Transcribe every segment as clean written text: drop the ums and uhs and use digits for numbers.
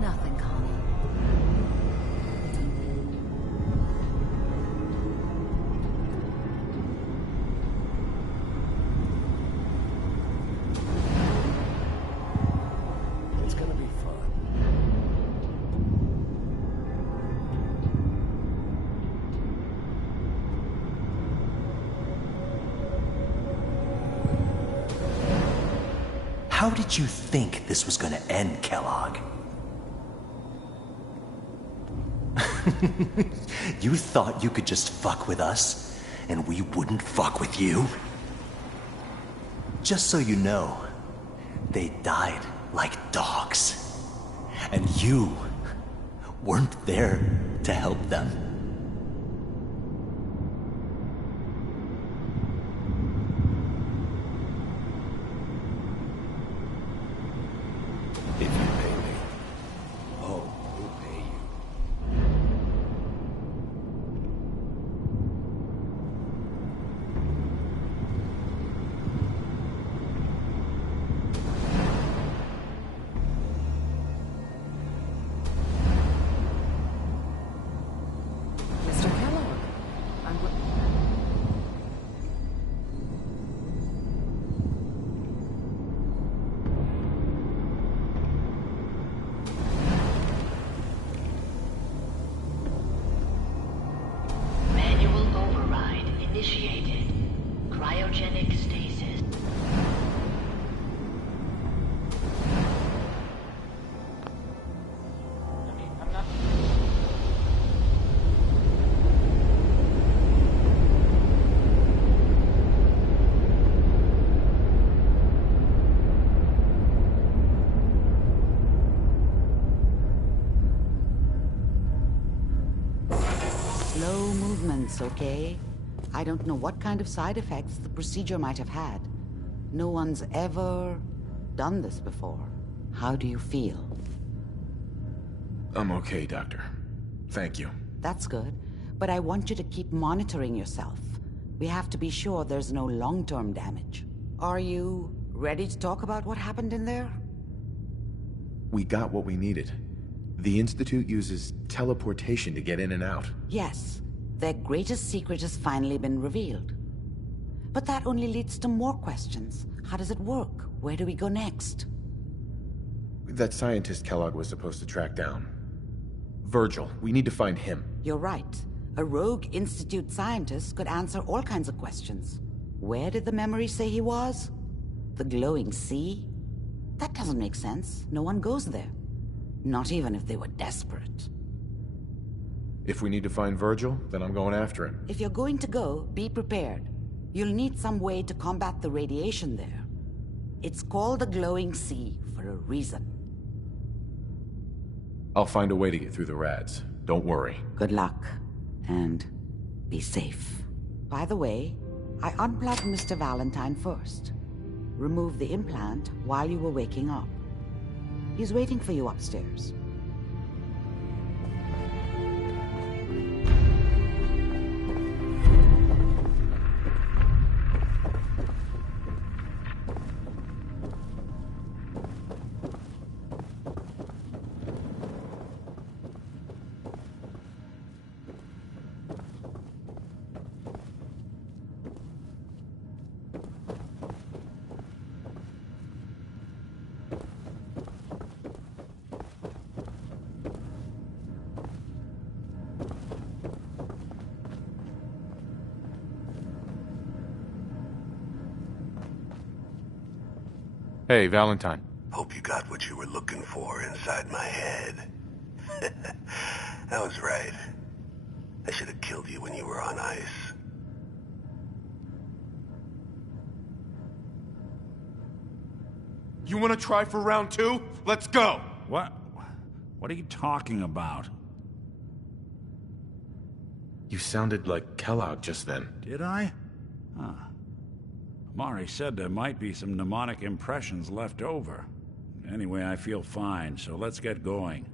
Nothing common. It's gonna be fun. How did you think this was gonna end, Kellogg? You thought you could just fuck with us, and we wouldn't fuck with you? Just so you know, they died like dogs. And you weren't there to help them. If you pay me, oh, we'll pay you. Mr. Kellogg, Manual override initiated. Cryogenic stasis. slow movements, okay? I don't know what kind of side effects the procedure might have had. No one's ever done this before. How do you feel? I'm okay, Doctor. Thank you. That's good, but I want you to keep monitoring yourself. We have to be sure there's no long-term damage. Are you ready to talk about what happened in there? We got what we needed. The Institute uses teleportation to get in and out. Yes, their greatest secret has finally been revealed. But that only leads to more questions. How does it work? Where do we go next? That scientist Kellogg was supposed to track down. Virgil, we need to find him. You're right. A rogue Institute scientist could answer all kinds of questions. Where did the memory say he was? The glowing sea? That doesn't make sense. No one goes there. Not even if they were desperate. If we need to find Virgil, then I'm going after him. If you're going to go, be prepared. You'll need some way to combat the radiation there. It's called the glowing sea for a reason. I'll find a way to get through the rads. Don't worry. Good luck, and be safe. By the way, I unplugged Mr. Valentine first. Removed the implant while you were waking up. He's waiting for you upstairs. Hey, Valentine. Hope you got what you were looking for inside my head. I was right. I should have killed you when you were on ice. You want to try for round 2? Let's go! What? What are you talking about? You sounded like Kellogg just then. Did I? Huh. Mari said there might be some mnemonic impressions left over. Anyway, I feel fine, so let's get going.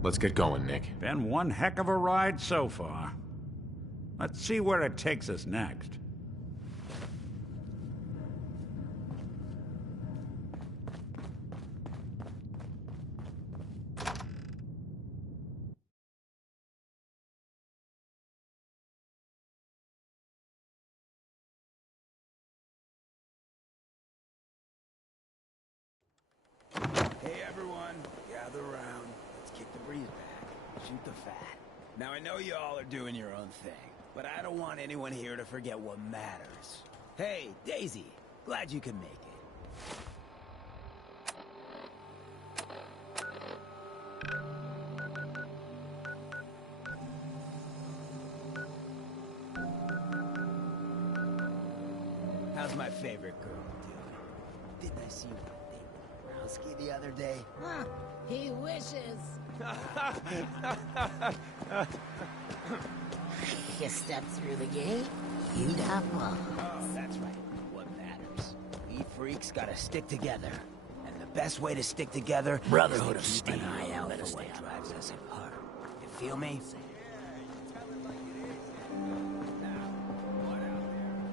Let's get going, Nick. Been one heck of a ride so far. Let's see where it takes us next. Hey everyone, gather around. Let's kick the breeze back. Shoot the fat. Now I know you all are doing your own thing, but I don't want anyone here to forget what matters. Hey, Daisy, glad you could make it. How's my favorite girl doing? Didn't I see you with Browski the other day? Huh, he wishes. You step through the gate, you got balls. Oh, that's right. What matters? We freaks gotta stick together. And the best way to stick together Brotherhood is of to keep an Steel. eye out Let for us what stay out drives us apart. You feel me? Now, what out there?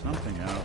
Something out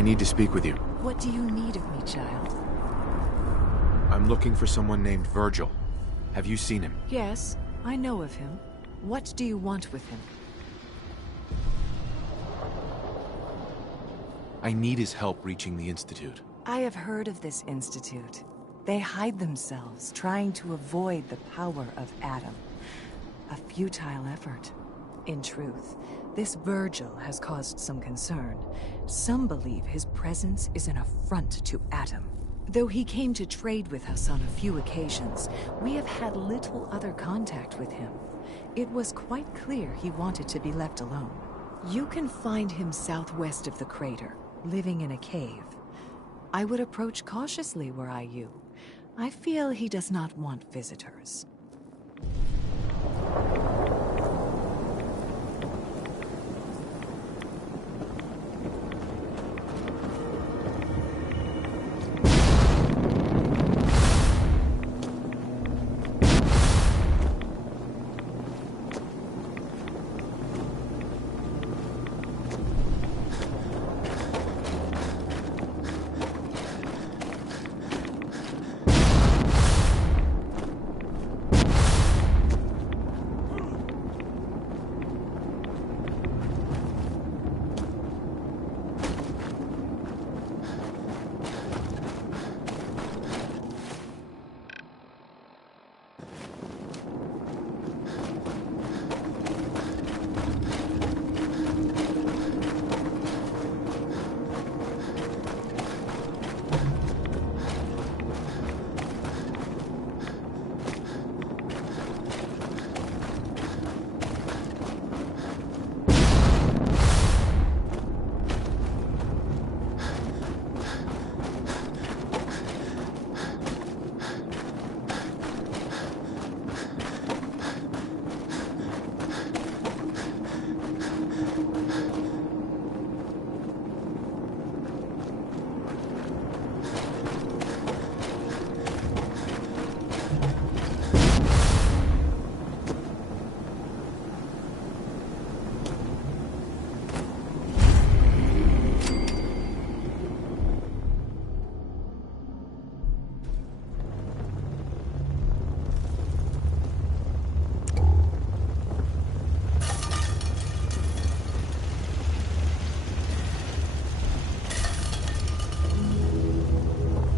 I need to speak with you. What do you need of me, child? I'm looking for someone named Virgil. Have you seen him? Yes, I know of him. What do you want with him? I need his help reaching the Institute. I have heard of this institute. They hide themselves, trying to avoid the power of Adam. A futile effort. In truth, this Virgil has caused some concern. Some believe his presence is an affront to Adam. Though he came to trade with us on a few occasions, we have had little other contact with him. It was quite clear he wanted to be left alone. You can find him southwest of the crater, living in a cave. I would approach cautiously were I you. I feel he does not want visitors.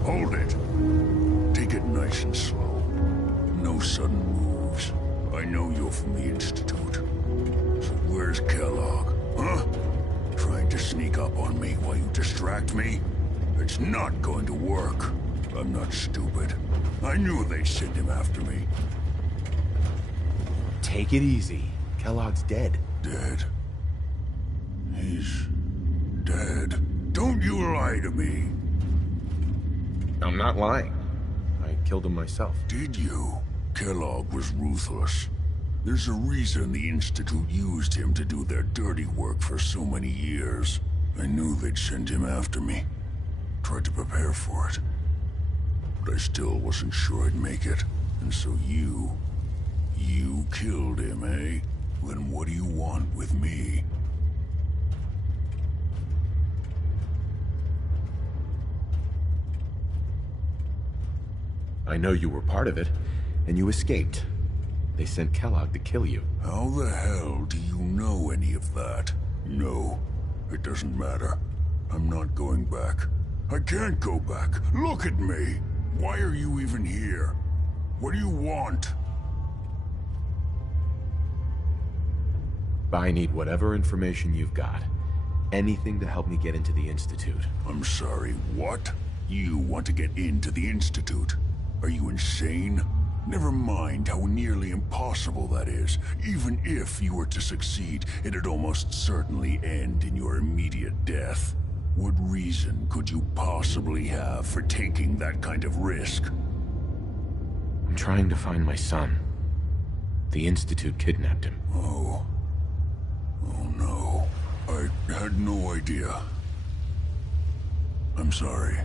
Hold it. Take it nice and slow. No sudden moves. I know you're from the Institute. So where's Kellogg? Huh? Trying to sneak up on me while you distract me? It's not going to work. I'm not stupid. I knew they'd send him after me. Take it easy. Kellogg's dead. Dead? He's dead. Don't you lie to me. I'm not lying. I killed him myself. Did you? Kellogg was ruthless. There's a reason the Institute used him to do their dirty work for so many years. I knew they'd send him after me. Tried to prepare for it. But I still wasn't sure I'd make it. And so you killed him, eh? Then what do you want with me? I know you were part of it, and you escaped. They sent Kellogg to kill you. How the hell do you know any of that? No, it doesn't matter. I'm not going back. I can't go back. Look at me. Why are you even here? What do you want? I need whatever information you've got. Anything to help me get into the Institute. I'm sorry, what? You want to get into the Institute? Are you insane? Never mind how nearly impossible that is. Even if you were to succeed, it'd almost certainly end in your immediate death. What reason could you possibly have for taking that kind of risk? I'm trying to find my son. The Institute kidnapped him. Oh no. I had no idea. I'm sorry.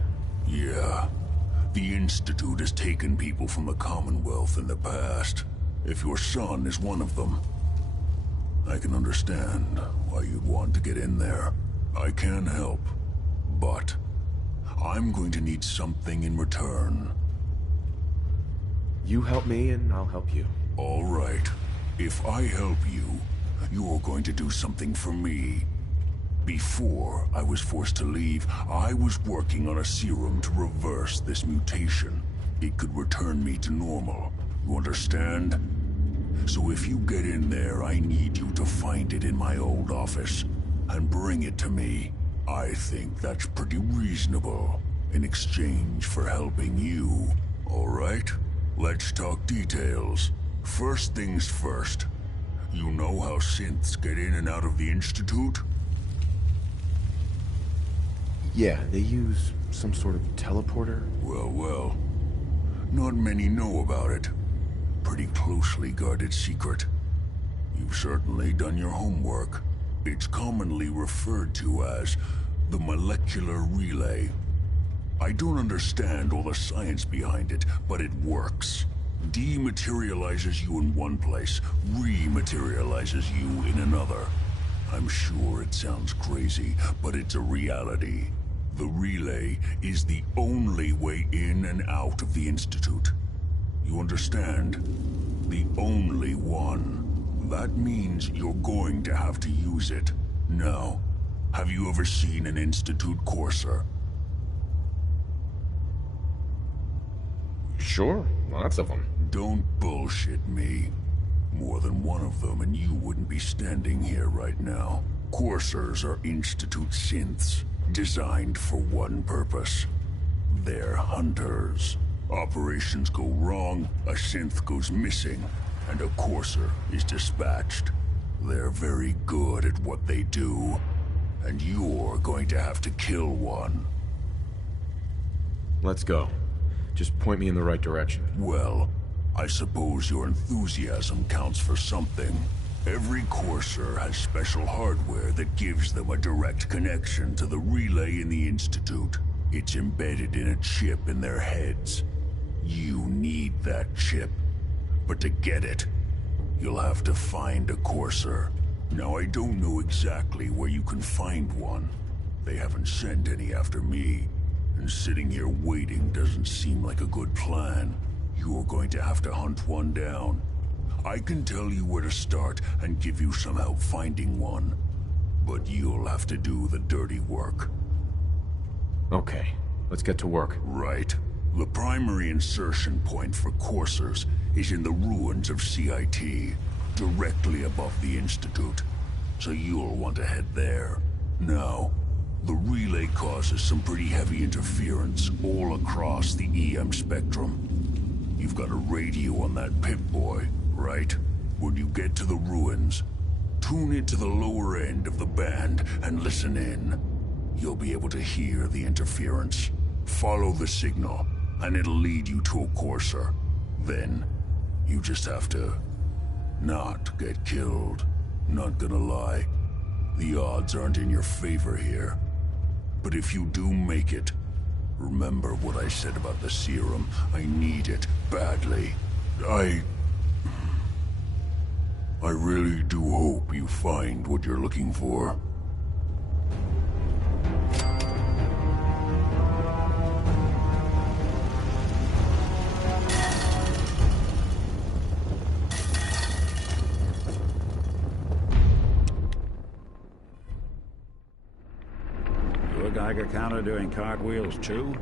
Yeah. The Institute has taken people from the Commonwealth in the past. If your son is one of them, I can understand why you'd want to get in there. I can help, but I'm going to need something in return. You help me and I'll help you. All right. If I help you, you're going to do something for me. Before I was forced to leave, I was working on a serum to reverse this mutation. It could return me to normal. You understand? So if you get in there, I need you to find it in my old office and bring it to me. I think that's pretty reasonable in exchange for helping you. All right? Let's talk details. First things first. You know how synths get in and out of the Institute? Yeah, they use some sort of teleporter. Well. Not many know about it. Pretty closely guarded secret. You've certainly done your homework. It's commonly referred to as the molecular relay. I don't understand all the science behind it, but it works. Dematerializes you in one place, rematerializes you in another. I'm sure it sounds crazy, but it's a reality. The relay is the only way in and out of the Institute. You understand? The only one. That means you're going to have to use it. Now, have you ever seen an Institute courser? Sure, lots of them. Don't bullshit me. More than one of them and you wouldn't be standing here right now. Coursers are Institute synths, designed for one purpose. They're hunters. Operations go wrong, a synth goes missing, and a courser is dispatched. They're very good at what they do, and you're going to have to kill one. Let's go. Just point me in the right direction. Well, I suppose your enthusiasm counts for something. Every courser has special hardware that gives them a direct connection to the relay in the Institute. It's embedded in a chip in their heads. You need that chip. But to get it, you'll have to find a courser. Now, I don't know exactly where you can find one. They haven't sent any after me. And sitting here waiting doesn't seem like a good plan. You're going to have to hunt one down. I can tell you where to start and give you some help finding one. But you'll have to do the dirty work. Okay, let's get to work. Right. The primary insertion point for coursers is in the ruins of CIT, directly above the Institute. So you'll want to head there. Now, the relay causes some pretty heavy interference all across the EM spectrum. You've got a radio on that Pip-Boy, right? When you get to the ruins, tune it to the lower end of the band and listen in. You'll be able to hear the interference. Follow the signal, and it'll lead you to a courser. Then, you just have to not get killed. Not gonna lie, the odds aren't in your favor here. But if you do make it, remember what I said about the serum. I need it badly. I really do hope you find what you're looking for. Your Geiger counter doing cartwheels too?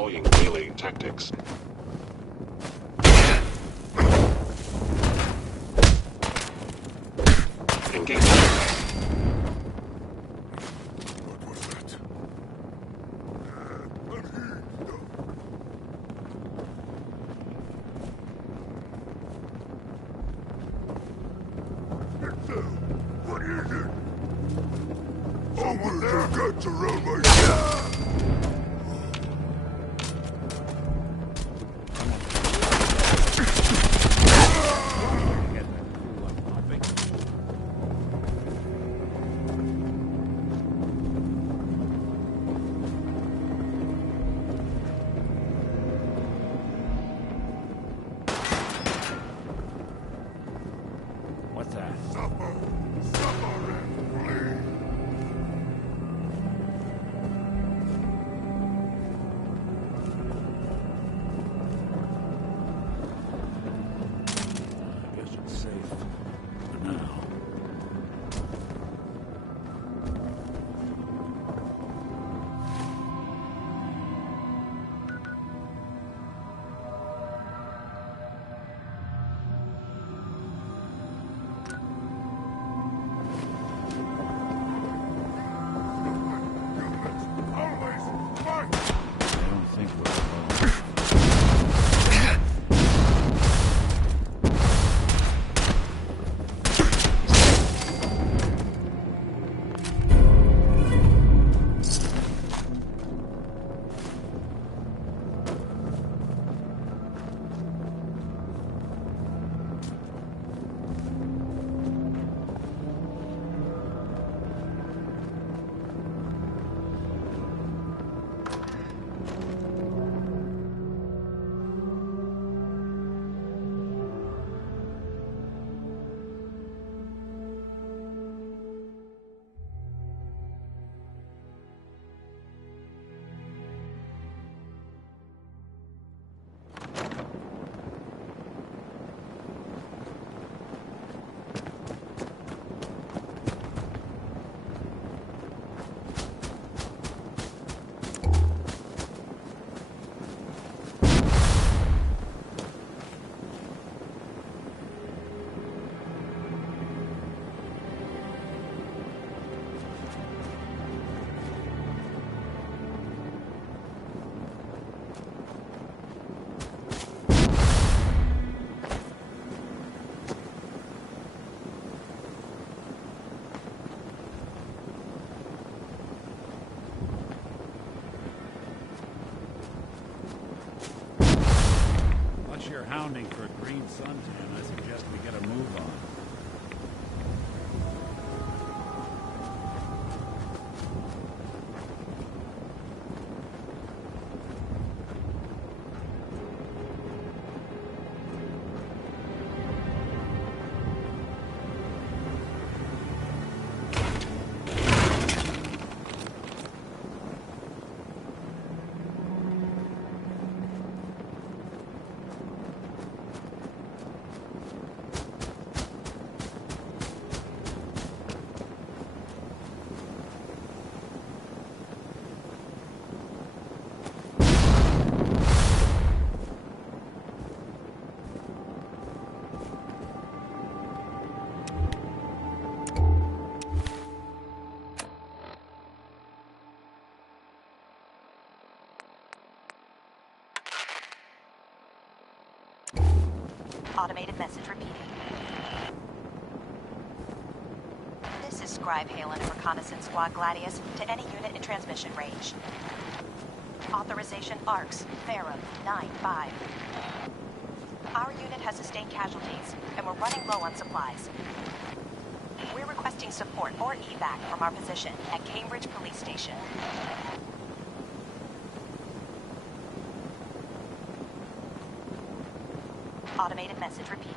deploying melee tactics. Engage. What was that? What is it? Over there! Guts around my head! What's that? Suffer! Suffer and bleed! I guess it's safe for now. Always fight! I don't think we're alone. Unless you're hounding for a green suntan, I suggest we get a move on. Automated message repeating. This is Scribe Halen of Reconnaissance Squad Gladius to any unit in transmission range. Authorization ARCS, Farum, 9-5. Our unit has sustained casualties, and we're running low on supplies. We're requesting support or evac from our position at Cambridge Police Station. Automated message repeating.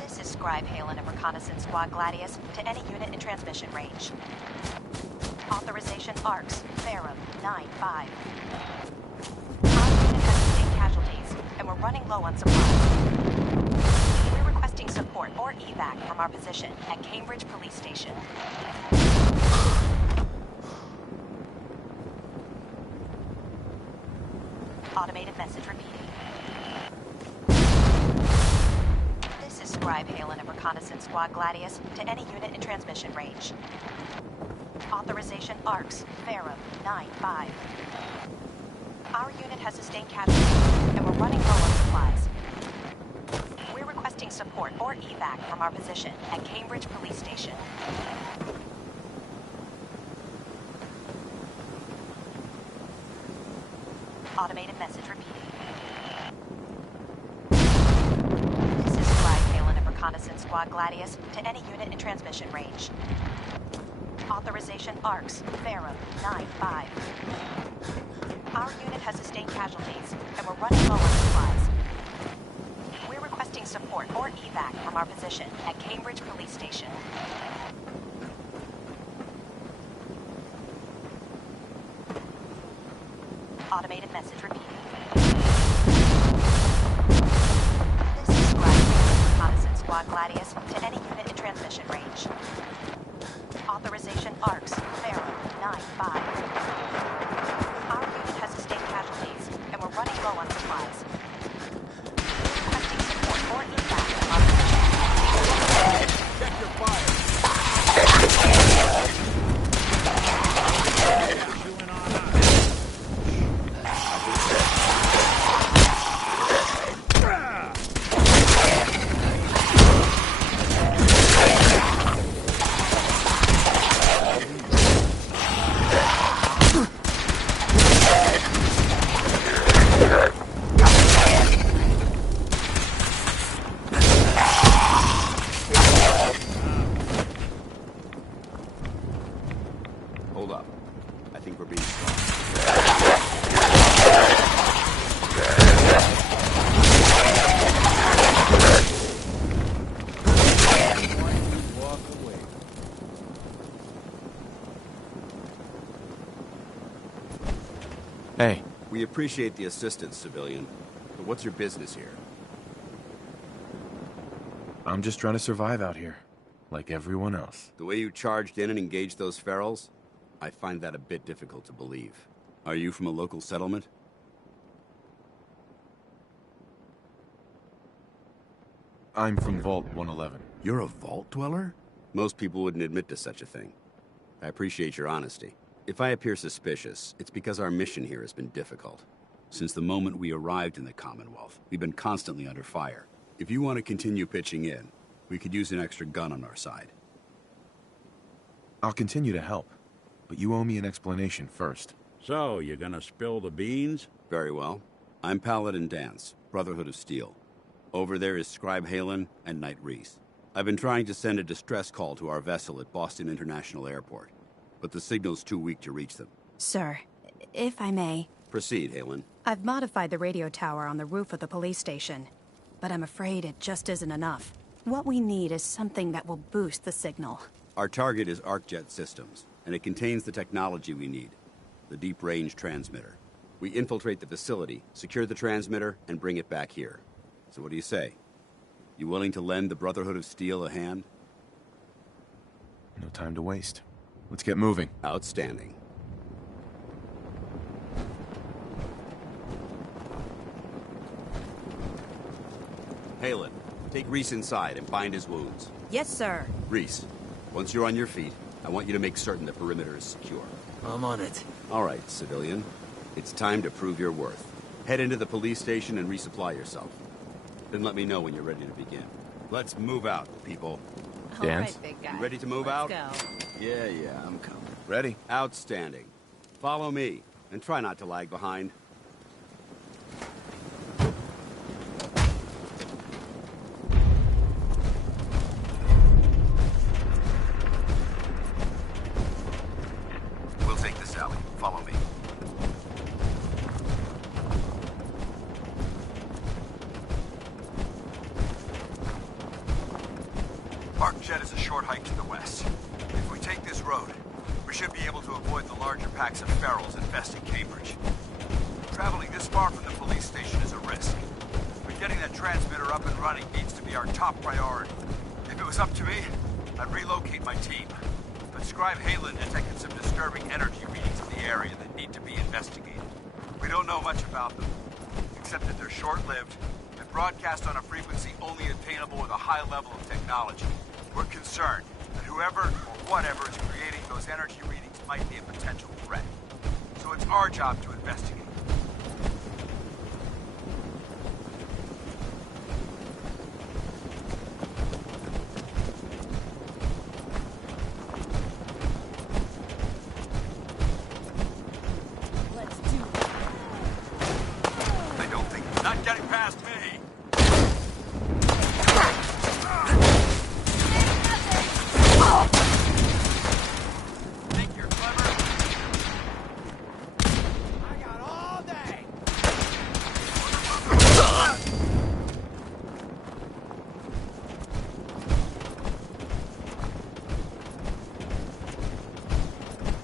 This is Scribe Halen of Reconnaissance Squad Gladius to any unit in transmission range. Authorization ARCS, Farum, 9-5. Our unit has sustained casualties, and we're running low on supplies. We're requesting support or evac from our position at Cambridge Police Station. Automated message repeating. This is Scribe Halen of Reconnaissance Squad Gladius to any unit in transmission range. Authorization ARCS, Farum, 9-5. Our unit has sustained casualties, and we're running low on supplies. We're requesting support or evac from our position at Cambridge Police Station. Automated message repeating. This is Scribe Halen of Reconnaissance Squad Gladius to any unit in transmission range. Authorization ARCS, Farum, 9-5. Our unit has sustained casualties, and we're running low on supplies. We're requesting support or evac from our position at Cambridge Police Station. Automated message repeating. This is Scribe Halen, Reconnaissance Squad Gladius to any unit in transmission range. Authorization ARCS, Farum, 9-5. Our unit has sustained casualties, and we're running low on supplies. We're requesting support or evac from our position. Check your fire. Hold up. I think we're being stopped. Walk away. Hey. We appreciate the assistance, civilian. But what's your business here? I'm just trying to survive out here, like everyone else. The way you charged in and engaged those ferals? I find that a bit difficult to believe. Are you from a local settlement? I'm from Vault 111. You're a vault dweller? Most people wouldn't admit to such a thing. I appreciate your honesty. If I appear suspicious, it's because our mission here has been difficult. Since the moment we arrived in the Commonwealth, we've been constantly under fire. If you want to continue pitching in, we could use an extra gun on our side. I'll continue to help, but you owe me an explanation first. So, you're gonna spill the beans? Very well. I'm Paladin Dance, Brotherhood of Steel. Over there is Scribe Halen and Knight Reese. I've been trying to send a distress call to our vessel at Boston International Airport, but the signal's too weak to reach them. Sir, if I may... Proceed, Halen. I've modified the radio tower on the roof of the police station, but I'm afraid it just isn't enough. What we need is something that will boost the signal. Our target is ArcJet Systems, and it contains the technology we need. The deep-range transmitter. We infiltrate the facility, secure the transmitter, and bring it back here. So what do you say? You willing to lend the Brotherhood of Steel a hand? No time to waste. Let's get moving. Outstanding. Halen, take Reese inside and bind his wounds. Yes, sir. Reese, once you're on your feet, I want you to make certain the perimeter is secure. I'm on it. All right, civilian. It's time to prove your worth. Head into the police station and resupply yourself. Then let me know when you're ready to begin. Let's move out, people. Dance? All right, big guy. You ready to move out? Go. Yeah, I'm coming. Ready? Outstanding. Follow me, and try not to lag behind. We'll take this alley. Follow me. ArcJet is a short hike to the west. If we take this road, we should be able to avoid the larger packs of ferals infesting Cambridge. Traveling this far from the police station is a risk, but getting that transmitter up and running needs to be our top priority. If it was up to me, I'd relocate my team. But Scribe Halen detected some disturbing energy readings in the area that need to be investigated. We don't know much much about them, except that they're short-lived and broadcast on a frequency only attainable with a high level of technology. We're concerned that whoever or whatever is creating those energy readings might be a potential threat. So it's our job to investigate.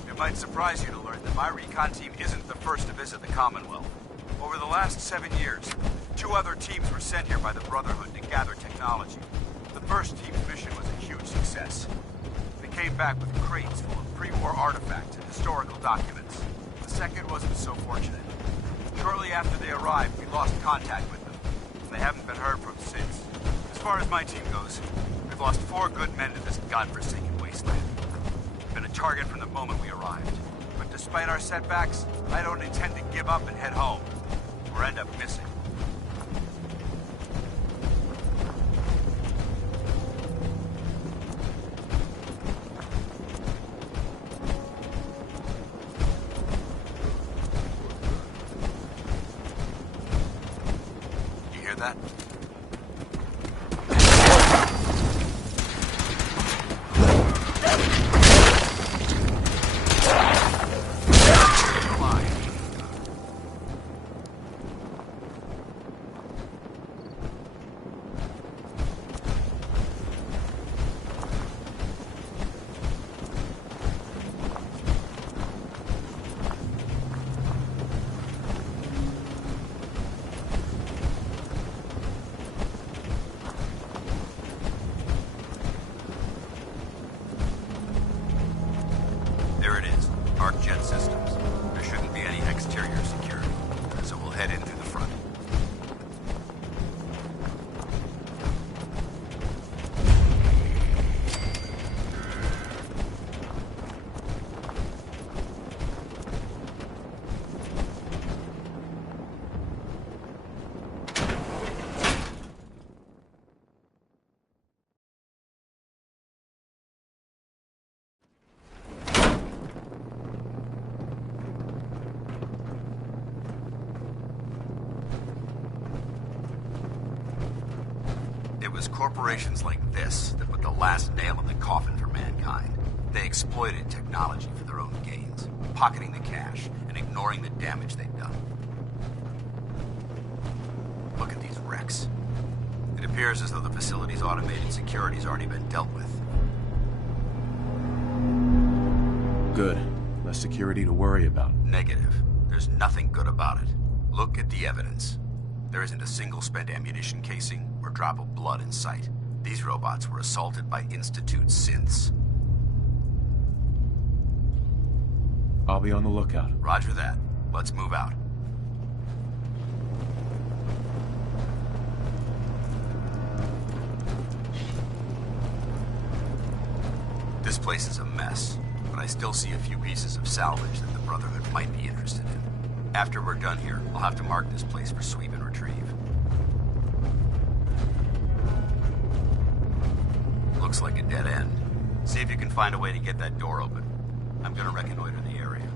It might surprise you to learn that my recon team isn't the first to visit the Commonwealth. Over the last 7 years, 2 other teams were sent here by the Brotherhood to gather technology. The first team's mission was a huge success. They came back with crates full of pre-war artifacts and historical documents. The second wasn't so fortunate. Shortly after they arrived, we lost contact with them. They haven't been heard from since. As far as my team goes, we've lost 4 good men to this godforsaken wasteland. Been a target from the moment we arrived. But despite our setbacks, I don't intend to give up and head home, or end up missing. You hear that? There it is. Arc jet systems. There shouldn't be any exterior security, so we'll head in through the front. It was corporations like this that put the last nail in the coffin for mankind. They exploited technology for their own gains, pocketing the cash and ignoring the damage they'd done. Look at these wrecks. It appears as though the facility's automated security's already been dealt with. Good. Less security to worry about. Negative. There's nothing good about it. Look at the evidence. There isn't a single spent ammunition casing or drop of blood in sight. These robots were assaulted by Institute synths. I'll be on the lookout. Roger that. Let's move out. This place is a mess, but I still see a few pieces of salvage that the Brotherhood might be interested in. After we're done here, I'll have to mark this place for sweep and retrieve. Looks like a dead end. See if you can find a way to get that door open. I'm gonna reconnoiter the area.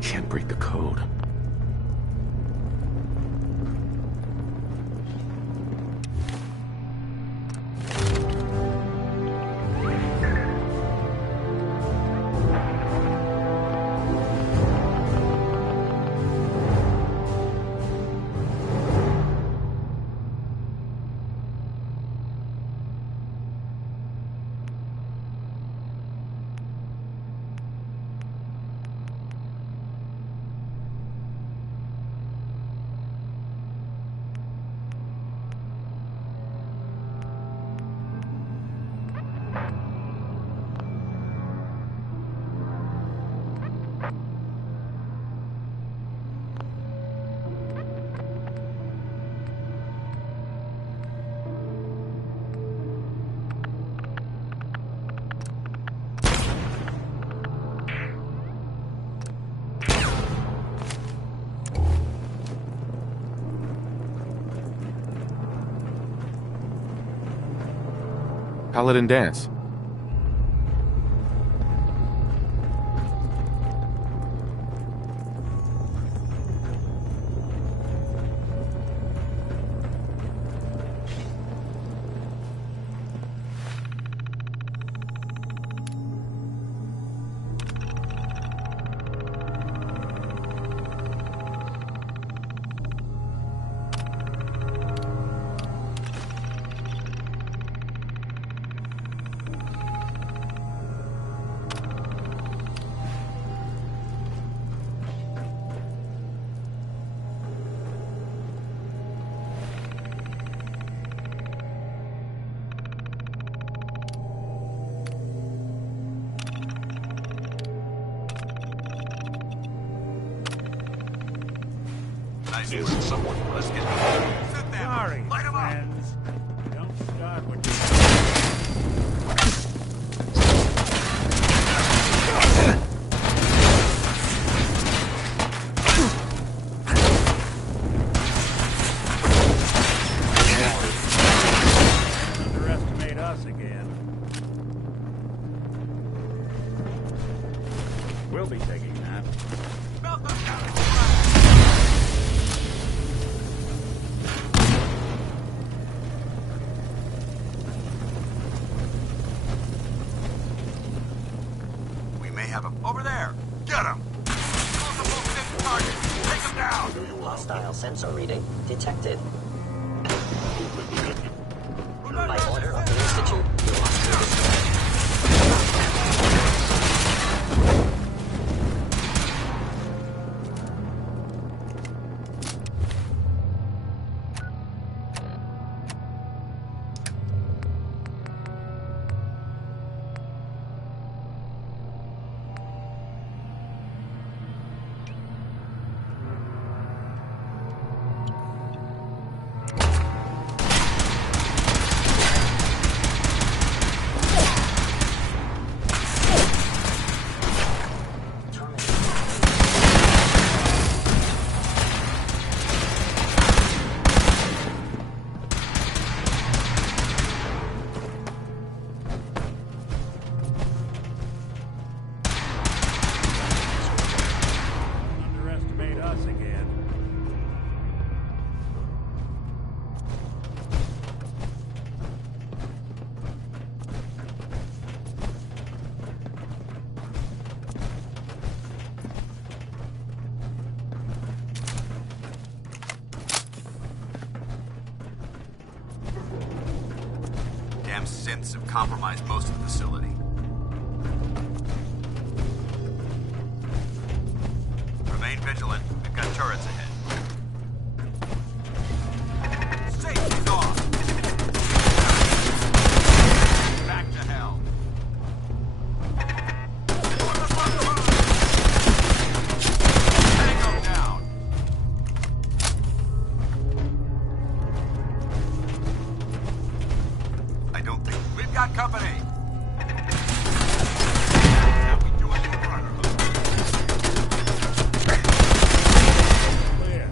Can't break the code. Paladin dance. Is someone? Let's get sit there. Sorry, Light 'em up. friends. Don't start with underestimate us again. We'll be taking that. Over there! Get him! Multiple fifth target! Take him down! Hostile sensor reading detected. By order of the Institute, you must be destroyed. Damn synths have compromised most of the facility. Remain vigilant. We've got turrets ahead. Safety's off! Back to hell. Tango down. I don't think we've got company. How we doing in Brotherhood? Clear.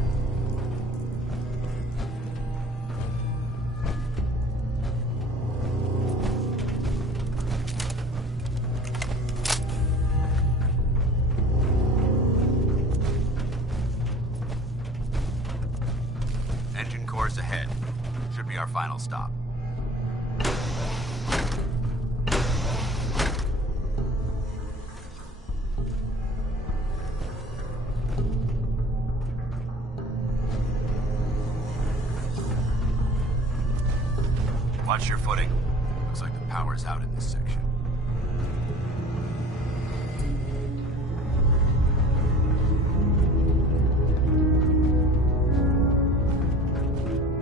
Engine course ahead. Should be our final stop. Watch your footing. Looks like the power's out in this section.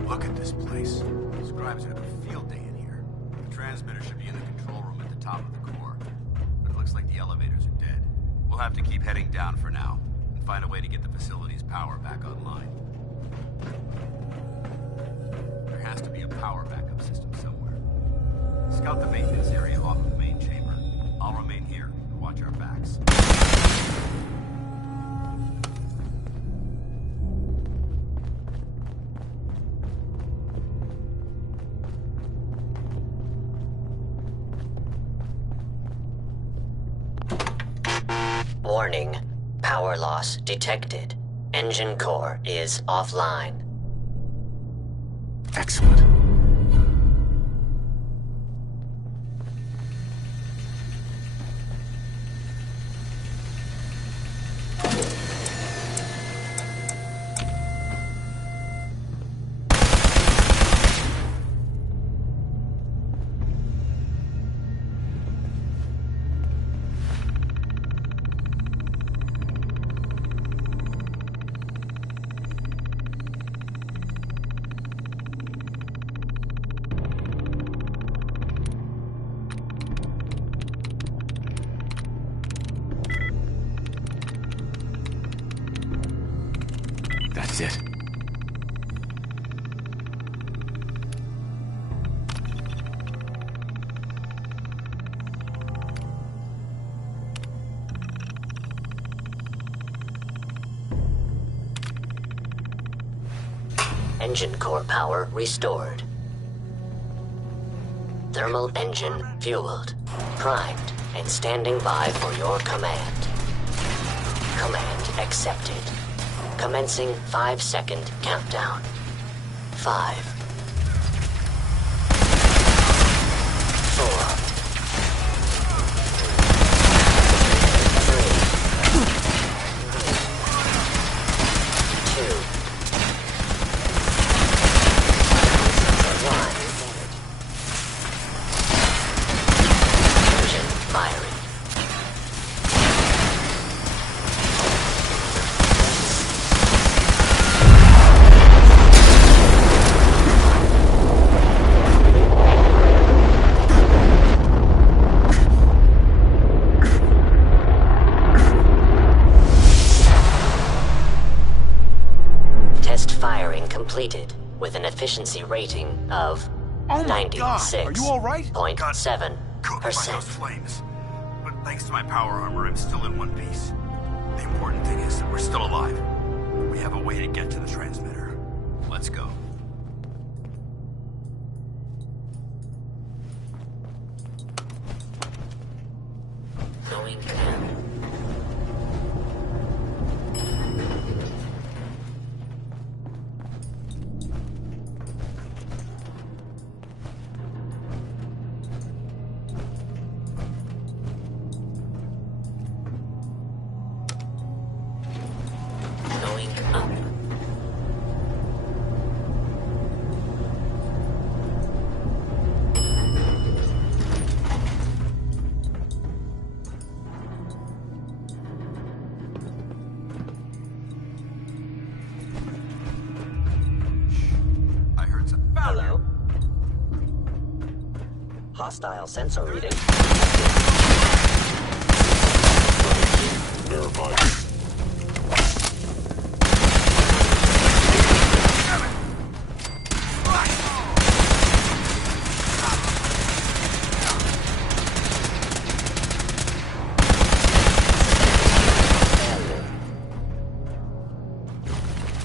Look at this place. Scribes have a field day in here. The transmitter should be in the control room at the top of the core. But it looks like the elevators are dead. We'll have to keep heading down for now, and find a way to get the facility's power back online. There has to be a power backup system somewhere. Scout the maintenance area off of the main chamber. I'll remain here and watch our backs. Warning. Power loss detected. Engine core is offline. Excellent. That's it. Engine core power restored. Thermal engine fueled, primed, and standing by for your command. Command accepted. Commencing 5-second countdown. 5. 4. 3. 2. 1. Engine firing. Completed with an efficiency rating of 96.7%. Those flames. But thanks to my power armor, I'm still in one piece. The important thing is that we're still alive. We have a way to get to the transmitter. Let's go. Going down. Hello? Hostile sensor reading. Verify.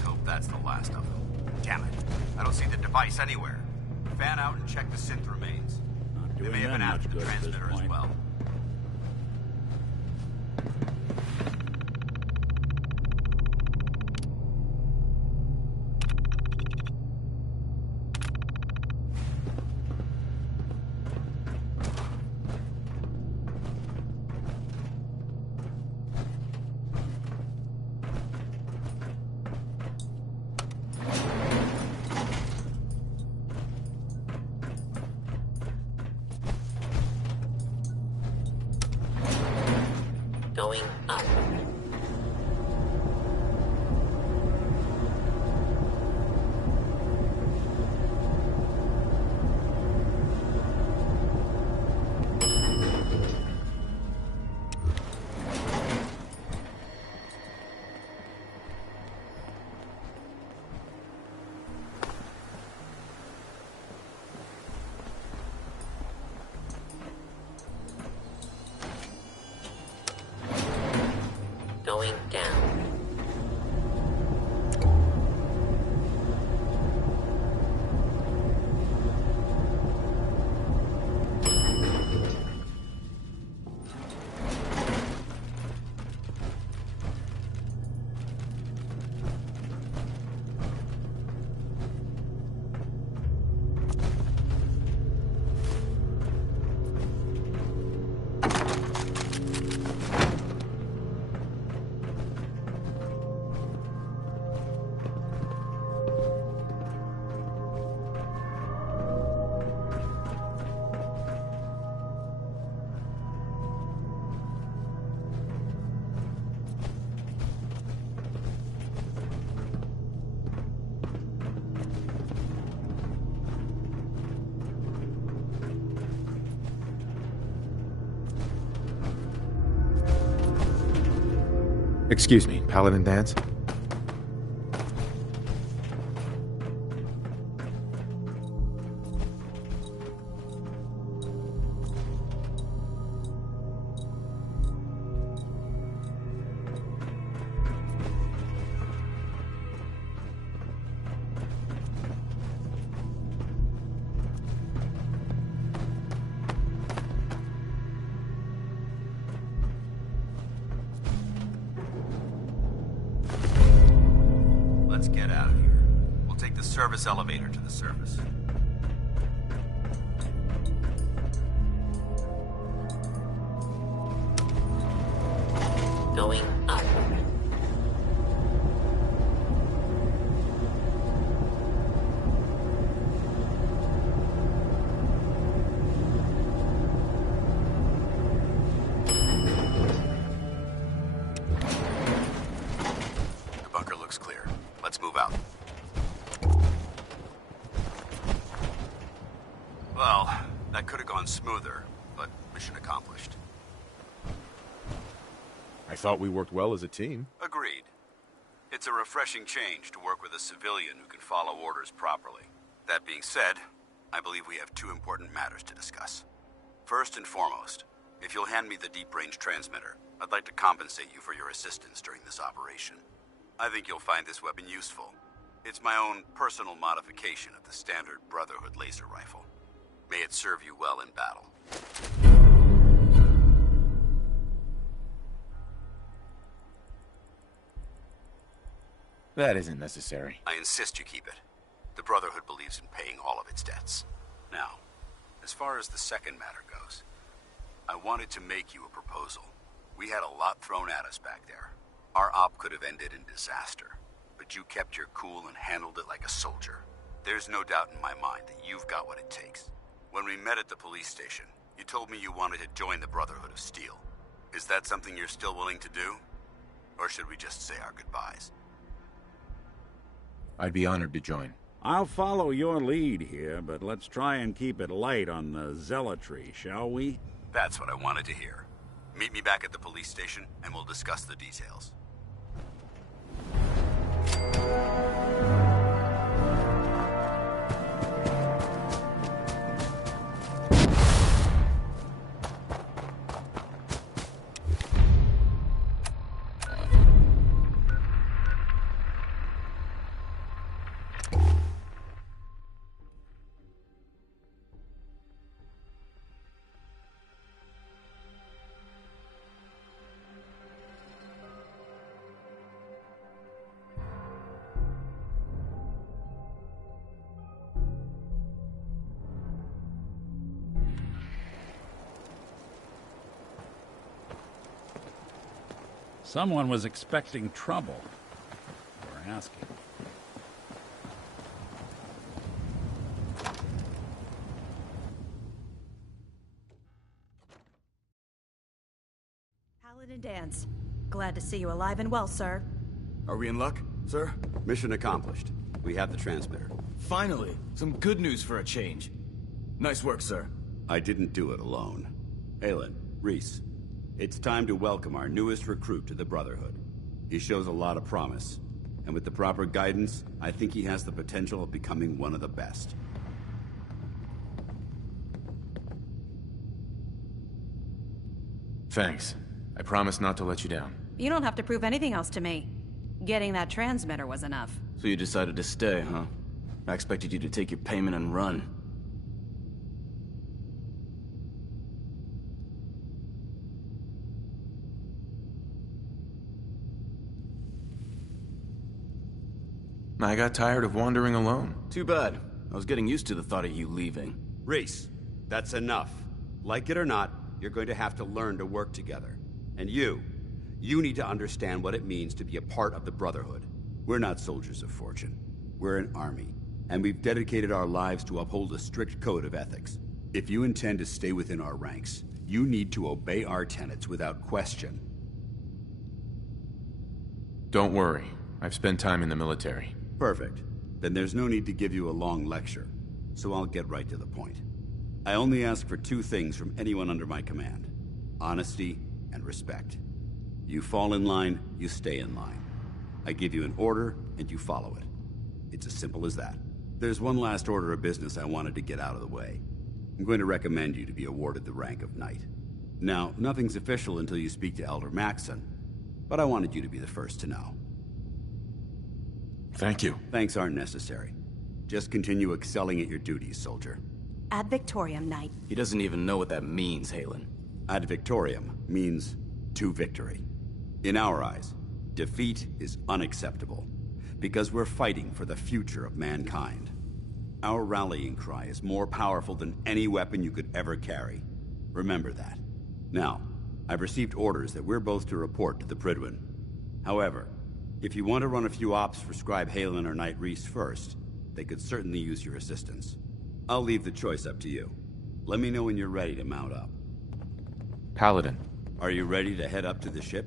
Hope that's the last of them. Damn it. I don't see the device anywhere. Fan out and check the synth remains. They may have been after the transmitter as well. Going up. Going down. Excuse me, Paladin Dance? Let's get out of here. We'll take the service elevator to the surface. Going up. The bunker looks clear. Let's move out. Well, that could have gone smoother, but mission accomplished. I thought we worked well as a team. Agreed. It's a refreshing change to work with a civilian who can follow orders properly. That being said, I believe we have two important matters to discuss. First and foremost, if you'll hand me the deep-range transmitter, I'd like to compensate you for your assistance during this operation. I think you'll find this weapon useful. It's my own personal modification of the standard Brotherhood laser rifle. May it serve you well in battle. That isn't necessary. I insist you keep it. The Brotherhood believes in paying all of its debts. Now, as far as the second matter goes, I wanted to make you a proposal. We had a lot thrown at us back there. Our op could have ended in disaster, but you kept your cool and handled it like a soldier. There's no doubt in my mind that you've got what it takes. When we met at the police station, you told me you wanted to join the Brotherhood of Steel. Is that something you're still willing to do? Or should we just say our goodbyes? I'd be honored to join. I'll follow your lead here, but let's try and keep it light on the zealotry, shall we? That's what I wanted to hear. Meet me back at the police station, and we'll discuss the details. Someone was expecting trouble. We're asking. Paladin Dance. Glad to see you alive and well, sir. Are we in luck, sir? Mission accomplished. We have the transmitter. Finally! Some good news for a change. Nice work, sir. I didn't do it alone. Aelin, Reese, it's time to welcome our newest recruit to the Brotherhood. He shows a lot of promise, and with the proper guidance, I think he has the potential of becoming one of the best. Thanks. I promise not to let you down. You don't have to prove anything else to me. Getting that transmitter was enough. So you decided to stay, huh? I expected you to take your payment and run. I got tired of wandering alone. Too bad. I was getting used to the thought of you leaving. Reese, that's enough. Like it or not, you're going to have to learn to work together. And you need to understand what it means to be a part of the Brotherhood. We're not soldiers of fortune. We're an army, and we've dedicated our lives to uphold a strict code of ethics. If you intend to stay within our ranks, you need to obey our tenets without question. Don't worry. I've spent time in the military. Perfect. Then there's no need to give you a long lecture, so I'll get right to the point. I only ask for two things from anyone under my command: honesty and respect. You fall in line, you stay in line. I give you an order, and you follow it. It's as simple as that. There's one last order of business I wanted to get out of the way. I'm going to recommend you to be awarded the rank of Knight. Now, nothing's official until you speak to Elder Maxson, but I wanted you to be the first to know. Thank you. Thanks aren't necessary. Just continue excelling at your duties, soldier. Ad Victoriam, Knight. He doesn't even know what that means, Halen. Ad Victoriam means to victory. In our eyes, defeat is unacceptable, because we're fighting for the future of mankind. Our rallying cry is more powerful than any weapon you could ever carry. Remember that. Now, I've received orders that we're both to report to the Prydwen. However, if you want to run a few ops for Scribe Halen or Knight Reese first, they could certainly use your assistance. I'll leave the choice up to you. Let me know when you're ready to mount up. Paladin. Are you ready to head up to the ship?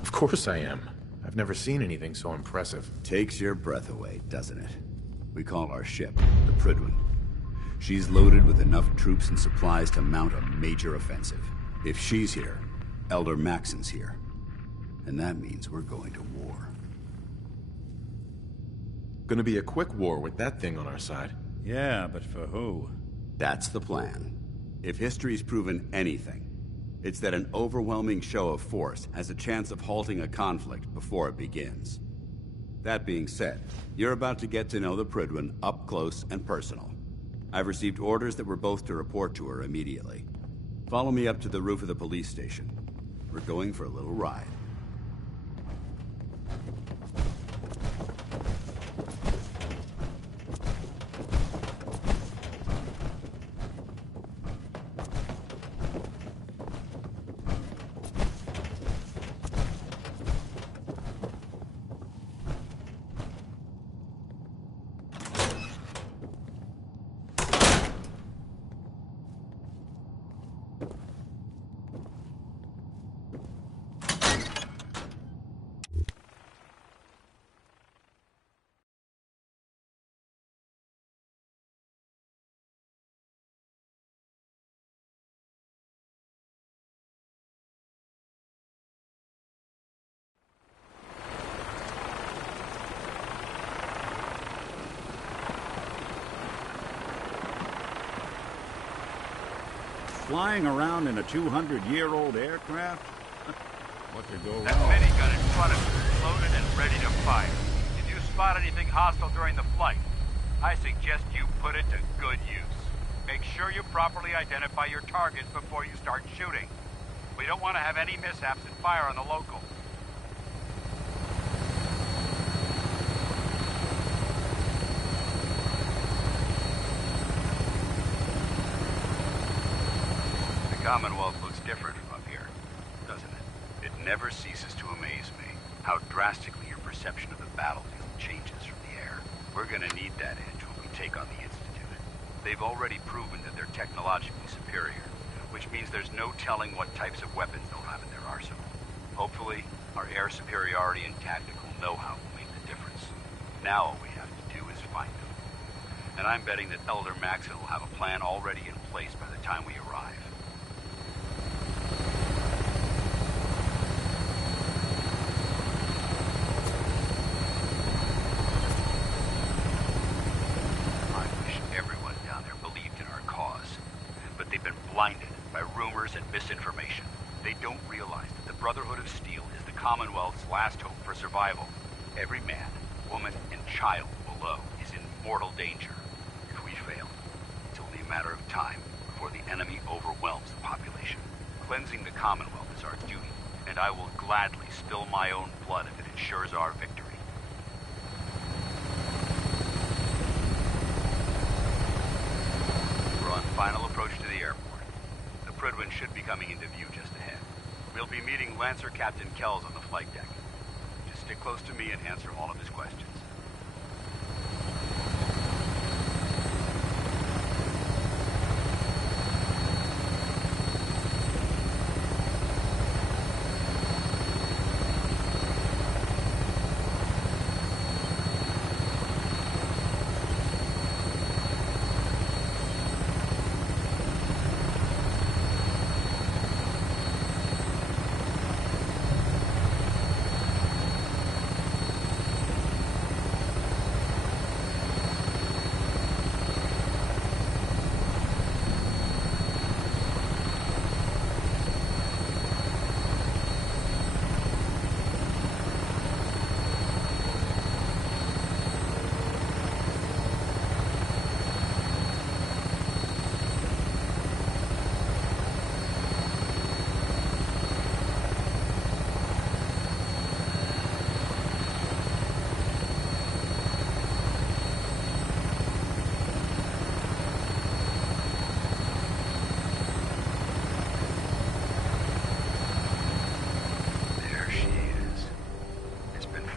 Of course I am. I've never seen anything so impressive. Takes your breath away, doesn't it? We call our ship the Prydwen. She's loaded with enough troops and supplies to mount a major offensive. If she's here, Elder Maxson's here. And that means we're going to war. Gonna be a quick war with that thing on our side. Yeah, but for who? That's the plan. If history's proven anything, it's that an overwhelming show of force has a chance of halting a conflict before it begins. That being said, you're about to get to know the Prydwen up close and personal. I've received orders that we're both to report to her immediately. Follow me up to the roof of the police station. We're going for a little ride. Flying around in a 200-year-old aircraft? What could go wrong? That minigun in front of you is loaded and ready to fire. If you spot anything hostile during the flight, I suggest you put it to good use. Make sure you properly identify your targets before you start shooting. We don't want to have any mishaps and fire on the local. The Commonwealth looks different from up here, doesn't it? It never ceases to amaze me how drastically your perception of the battlefield changes from the air. We're gonna need that edge when we take on the Institute. They've already proven that they're technologically superior, which means there's no telling what types of weapons they'll have in their arsenal. Hopefully, our air superiority and tactical know-how will make the difference. Now all we have to do is find them. And I'm betting that Elder Maxson will have a plan already in place by the time we arrive. Blinded by rumors and misinformation. They don't realize that the Brotherhood of Steel is the Commonwealth's last hope for survival. Every man, woman, and child below is in mortal danger. If we fail, it's only a matter of time before the enemy overwhelms the population. Cleansing the Commonwealth is our duty, and I will gladly spill my own blood if it ensures our victory. We're on final approach to the airport. The Prydwen should be coming into view just ahead. We'll be meeting Lancer Captain Kells on the flight deck. Just stick close to me and answer all of his questions.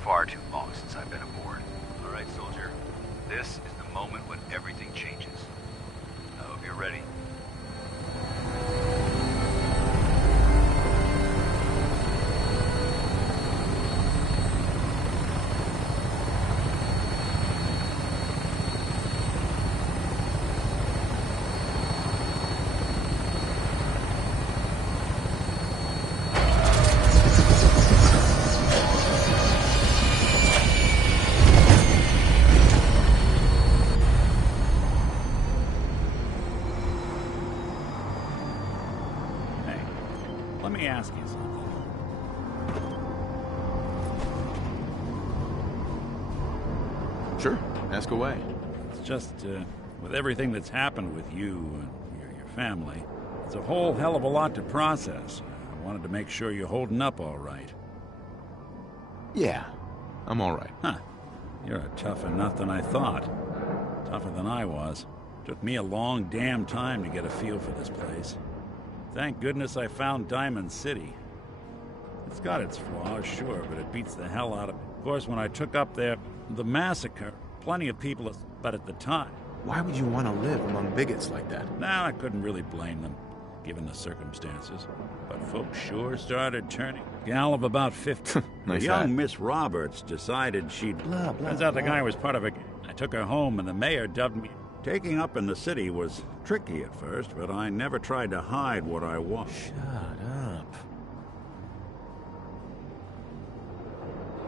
far too long since I've been aboard. All right, soldier. This is the moment when everything changes. I hope you're ready. Let me ask you something. Sure, ask away. It's just, with everything that's happened with you and your family, it's a whole hell of a lot to process. I wanted to make sure you're holding up all right. Yeah, I'm all right. Huh. You're a tougher nut than I thought. Tougher than I was. Took me a long damn time to get a feel for this place. Thank goodness I found Diamond City. It's got its flaws, sure, but it beats the hell out of it. Of course, when I took up there, the massacre, plenty of people, but at the time... Why would you want to live among bigots like that? Nah, I couldn't really blame them, given the circumstances. But folks sure started turning. Gal of about 50. Nice young hat. Miss Roberts decided she'd... Blah, blah, Turns out the blah. guy was part of a... I took her home, and the mayor dubbed me... Taking up in the city was tricky at first, but I never tried to hide what I was. Shut up.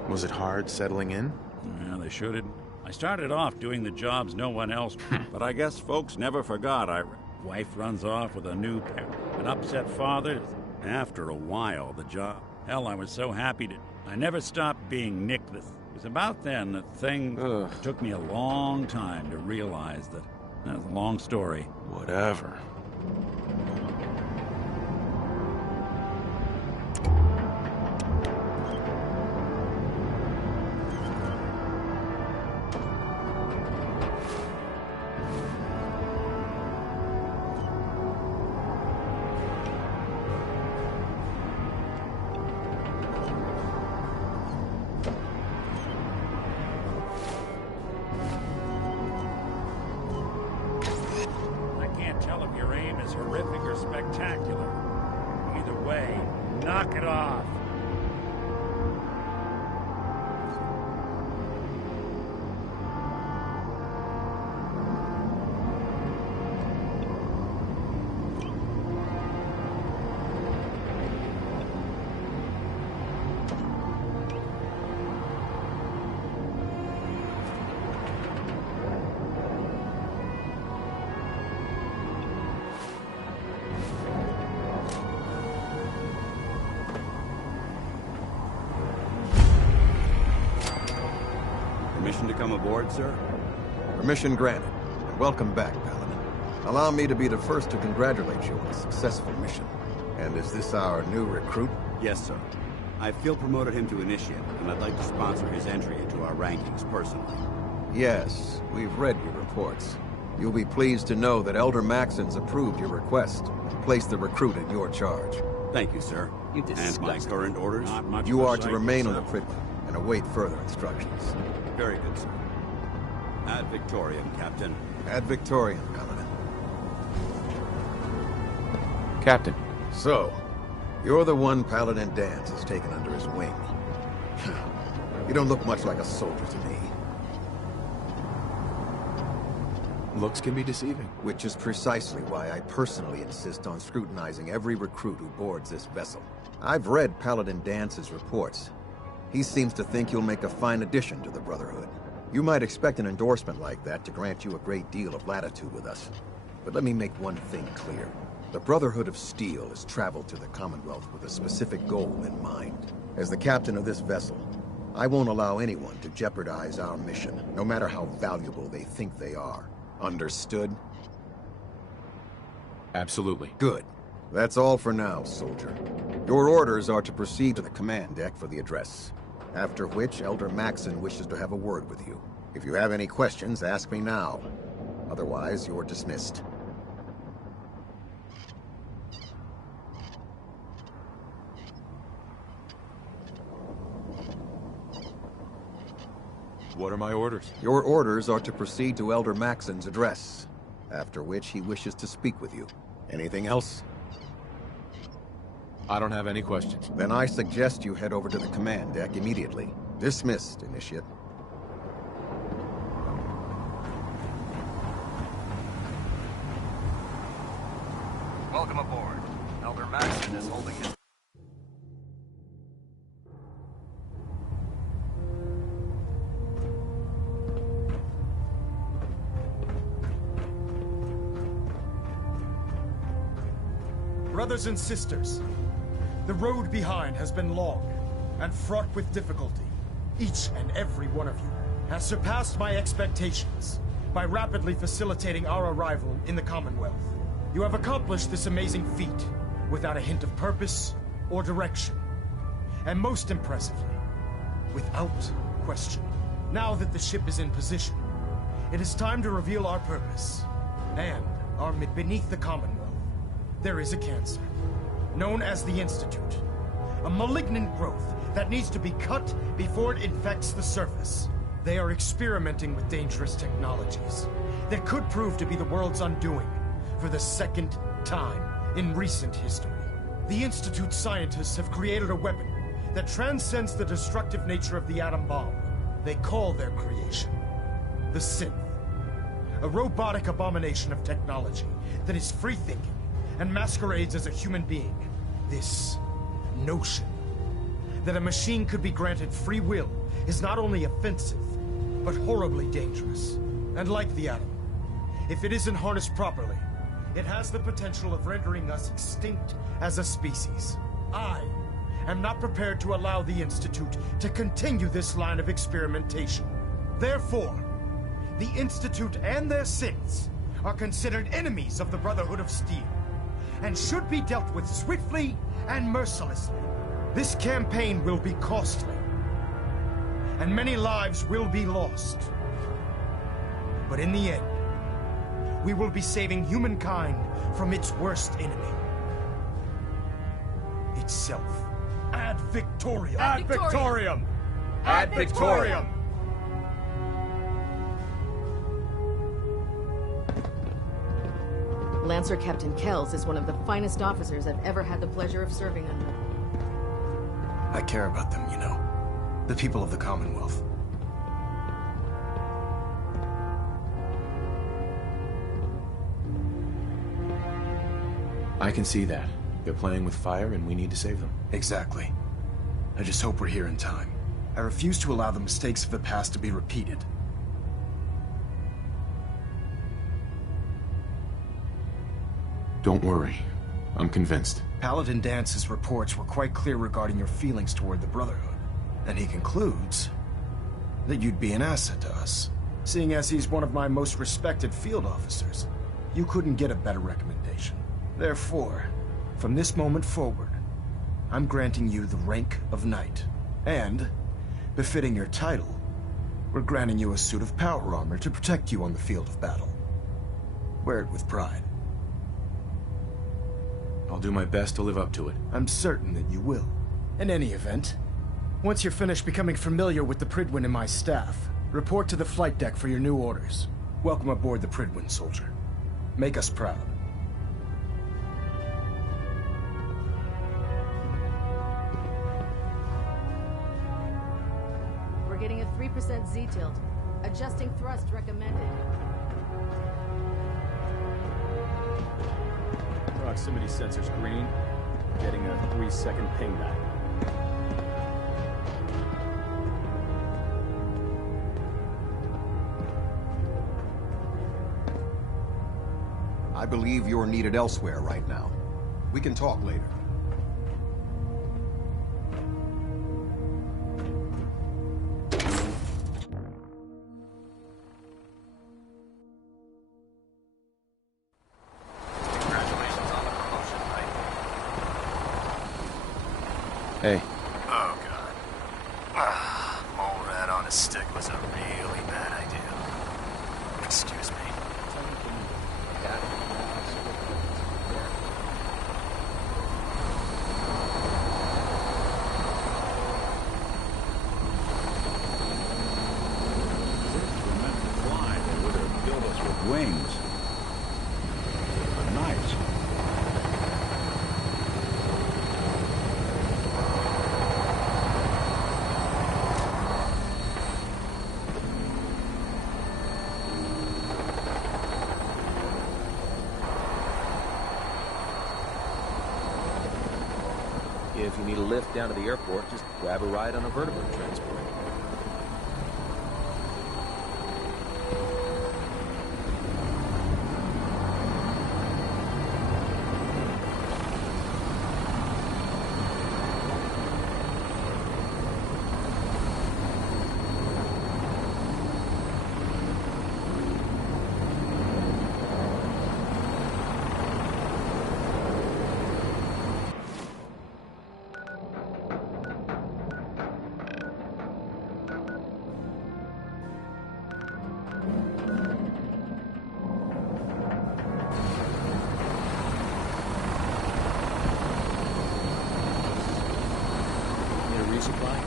Was it hard settling in? Yeah, they sure didn't. I started off doing the jobs no one else, but I guess folks never forgot. Wife runs off with a new parent, an upset father. After a while, the job... Hell, I was so happy to... I never stopped being Nick. It was about then that thing took me a long time to realize that... That's a long story. Whatever. Tell if your aim is horrific or spectacular. Either way, knock it off. Permission to come aboard, sir? Permission granted. And welcome back, Paladin. Allow me to be the first to congratulate you on a successful mission. And is this our new recruit? Yes, sir. I feel promoted him to initiate, and I'd like to sponsor his entry into our rankings personally. Yes, we've read your reports. You'll be pleased to know that Elder Maxon's approved your request and placed the recruit in your charge. Thank you, sir. And my current orders? You are to remain on the Pridman and await further instructions. Very good, sir. Ad Victoriam, Captain. Ad Victoriam, Paladin. Captain. So, you're the one Paladin Danse has taken under his wing. You don't look much like a soldier to me. Looks can be deceiving. Which is precisely why I personally insist on scrutinizing every recruit who boards this vessel. I've read Paladin Dance's reports. He seems to think you'll make a fine addition to the Brotherhood. You might expect an endorsement like that to grant you a great deal of latitude with us. But let me make one thing clear. The Brotherhood of Steel has traveled to the Commonwealth with a specific goal in mind. As the captain of this vessel, I won't allow anyone to jeopardize our mission, no matter how valuable they think they are. Understood? Absolutely. Good. That's all for now, soldier. Your orders are to proceed to the command deck for the address. After which, Elder Maxon wishes to have a word with you. If you have any questions, ask me now. Otherwise, you're dismissed. What are my orders? Your orders are to proceed to Elder Maxon's address, after which he wishes to speak with you. Anything else? I don't have any questions. Then I suggest you head over to the command deck immediately. Dismissed, Initiate. Welcome aboard. Elder Maxon is holding his... Brothers and sisters, the road behind has been long and fraught with difficulty. Each and every one of you has surpassed my expectations by rapidly facilitating our arrival in the Commonwealth. You have accomplished this amazing feat without a hint of purpose or direction. And most impressively, without question. Now that the ship is in position, it is time to reveal our purpose and our beneath the Commonwealth. There is a cancer, known as the Institute. A malignant growth that needs to be cut before it infects the surface. They are experimenting with dangerous technologies that could prove to be the world's undoing for the second time in recent history. The Institute scientists have created a weapon that transcends the destructive nature of the atom bomb. They call their creation the Synth. A robotic abomination of technology that is free-thinking and masquerades as a human being. This notion that a machine could be granted free will is not only offensive, but horribly dangerous. And like the atom, if it isn't harnessed properly, it has the potential of rendering us extinct as a species. I am not prepared to allow the Institute to continue this line of experimentation. Therefore, the Institute and their synths are considered enemies of the Brotherhood of Steel, and should be dealt with swiftly and mercilessly. This campaign will be costly, and many lives will be lost. But in the end, we will be saving humankind from its worst enemy. Itself. Ad Victoriam! Ad Victoriam! Ad Victoriam! Lancer Captain Kells is one of the finest officers I've ever had the pleasure of serving under. I care about them, you know. The people of the Commonwealth. I can see that. They're playing with fire and we need to save them. Exactly. I just hope we're here in time. I refuse to allow the mistakes of the past to be repeated. Don't worry. I'm convinced. Paladin Dance's reports were quite clear regarding your feelings toward the Brotherhood. And he concludes that you'd be an asset to us. Seeing as he's one of my most respected field officers, you couldn't get a better recommendation. Therefore, from this moment forward, I'm granting you the rank of Knight. And, befitting your title, we're granting you a suit of power armor to protect you on the field of battle. Wear it with pride. I'll do my best to live up to it. I'm certain that you will. In any event, once you're finished becoming familiar with the Pridwin and my staff, report to the flight deck for your new orders. Welcome aboard the Pridwin, soldier. Make us proud. We're getting a 3% Z-tilt. Adjusting thrust recommended. Proximity sensor's green. Getting a 3-second ping back. I believe you're needed elsewhere right now. We can talk later. Hey. Oh, God. Mole rat on a stick was a really bad idea. Excuse me. If you need a lift down to the airport, just grab a ride on a vertebrate transport. Resupply?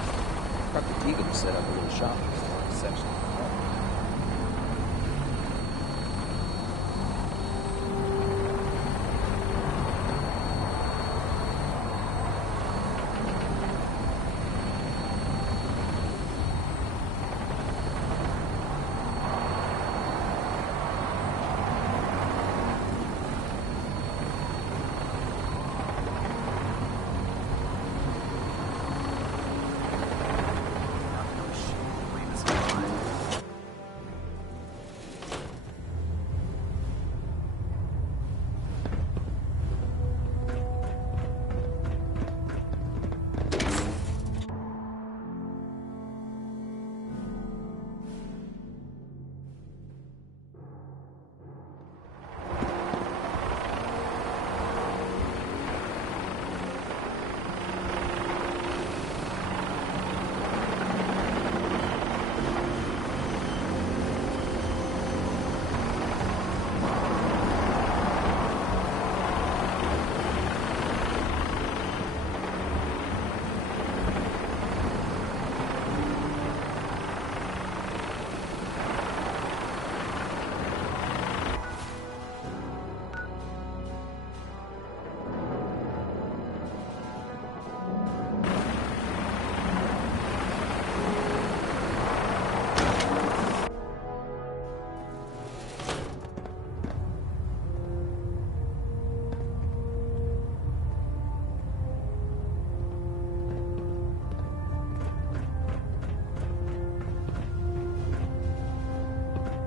Dr. Tegan set up a little shop in this long section of the park.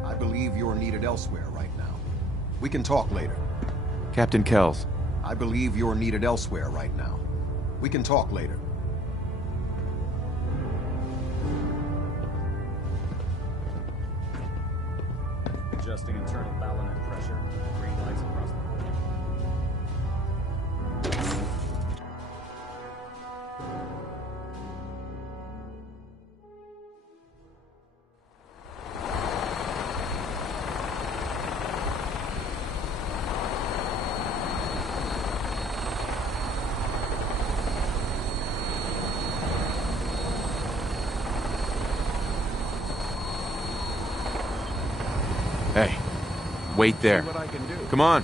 I believe you're needed elsewhere right now. We can talk later. Captain Kells. I believe you're needed elsewhere right now. We can talk later. Adjusting internal balance and pressure. Green lights across the board. Hey, wait there. See what I can do. Come on.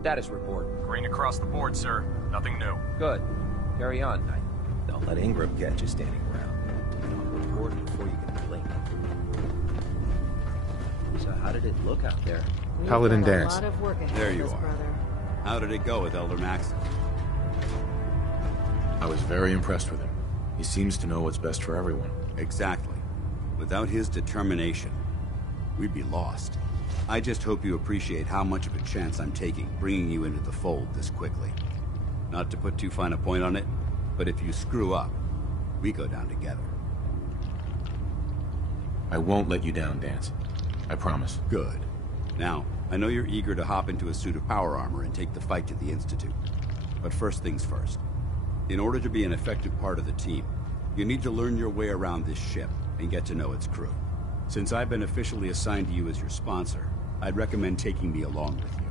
Status report. Green across the board, sir. Nothing new. Good. Carry on, Knight. Don't let Ingram catch you standing around. I'll report before you can blink. So how did it look out there? Paladin Dance. A lot of work ahead There of you us, are. brother. How did it go with Elder Maxon? I was very impressed with him. He seems to know what's best for everyone. Exactly. Without his determination, we'd be lost. I just hope you appreciate how much of a chance I'm taking bringing you into the fold this quickly. Not to put too fine a point on it, but if you screw up, we go down together. I won't let you down, Dance. I promise. Good. Now, I know you're eager to hop into a suit of power armor and take the fight to the Institute. But first things first. In order to be an effective part of the team, you need to learn your way around this ship and get to know its crew. Since I've been officially assigned to you as your sponsor, I'd recommend taking me along with you.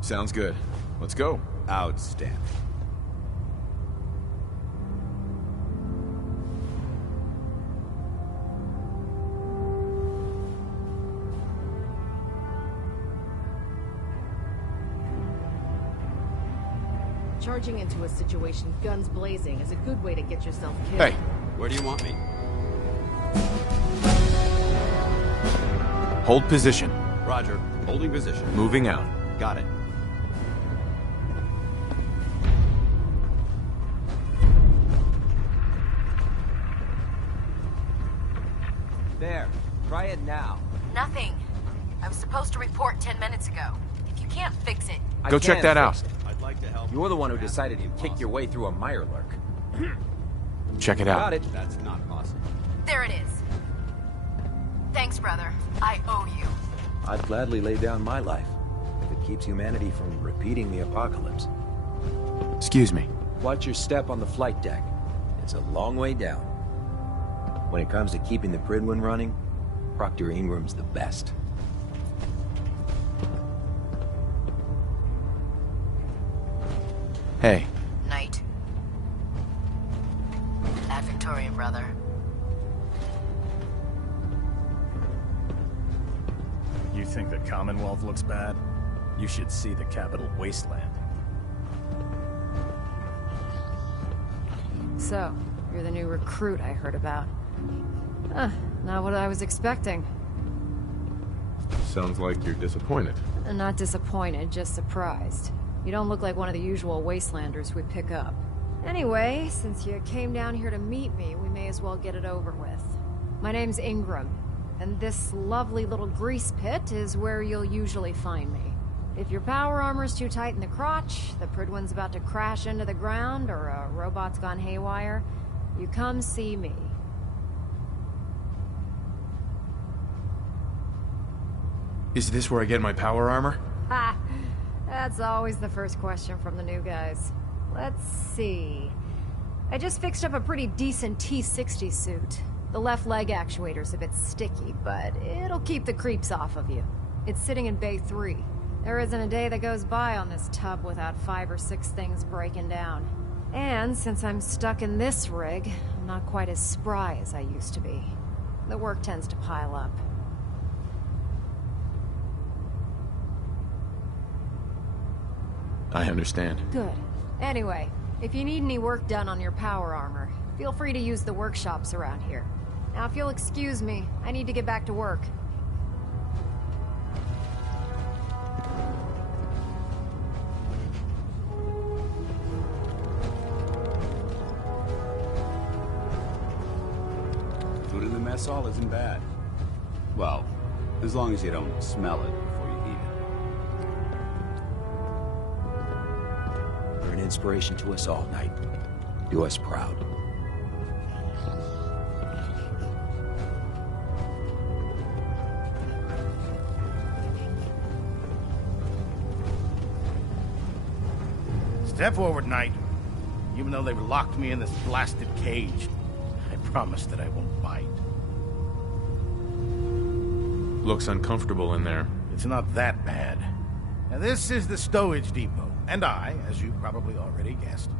Sounds good. Let's go. Outstanding. Charging into a situation guns blazing is a good way to get yourself killed. Hey, where do you want me? Hold position. Roger. Holding position. Moving out. Got it. There. Try it now. Nothing. I was supposed to report 10 minutes ago. If you can't fix it... Go check that out. I'd like to help. You're the one who decided to kick your way through a Mirelurk. Check it out. Got it. That's not possible. There it is. Thanks, brother. I owe you. I'd gladly lay down my life if it keeps humanity from repeating the apocalypse. Excuse me. Watch your step on the flight deck. It's a long way down. When it comes to keeping the Pridwin running, Proctor Ingram's the best. Hey. Knight. Ad Victorian, brother. You think the Commonwealth looks bad? You should see the capital wasteland. So, you're the new recruit I heard about. Not what I was expecting. Sounds like you're disappointed. Not disappointed, just surprised. You don't look like one of the usual wastelanders we pick up. Anyway, since you came down here to meet me, we may as well get it over with. My name's Ingram, and this lovely little grease pit is where you'll usually find me. If your power armor's too tight in the crotch, the Pridwin's about to crash into the ground, or a robot's gone haywire, you come see me. Is this where I get my power armor? Ha! That's always the first question from the new guys. Let's see. I just fixed up a pretty decent T-60 suit. The left leg actuator's a bit sticky, but it'll keep the creeps off of you. It's sitting in Bay 3. There isn't a day that goes by on this tub without 5 or 6 things breaking down. And since I'm stuck in this rig, I'm not quite as spry as I used to be. The work tends to pile up. I understand. Good. Anyway, if you need any work done on your power armor, feel free to use the workshops around here. Now, if you'll excuse me, I need to get back to work. Food in the mess hall isn't bad. Well, as long as you don't smell it before you eat it. You're an inspiration to us all, Knight. Do us proud. Step forward, Knight. Even though they've locked me in this blasted cage, I promise that I won't bite. Looks uncomfortable in there. It's not that bad. Now, this is the stowage depot, and I, as you probably already guessed,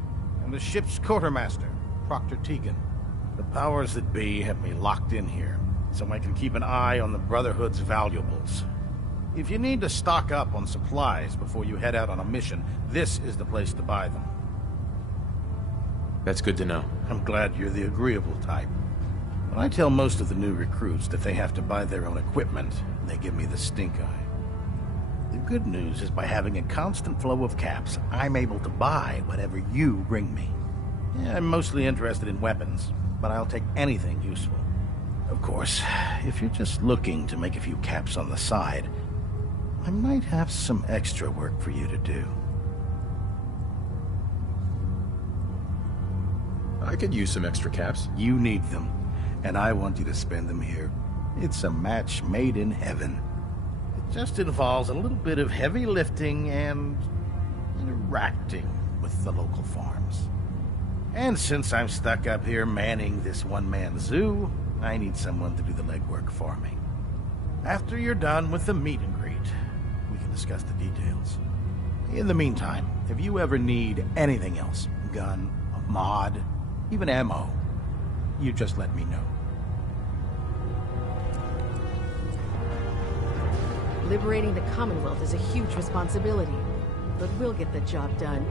am the ship's quartermaster, Proctor Tegan. The powers that be have me locked in here, so I can keep an eye on the Brotherhood's valuables. If you need to stock up on supplies before you head out on a mission, this is the place to buy them. That's good to know. I'm glad you're the agreeable type. When I tell most of the new recruits that they have to buy their own equipment, they give me the stink eye. The good news is by having a constant flow of caps, I'm able to buy whatever you bring me. Yeah, I'm mostly interested in weapons, but I'll take anything useful. Of course, if you're just looking to make a few caps on the side, I might have some extra work for you to do. I could use some extra caps. You need them, and I want you to spend them here. It's a match made in heaven. It just involves a little bit of heavy lifting and interacting with the local farms. And since I'm stuck up here manning this one-man zoo, I need someone to do the legwork for me. After you're done with the meet and greet, we can discuss the details. In the meantime, if you ever need anything else, gun, a mod, even ammo, you just let me know. Liberating the Commonwealth is a huge responsibility, but we'll get the job done.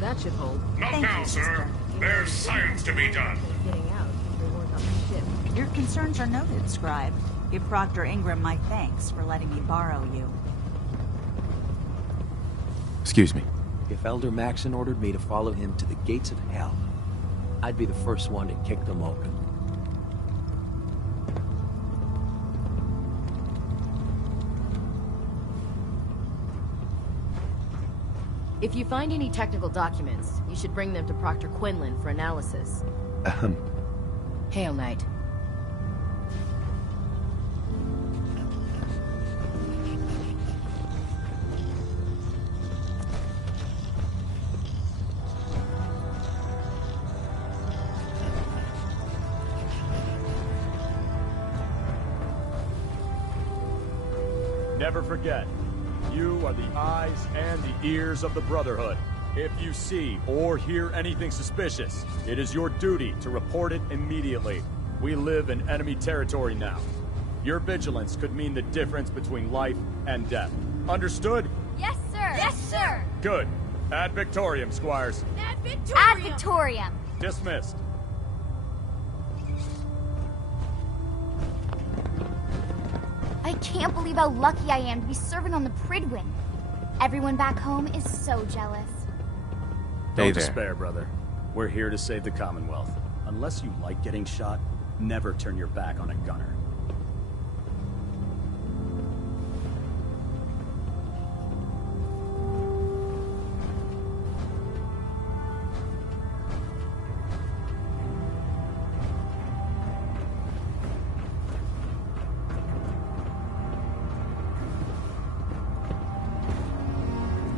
That should hold. Not now, sir. There's science to be done. Getting out. They weren't on the ship. Your concerns are noted, Scribe. Give Proctor Ingram my thanks for letting me borrow you. Excuse me. If Elder Maxon ordered me to follow him to the gates of hell, I'd be the first one to kick them open. If you find any technical documents, you should bring them to Proctor Quinlan for analysis. Hail, Knight. Never forget, you are the eyes and the ears of the Brotherhood. If you see or hear anything suspicious, it is your duty to report it immediately. We live in enemy territory now. Your vigilance could mean the difference between life and death. Understood? Yes, sir. Yes, sir. Good. Ad Victoriam, Squires. Ad Victoriam. Ad Victoriam. Dismissed. I can't believe how lucky I am to be serving on the Pridwin. Everyone back home is so jealous. Don't despair, brother. We're here to save the Commonwealth. Unless you like getting shot, never turn your back on a gunner.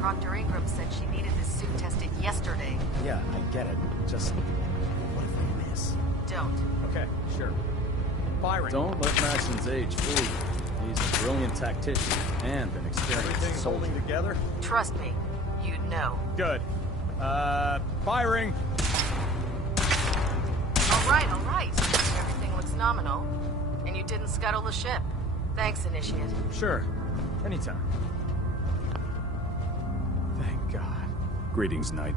Proctor Ingram said she needed this suit tested yesterday. Yeah, I get it. Just... what if I miss? Don't. Okay, sure. Firing. Don't let Maxon's age fool you. He's a brilliant tactician and an experienced Everything's soldier. Holding together? Trust me, you'd know. Good. Firing! All right. Everything looks nominal. And you didn't scuttle the ship. Thanks, Initiate. Sure. Anytime. Thank God. Greetings, Knight.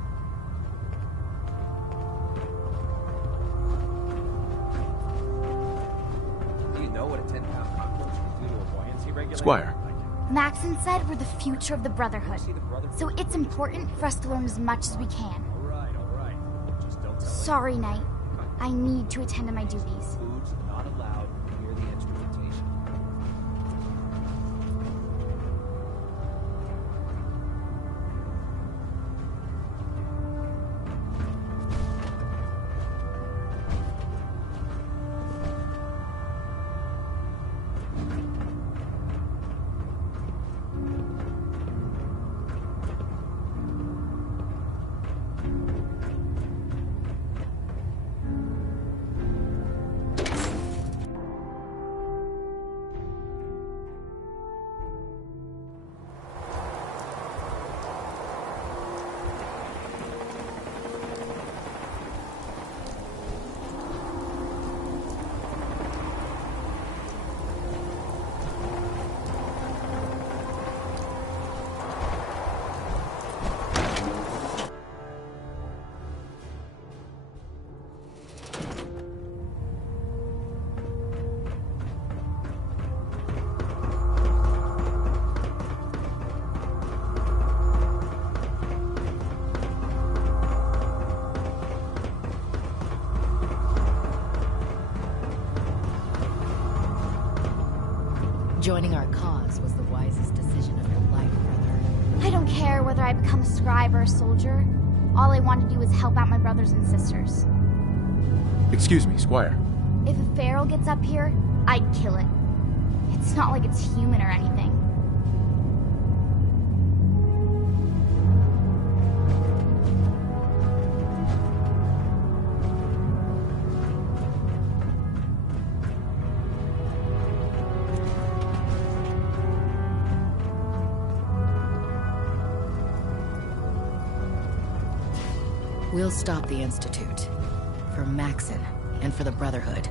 Squire. Maxon said we're the future of the Brotherhood, so it's important for us to learn as much as we can. Alright. Just don't tell Sorry, Knight. I need to attend to my duties. Foods not allowed near the instrumentation. Joining our cause was the wisest decision of your life, brother. I don't care whether I become a scribe or a soldier. All I want to do is help out my brothers and sisters. Excuse me, Squire. If a feral gets up here, I'd kill it. It's not like it's human or anything. We'll stop the Institute. For Maxon, and for the Brotherhood.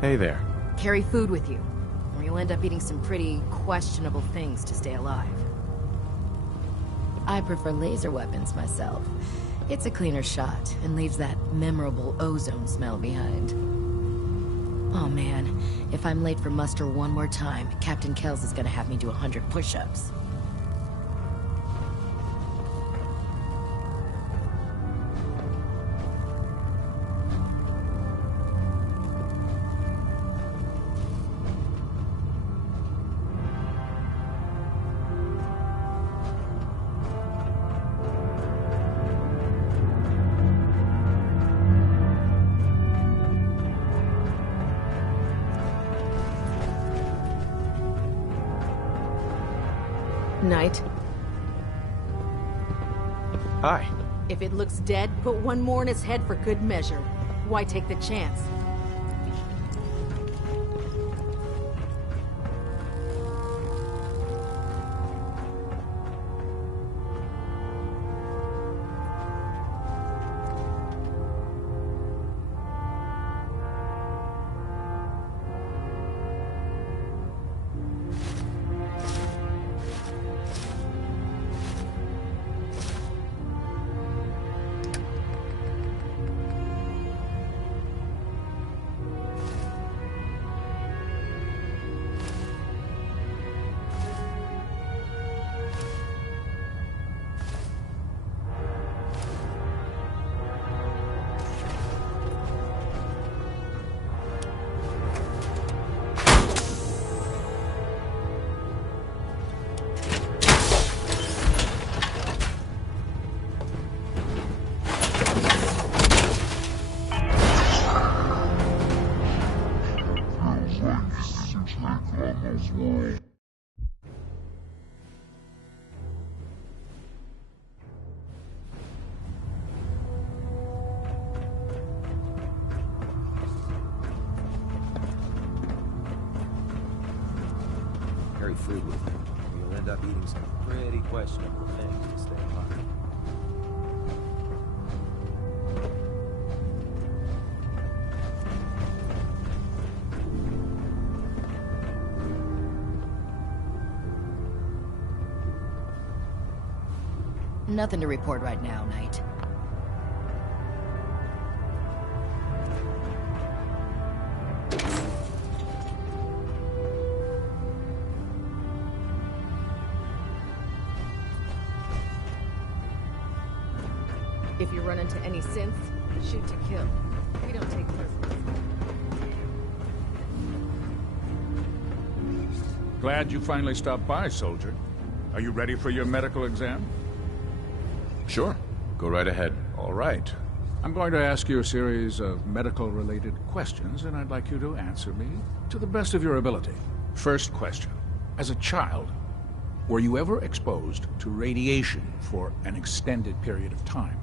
Hey there. Carry food with you, or you'll end up eating some pretty questionable things to stay alive. I prefer laser weapons myself. It's a cleaner shot, and leaves that memorable ozone smell behind. Oh man, if I'm late for muster one more time, Captain Kells is gonna have me do 100 push-ups. Knight. Hi. If it looks dead, put one more in its head for good measure. Why take the chance? Carry food with you. You'll end up eating some pretty questionable things to stay alive. Nothing to report right now, Knight. If you run into any synths, shoot to kill. We don't take prisoners. Glad you finally stopped by, soldier. Are you ready for your medical exam? Sure. Go right ahead. All right. I'm going to ask you a series of medical-related questions, and I'd like you to answer me to the best of your ability. First question. As a child, were you ever exposed to radiation for an extended period of time?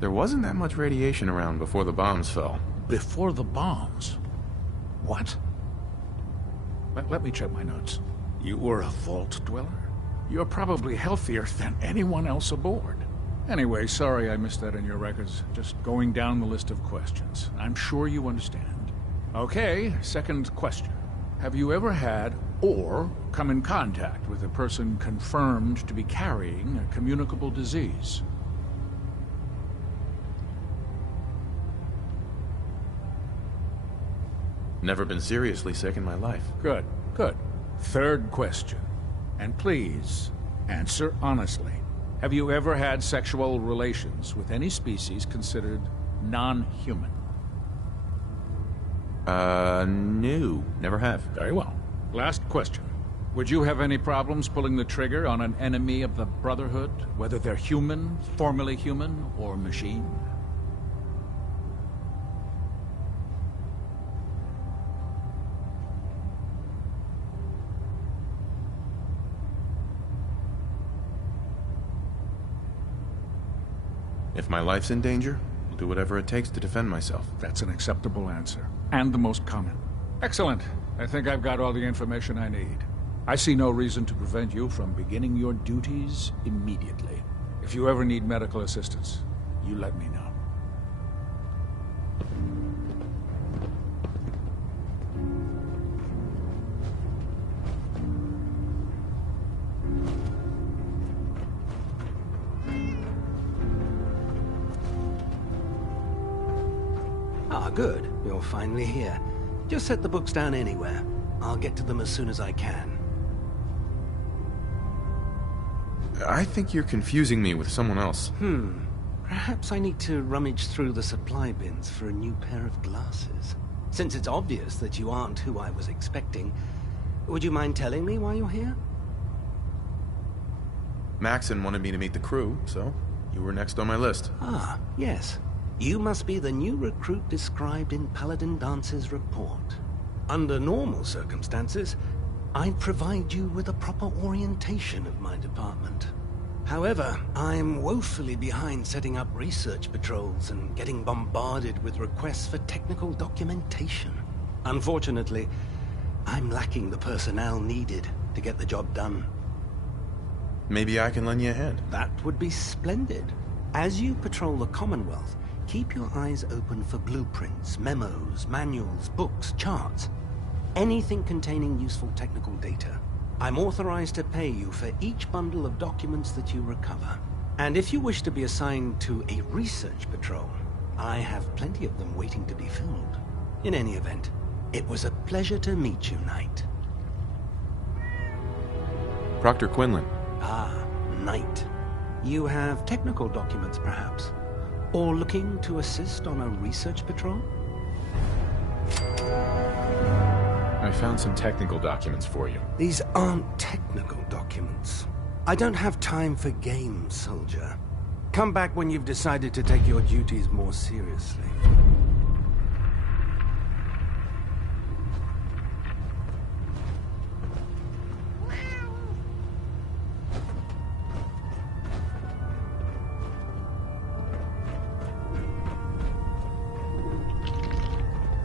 There wasn't that much radiation around before the bombs fell. Before the bombs? What? Let me check my notes. You were a vault dweller? You're probably healthier than anyone else aboard. Anyway, sorry I missed that in your records. Just going down the list of questions. I'm sure you understand. Okay, second question. Have you ever had or come in contact with a person confirmed to be carrying a communicable disease? Never been seriously sick in my life. Good, good. Third question. And please, answer honestly. Have you ever had sexual relations with any species considered non-human? No. Never have. Very well. Last question. Would you have any problems pulling the trigger on an enemy of the Brotherhood, whether they're human, formerly human, or machine? If my life's in danger, I'll do whatever it takes to defend myself. That's an acceptable answer. And the most common. Excellent. I think I've got all the information I need. I see no reason to prevent you from beginning your duties immediately. If you ever need medical assistance, you let me know. Ah, good. You're finally here. Just set the books down anywhere. I'll get to them as soon as I can. I think you're confusing me with someone else. Perhaps I need to rummage through the supply bins for a new pair of glasses. Since it's obvious that you aren't who I was expecting, would you mind telling me why you're here? Maxon wanted me to meet the crew, so you were next on my list. Ah, yes. You must be the new recruit described in Paladin Dance's report. Under normal circumstances, I'd provide you with a proper orientation of my department. However, I'm woefully behind setting up research patrols and getting bombarded with requests for technical documentation. Unfortunately, I'm lacking the personnel needed to get the job done. Maybe I can lend you a hand. That would be splendid. As you patrol the Commonwealth, keep your eyes open for blueprints, memos, manuals, books, charts. Anything containing useful technical data. I'm authorized to pay you for each bundle of documents that you recover. And if you wish to be assigned to a research patrol, I have plenty of them waiting to be filled. In any event, it was a pleasure to meet you, Knight. Proctor Quinlan. Ah, Knight. You have technical documents, perhaps? Or looking to assist on a research patrol? I found some technical documents for you. These aren't technical documents. I don't have time for games, soldier. Come back when you've decided to take your duties more seriously.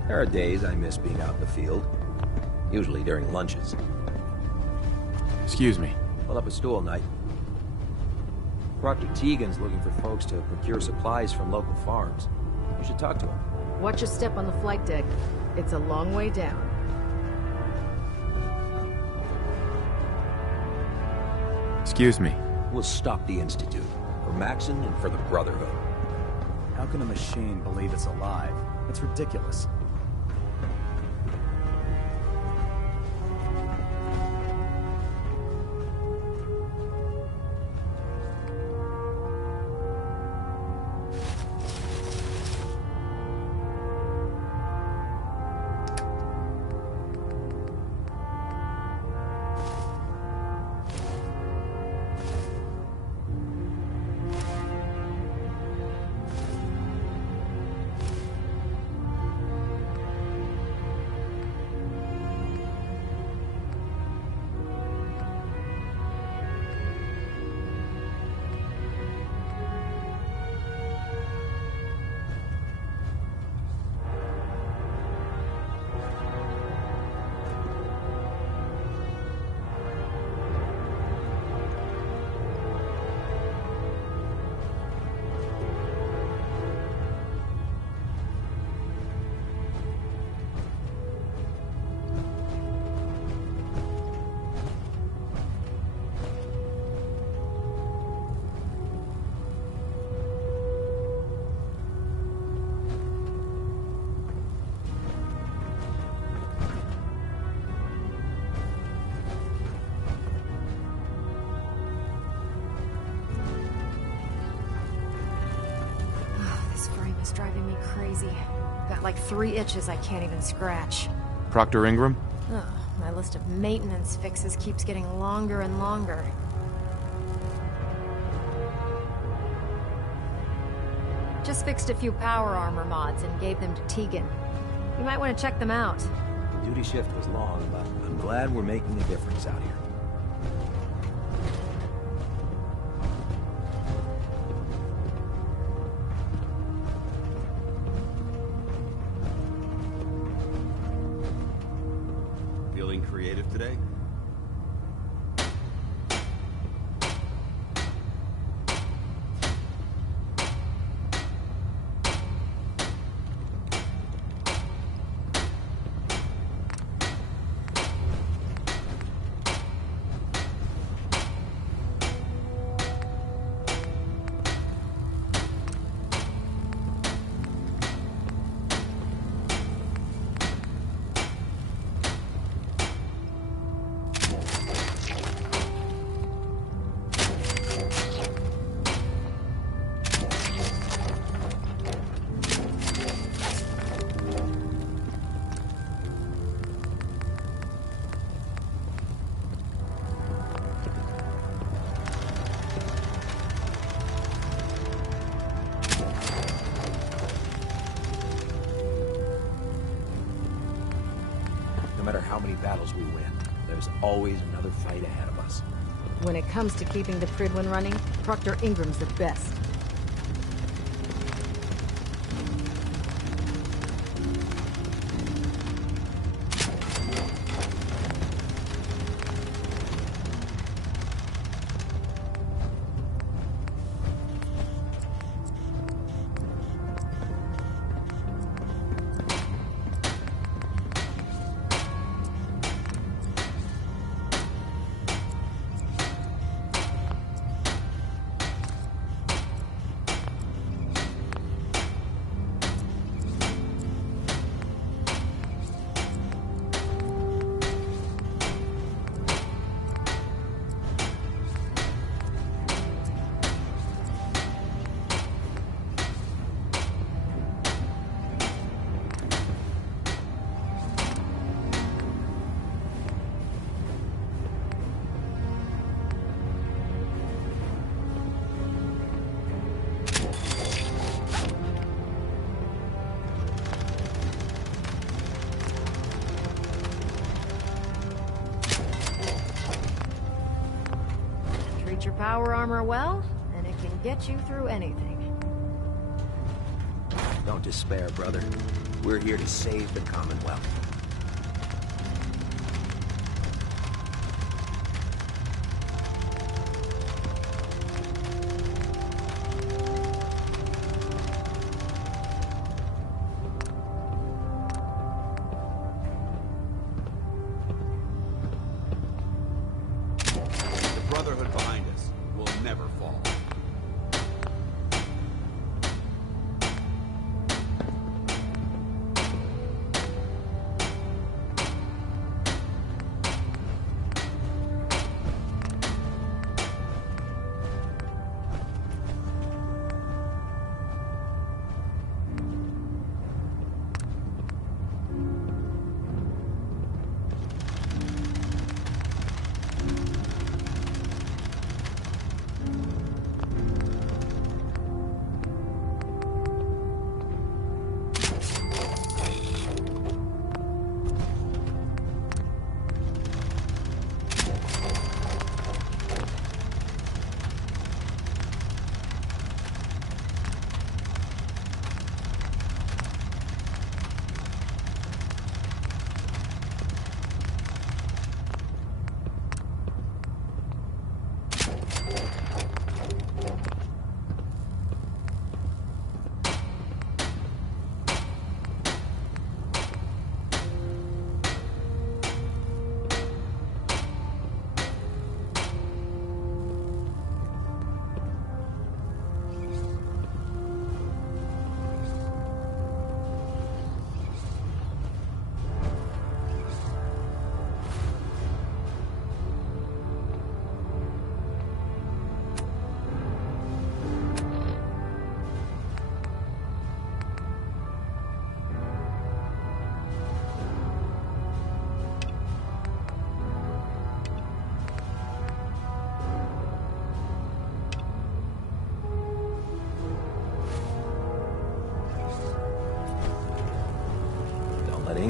There are days I miss being out in the field. Usually during lunches. Excuse me. Pull up a stool, Knight. Proctor Tegan's looking for folks to procure supplies from local farms. You should talk to him. Watch your step on the flight deck. It's a long way down. Excuse me. We'll stop the Institute. For Maxon and for the Brotherhood. How can a machine believe it's alive? It's ridiculous. just driving me crazy. Got like 3 itches I can't even scratch. Proctor Ingram? Ugh, my list of maintenance fixes keeps getting longer and longer. Just fixed a few power armor mods and gave them to Tegan. You might want to check them out. The duty shift was long, but I'm glad we're making a difference out here. Feeling creative today? No matter how many battles we win, there's always another fight ahead of us. When it comes to keeping the Pridwin running, Proctor Ingram's the best. Treat your power armor well, and it can get you through anything. Don't despair, brother. We're here to save the Commonwealth. The Brotherhood behind us will never fall.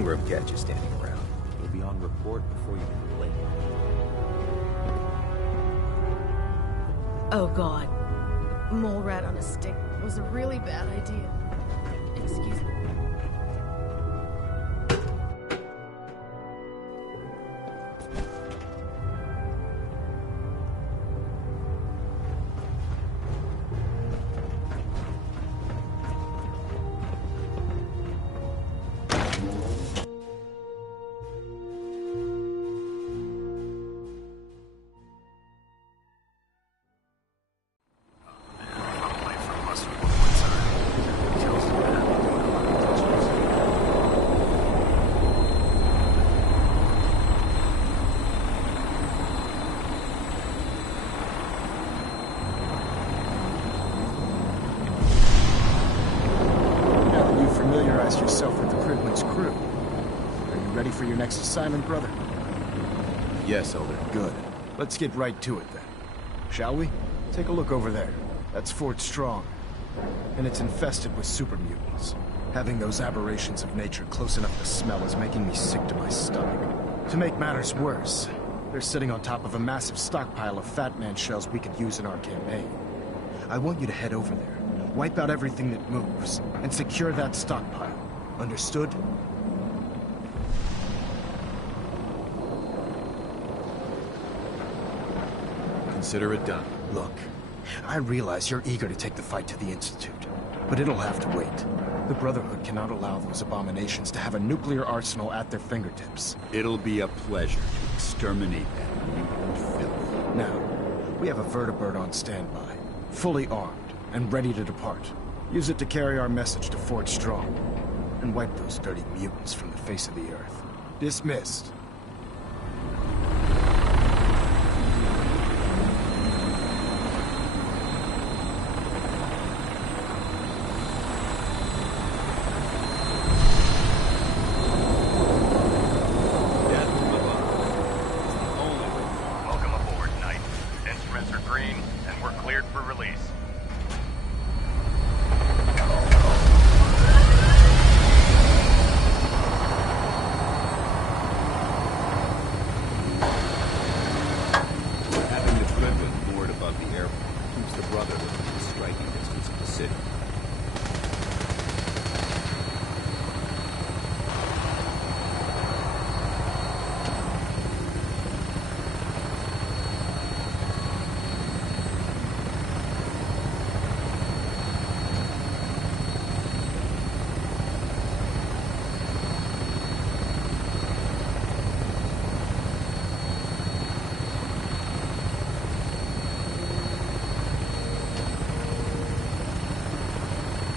Ingram catch you standing around, you'll be on report before you can blink. Oh god. Mole rat on a stick was a really bad idea. Excuse me. Yourself with the Pridwin's crew. Are you ready for your next assignment, brother? Yes, Elder. Good. Let's get right to it then. Shall we? Take a look over there. That's Fort Strong. And it's infested with super mutants. Having those aberrations of nature close enough to smell is making me sick to my stomach. To make matters worse, they're sitting on top of a massive stockpile of Fat Man shells we could use in our campaign. I want you to head over there, wipe out everything that moves, and secure that stockpile. Understood? Consider it done. Look, I realize you're eager to take the fight to the Institute, but it'll have to wait. The Brotherhood cannot allow those abominations to have a nuclear arsenal at their fingertips. It'll be a pleasure to exterminate that mutant filth. Now, we have a vertibird on standby, fully armed and ready to depart. Use it to carry our message to Fort Strong, and wipe those dirty mutants from the face of the earth. Dismissed. Welcome aboard, Knight. Instruments are green, and we're cleared for release.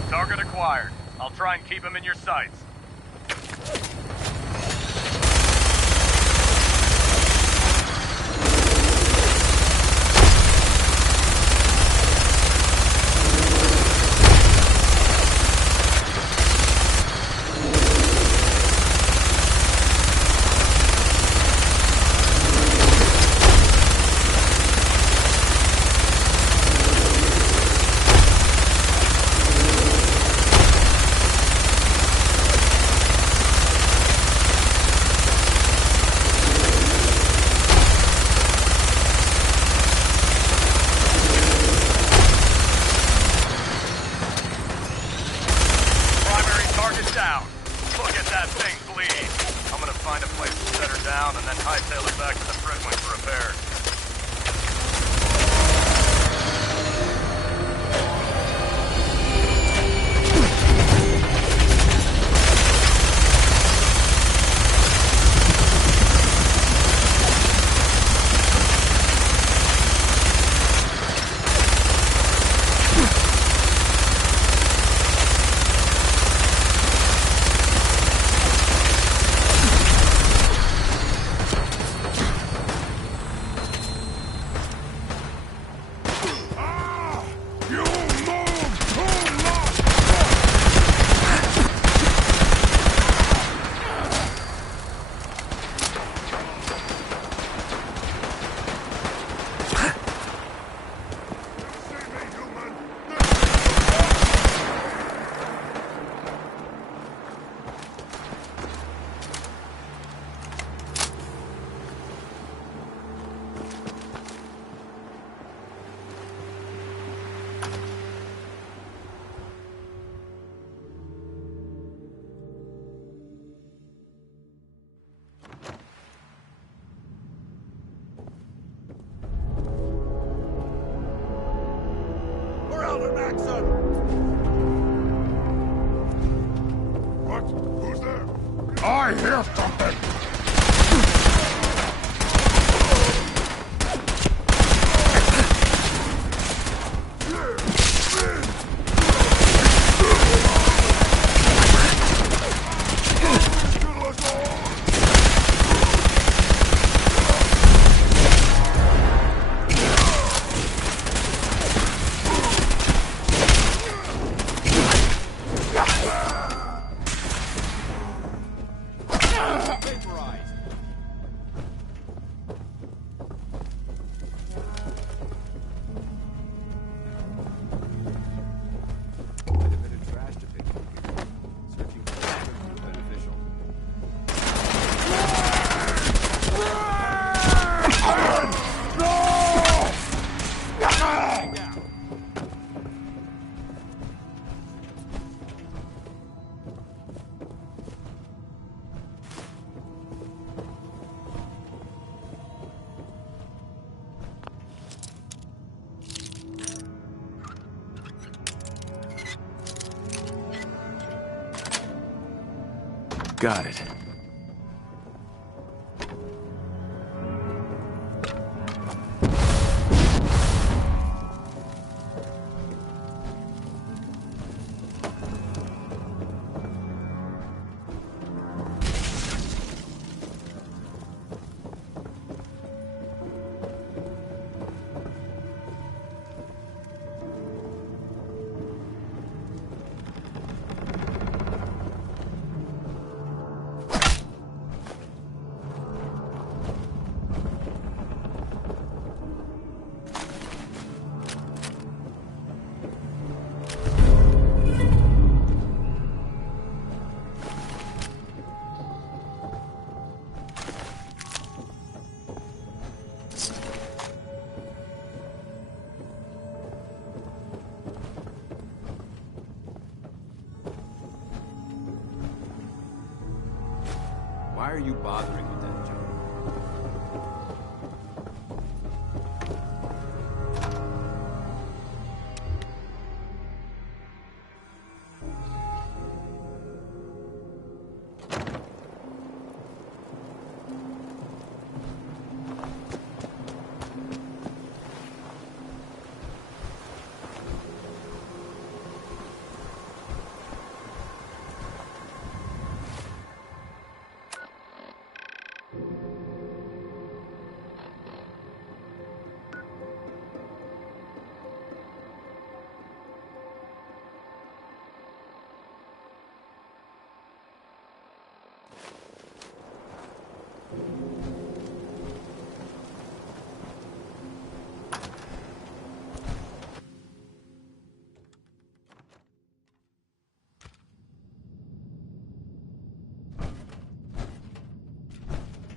Target acquired. I'll try and keep him in your sights. Elder Maxon! What? Who's there? I hear something! Got it. Why are you bothering with that junk?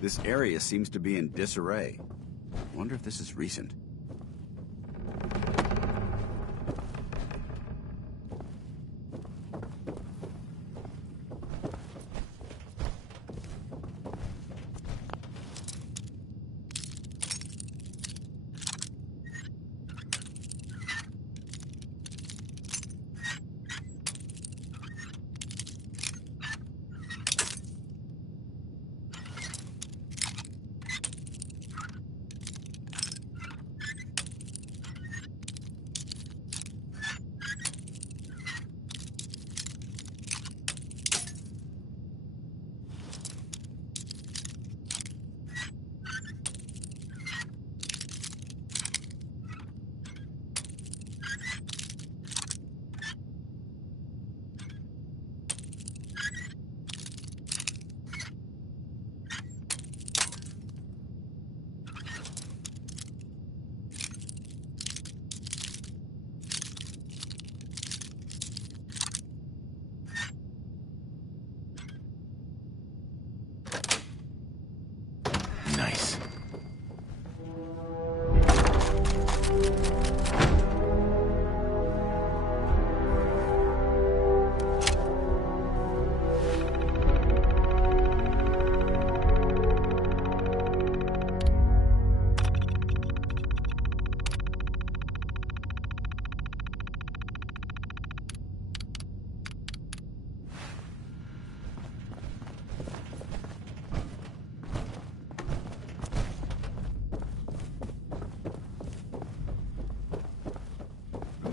This area seems to be in disarray. Wonder if this is recent.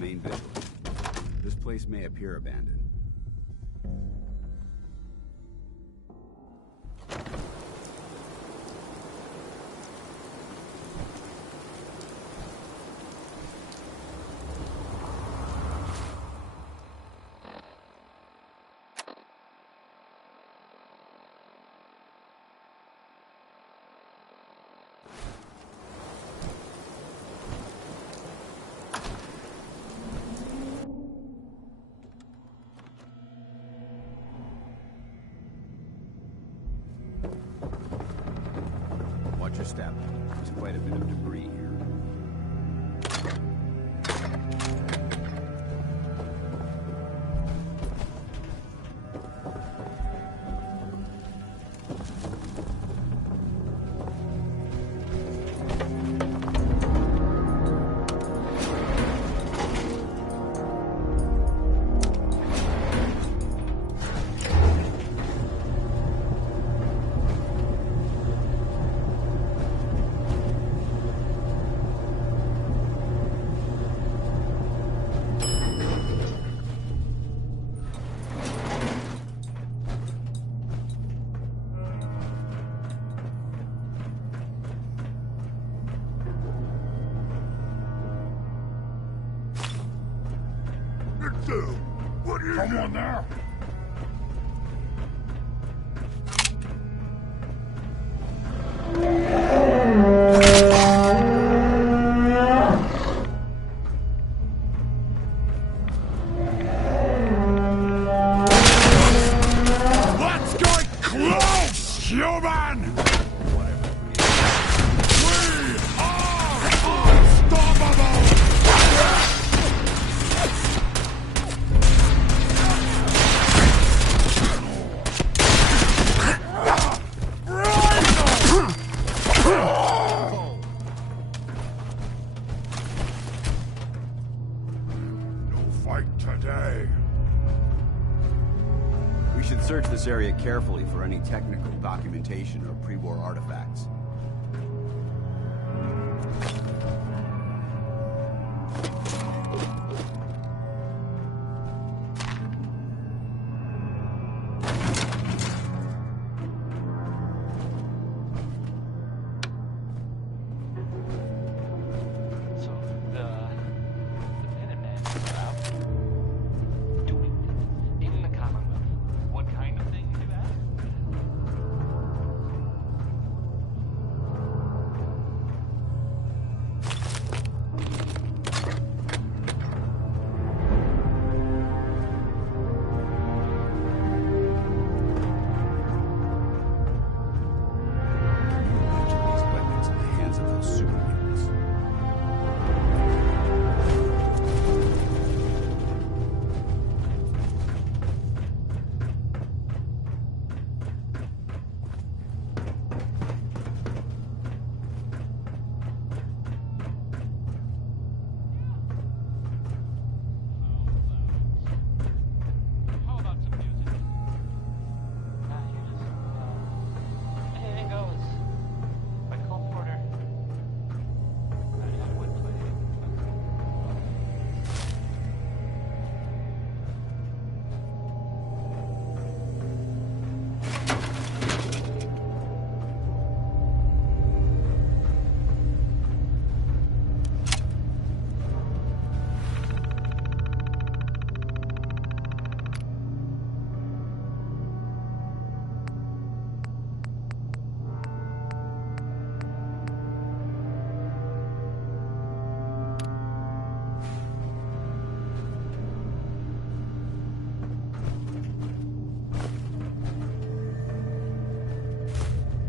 remain vigilant. This place may appear abandoned. Watch your step. There's quite a bit of debris here. What are you doing? Someone there? Let's get close, human! We are unstoppable! We should search this area carefully for any technical documentation or pre-war artifacts.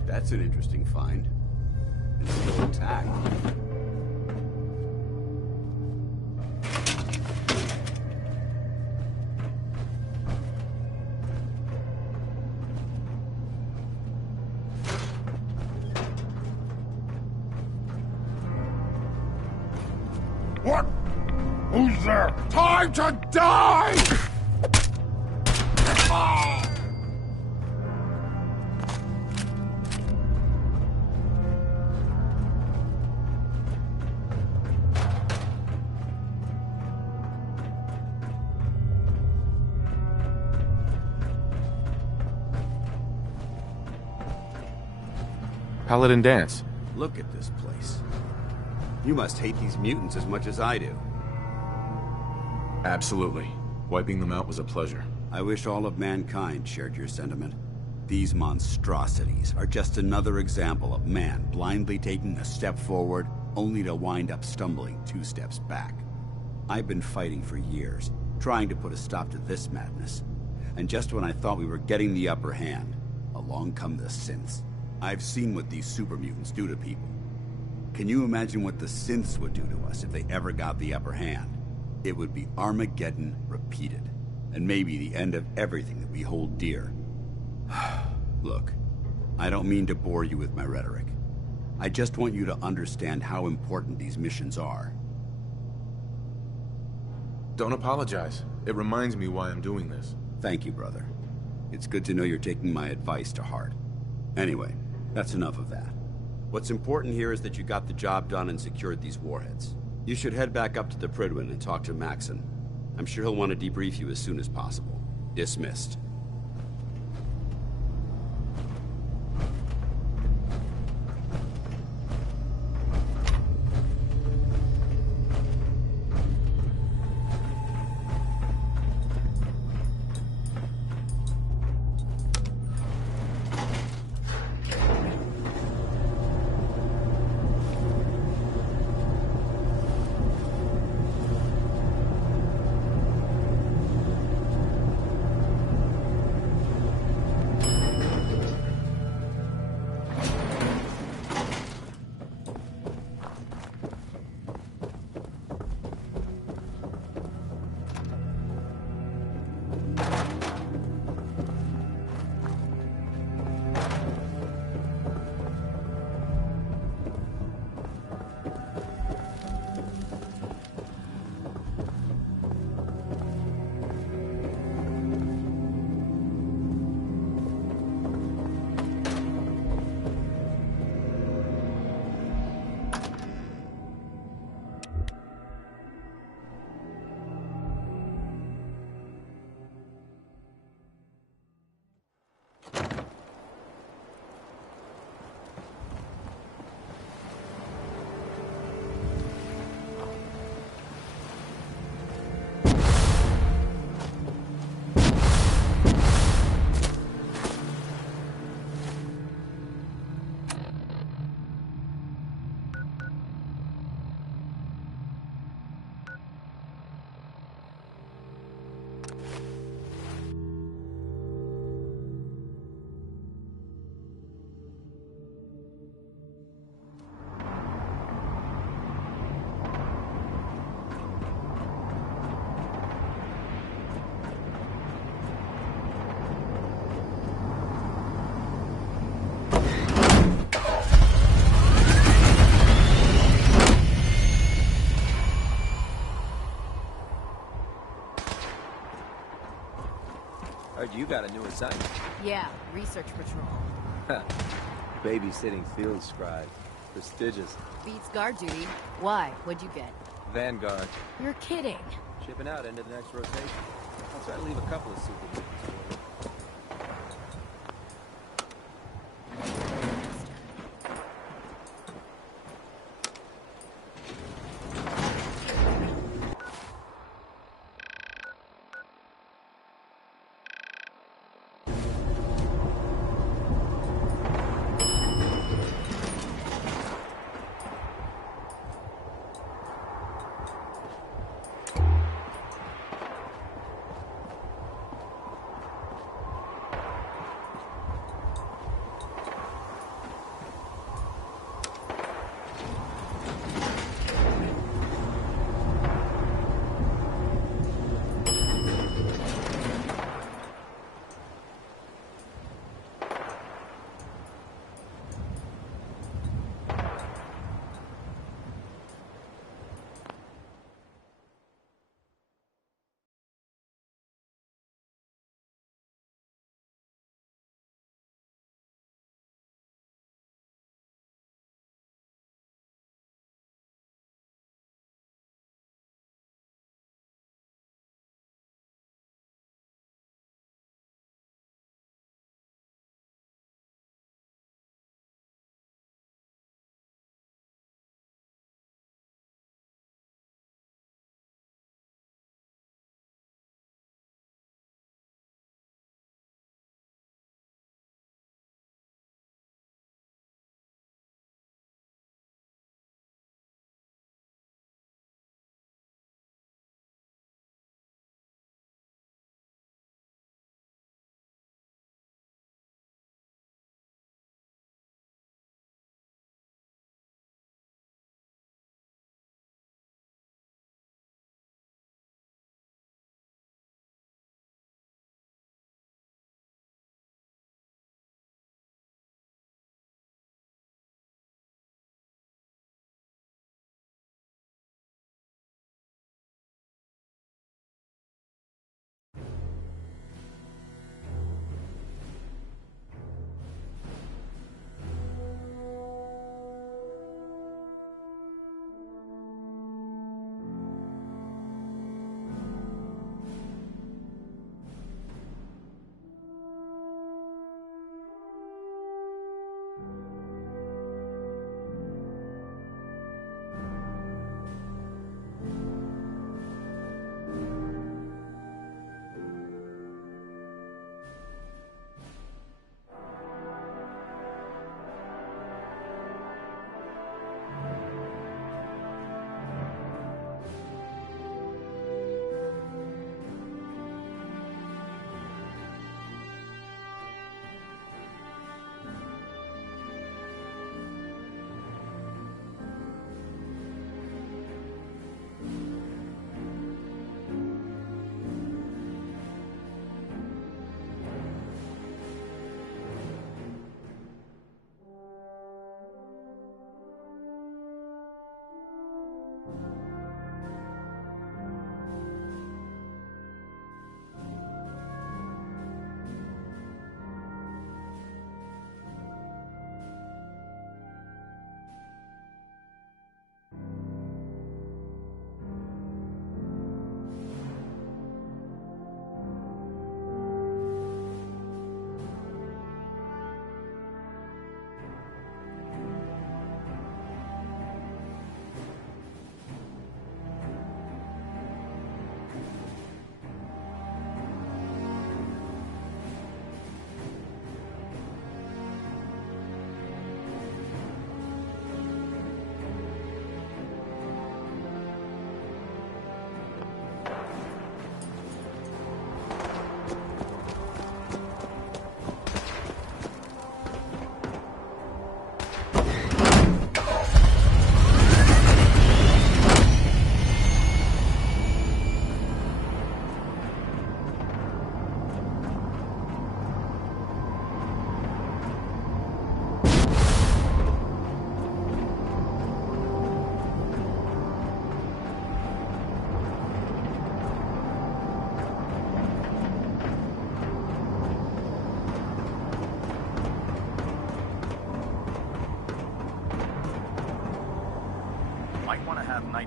That's an interesting find. It's still intact. What? Who's there? Time to die! Ah! Paladin Dance. Look at this place. You must hate these mutants as much as I do. Absolutely. Wiping them out was a pleasure. I wish all of mankind shared your sentiment. These monstrosities are just another example of man blindly taking a step forward, only to wind up stumbling 2 steps back. I've been fighting for years, trying to put a stop to this madness. And just when I thought we were getting the upper hand, along come the synths. I've seen what these super mutants do to people. Can you imagine what the synths would do to us if they ever got the upper hand? It would be Armageddon repeated, and maybe the end of everything that we hold dear. Look, I don't mean to bore you with my rhetoric. I just want you to understand how important these missions are. Don't apologize. It reminds me why I'm doing this. Thank you, brother. It's good to know you're taking my advice to heart. Anyway, that's enough of that. What's important here is that you got the job done and secured these warheads. You should head back up to the Prydwen and talk to Maxon. I'm sure he'll want to debrief you as soon as possible. Dismissed. Heard you got a new assignment. Yeah, research patrol. Babysitting field scribe. Prestigious. Beats guard duty. Why? What'd you get? Vanguard. You're kidding. Shipping out into the next rotation. I'll try to leave a couple of super mutants for you.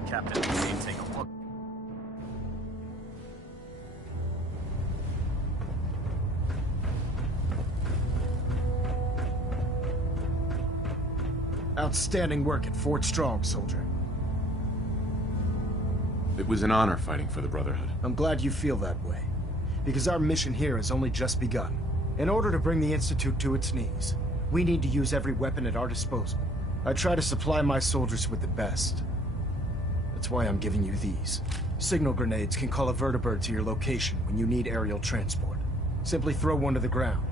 make Captain Machine take a look. Outstanding work at Fort Strong, soldier. It was an honor fighting for the Brotherhood. I'm glad you feel that way, because our mission here has only just begun. In order to bring the Institute to its knees, we need to use every weapon at our disposal. I try to supply my soldiers with the best. That's why I'm giving you these. Signal grenades can call a vertibird to your location when you need aerial transport. Simply throw one to the ground,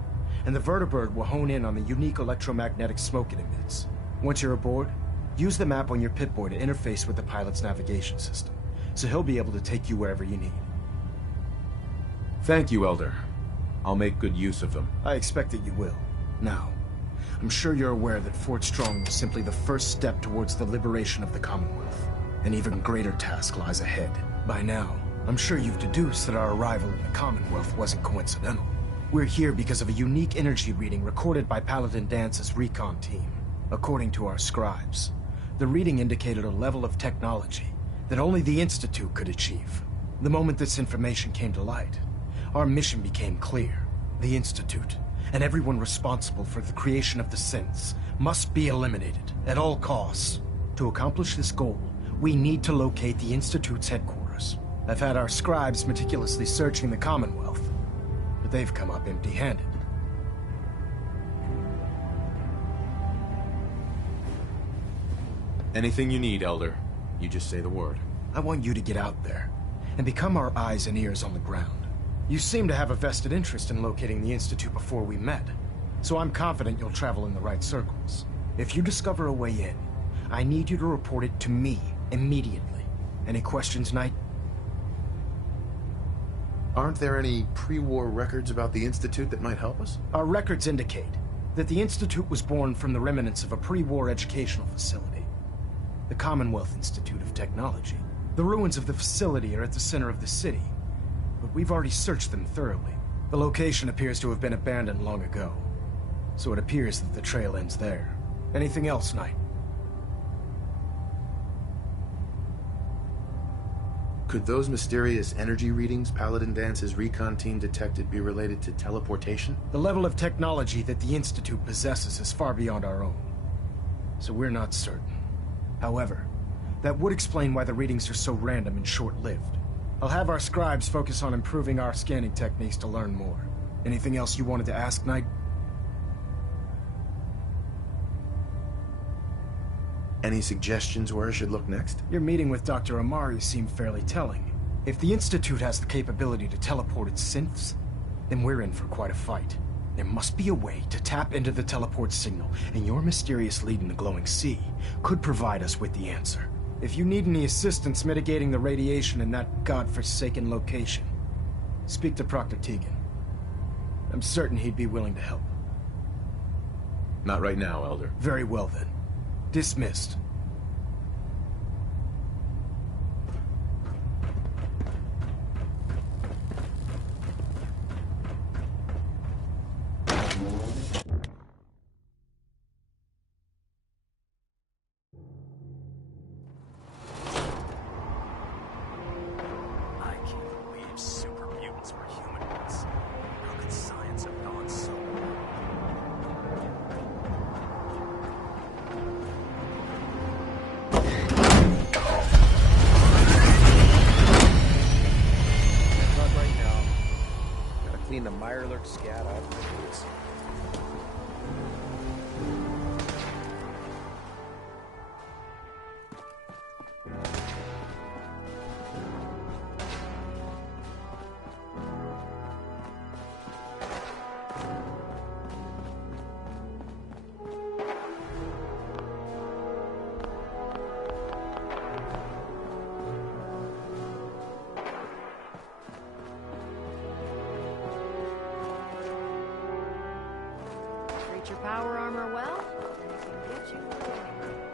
and the vertibird will hone in on the unique electromagnetic smoke it emits. Once you're aboard, use the map on your Pip-Boy to interface with the pilot's navigation system, so he'll be able to take you wherever you need. Thank you, Elder. I'll make good use of them. I expect that you will. Now, I'm sure you're aware that Fort Strong was simply the first step towards the liberation of the Commonwealth. An even greater task lies ahead. By now, I'm sure you've deduced that our arrival in the Commonwealth wasn't coincidental. We're here because of a unique energy reading recorded by Paladin Dance's recon team. According to our scribes, the reading indicated a level of technology that only the Institute could achieve. The moment this information came to light, our mission became clear. The Institute, and everyone responsible for the creation of the synths, must be eliminated at all costs. To accomplish this goal, we need to locate the Institute's headquarters. I've had our scribes meticulously searching the Commonwealth, but they've come up empty-handed. Anything you need, Elder. You just say the word. I want you to get out there and become our eyes and ears on the ground. You seem to have a vested interest in locating the Institute before we met, so I'm confident you'll travel in the right circles. If you discover a way in, I need you to report it to me immediately. Any questions, Knight? Aren't there any pre-war records about the Institute that might help us? Our records indicate that the Institute was born from the remnants of a pre-war educational facility, the Commonwealth Institute of Technology. The ruins of the facility are at the center of the city, but we've already searched them thoroughly. The location appears to have been abandoned long ago, so it appears that the trail ends there. Anything else, Knight? Could those mysterious energy readings Paladin Dance's recon team detected be related to teleportation? The level of technology that the Institute possesses is far beyond our own, so we're not certain. However, that would explain why the readings are so random and short-lived. I'll have our scribes focus on improving our scanning techniques to learn more. Anything else you wanted to ask, Knight? Any suggestions where I should look next? Your meeting with Dr. Amari seemed fairly telling. If the Institute has the capability to teleport its synths, then we're in for quite a fight. There must be a way to tap into the teleport signal, and your mysterious lead in the glowing sea could provide us with the answer. If you need any assistance mitigating the radiation in that godforsaken location, speak to Proctor Tegan. I'm certain he'd be willing to help. Not right now, Elder. Very well then. Dismissed. Clean the Mirelurk scat off the boots. Treat your power armor well, and it can get you where you need.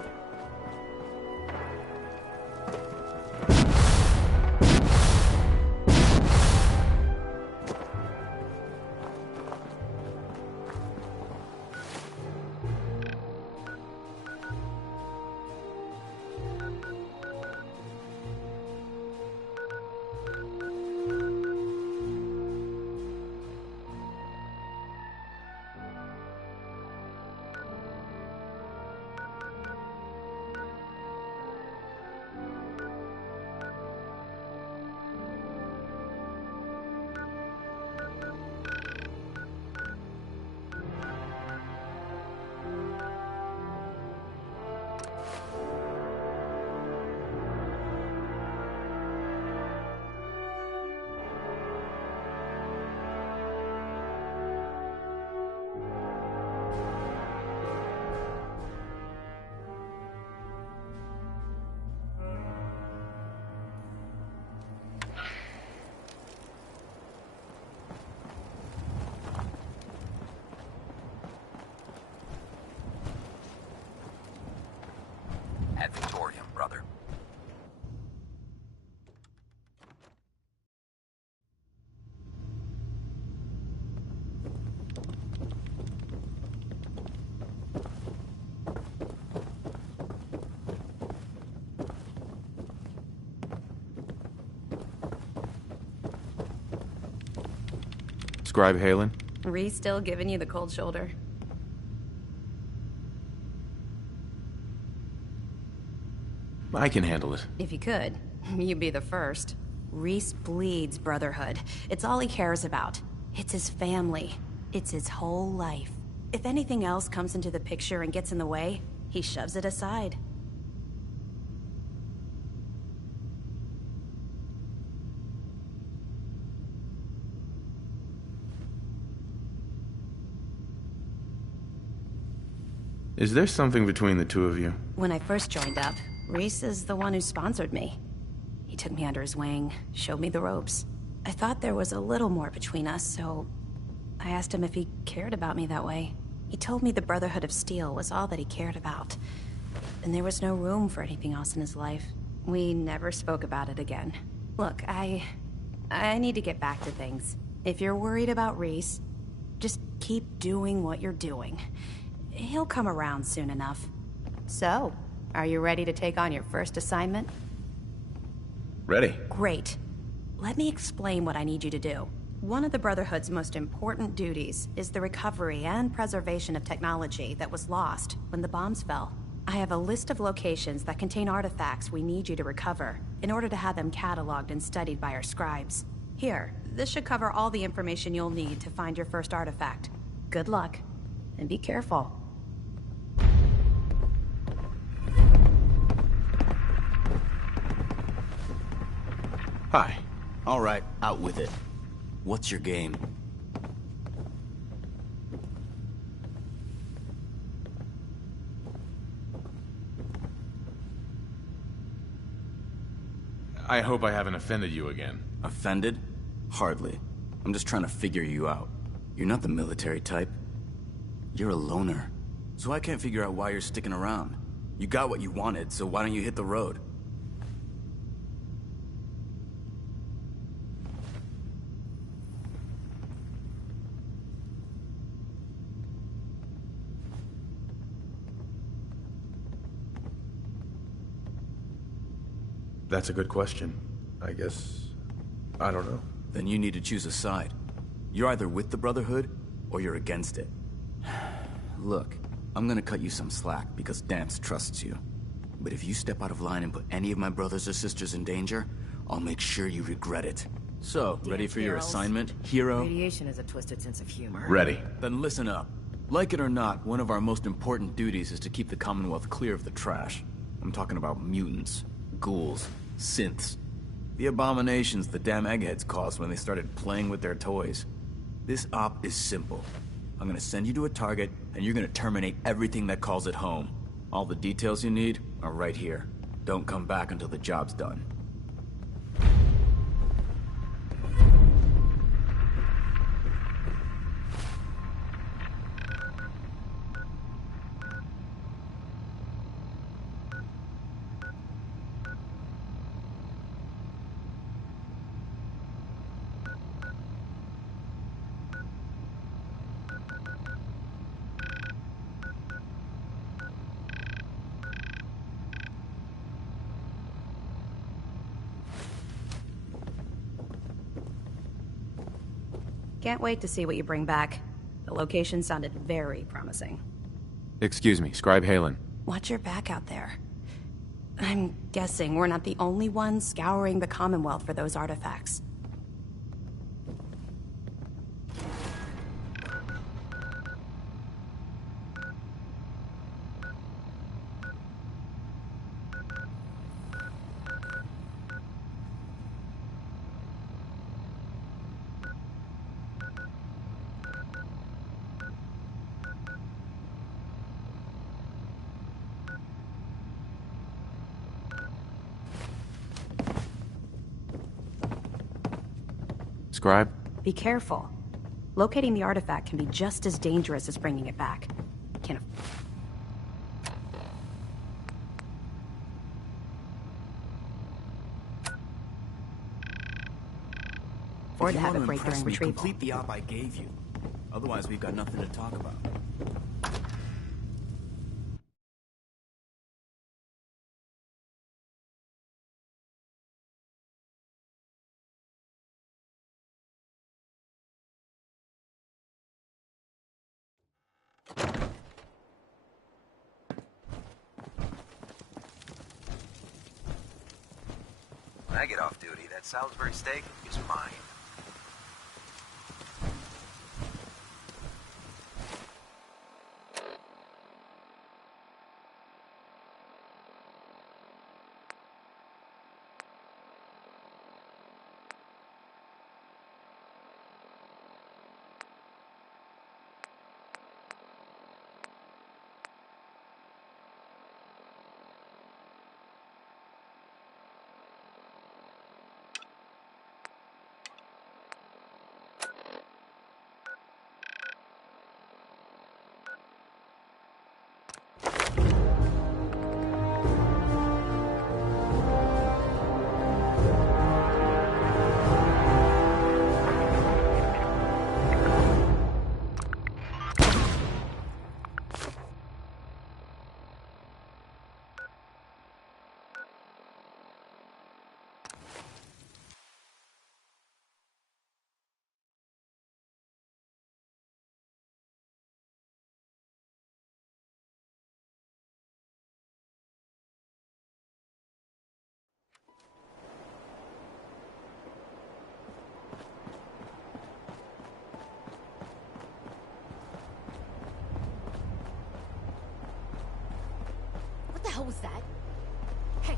Scribe Halen? Reese still giving you the cold shoulder? I can handle it. If you could, you'd be the first. Reese bleeds brotherhood. It's all he cares about. It's his family. It's his whole life. If anything else comes into the picture and gets in the way, he shoves it aside. Is there something between the two of you? When I first joined up, Reese is the one who sponsored me. He took me under his wing, showed me the ropes. I thought there was a little more between us, so I asked him if he cared about me that way. He told me the Brotherhood of Steel was all that he cared about, and there was no room for anything else in his life. We never spoke about it again. Look, I need to get back to things. If you're worried about Reese, just keep doing what you're doing. He'll come around soon enough. So, are you ready to take on your first assignment? Ready. Great. Let me explain what I need you to do. One of the Brotherhood's most important duties is the recovery and preservation of technology that was lost when the bombs fell. I have a list of locations that contain artifacts we need you to recover in order to have them cataloged and studied by our scribes. Here, this should cover all the information you'll need to find your first artifact. Good luck, and be careful. Hi. All right, out with it. What's your game? I hope I haven't offended you again. Offended? Hardly. I'm just trying to figure you out. You're not the military type. You're a loner. So I can't figure out why you're sticking around. You got what you wanted, so why don't you hit the road? That's a good question. I guess... I don't know. Then you need to choose a side. You're either with the Brotherhood, or you're against it. Look, I'm gonna cut you some slack because Dance trusts you. But if you step out of line and put any of my brothers or sisters in danger, I'll make sure you regret it. So, ready for your assignment, hero? Radiation has a twisted sense of humor. Ready. Then listen up. Like it or not, one of our most important duties is to keep the Commonwealth clear of the trash. I'm talking about mutants, ghouls, synths. The abominations the damn eggheads caused when they started playing with their toys. This op is simple. I'm gonna send you to a target, and you're gonna terminate everything that calls it home. All the details you need are right here. Don't come back until the job's done. Can't wait to see what you bring back. The location sounded very promising. Excuse me, Scribe Halen. Watch your back out there. I'm guessing we're not the only ones scouring the Commonwealth for those artifacts. Scribe? Be careful. Locating the artifact can be just as dangerous as bringing it back. Can't afford to have it break during retrieval. Complete the op I gave you. Otherwise, we've got nothing to talk about. When I get off duty, that Salisbury steak is mine. What the hell was that? Hey.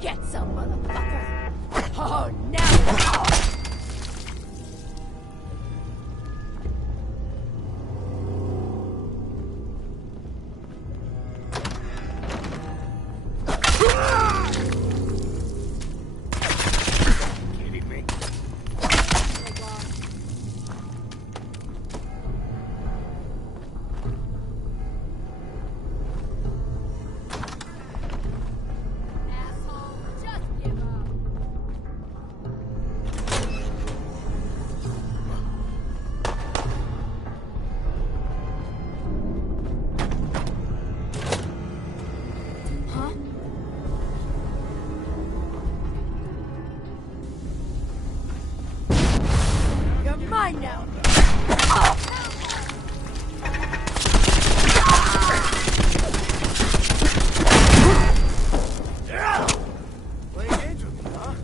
Get some, motherfucker! Oh, now! Kidding me? You're mine now! Playing games with me, huh?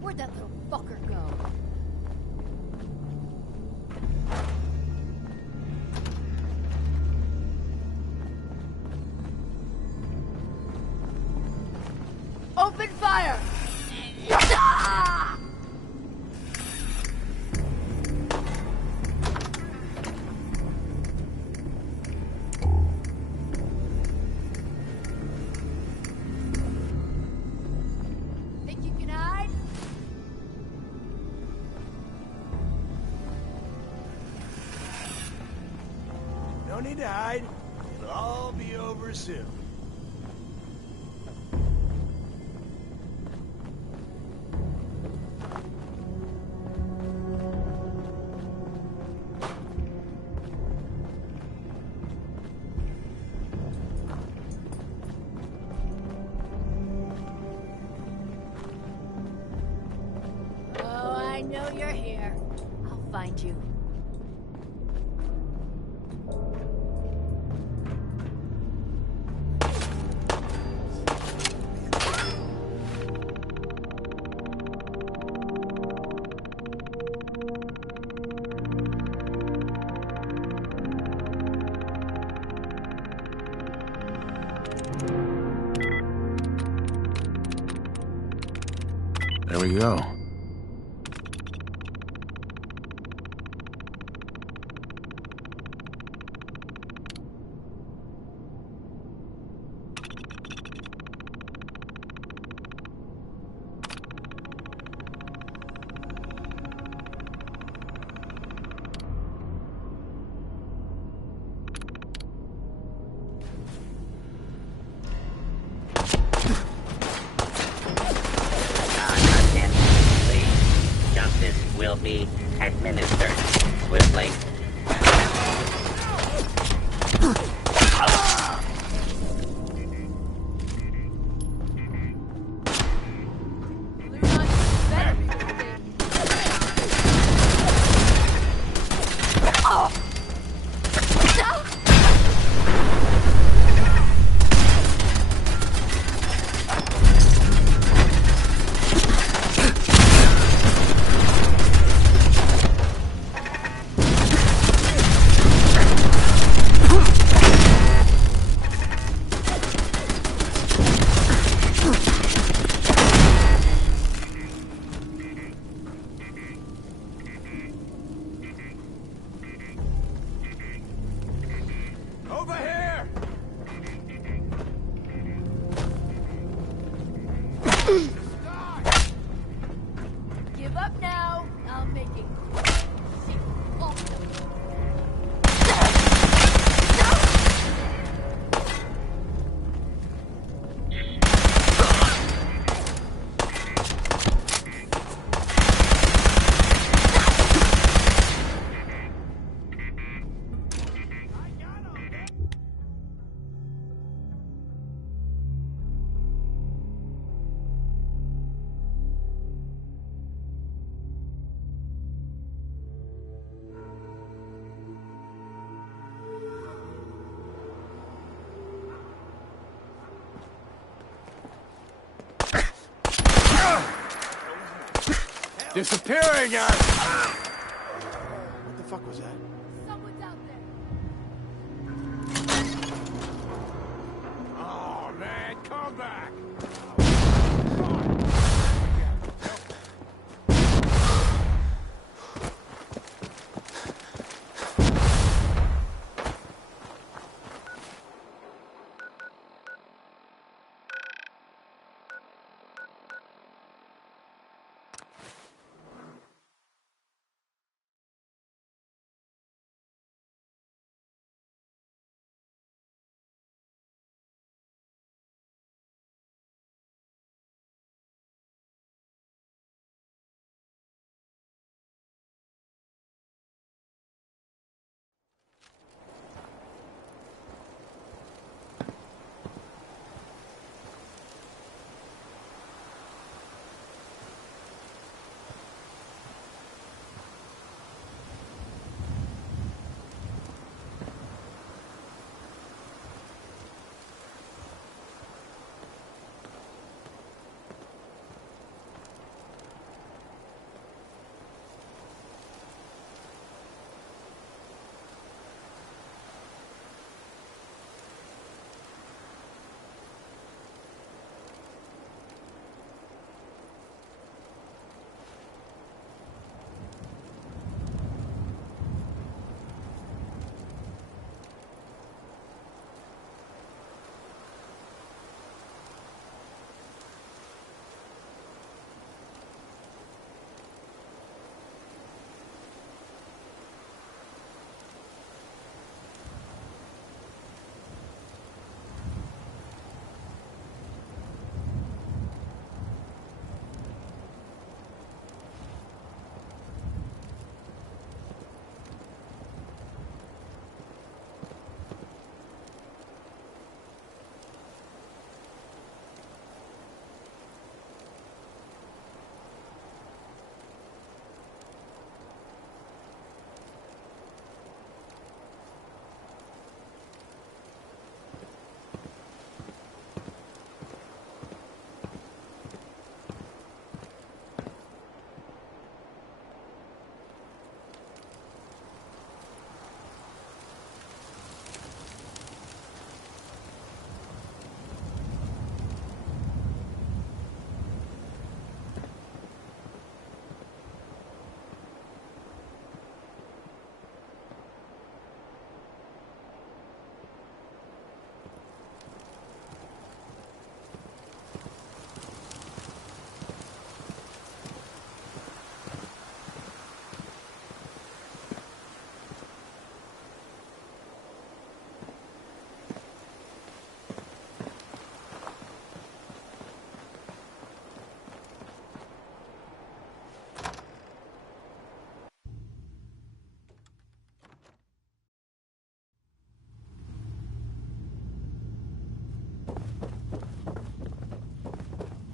Where'd that little fucker go? Open fire! Think you can hide? No need to hide. It'll all be over soon. know you're here. I'll find you. There we go. Justice will be administered swiftly. Over here! Give up now. I'll make it. Disappearing us! What the fuck was that? Someone's out there. Oh, man, come back!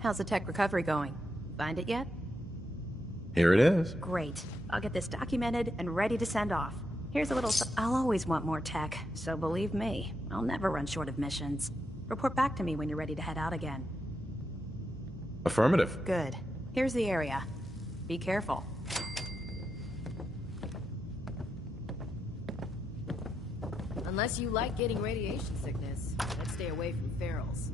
How's the tech recovery going? Find it yet? Here it is. Great. I'll get this documented and ready to send off. Here's a little... I'll always want more tech, so believe me, I'll never run short of missions. Report back to me when you're ready to head out again. Affirmative. Good. Here's the area. Be careful. Unless you like getting radiation sickness, let's stay away from ferals.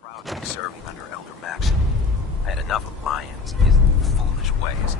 Proud to be serving under Elder Maxon. I had enough of Lyons and his foolish ways.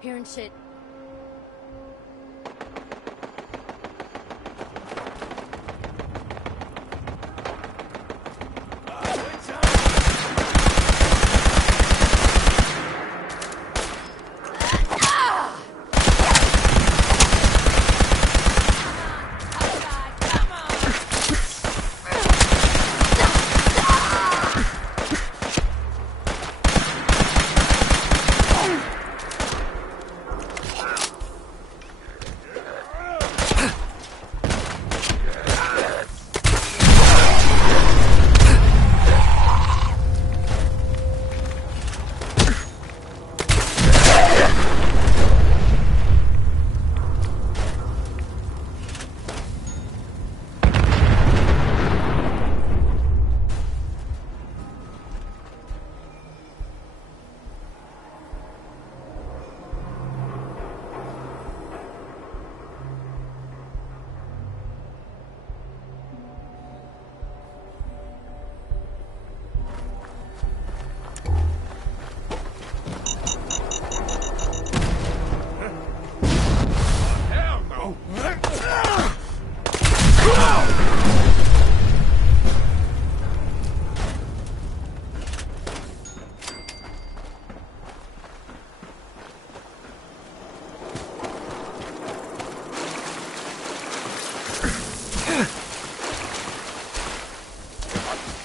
Hearing shit.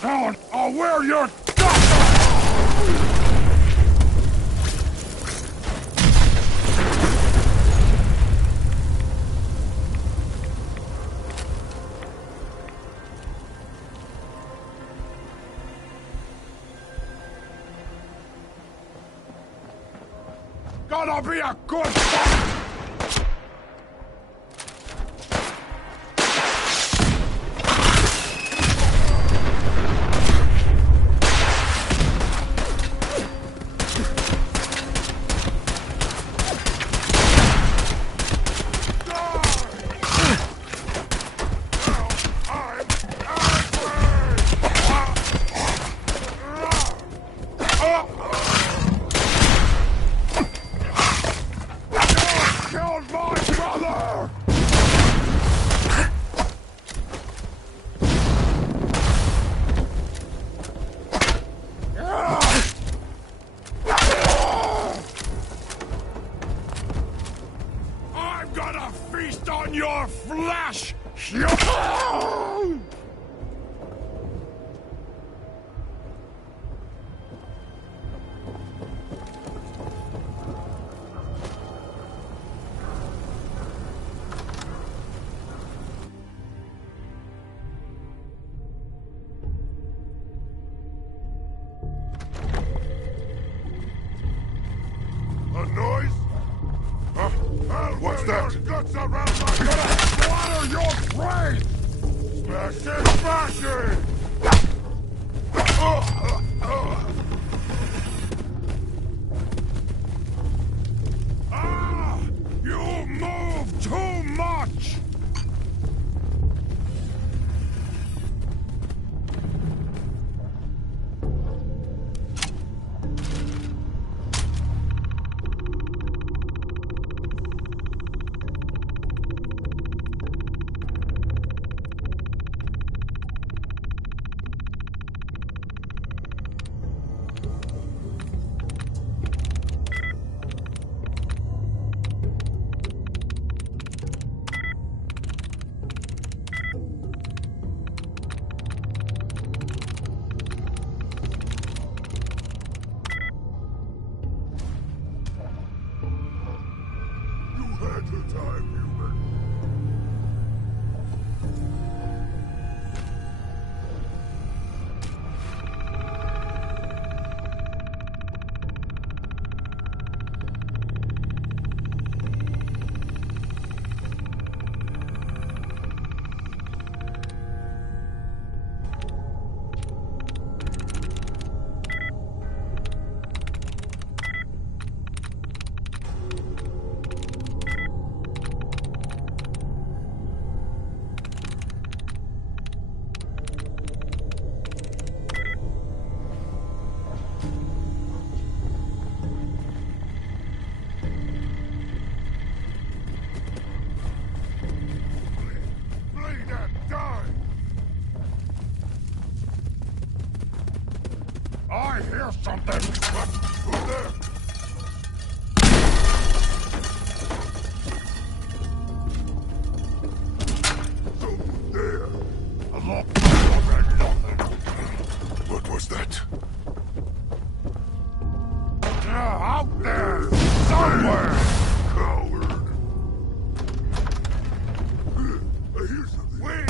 Down! I'll wear your... Gonna be a good fight! Your flesh! A noise? What's that? Guts around my gonna splatter your brain! Smash it! Smash it! You move too much! I hear something! Who's there? Someone there! What was that? Out there! Somewhere! Coward! I hear something! Wait!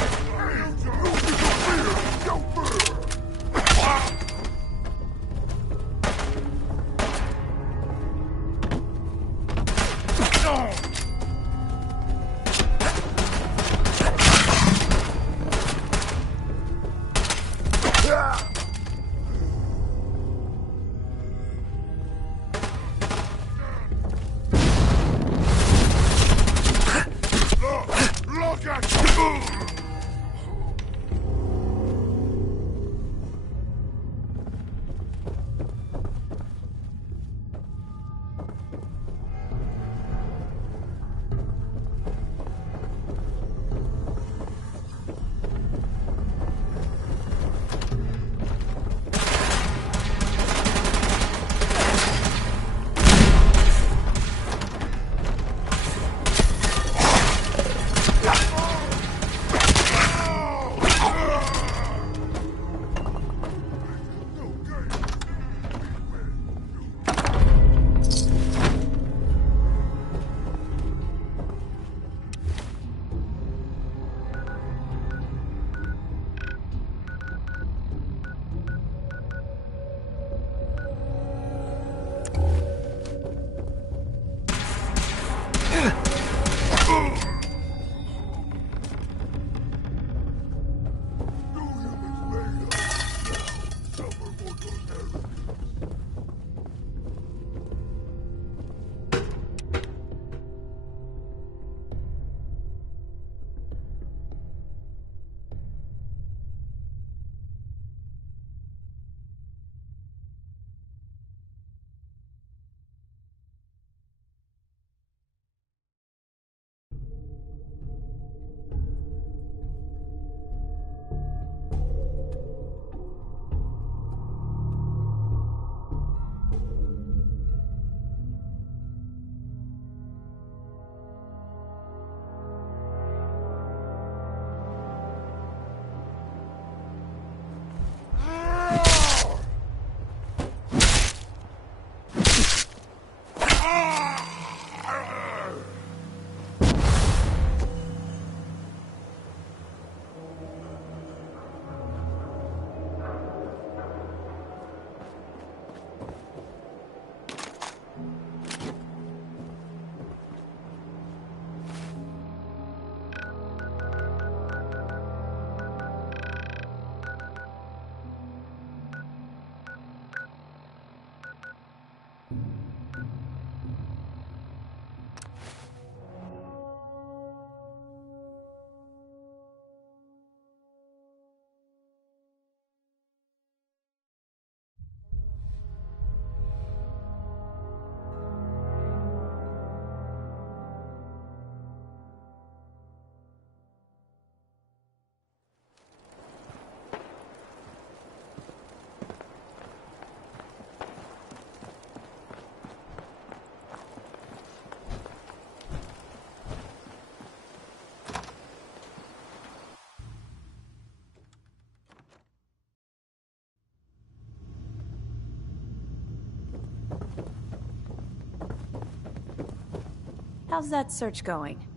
How's that search going?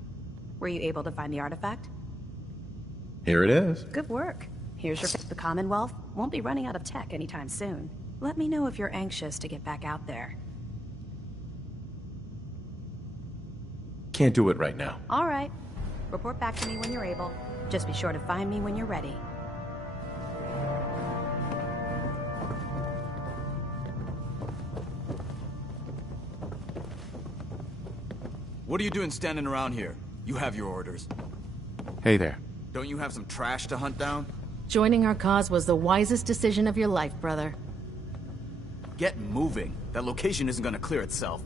Were you able to find the artifact? Here it is. Good work. Here's your... The Commonwealth won't be running out of tech anytime soon. Let me know if you're anxious to get back out there. Can't do it right now. All right. Report back to me when you're able. Just be sure to find me when you're ready. What are you doing standing around here? You have your orders. Hey there. Don't you have some trash to hunt down? Joining our cause was the wisest decision of your life, brother. Get moving. That location isn't gonna clear itself.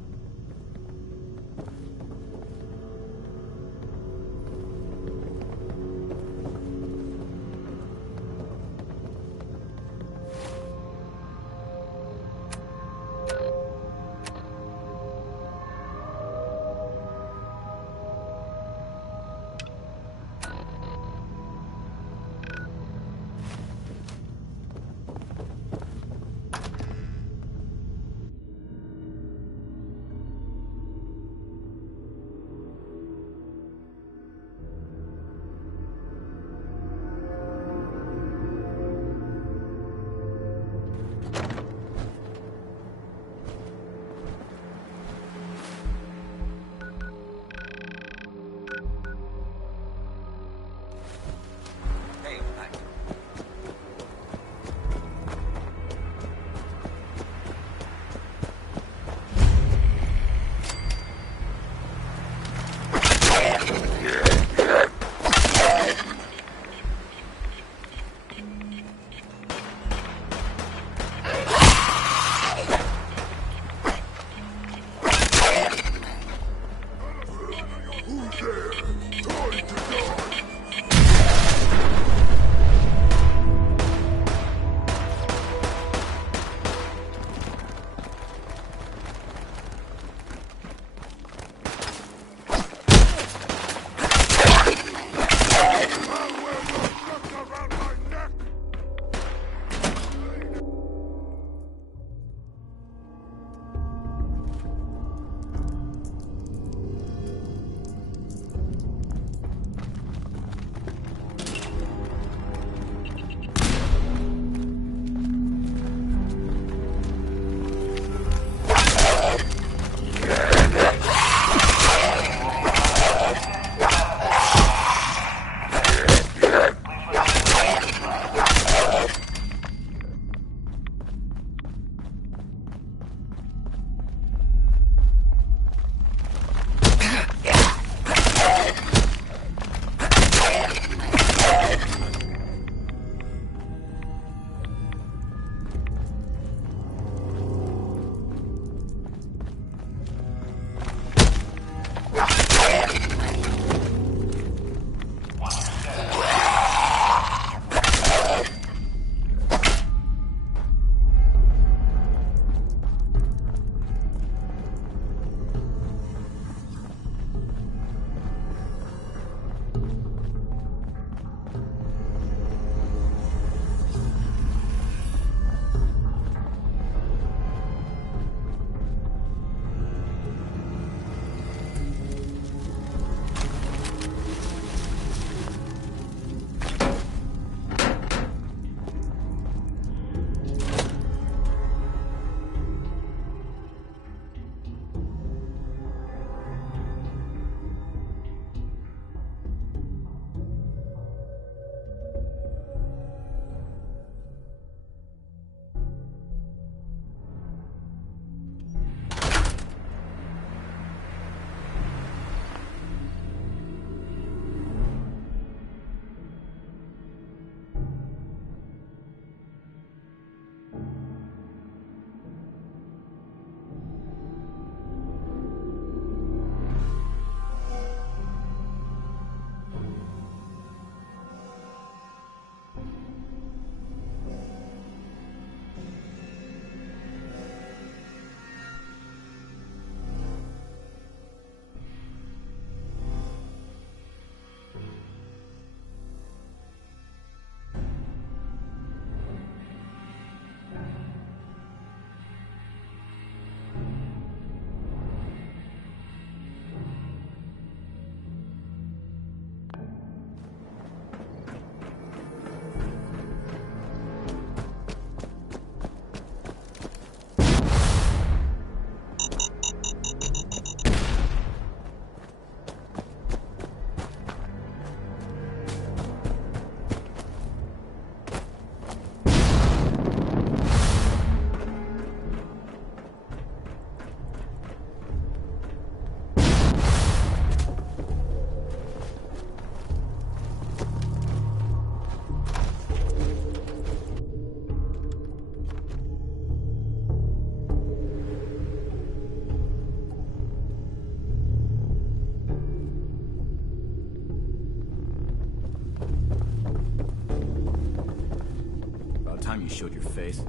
you showed your face.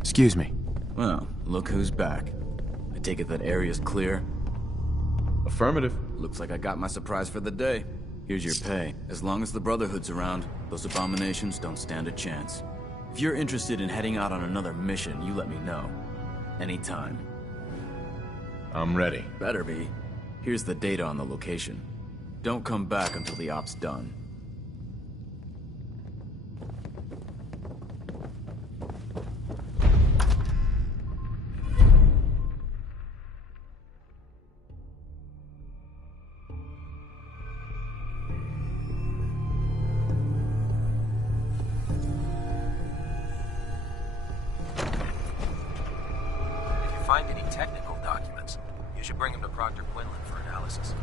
Excuse me. Well, look who's back. I take it that area's clear? Affirmative. Looks like I got my surprise for the day. Here's your pay. As long as the Brotherhood's around, those abominations don't stand a chance. If you're interested in heading out on another mission, you let me know. Anytime. I'm ready. Better be. Here's the data on the location. Don't come back until the op's done. If you find any technical documents, you should bring them to Proctor Quinlan for analysis.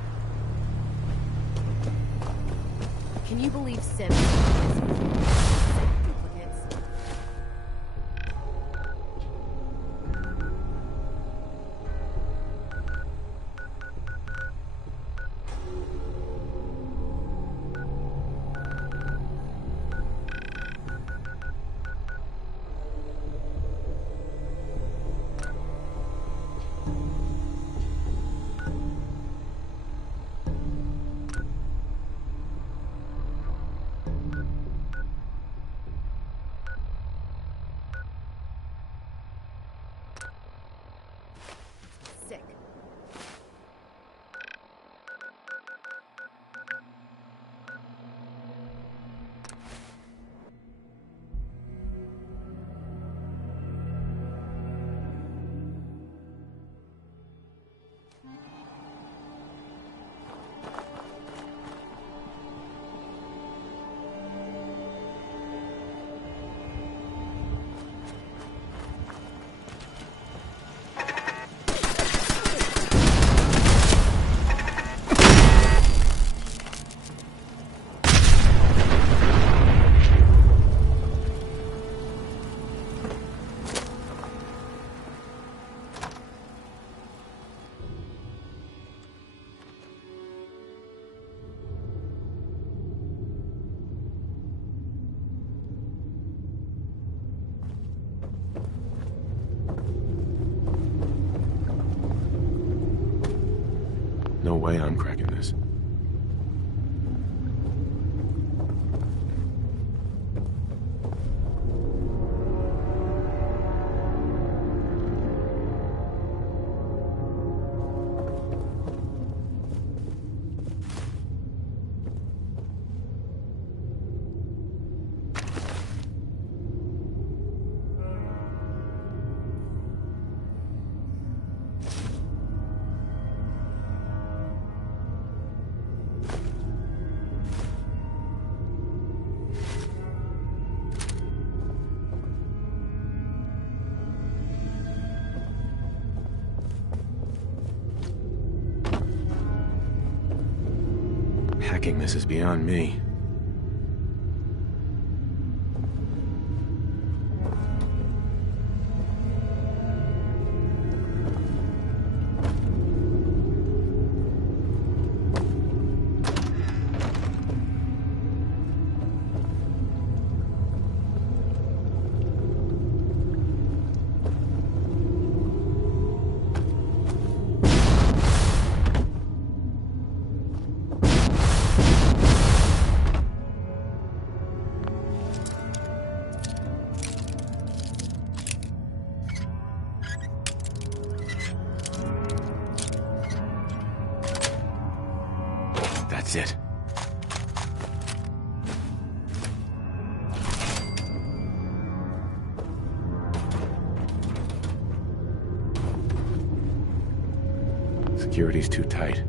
Can you believe Sim? Duplicates. Sick. No way I'm cracking this. Hacking this is beyond me. That's it. Security's too tight.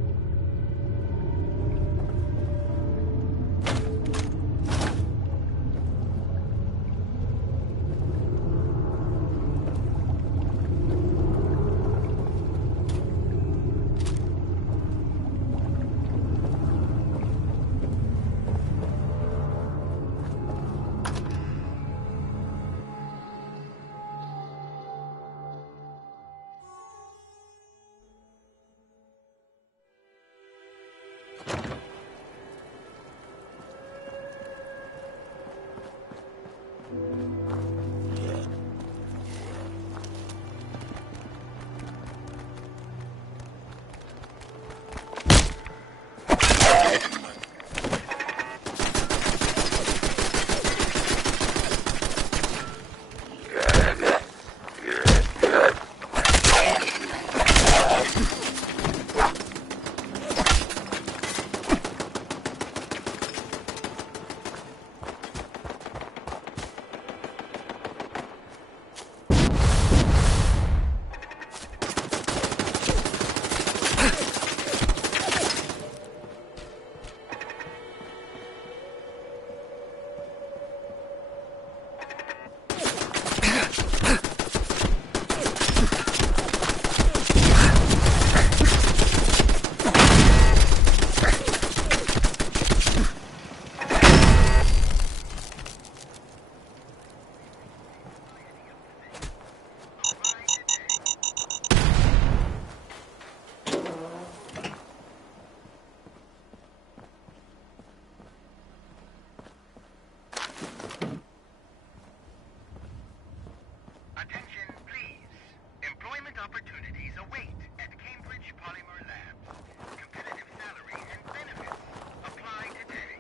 opportunities await at Cambridge Polymer Labs. Competitive salaries and benefits apply today.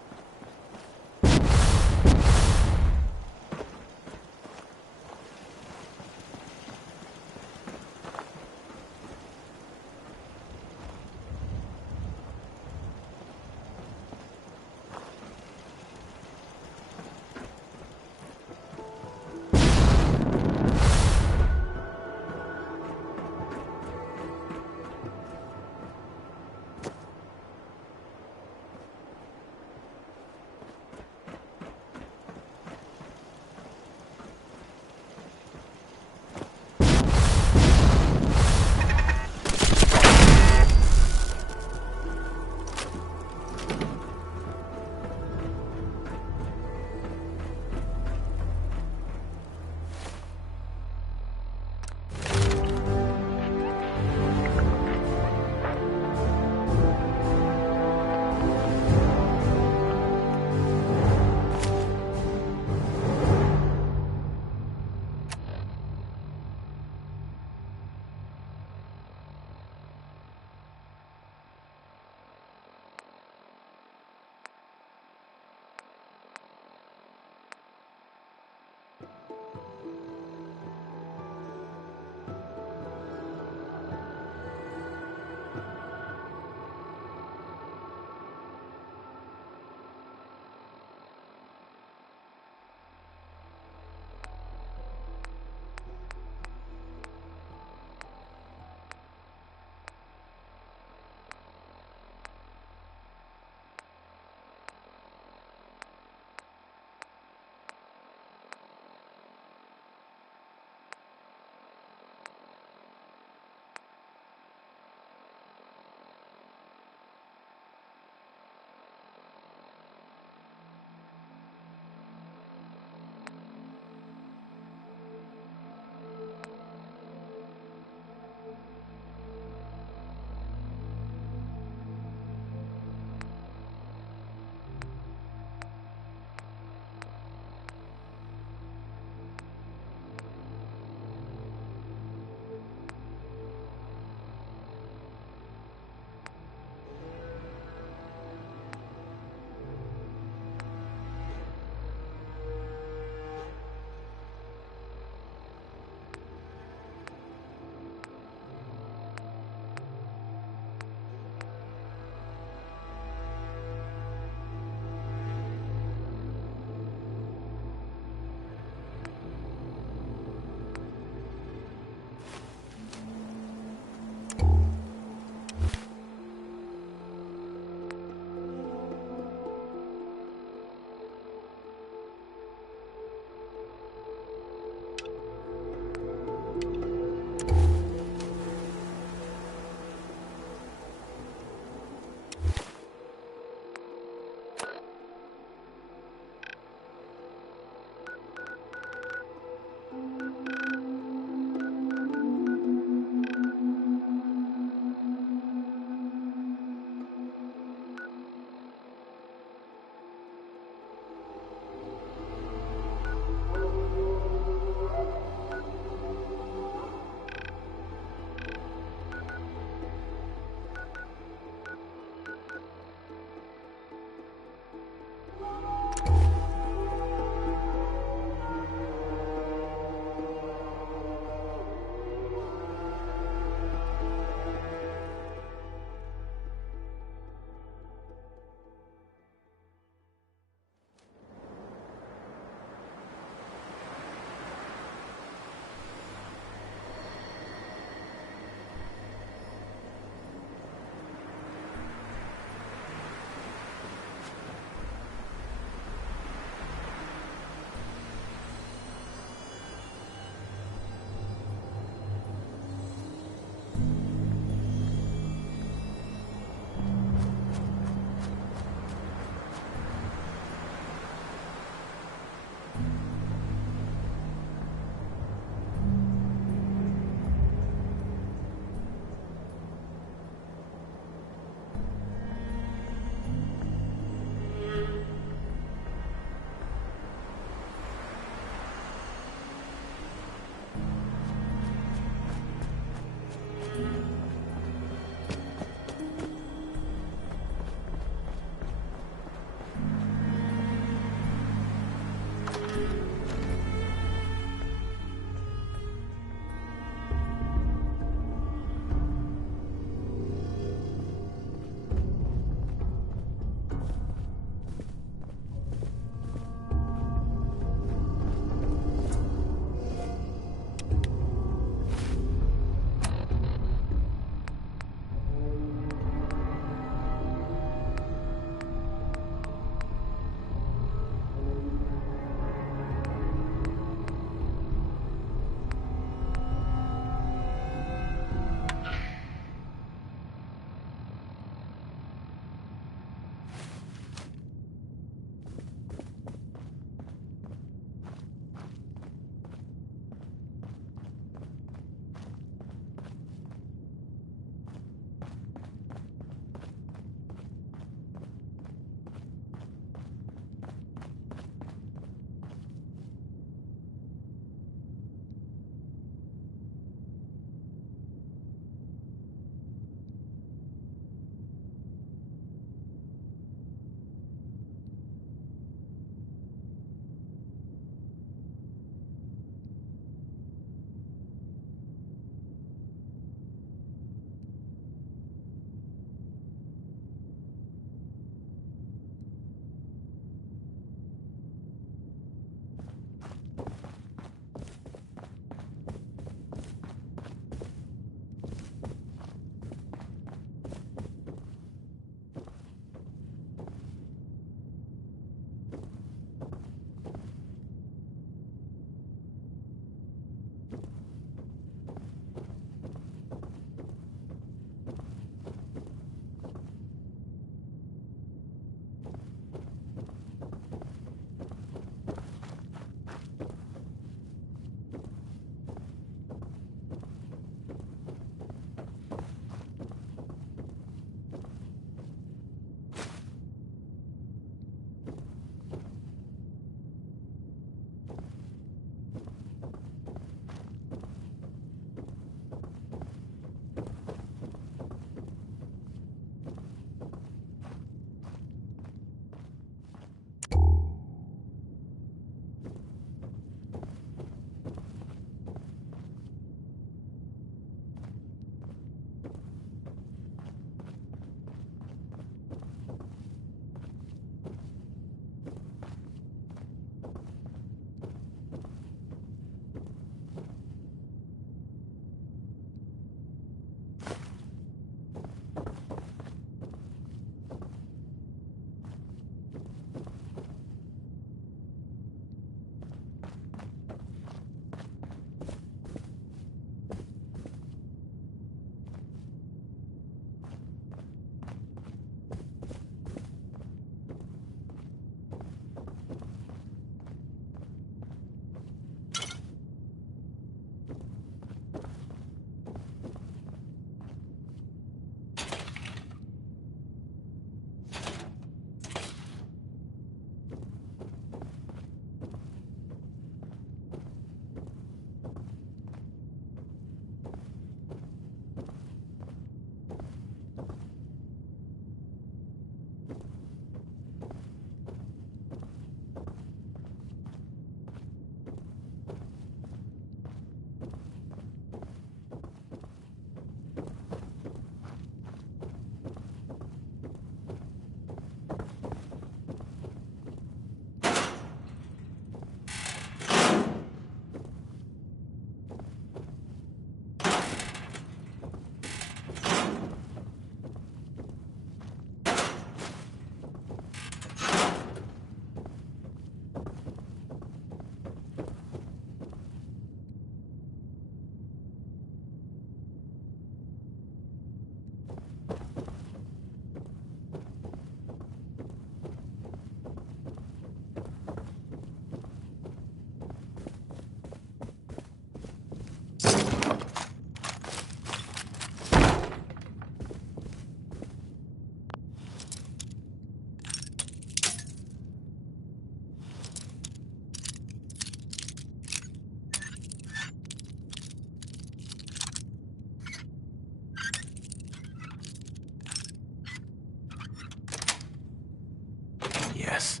this.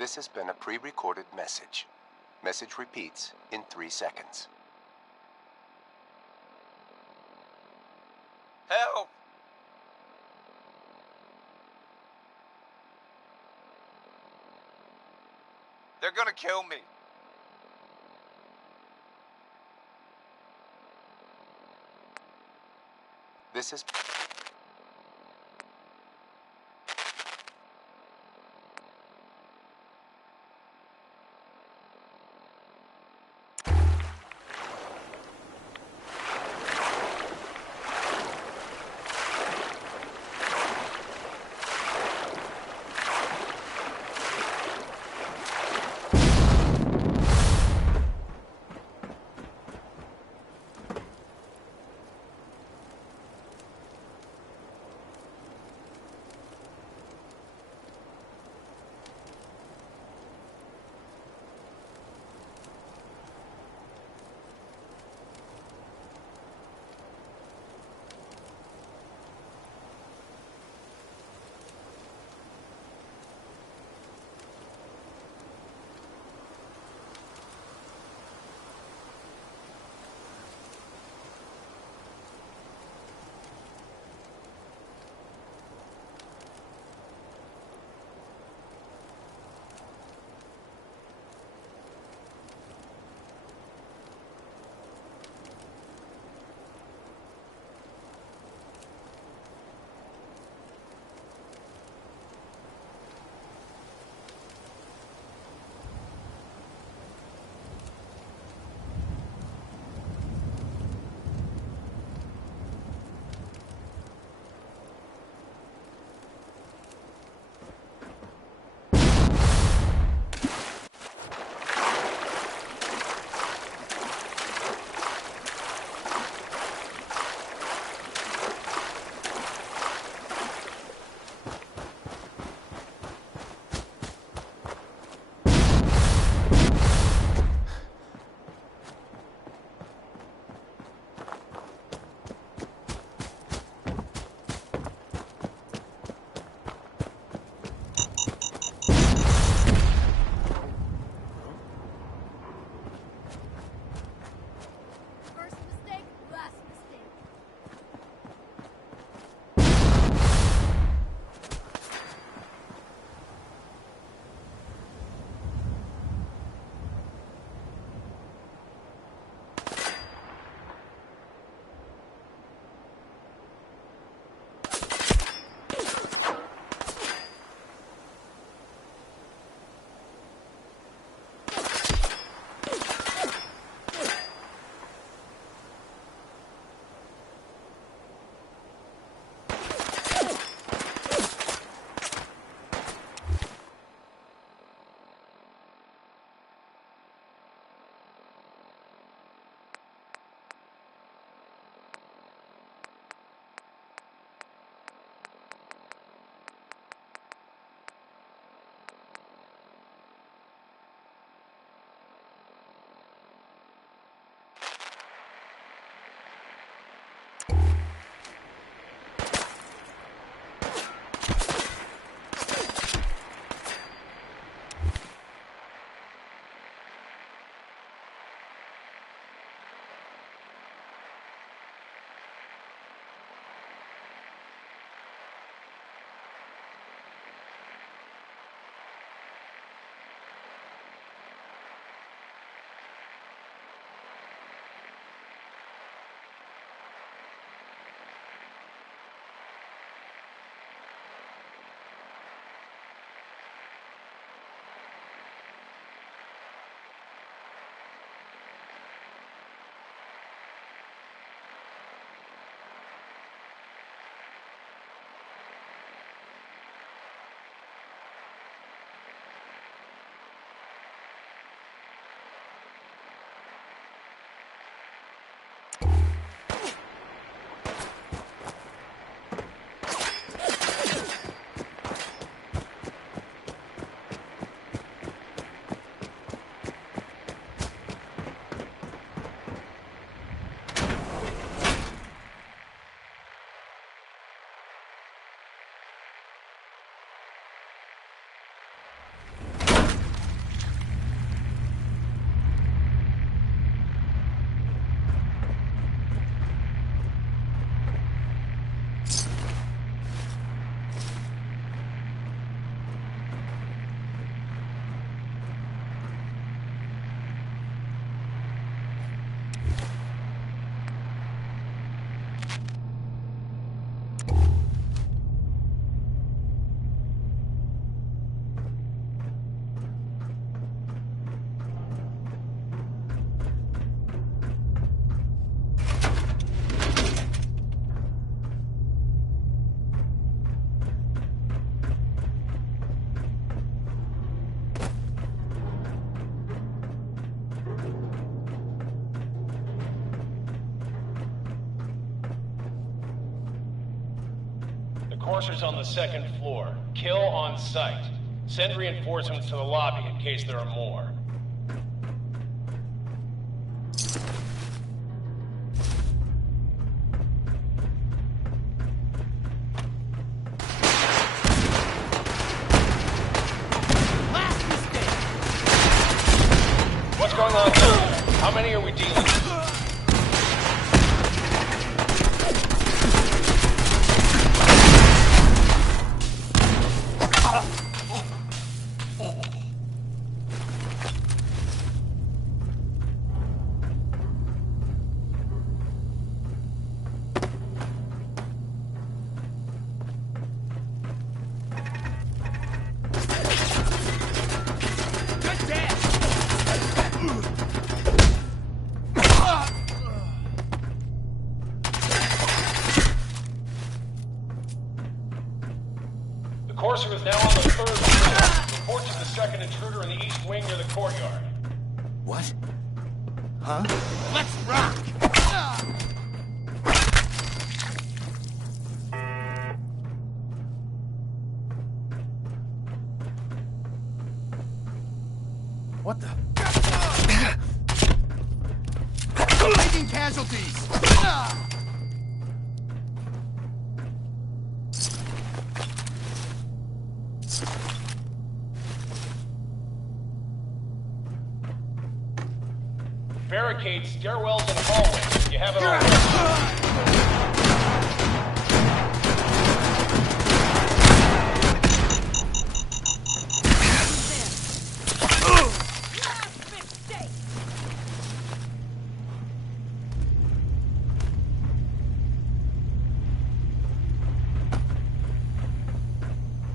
This has been a pre-recorded message. Message repeats in 3 seconds. Help! They're gonna kill me. This is... Courser's on the second floor. Kill on sight. Send reinforcements to the lobby in case there are more. What's going on here? How many are we dealing with? Courser is now on the third floor. Report to the second intruder in the east wing near the courtyard. What? Huh? Let's rock! What the? Taking casualties! Barricade, stairwells, and hallways. You have it all.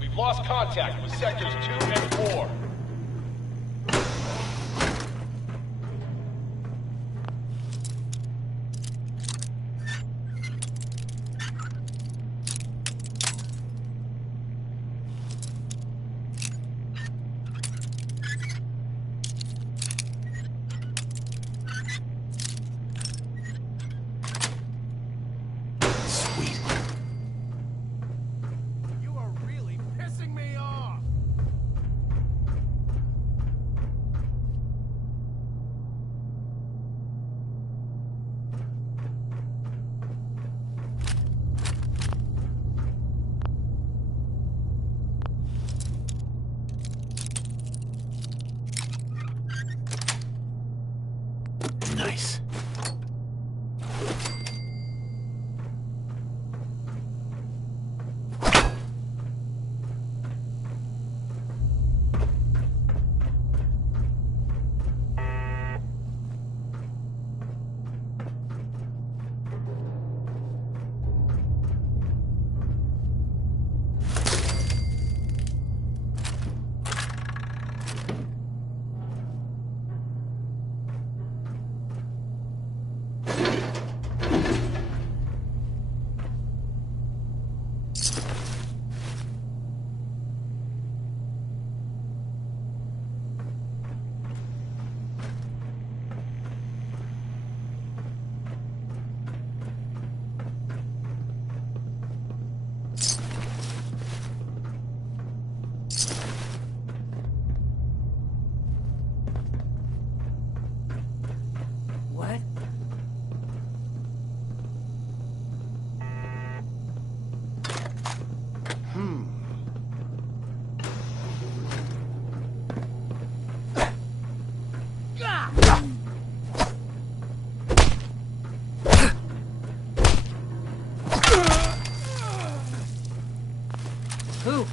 We've lost contact with sectors 2 and 4. Nice. Who?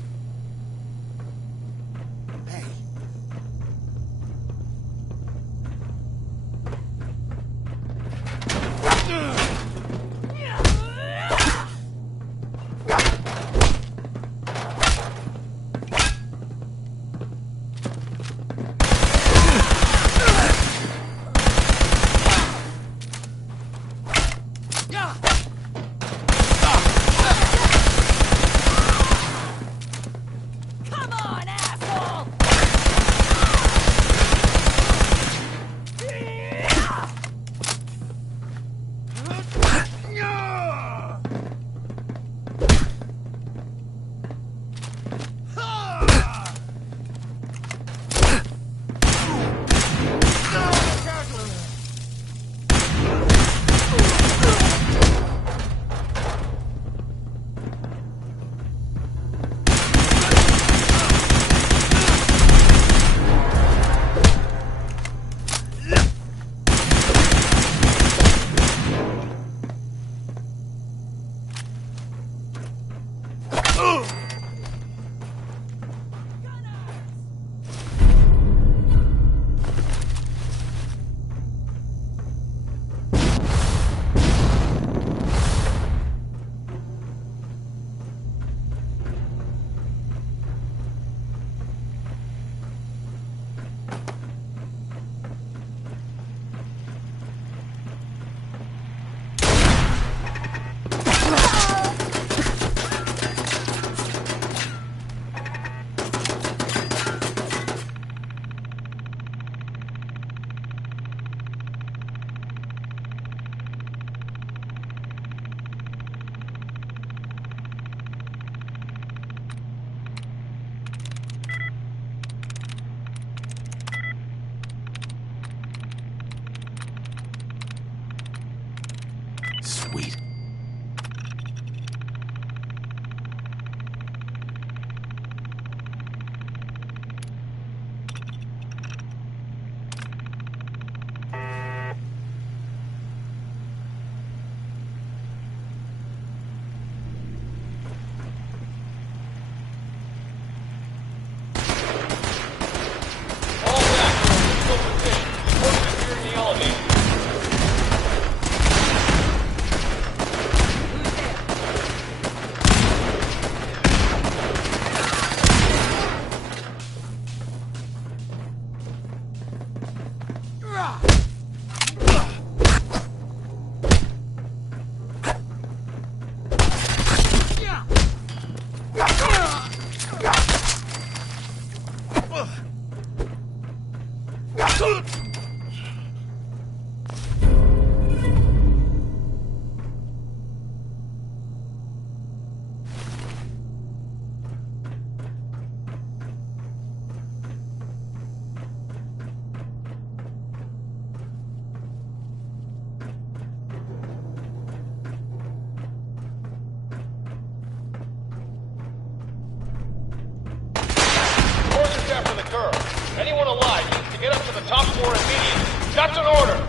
the curve. Anyone alive needs to get up to the top floor immediately. That's an order!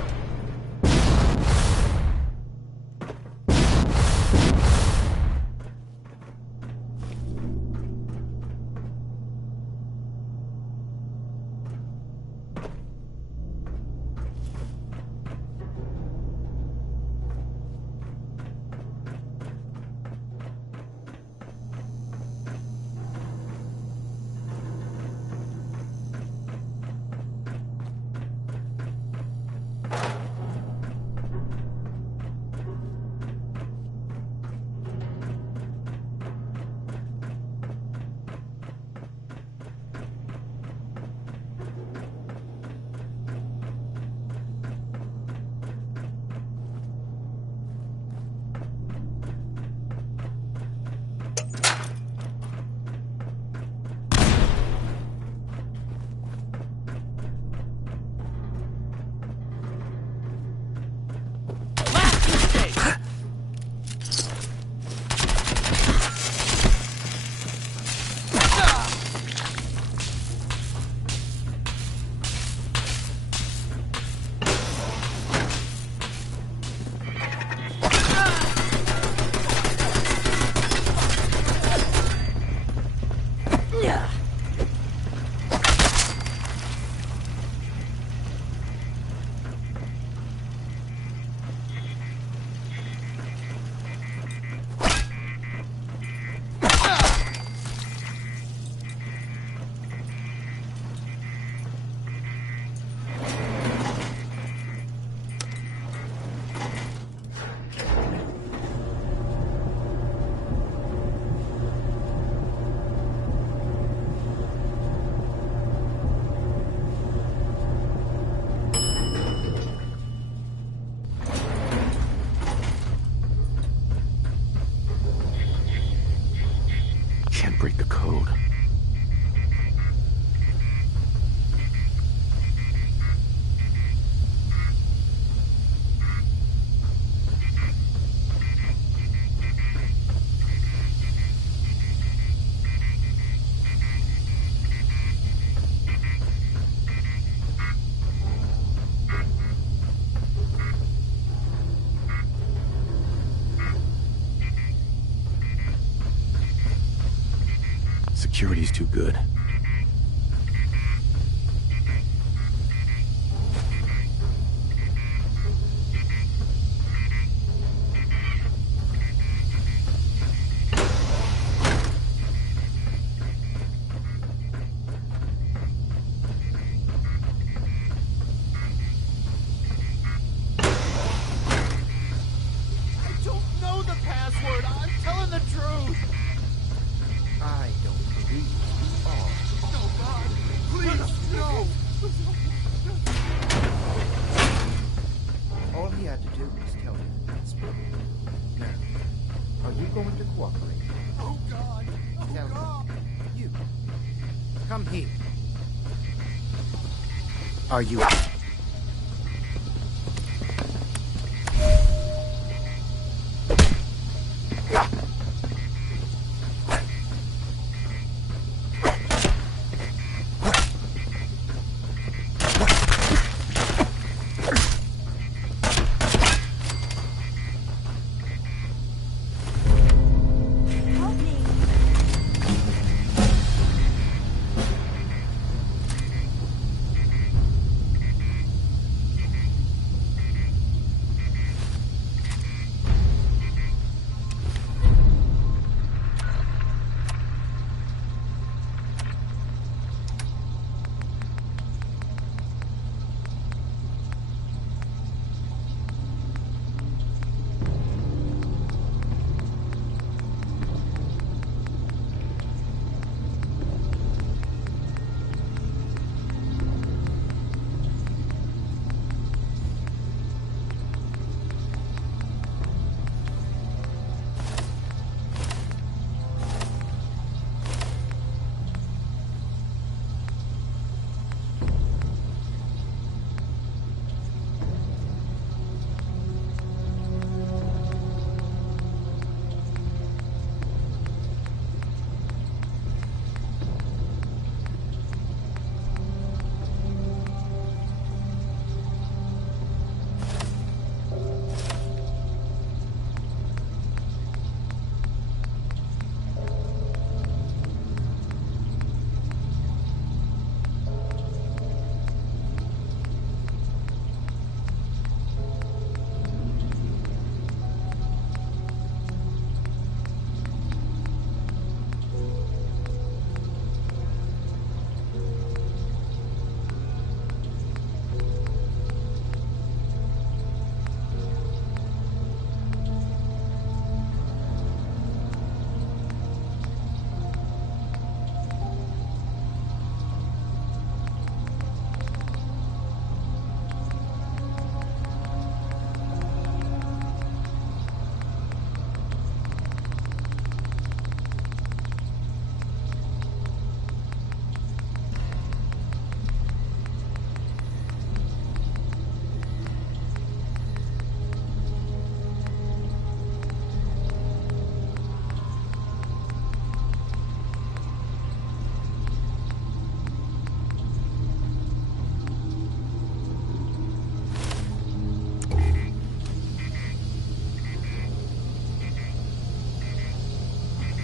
Break the code. Security's too good. I don't know the password. I'm telling the truth. I don't believe you are. No, God. Please, no. All he had to do was tell me the password. Now, are you going to cooperate? Oh, God. Oh, tell God. Me. You. Come here. Are you...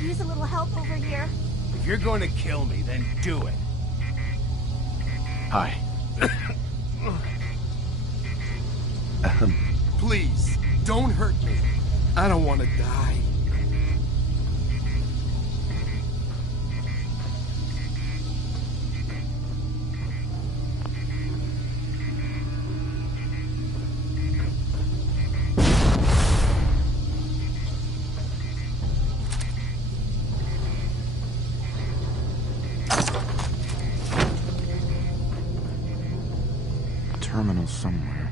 use a little help over here. If you're going to kill me, then do it. Hi. Please, don't hurt me. I don't want to die. Terminal somewhere.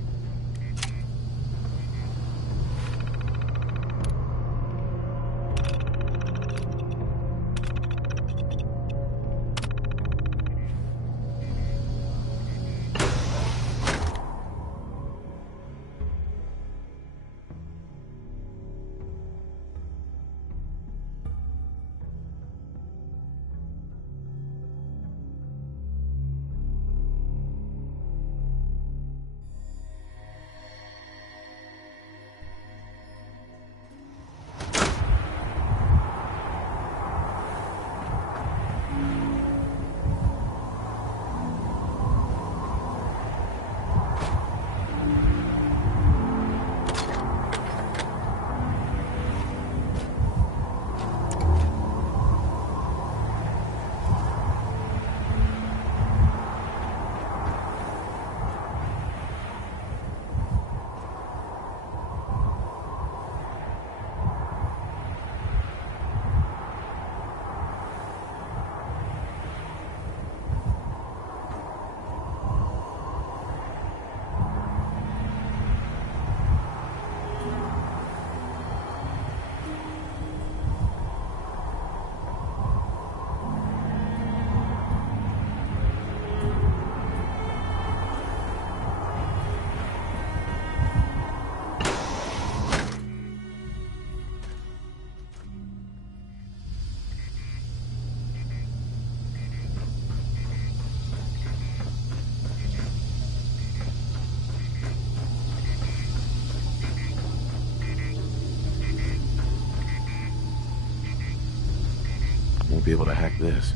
Won't be able to hack this.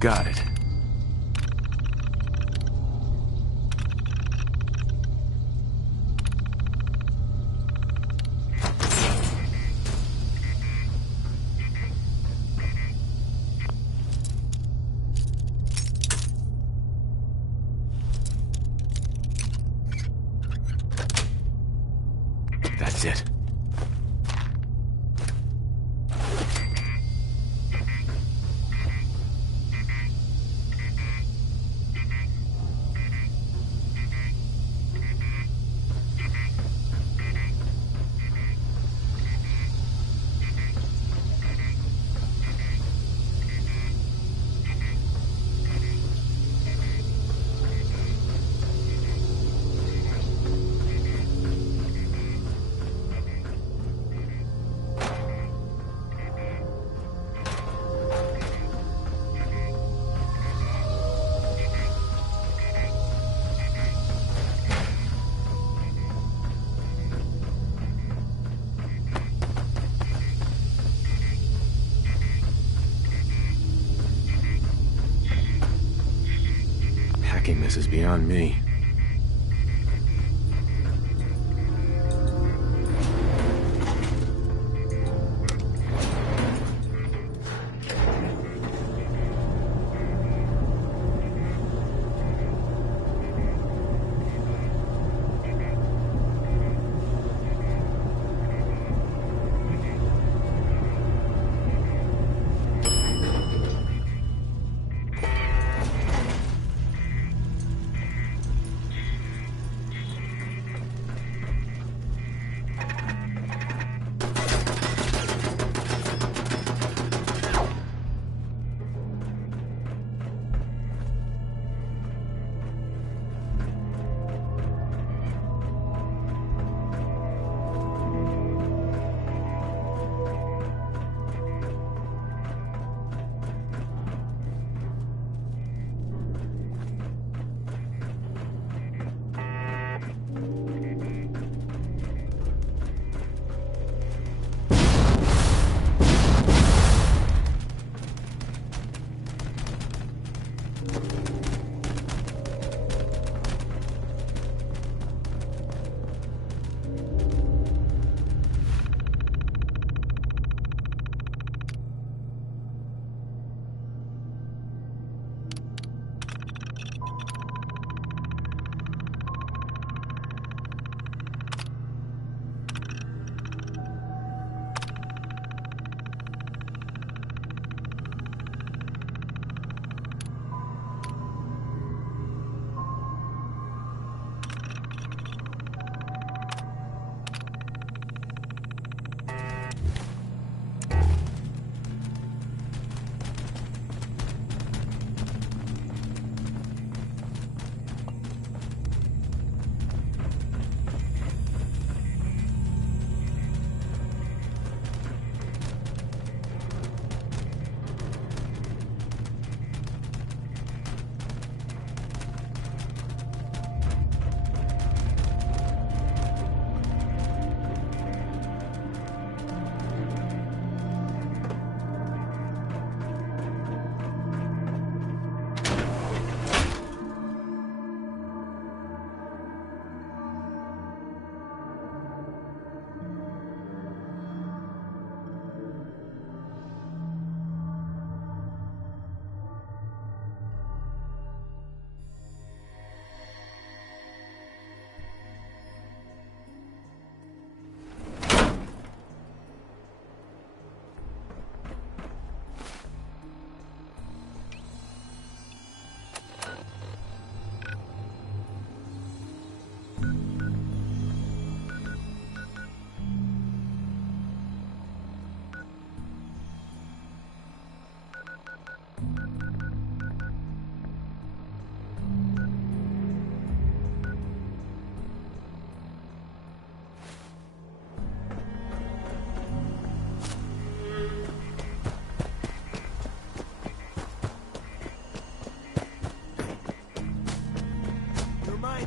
Got it. That's it. Hacking this is beyond me.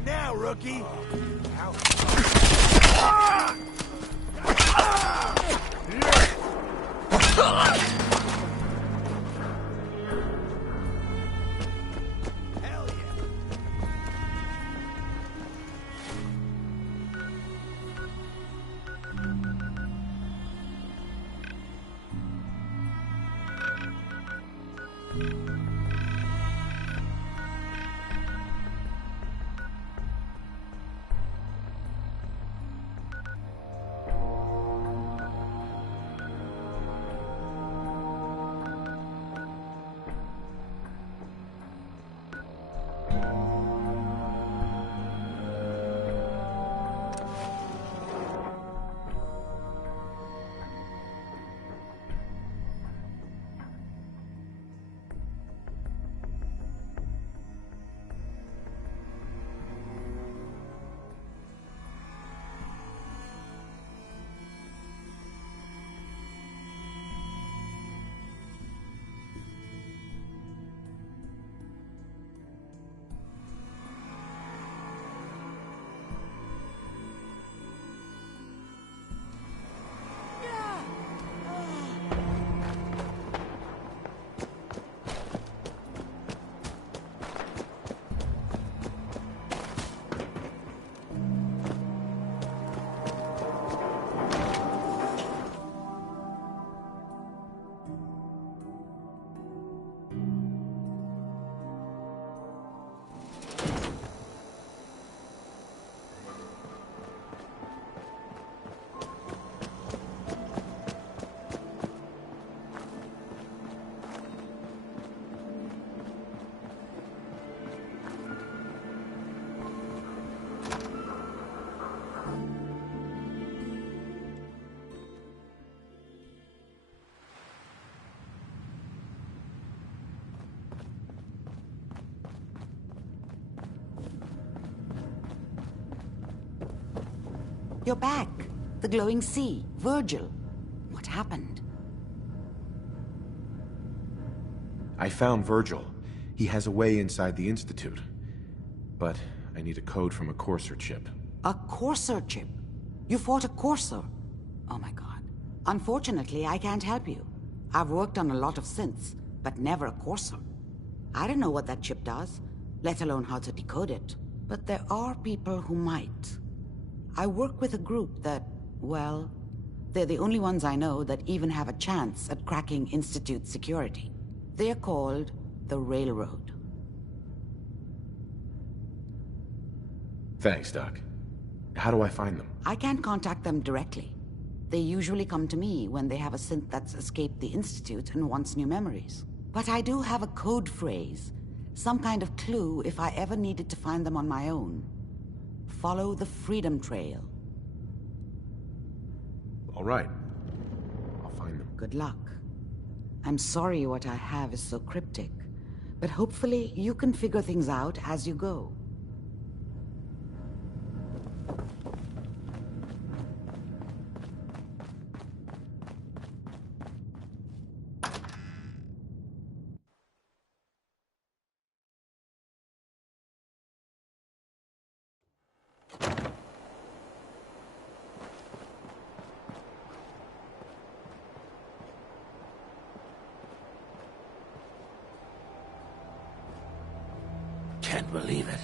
Now, rookie! You're back. The glowing sea. Virgil. What happened? I found Virgil. He has a way inside the Institute. But I need a code from a Courser chip. A Courser chip? You fought a Courser? Oh my god. Unfortunately, I can't help you. I've worked on a lot of synths, but never a Courser. I don't know what that chip does, let alone how to decode it. But there are people who might. I work with a group that, well, they're the only ones I know that even have a chance at cracking Institute security. They're called the Railroad. Thanks, Doc. How do I find them? I can't contact them directly. They usually come to me when they have a synth that's escaped the Institute and wants new memories. But I do have a code phrase, some kind of clue if I ever needed to find them on my own. Follow the Freedom Trail. All right. I'll find them. Good luck. I'm sorry what I have is so cryptic, but hopefully you can figure things out as you go. Can't believe it.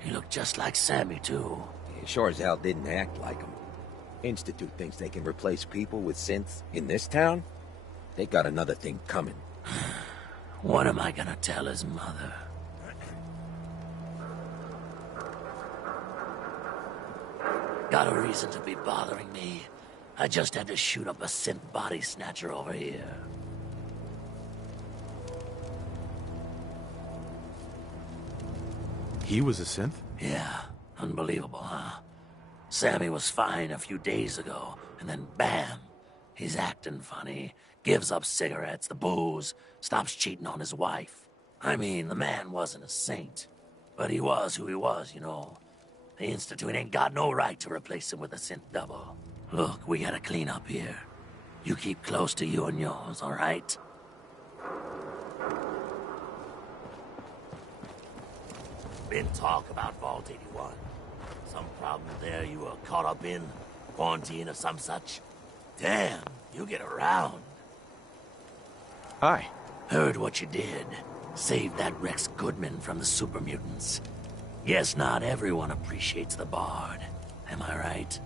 He looked just like Sammy, too. He sure as hell didn't act like him. Institute thinks they can replace people with synths in this town? They got another thing coming. What am I gonna tell his mother? Got a reason to be bothering me. I just had to shoot up a synth body snatcher over here. He was a synth? Yeah, unbelievable, huh? Sammy was fine a few days ago, and then bam! He's acting funny, gives up cigarettes, the booze, stops cheating on his wife. I mean, the man wasn't a saint, but he was who he was, you know. The Institute ain't got no right to replace him with a synth double. Look, we gotta clean up here. You keep close to you and yours, all right? Been talk about Vault 81. Some problem there you were caught up in? Quarantine or some such? Damn, you get around. Hi. Heard what you did. Saved that Rex Goodman from the super mutants. Guess not everyone appreciates the Bard. Am I right?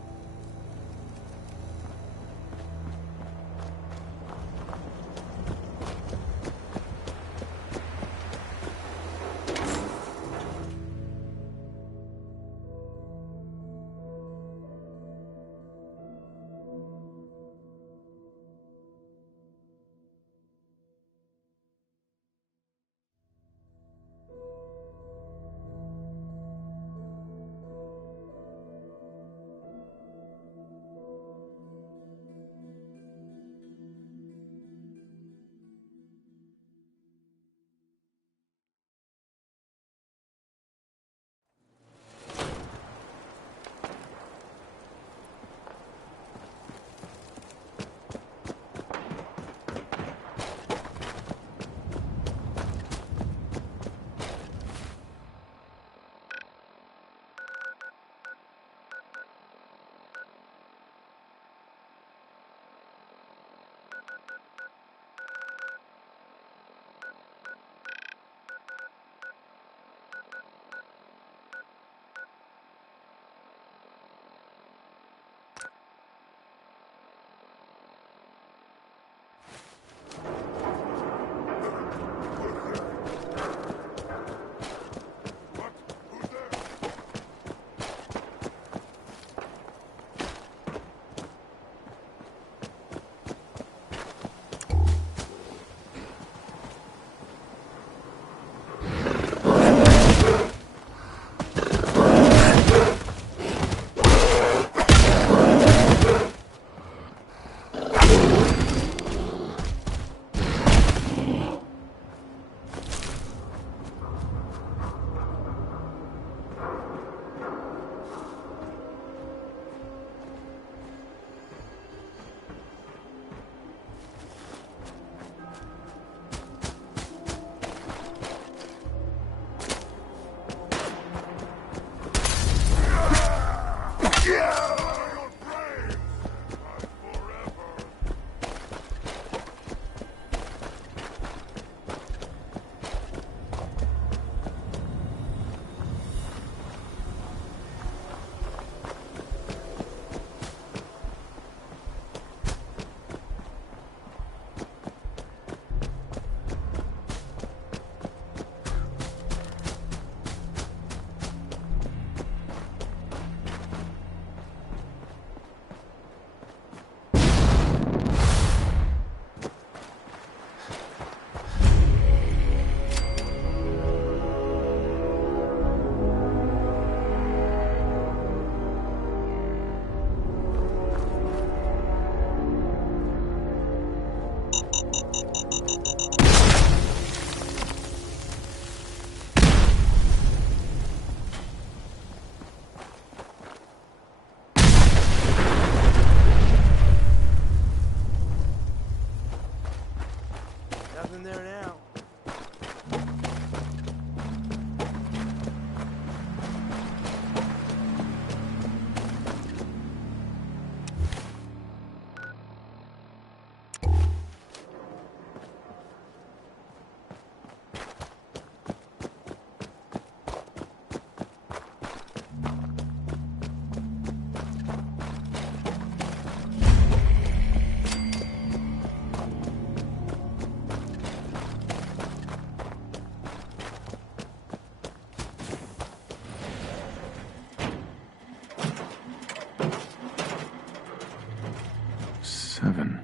7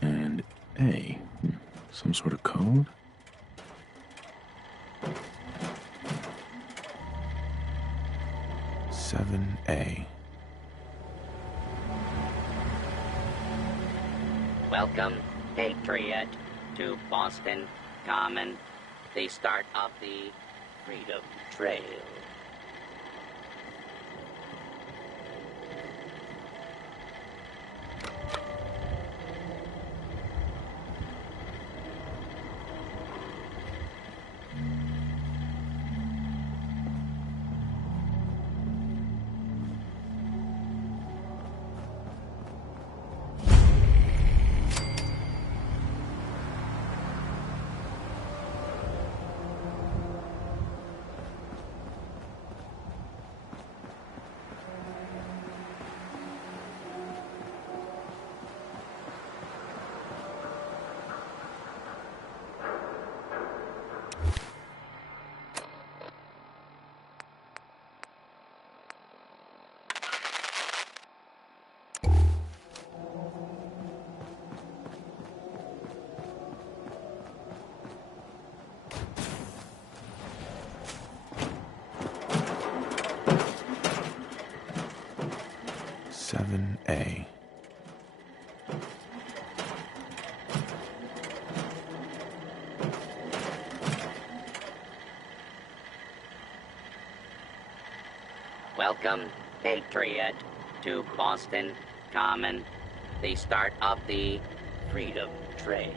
and A. Some sort of code? Seven A. Welcome, Patriot, to Boston Common, the start of the Freedom Trail. Seven A. Welcome, Patriot, to Boston Common, the start of the Freedom Trail.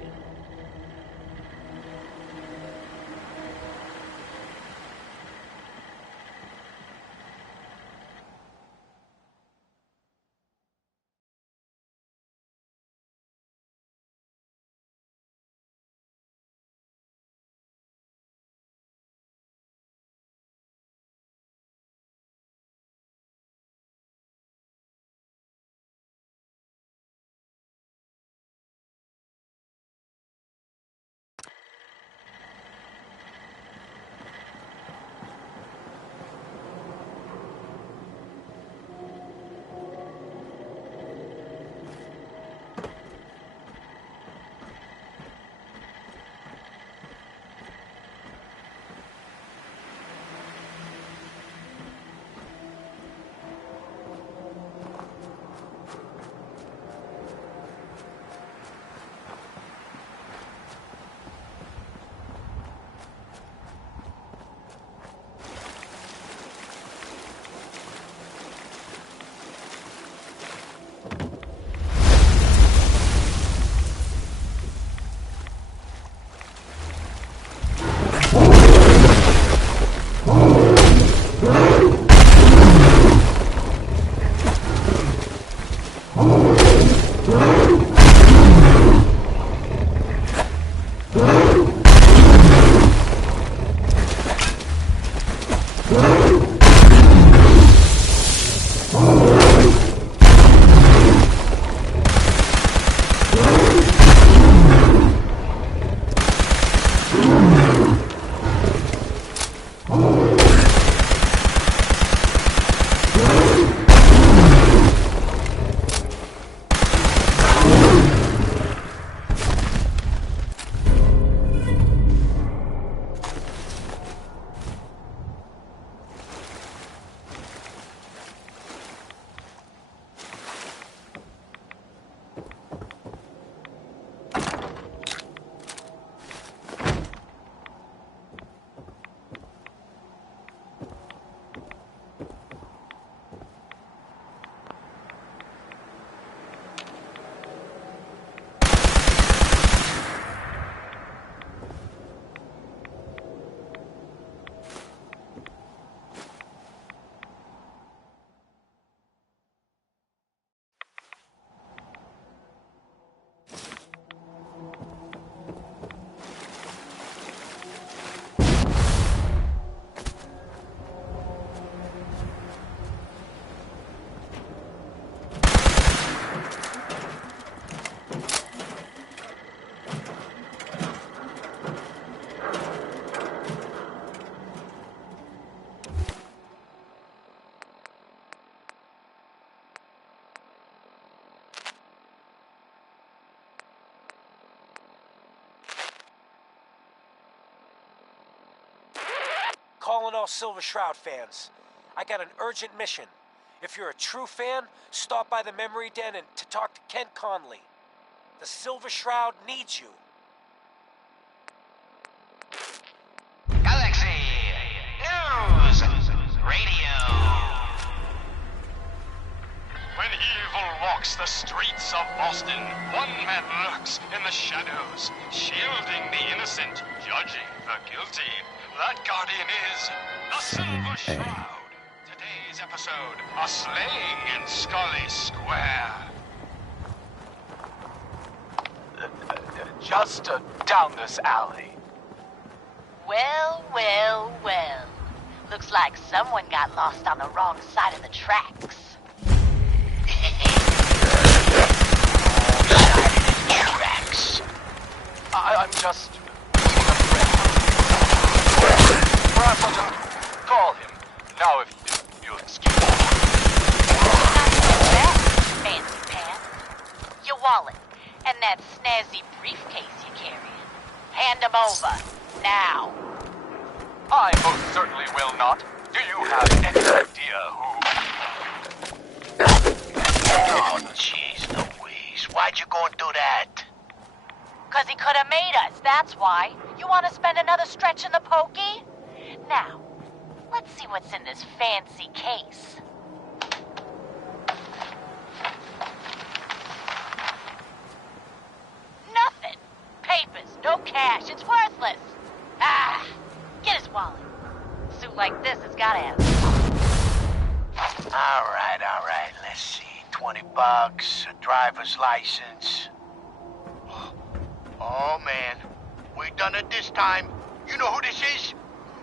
calling all Silver Shroud fans. I got an urgent mission. If you're a true fan, stop by the Memory Den and to talk to Kent Conley. The Silver Shroud needs you. Galaxy News Radio. When evil walks the streets of Boston, one man lurks in the shadows, shielding the innocent, judging the guilty. That guardian is the Silver Shroud. Today's episode, a slaying in Scully Square. Just down this alley. Well, well, well. Looks like someone got lost on the wrong side of the tracks. I'm just... Perhaps I'll just call him. Now, if you'll excuse me. Fancy pants. Your wallet. And that snazzy briefcase you're carrying. Hand them over. Now. I most certainly will not. Do you have any idea who... Oh, jeez Louise. Why'd you go and do that? 'Cause he could have made us, that's why. You want to spend another stretch in the pokey? Now, let's see what's in this fancy case. Nothing. Papers, no cash, it's worthless. Ah, get his wallet. A suit like this has got to have it. All right. Let's see. $20, a driver's license. Oh, man. We done it this time. You know who this is?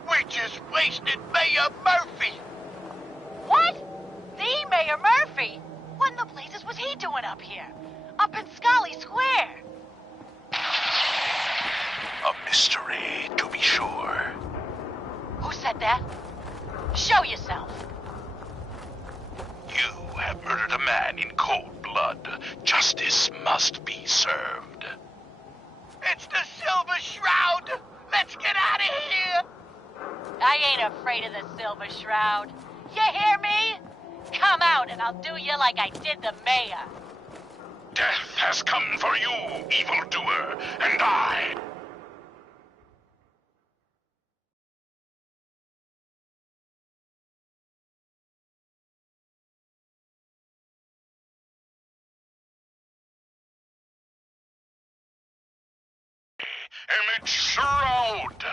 We just wasted Mayor Murphy. What? The Mayor Murphy? What in the blazes was he doing up here? Up in Scully Square? A mystery, to be sure. Who said that? Show yourself. You have murdered a man in cold blood. Justice must be served. It's the Silver Shroud. Let's get out of here. I ain't afraid of the Silver Shroud. You hear me? Come out and I'll do you like I did the mayor. Death has come for you, evildoer, and I... Image Shroud!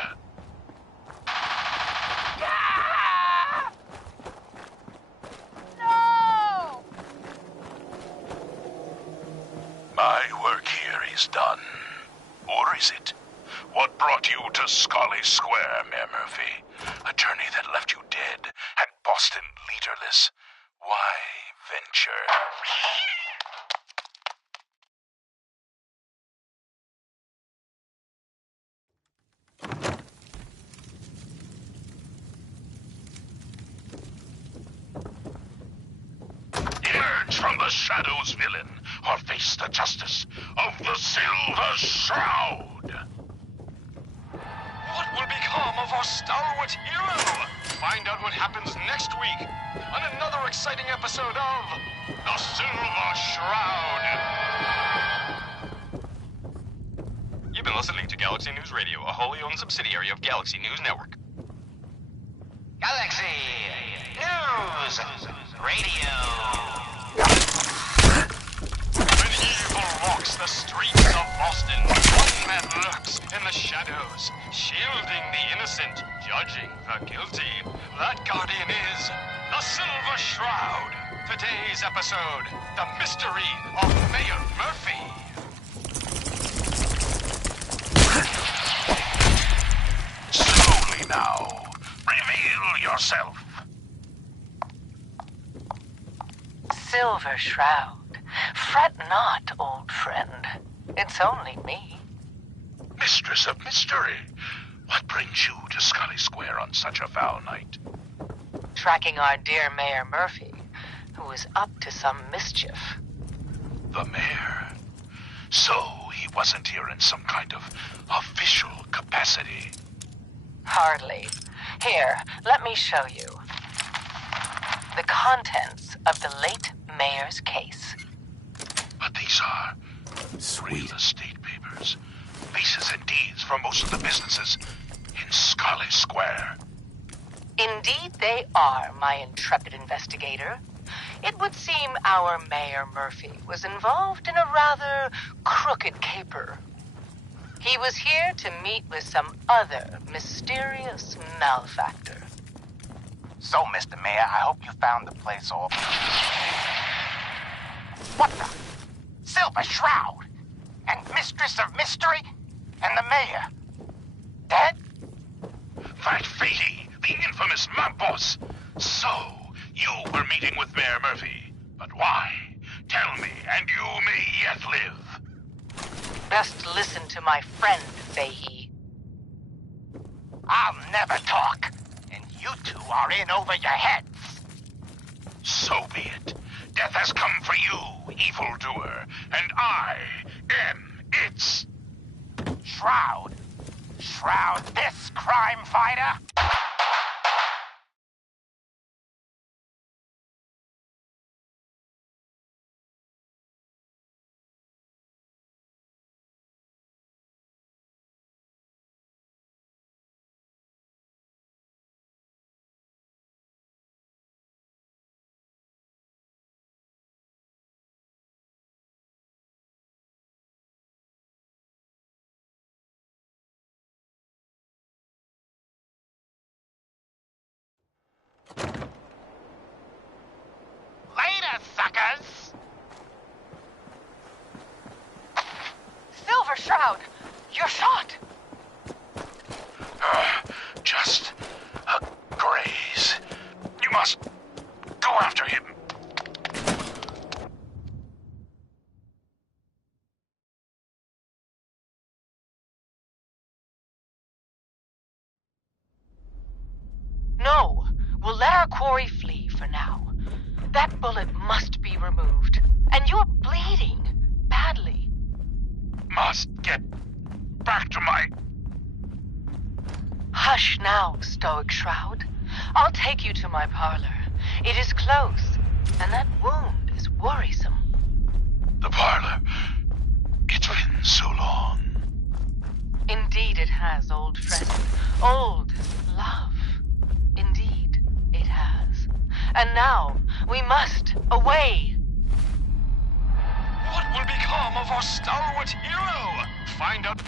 No! My work here is done. Or is it? What brought you to Scully Square, Mayor Murphy? A journey that left you dead and Boston leaderless. Why venture? Emerge from the shadows, villain, or face the justice of the Silver Shroud! What will become of our stalwart hero? Find out what happens next week on another exciting episode of The Silver Shroud. You've been listening to Galaxy News Radio, a wholly owned subsidiary of Galaxy News Network. Galaxy News Radio. When evil walks the streets of Boston, one man lurks in the shadows, shielding the innocent, judging the guilty. That guardian is the Silver Shroud. Today's episode, the mystery of Mayor Murphy. Slowly now. Reveal yourself. Silver Shroud. Fret not, old friend. It's only me. Mistress of mystery. What brings you to Scully Square on such a foul night? Tracking our dear Mayor Murphy, who is up to some mischief. The mayor? So he wasn't here in some kind of official capacity? Hardly. Here, let me show you. The contents of the late mayor's case. But these are real estate papers. Leases and deeds for most of the businesses in Scarlet Square. Indeed they are, my intrepid investigator. It would seem our Mayor Murphy was involved in a rather crooked caper. He was here to meet with some other mysterious malefactor. So, Mr. Mayor, I hope you found the place all... What the? Silver Shroud? And Mistress of Mystery? And the Mayor? Dead? That Fatey, the infamous mob boss. So, you were meeting with Mayor Murphy. But why? Tell me, and you may yet live. Best listen to my friend, Fahey. I'll never talk. And you two are in over your heads. So be it. Death has come for you, evildoer, and I am its... Shroud. Shroud this crime fighter? Later, suckers! Silver Shroud, you're shot! Just a graze. You must go after him. No, we'll let our quarry flee for now. That bullet must be removed. And you're bleeding badly. Must get back to my... Hush now, Stoic Shroud. I'll take you to my parlor. It is close, and that wound is worrisome. The parlor. It's been so long. Indeed it has, old friend. Old love. Indeed it has. And now, we must away. What will become of our stalwart hero? Find out...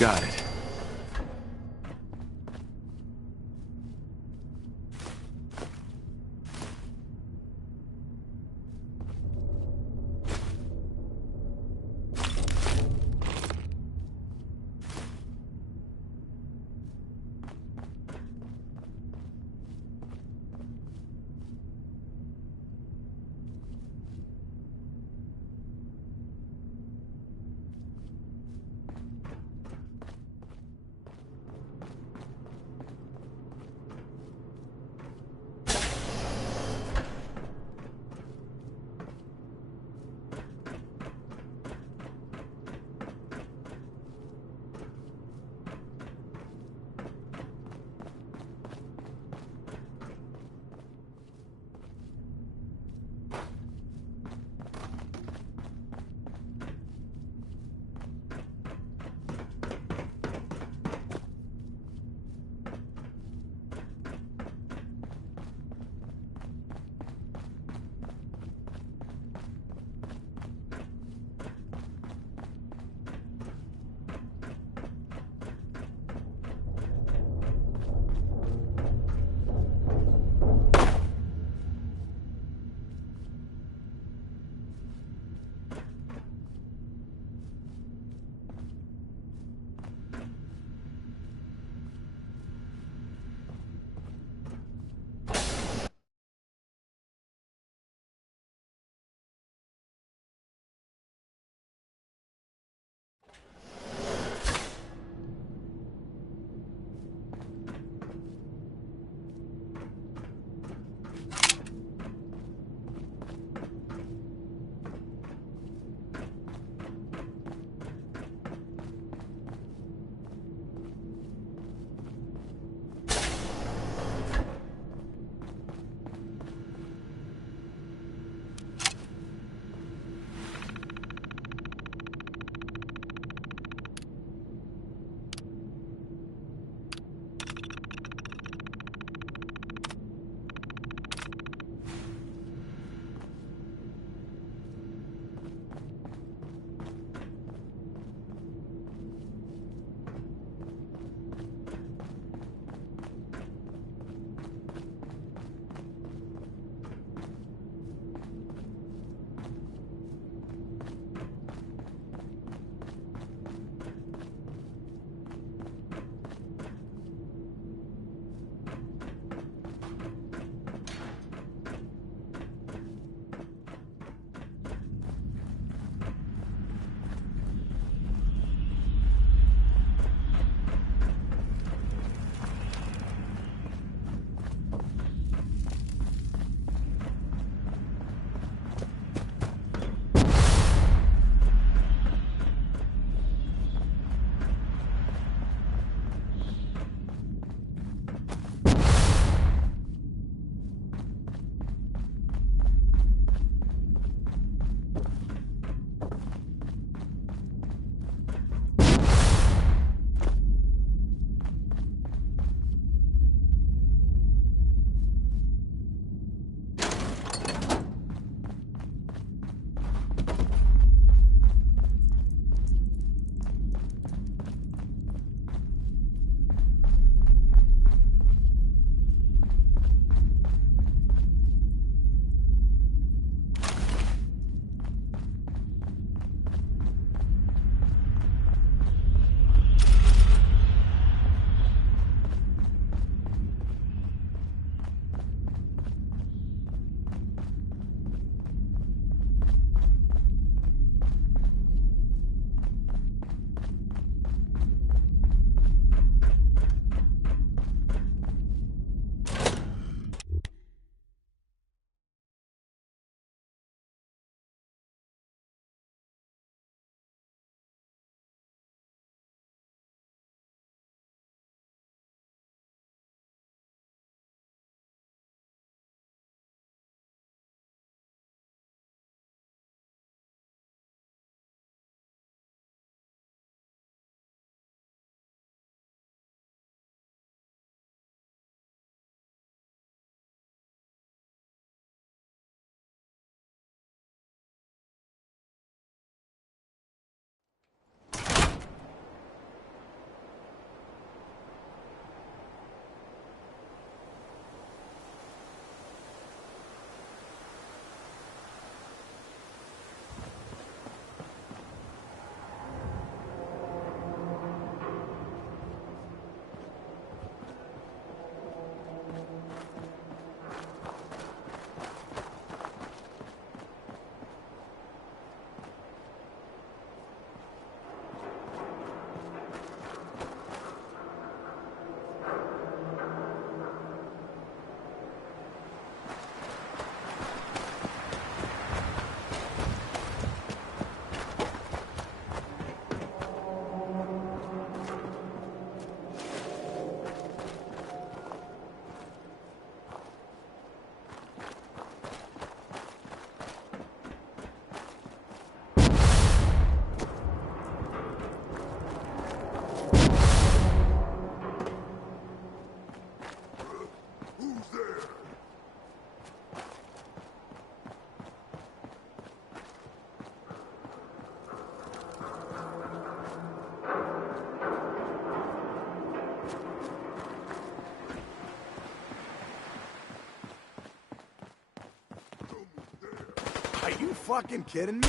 Got it. You fucking kidding me?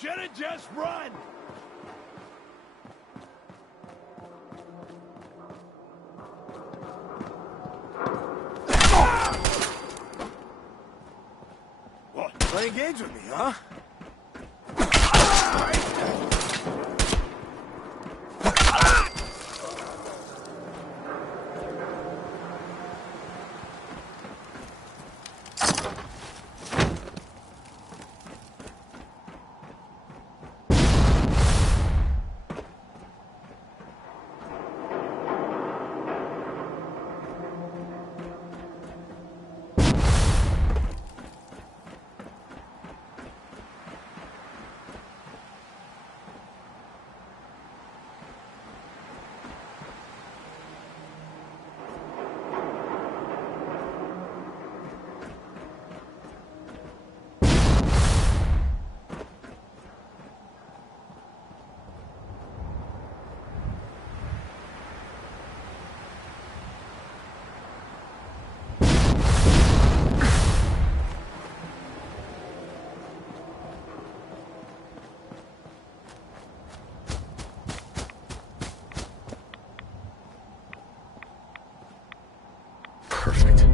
Should've just run! What? Playing games with me, huh? Perfect.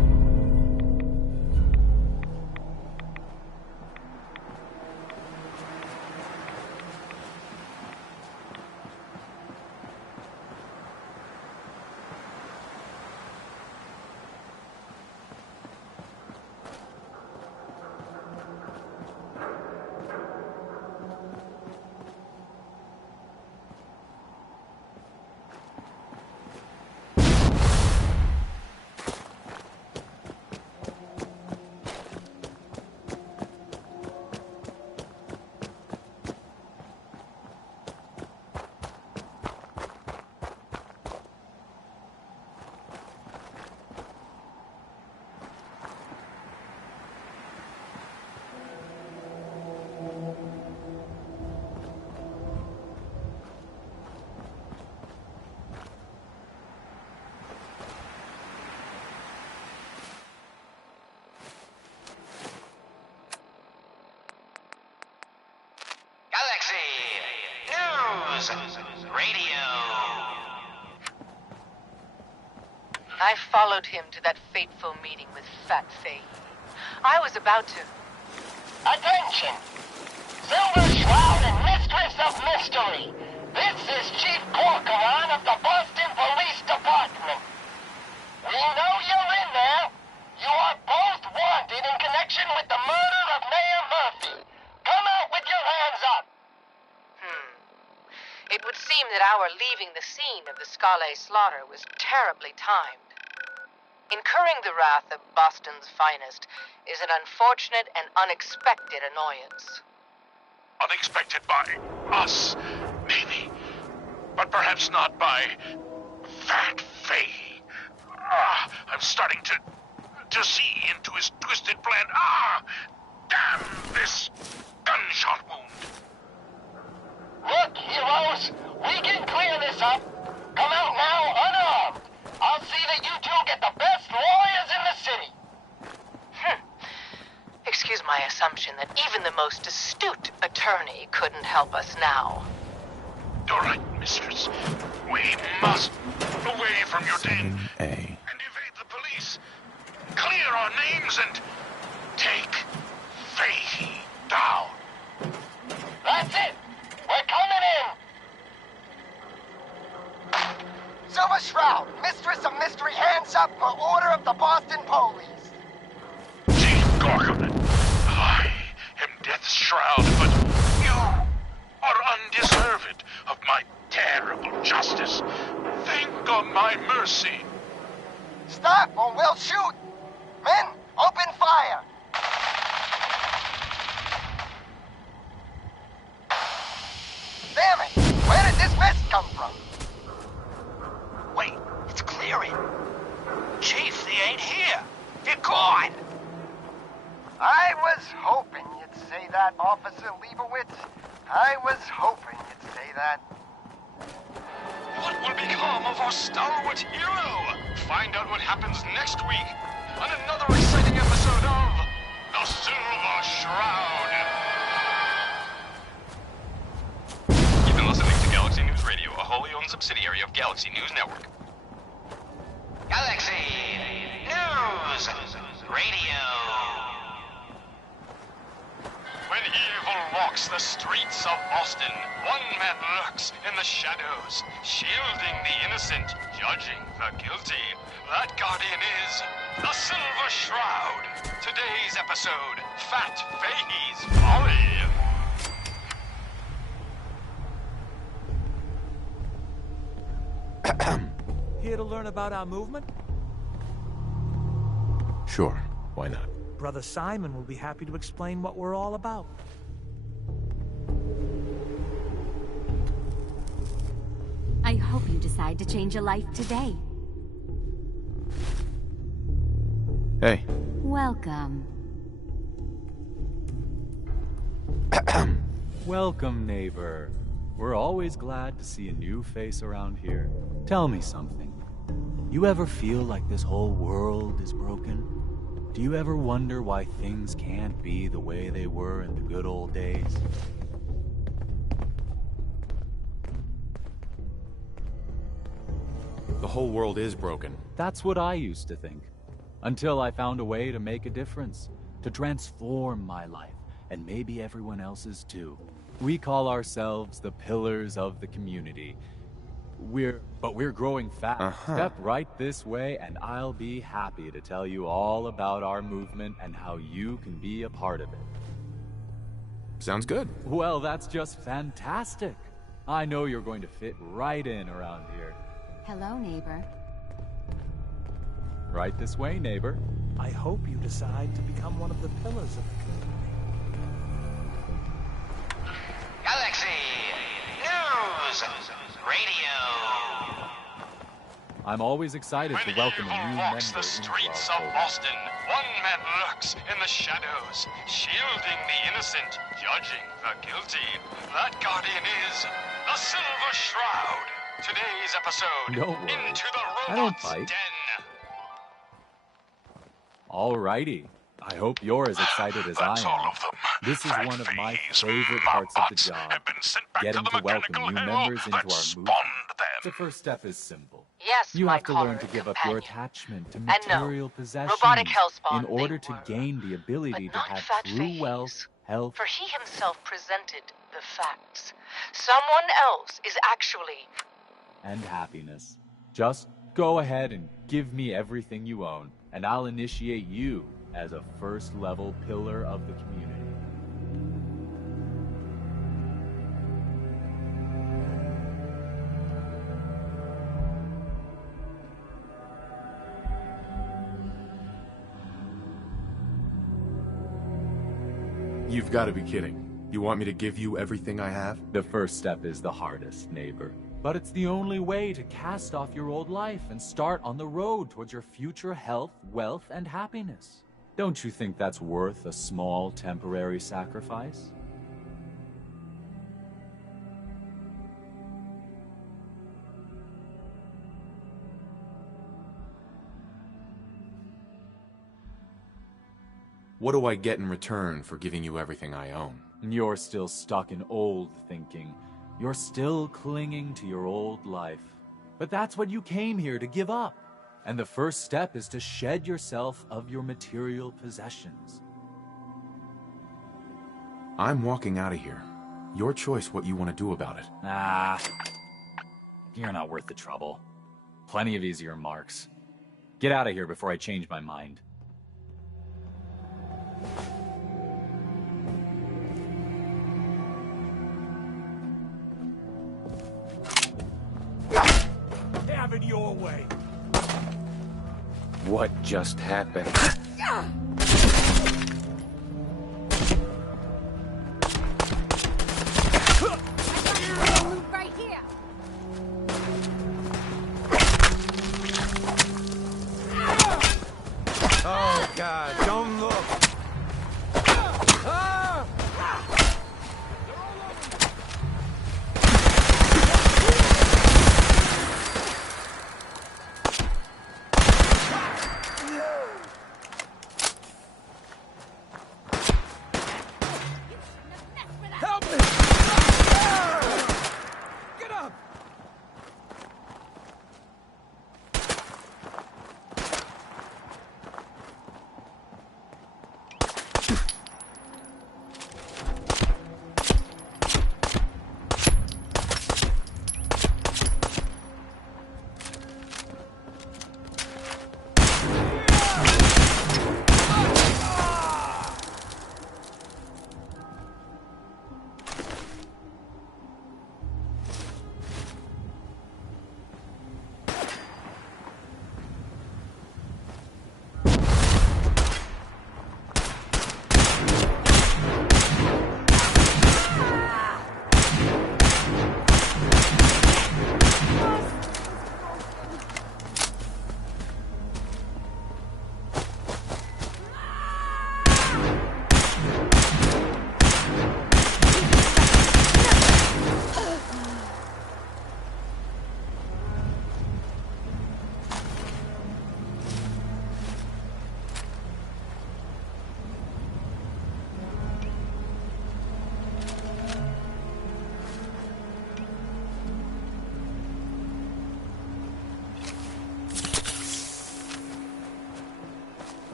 Radio. I followed him to that fateful meeting with Fat Faye. I was about to... Attention! Silver Shroud and Mistress of Mystery. This is Chief Corcoran of the Boston Police Department. We know you're in there. You are both wanted in connection with the murder of Mayor Murphy. Come out with your hands up. It would seem that our leaving the scene of the Scale slaughter was terribly timed. Incurring the wrath of Boston's finest is an unfortunate and unexpected annoyance. Unexpected by us, maybe. But perhaps not by Fat Faye. I'm starting to see into his twisted plan. Damn this gunshot wound. Look, heroes, we can clear this up. Come out now unarmed. I'll see that you two get the best lawyers in the city. Excuse my assumption that even the most astute attorney couldn't help us now. You're right, mistress. We must away from your den A. and evade the police. Clear our names and take Faye down. That's it. We're coming in! Silver Shroud, Mistress of Mystery, hands up for order of the Boston Police. Chief Corcoran, I am Death's Shroud, but you are undeserved of my terrible justice. Think of my mercy. Stop or we'll shoot! Men, open fire! Damn it! Where did this mess come from? Wait, it's clearing. Chief, they ain't here. You're gone! I was hoping you'd say that, Officer Leibowitz. I was hoping you'd say that. What will become of our stalwart hero? Find out what happens next week on another exciting episode of The Silver Shroud. You've been listening to Galaxy News Radio, a wholly owned subsidiary of Galaxy News Network. Galaxy News Radio. When evil walks the streets of Boston, one man lurks in the shadows, shielding the innocent, judging the guilty. That guardian is the Silver Shroud. Today's episode, Fat Fahey's Folly. Here to learn about our movement? Sure, why not? Brother Simon will be happy to explain what we're all about. I hope you decide to change your life today. Hey. Welcome. Welcome, neighbor. We're always glad to see a new face around here. Tell me something. You ever feel like this whole world is broken? Do you ever wonder why things can't be the way they were in the good old days? The whole world is broken. That's what I used to think. Until I found a way to make a difference. To transform my life, and maybe everyone else's too. We call ourselves the Pillars of the Community. We're growing fast. Step right this way, and I'll be happy to tell you all about our movement and how you can be a part of it. Sounds good. Well, that's just fantastic. I know you're going to fit right in around here. Hello, neighbor. Right this way, neighbor. I hope you decide to become one of the pillars of the community. Galaxy News Radio. I'm always excited to welcome a new member Walks the into streets our of fold. Boston. One man lurks in the shadows, shielding the innocent, judging the guilty. That guardian is the Silver Shroud. Today's episode, Don't worry. Into the I don't Robot's bite. Den. Alrighty. I hope you're as excited as I am. all of them. This is Fat one of my Fahey's favorite parts of the Mambots job. have been sent back Getting to the to welcome mechanical new hell members into that our spawned movement. them. The first step is simple. Yes, You my have to learn caller to and give up your companion. attachment to And no, material possessions robotic hellspawn in order they to were, gain the ability but to not have Fat true Fahey's. wealth, health, For he himself presented the facts. Someone else is actually... and happiness. Just go ahead and give me everything you own, and I'll initiate you as a first-level pillar of the community. You've got to be kidding. You want me to give you everything I have? The first step is the hardest, neighbor. But it's the only way to cast off your old life and start on the road towards your future health, wealth, and happiness. Don't you think that's worth a small, temporary sacrifice? What do I get in return for giving you everything I own? You're still stuck in old thinking. You're still clinging to your old life. But that's what you came here to give up. And the first step is to shed yourself of your material possessions. I'm walking out of here. Your choice what you want to do about it. Ah, you're not worth the trouble. Plenty of easier marks. Get out of here before I change my mind. Have it your way. What just happened? Move right here. Oh,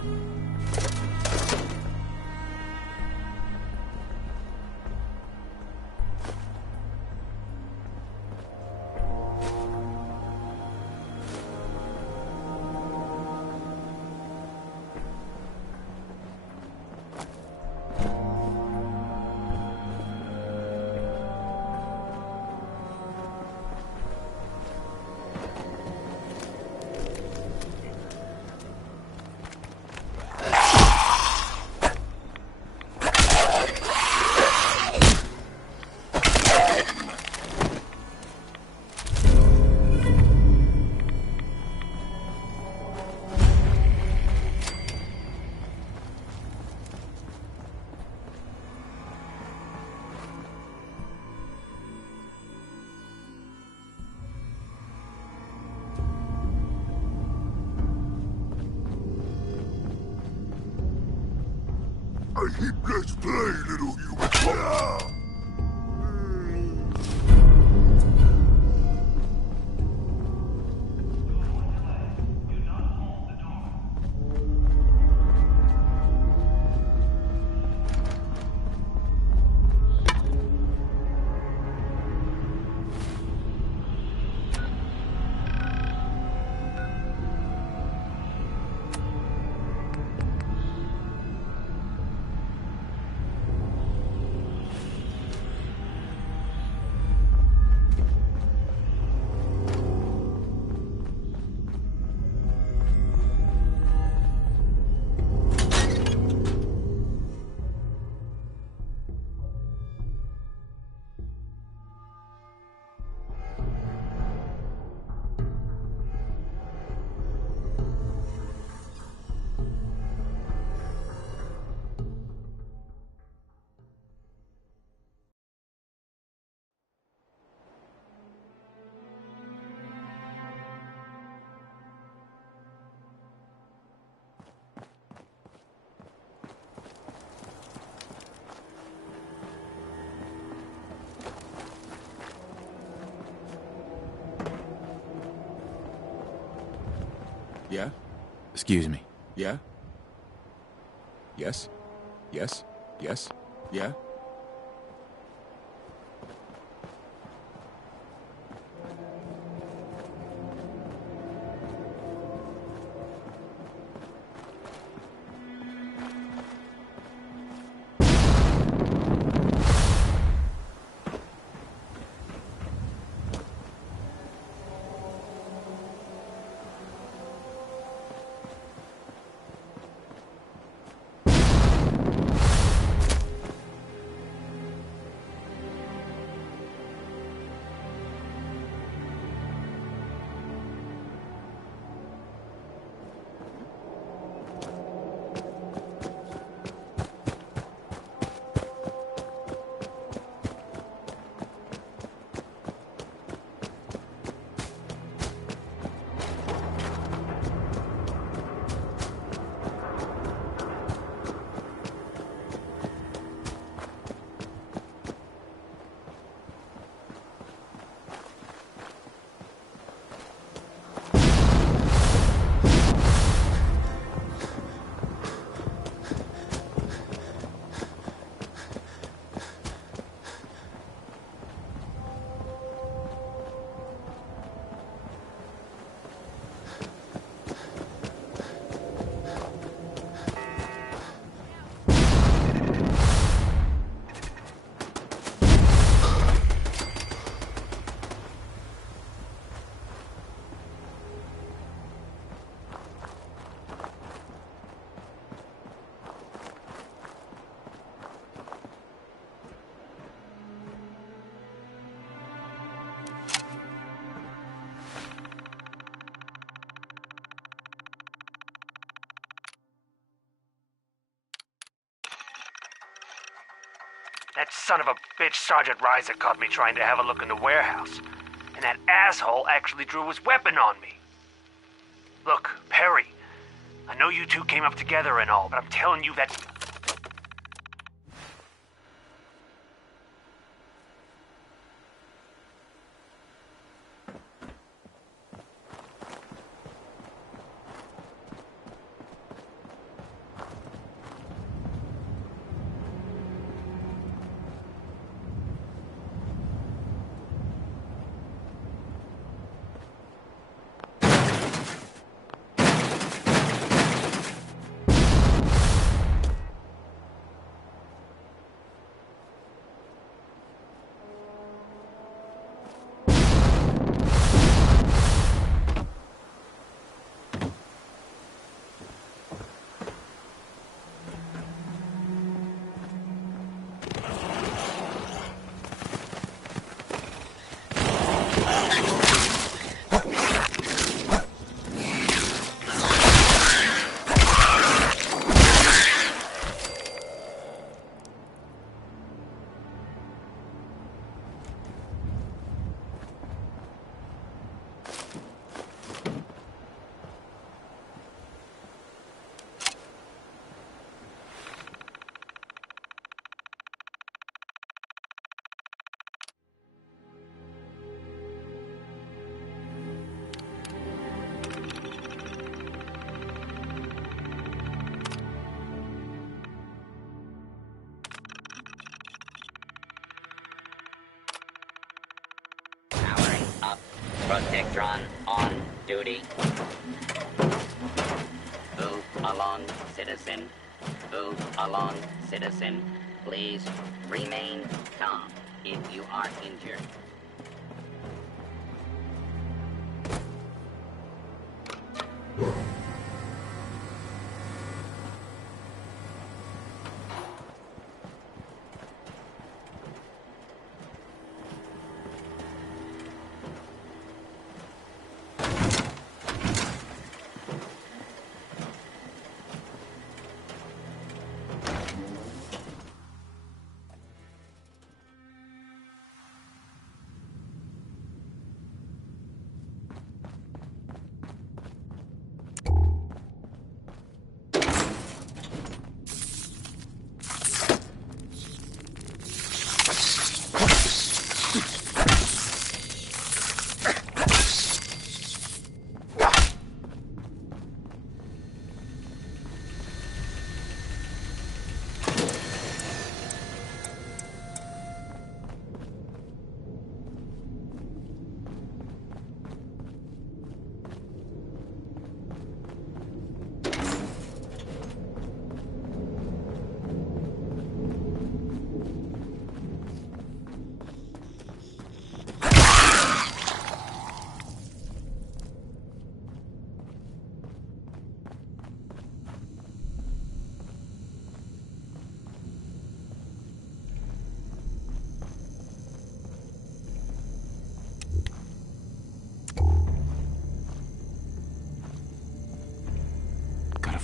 I hit let's play, little human. Yeah? Excuse me. Yeah? Yes? Yes? Yes? Yeah? That son of a bitch Sergeant Reiser caught me trying to have a look in the warehouse. And that asshole actually drew his weapon on me. Look, Perry, I know you two came up together and all, but I'm telling you that... Protectron on duty. Move along, citizen. Move along, citizen. Please remain calm if you are injured.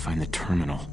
Find the terminal.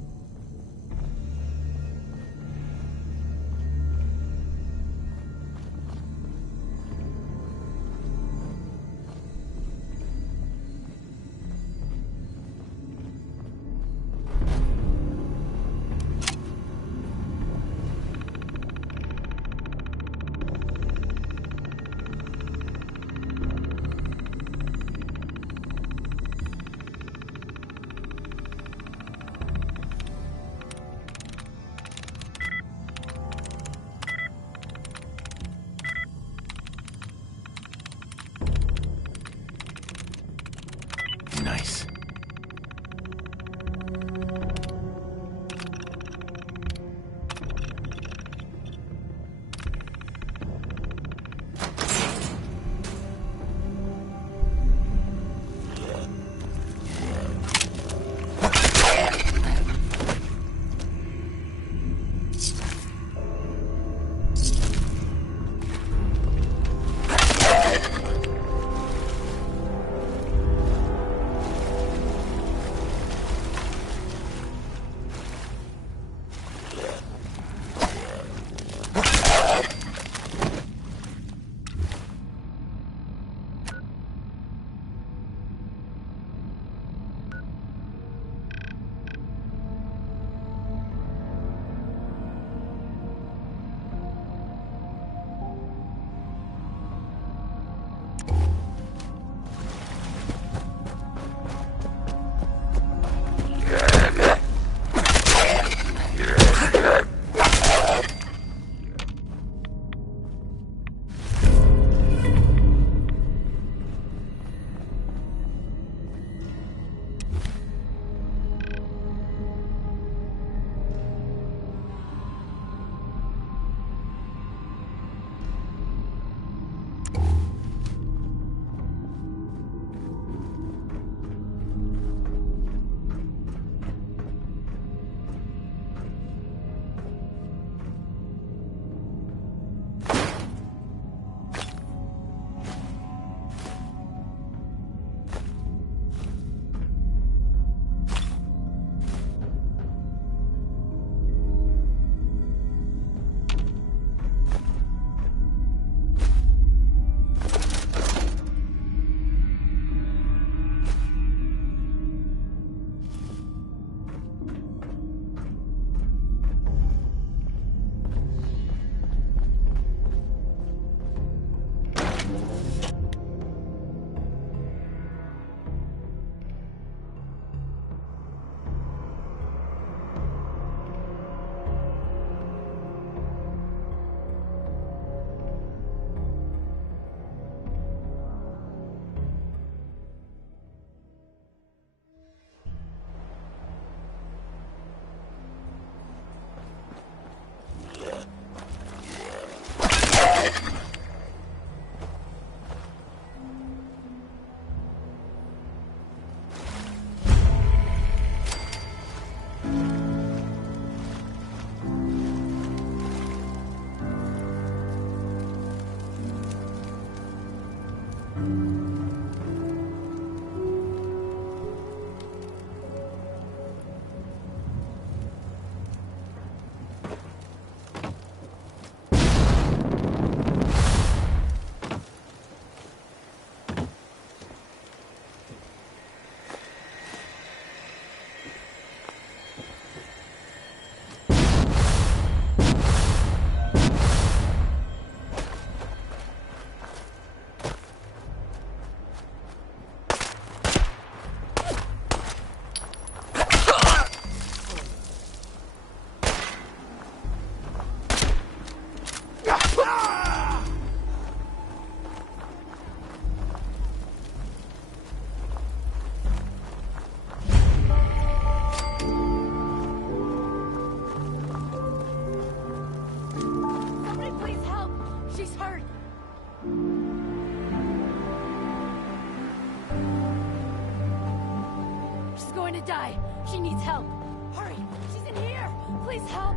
going to die. She needs help. Hurry! She's in here! Please help!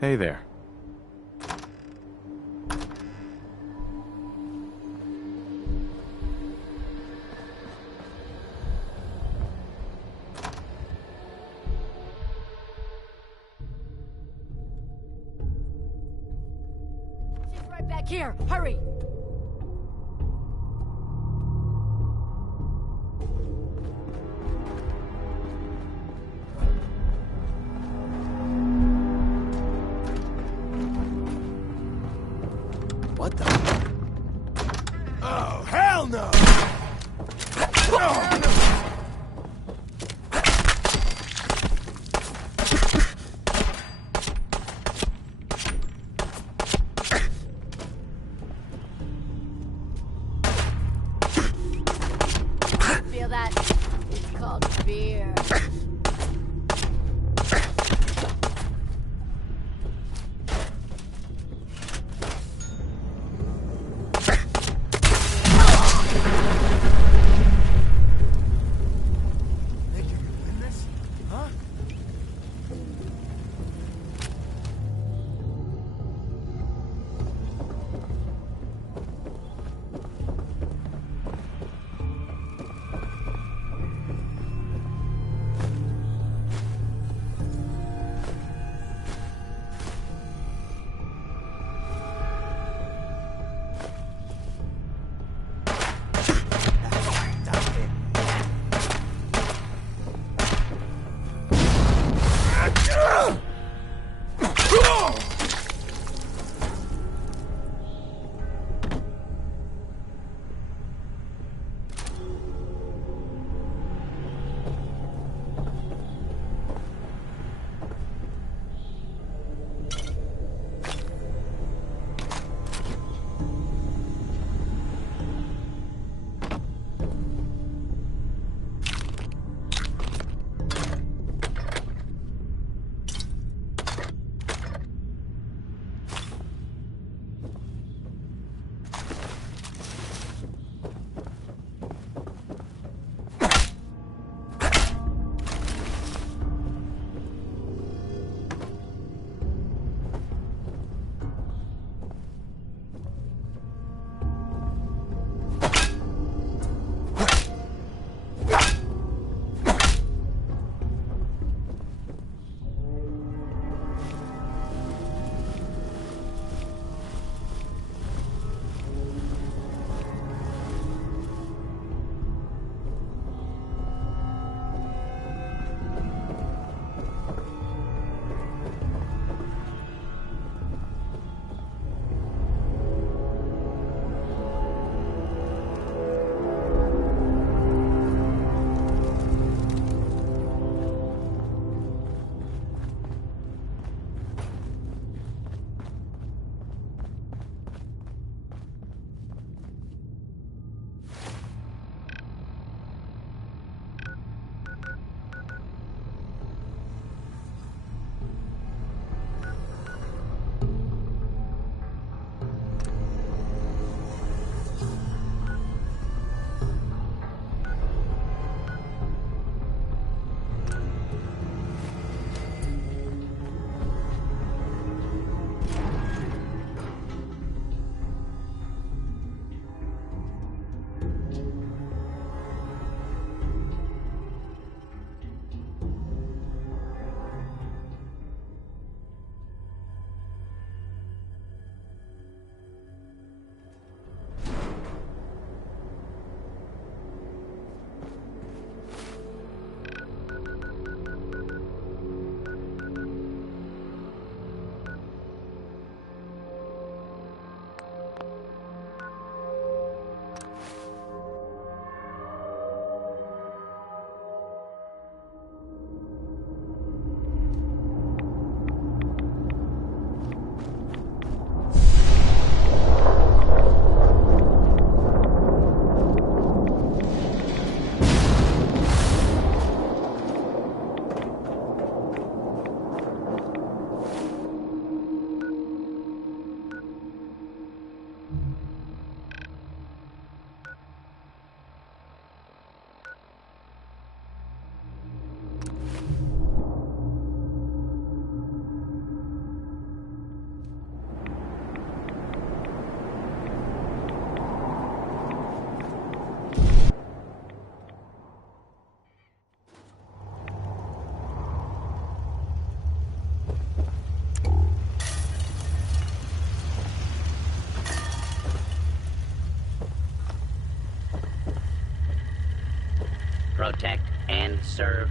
Hey there. She's right back here. Hurry! What the? Oh, hell no! Feel that? It's called fear. Protect and serve.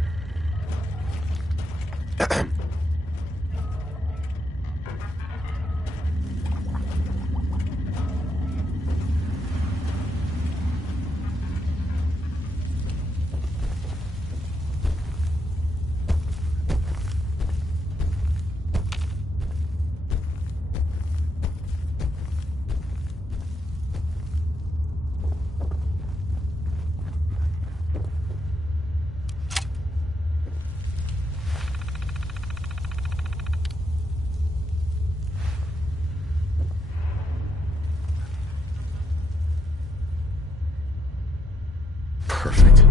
Perfect.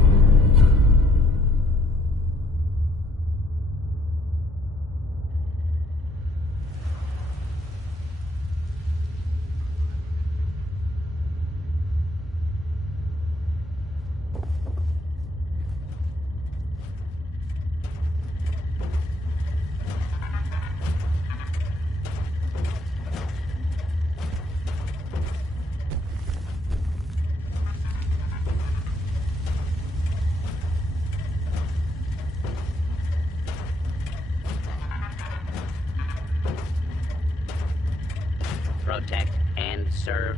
Protect and serve.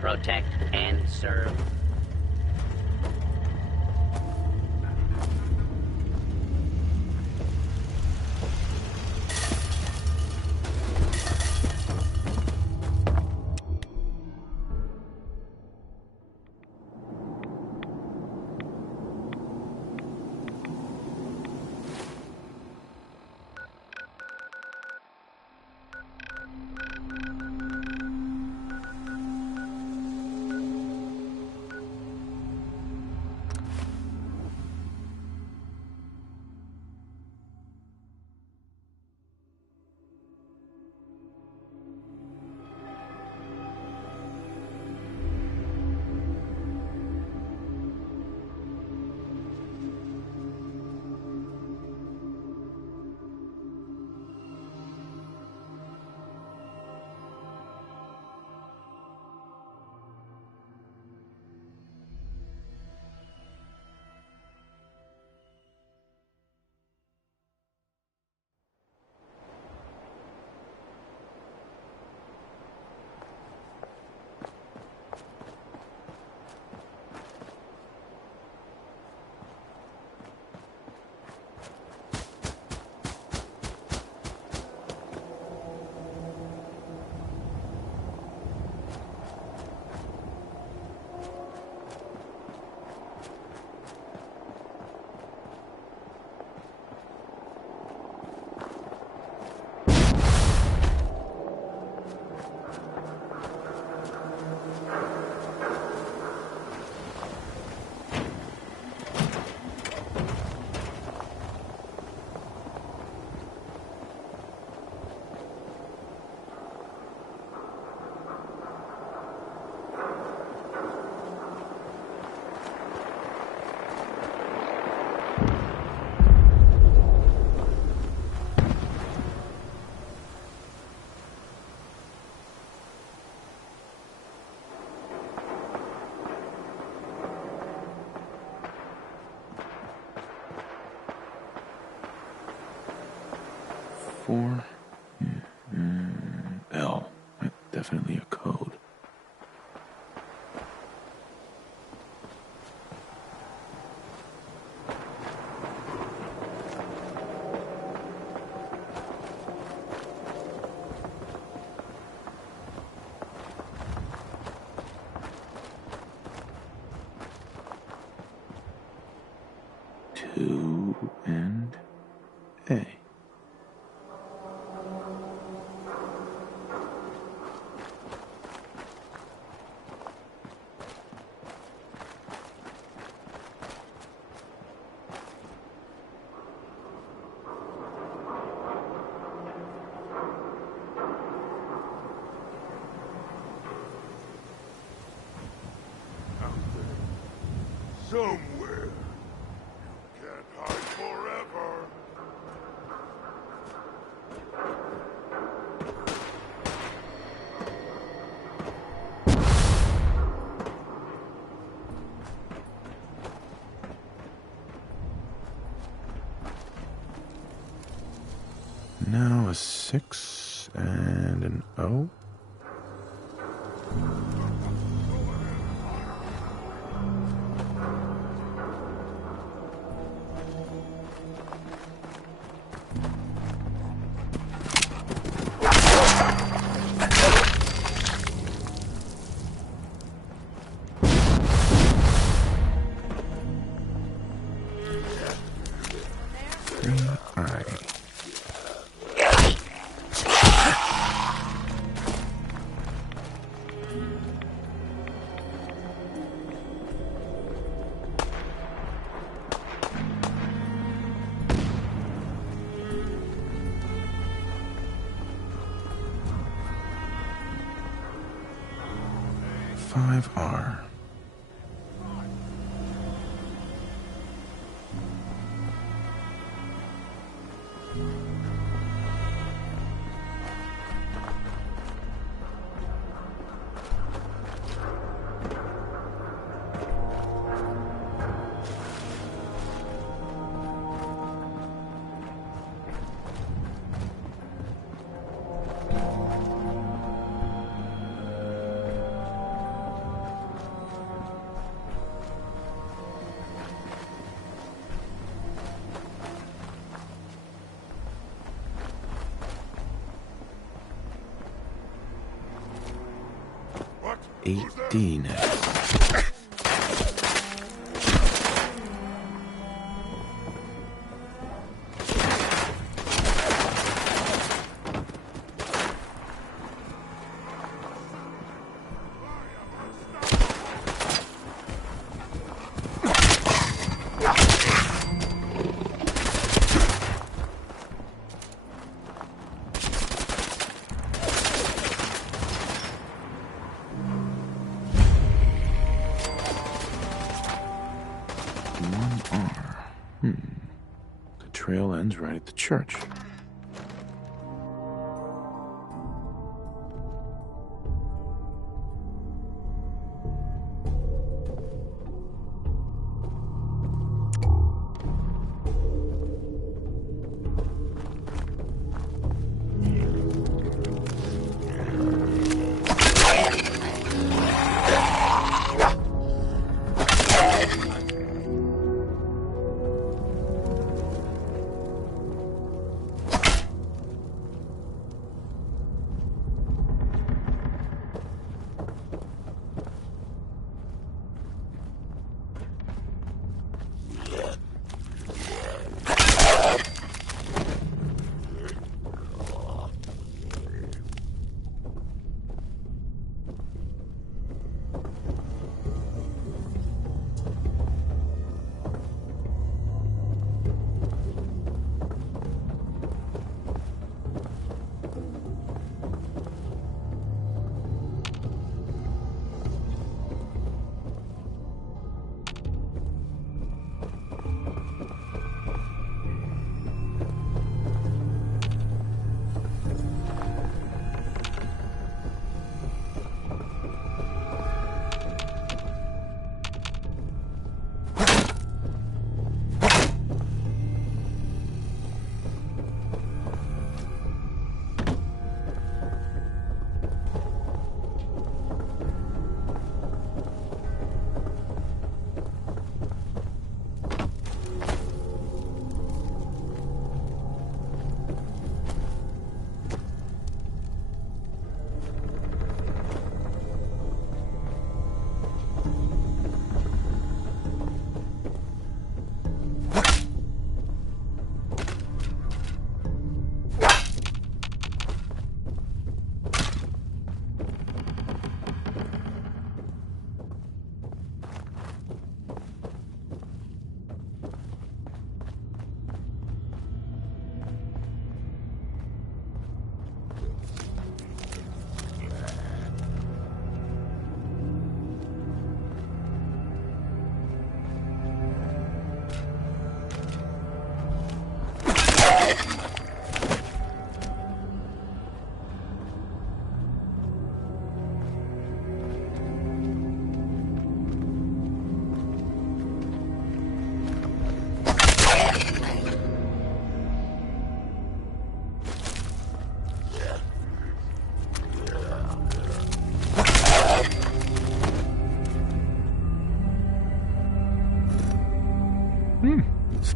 Protect and serve. 4. L. That's definitely a code. And A. Somewhere. You can't hide forever. Now a 6 and an O. R. What? 18. The trail ends right at the church.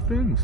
things.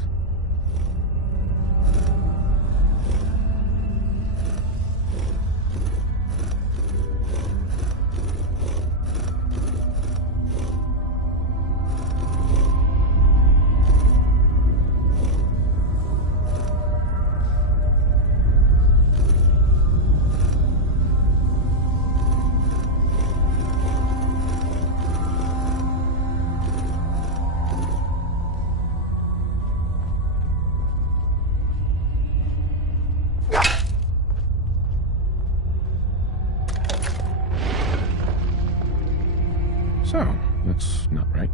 So, that's not right.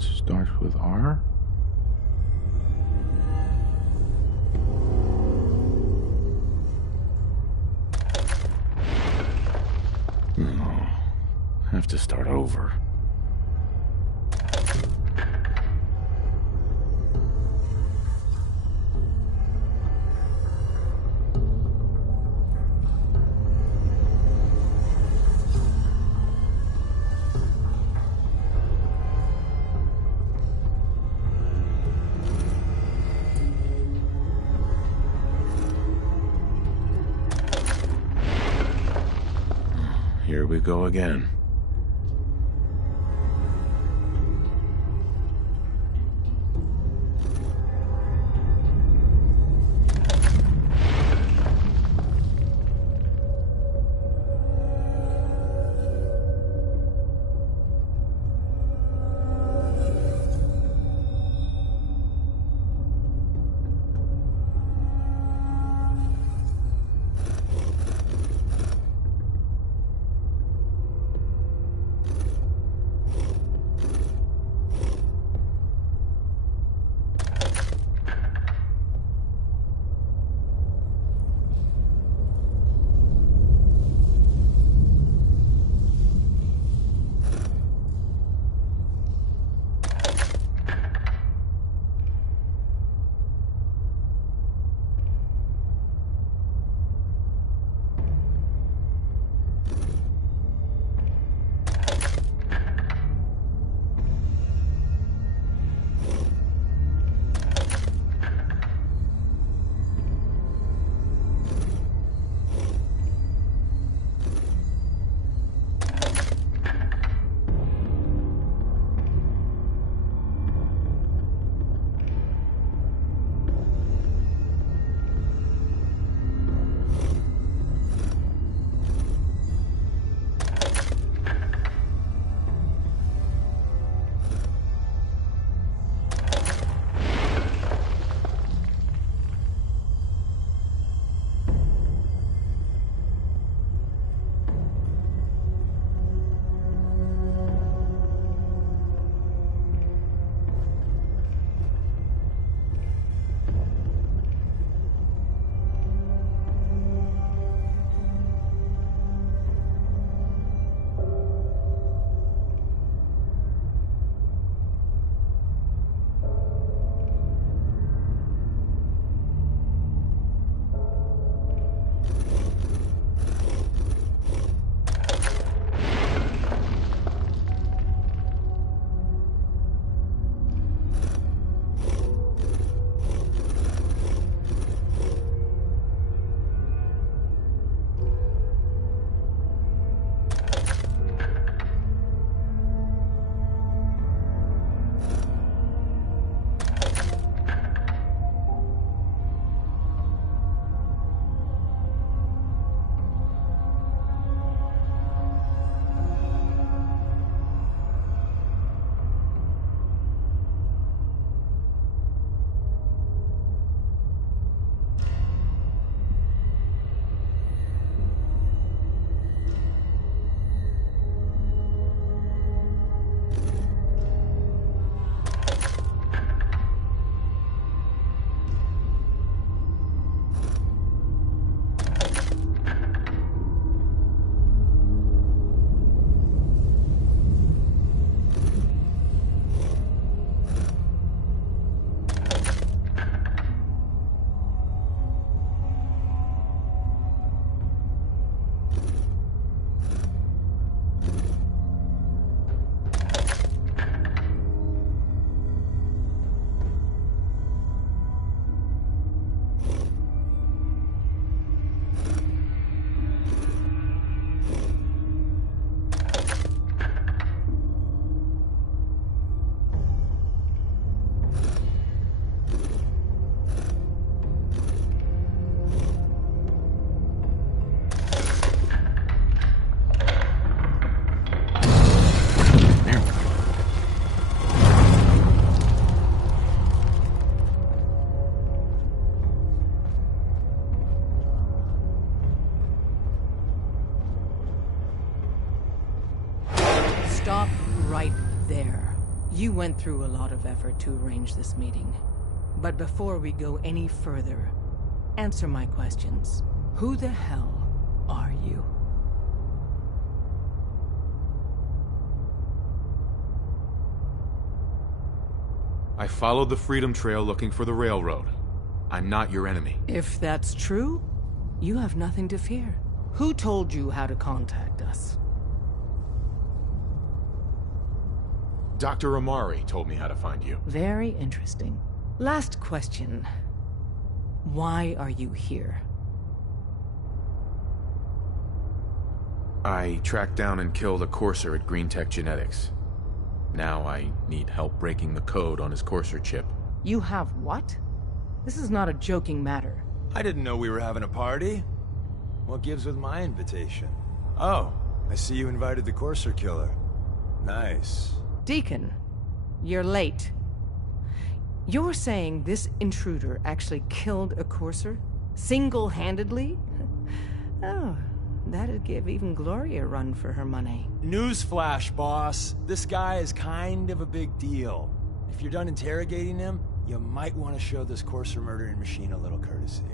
words start with R? No. Have to start over. Here we go again. Stop right there. You went through a lot of effort to arrange this meeting. But before we go any further, answer my questions. Who the hell are you? I followed the Freedom Trail looking for the railroad. I'm not your enemy. If that's true, you have nothing to fear. Who told you how to contact us? Dr. Amari told me how to find you. Very interesting. Last question. Why are you here? I tracked down and killed a courser at Green Tech Genetics. Now I need help breaking the code on his courser chip. You have what? This is not a joking matter. I didn't know we were having a party. What gives with my invitation? Oh, I see you invited the courser killer. Nice. Deacon, you're late. You're saying this intruder actually killed a courser? Single-handedly? Oh, that'd give even Gloria a run for her money. Newsflash, boss. This guy is kind of a big deal. If you're done interrogating him, you might want to show this courser murdering machine a little courtesy.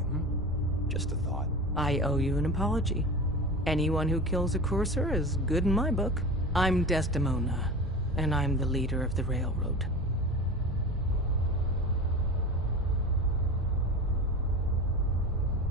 Just a thought. I owe you an apology. Anyone who kills a courser is good in my book. I'm Desdemona, and I'm the leader of the railroad.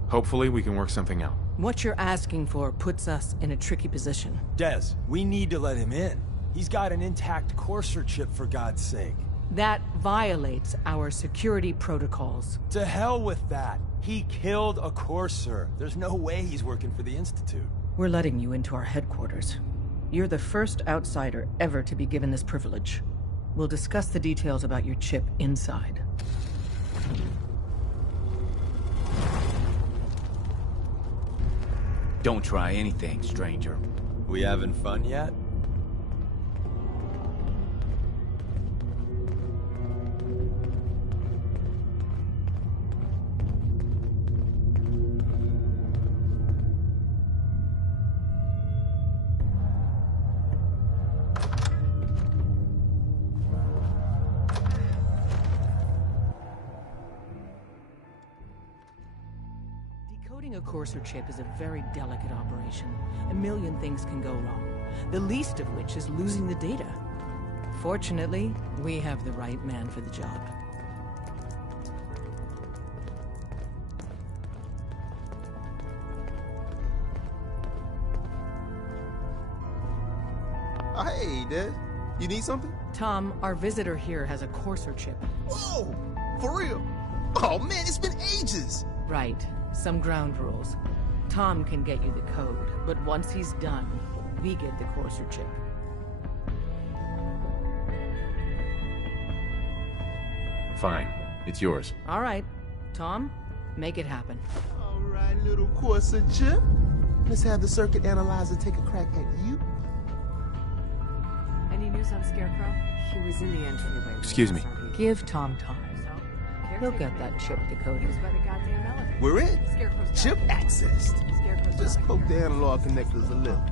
Hopefully we can work something out. What you're asking for puts us in a tricky position. Des, we need to let him in. He's got an intact courser chip, for God's sake. That violates our security protocols. To hell with that. He killed a courser. There's no way he's working for the Institute. We're letting you into our headquarters. You're the first outsider ever to be given this privilege. We'll discuss the details about your chip inside. Don't try anything, stranger. We having fun yet? Decoding a courser chip is a very delicate operation. A million things can go wrong, the least of which is losing the data. Fortunately, we have the right man for the job. Hey, Des. You need something? Tom, our visitor here has a courser chip. Whoa! For real? Oh man, it's been ages! Right. Some ground rules. Tom can get you the code, but once he's done, we get the courser chip. Fine. It's yours. All right. Tom, make it happen. All right, little courser chip. Let's have the circuit analyzer take a crack at you. Any news on Scarecrow? He was in the entryway. Excuse me. Give Tom time. He'll get that chip decoded. We're in. Chip accessed. Just poke the analog connectors a little.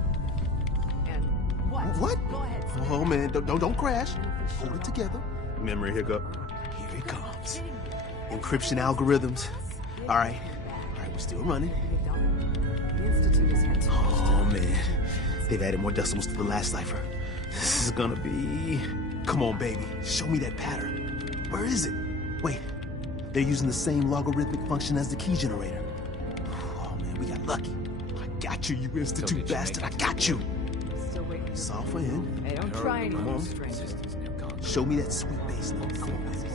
And what? What? Go ahead. Oh man, don't crash. Hold it together. Memory hiccup. Here it comes. Encryption algorithms. All right, we're still running. Oh man, they've added more decimals to the last cipher. This is gonna be... Come on, baby. Show me that pattern. Where is it? Wait. They're using the same logarithmic function as the key generator. Oh man, we got lucky. I got you, you Institute bastard. I got you. Still waiting. Solve for him. Hey, don't try anything, stranger. Show me that sweet bass note. Come on, baby.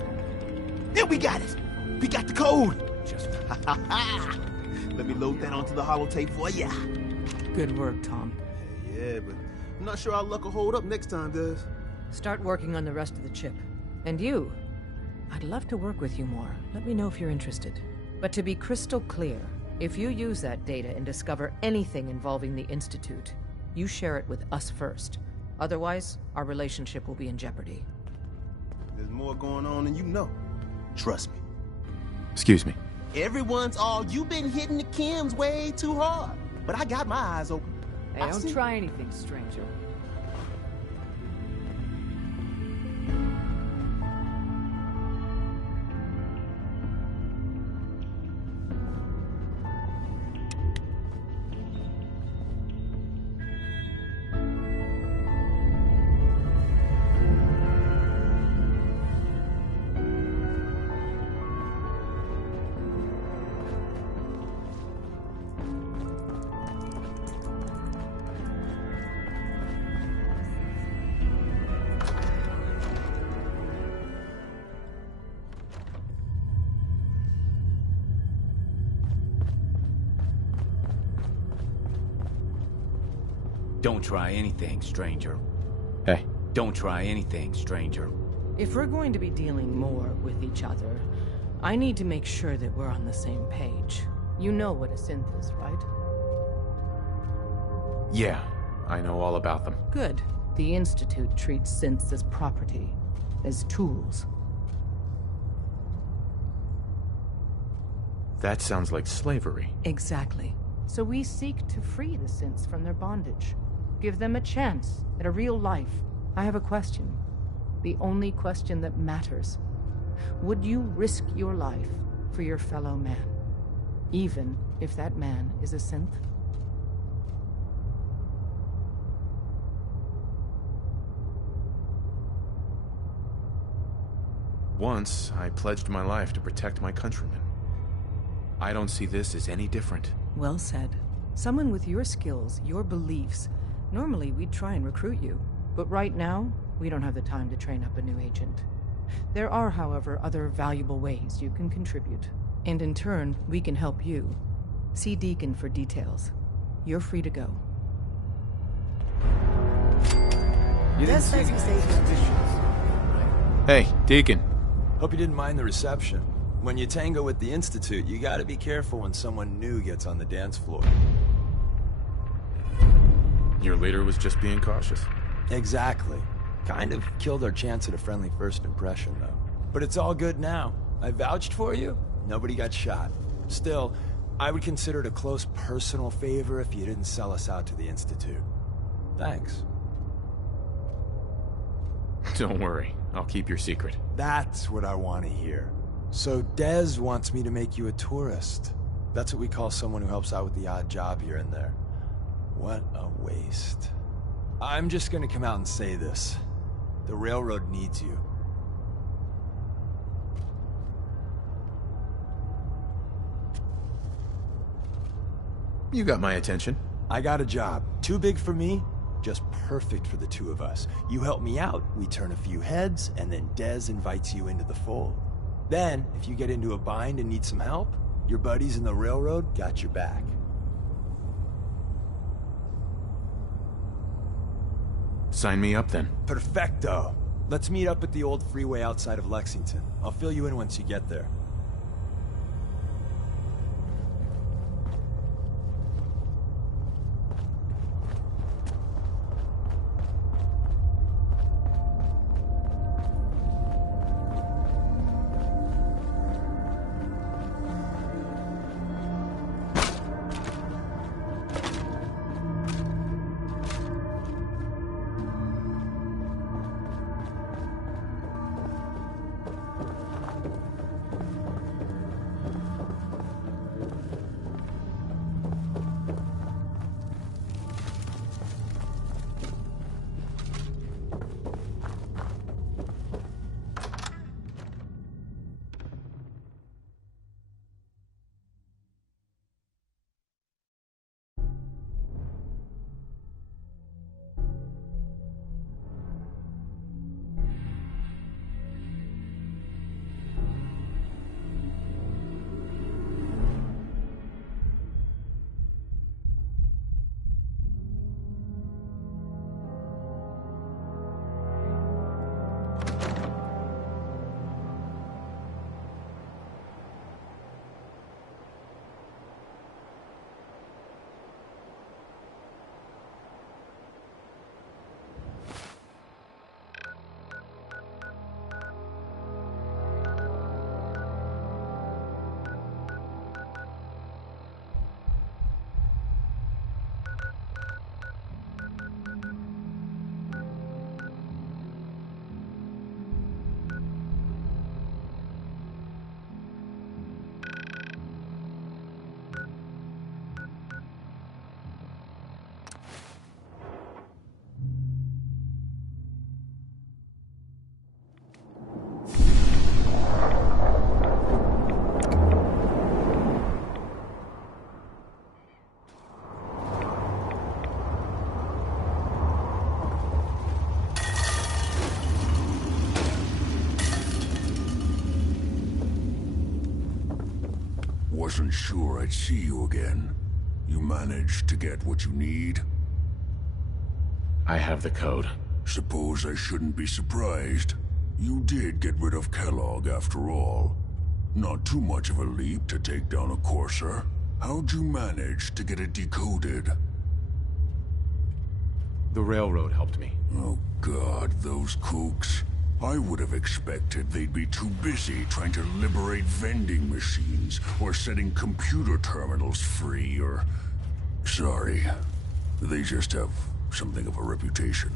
Yeah, we got it. We got the code. Let me load that onto the holotape for ya. Good work, Tom. Yeah, but I'm not sure our luck will hold up next time, Des. Start working on the rest of the chip. And you, I'd love to work with you more. Let me know if you're interested. But to be crystal clear, if you use that data and discover anything involving the Institute, you share it with us first. Otherwise, our relationship will be in jeopardy. There's more going on than you know. Trust me. Excuse me. Everyone's all, you've been hitting the chems way too hard. But I got my eyes open. Hey, don't try anything, stranger. Don't try anything, stranger. Hey. Don't try anything, stranger. If we're going to be dealing more with each other, I need to make sure that we're on the same page. You know what a synth is, right? Yeah, I know all about them. Good. The Institute treats synths as property, as tools. That sounds like slavery. Exactly. So we seek to free the synths from their bondage. Give them a chance at a real life. I have a question. The only question that matters. Would you risk your life for your fellow man? Even if that man is a synth? Once, I pledged my life to protect my countrymen. I don't see this as any different. Well said. Someone with your skills, your beliefs. Normally, we'd try and recruit you. But right now, we don't have the time to train up a new agent. There are, however, other valuable ways you can contribute. And in turn, we can help you. See Deacon for details. You're free to go. You didn't see any conditions. Hey, Deacon. Hope you didn't mind the reception. When you tango with the Institute, you gotta be careful when someone new gets on the dance floor. Your leader was just being cautious. Exactly. Kind of killed our chance at a friendly first impression, though. But it's all good now. I vouched for you. Nobody got shot. Still, I would consider it a close personal favor if you didn't sell us out to the Institute. Thanks. Don't worry. I'll keep your secret. That's what I want to hear. So Dez wants me to make you a tourist. That's what we call someone who helps out with the odd job here and there. What a waste. I'm just gonna come out and say this. The railroad needs you. You got my attention. I got a job. Too big for me, just perfect for the two of us. You help me out, we turn a few heads, and then Dez invites you into the fold. Then, if you get into a bind and need some help, your buddies in the railroad got your back. Sign me up then. Perfecto. Let's meet up at the old freeway outside of Lexington. I'll fill you in once you get there. Wasn't sure I'd see you again. You managed to get what you need? I have the code. Suppose I shouldn't be surprised. You did get rid of Kellogg after all. Not too much of a leap to take down a Courser. How'd you manage to get it decoded? The railroad helped me. Oh God, those kooks. I would have expected they'd be too busy trying to liberate vending machines or setting computer terminals free or... Sorry. They just have something of a reputation.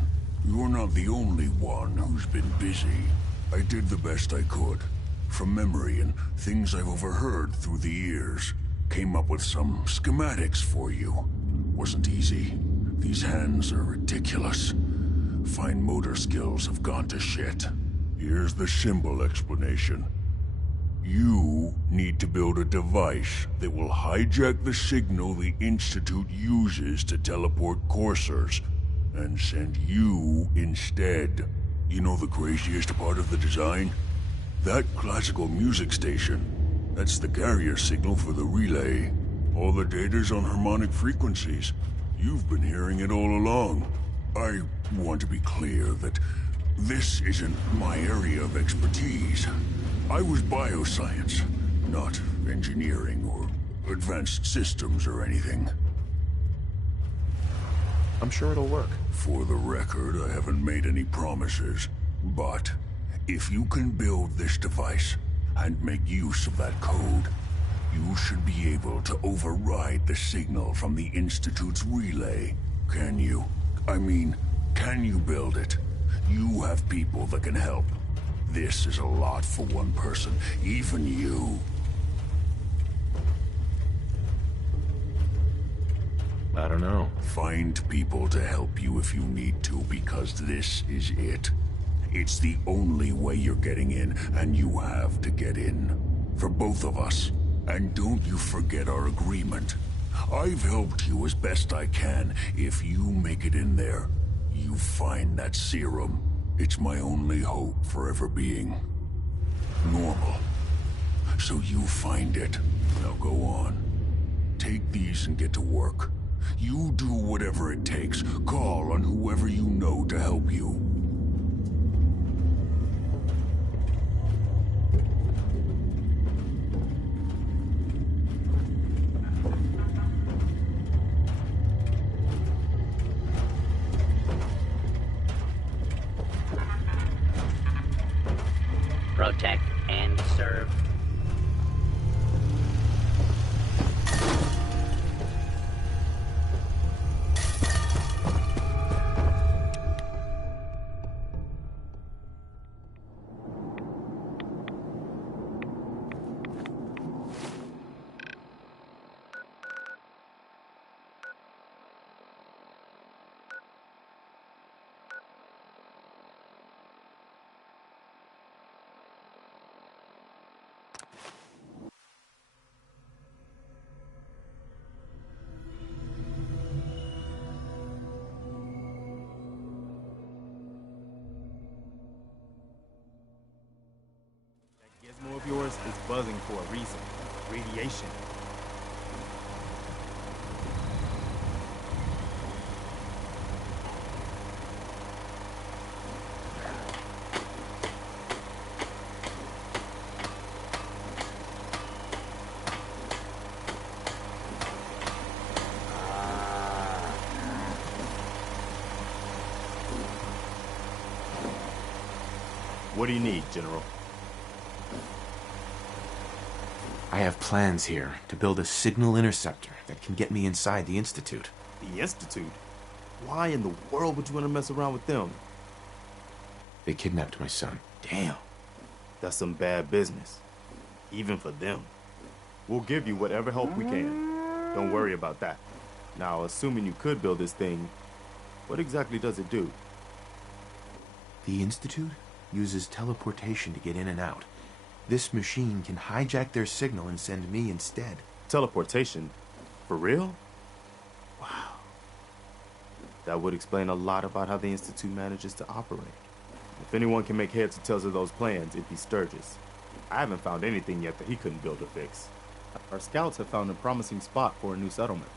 You're not the only one who's been busy. I did the best I could. From memory and things I've overheard through the years. Came up with some schematics for you. Wasn't easy. These hands are ridiculous. Fine motor skills have gone to shit. Here's the simple explanation. You need to build a device that will hijack the signal the Institute uses to teleport coursers, and send you instead. You know the craziest part of the design? That classical music station. That's the carrier signal for the relay. All the data's on harmonic frequencies. You've been hearing it all along. I want to be clear that this isn't my area of expertise. I was bioscience, not engineering or advanced systems or anything. I'm sure it'll work. For the record, I haven't made any promises, but if you can build this device and make use of that code, you should be able to override the signal from the Institute's relay. Can you? I mean, can you build it? You have people that can help. This is a lot for one person, even you. I don't know. Find people to help you if you need to, because this is it. It's the only way you're getting in, and you have to get in. For both of us. And don't you forget our agreement. I've helped you as best I can. If you make it in there, you find that serum. It's my only hope for ever being normal. So you find it. Now go on. Take these and get to work. You do whatever it takes. Call on whoever you know to help you. Protect and serve. Gizmo of yours is buzzing for a reason. Radiation. What do you need, General? I have plans here to build a signal interceptor that can get me inside the Institute. The Institute? Why in the world would you want to mess around with them? They kidnapped my son. Damn. That's some bad business. Even for them. We'll give you whatever help we can. Don't worry about that. Now, assuming you could build this thing, what exactly does it do? The Institute uses teleportation to get in and out. This machine can hijack their signal and send me instead. Teleportation? For real? Wow. That would explain a lot about how the Institute manages to operate. If anyone can make heads or tails of those plans, it'd be Sturgis. I haven't found anything yet that he couldn't build or fix. Our scouts have found a promising spot for a new settlement.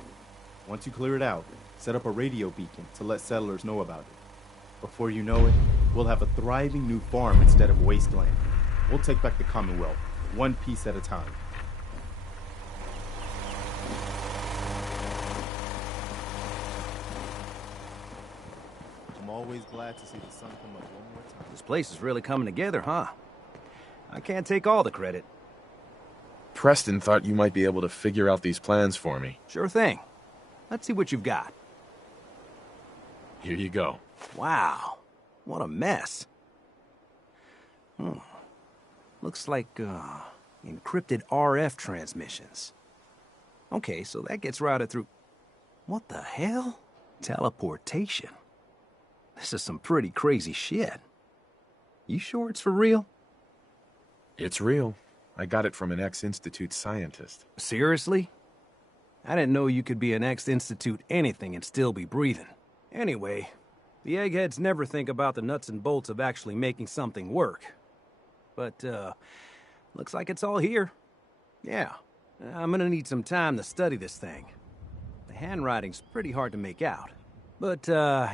Once you clear it out, set up a radio beacon to let settlers know about it. Before you know it, we'll have a thriving new farm instead of wasteland. We'll take back the Commonwealth, one piece at a time. I'm always glad to see the sun come up one more time. This place is really coming together, huh? I can't take all the credit. Preston thought you might be able to figure out these plans for me. Sure thing. Let's see what you've got. Here you go. Wow. What a mess. Looks like, encrypted RF transmissions. Okay, so that gets routed through... What the hell? Teleportation. This is some pretty crazy shit. You sure it's for real? It's real. I got it from an ex-Institute scientist. Seriously? I didn't know you could be an ex-Institute anything and still be breathing. Anyway, the eggheads never think about the nuts and bolts of actually making something work. But, looks like it's all here. Yeah, I'm gonna need some time to study this thing. The handwriting's pretty hard to make out. But,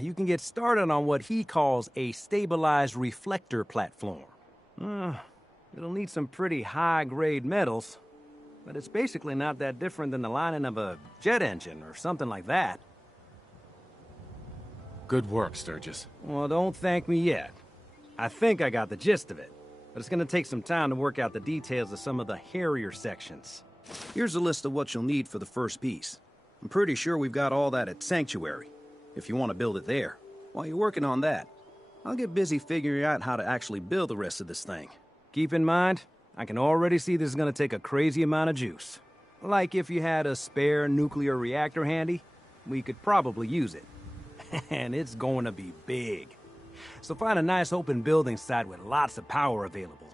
you can get started on what he calls a stabilized reflector platform. It'll need some pretty high-grade metals, but it's basically not that different than the lining of a jet engine or something like that. Good work, Sturgis. Well, don't thank me yet. I think I got the gist of it, but it's gonna take some time to work out the details of some of the hairier sections. Here's a list of what you'll need for the first piece. I'm pretty sure we've got all that at Sanctuary, if you want to build it there. While you're working on that, I'll get busy figuring out how to actually build the rest of this thing. Keep in mind, I can already see this is gonna take a crazy amount of juice. Like if you had a spare nuclear reactor handy, we could probably use it. And it's going to be big. So find a nice open building site with lots of power available.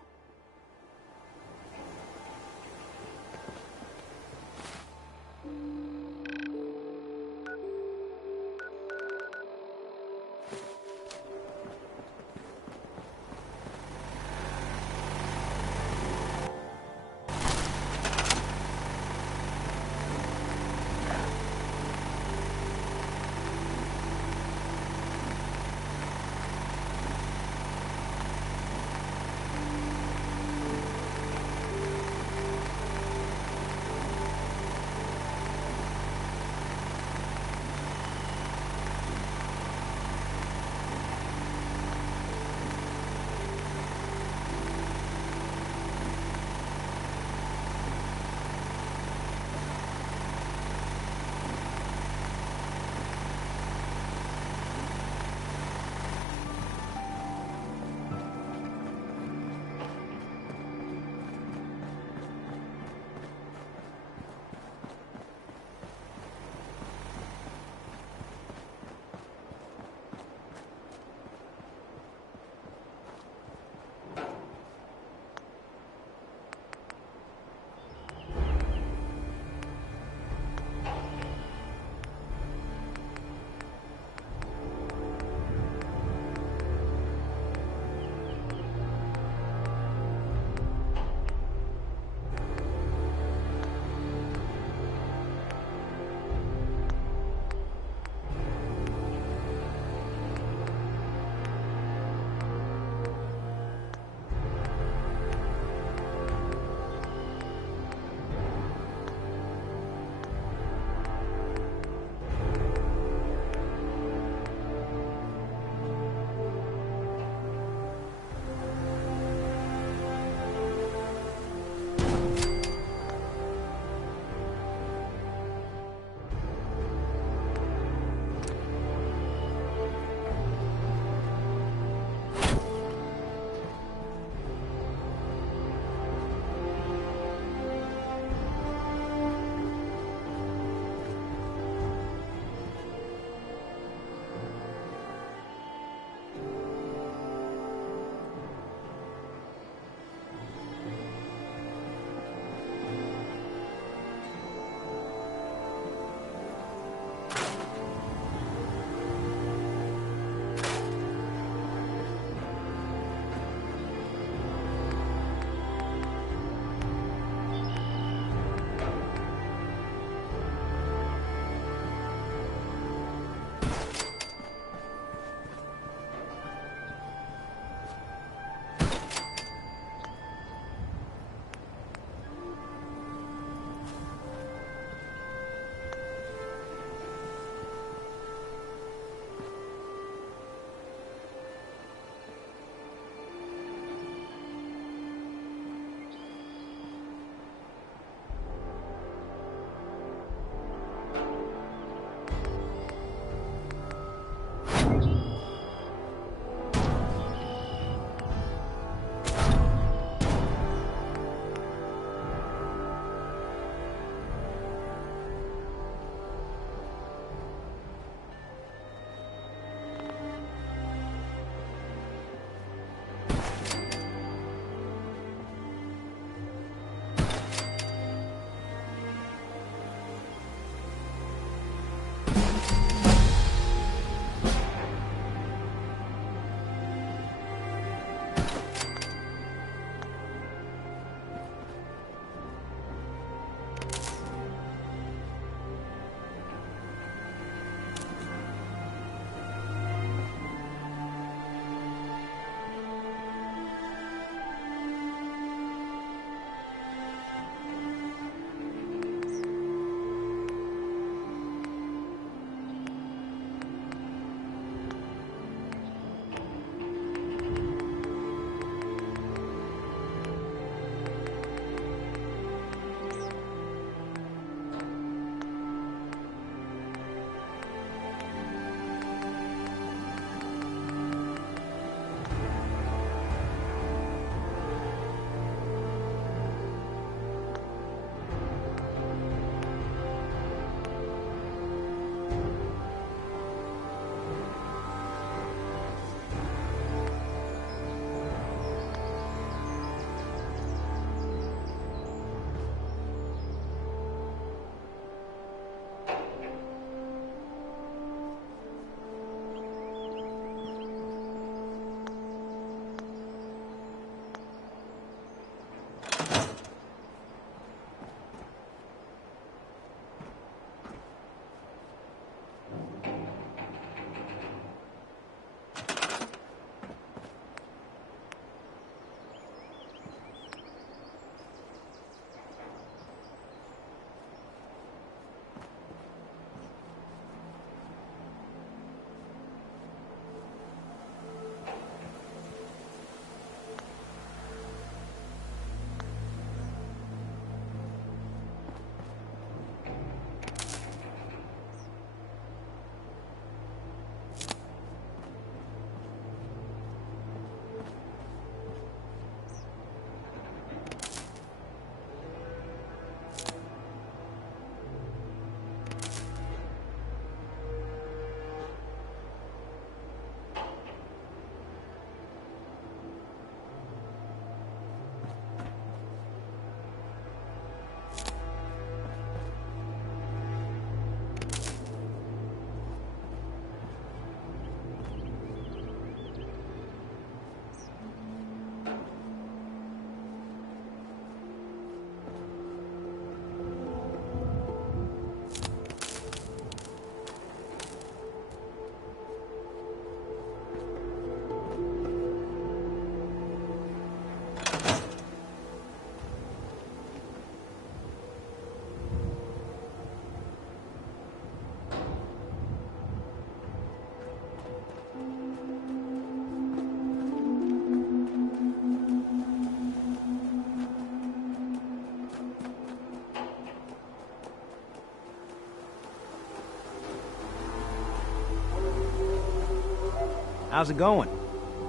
How's it going?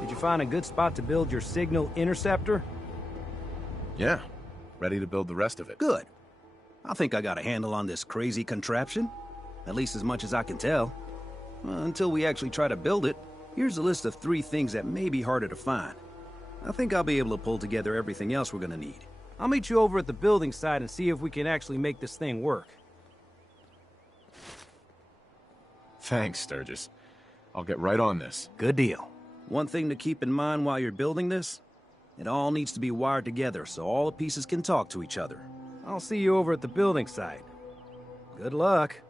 Did you find a good spot to build your signal interceptor? Yeah. Ready to build the rest of it. Good. I think I got a handle on this crazy contraption. At least as much as I can tell. Until we actually try to build it, here's a list of 3 things that may be harder to find. I think I'll be able to pull together everything else we're gonna need. I'll meet you over at the building site and see if we can actually make this thing work. Thanks, Sturgis. I'll get right on this. Good deal. One thing to keep in mind while you're building this, it all needs to be wired together so all the pieces can talk to each other. I'll see you over at the building site. Good luck.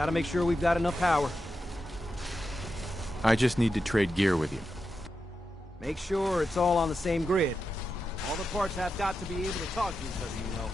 gotta make sure we've got enough power. I just need to trade gear with you. Make sure it's all on the same grid. All the parts have got to be able to talk to each other, you know.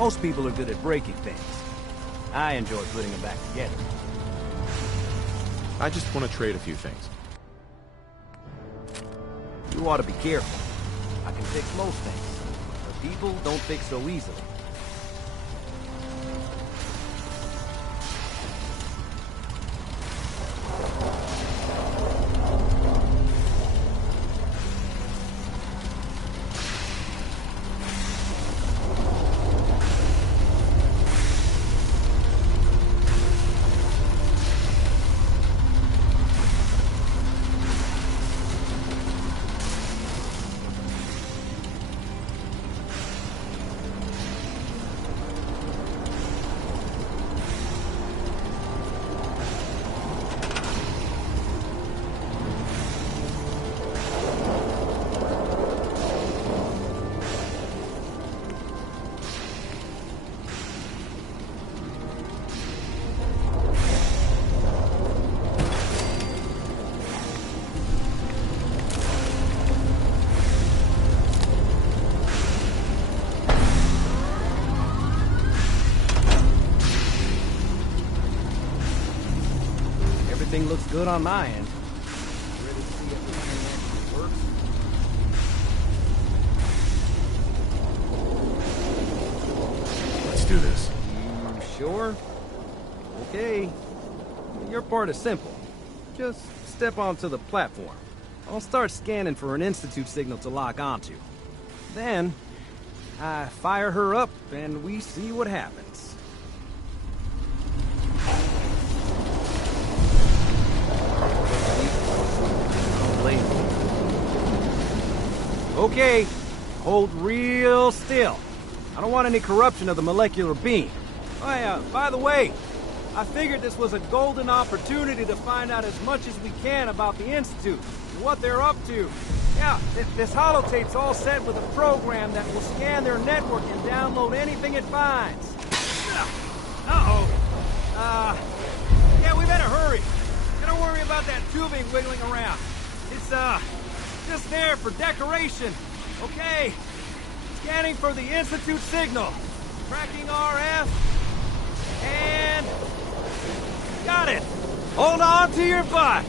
Most people are good at breaking things. I enjoy putting them back together. I just want to trade a few things. You ought to be careful. I can fix most things, but people don't fix so easily. Everything looks good on my end. Ready to see if this thing actually works? Let's do this. You sure? Okay. Your part is simple. Just step onto the platform. I'll start scanning for an Institute signal to lock onto. Then, I fire her up and we see what happens. Okay, hold real still. I don't want any corruption of the molecular beam. Oh, by the way, I figured this was a golden opportunity to find out as much as we can about the Institute and what they're up to. Yeah, this holotape's all set with a program that will scan their network and download anything it finds. Uh-oh. Yeah, we better hurry. Don't worry about that tubing wiggling around. It's, just there for decoration. Okay. Scanning for the Institute signal. Tracking RF. And... got it. Hold on to your butt.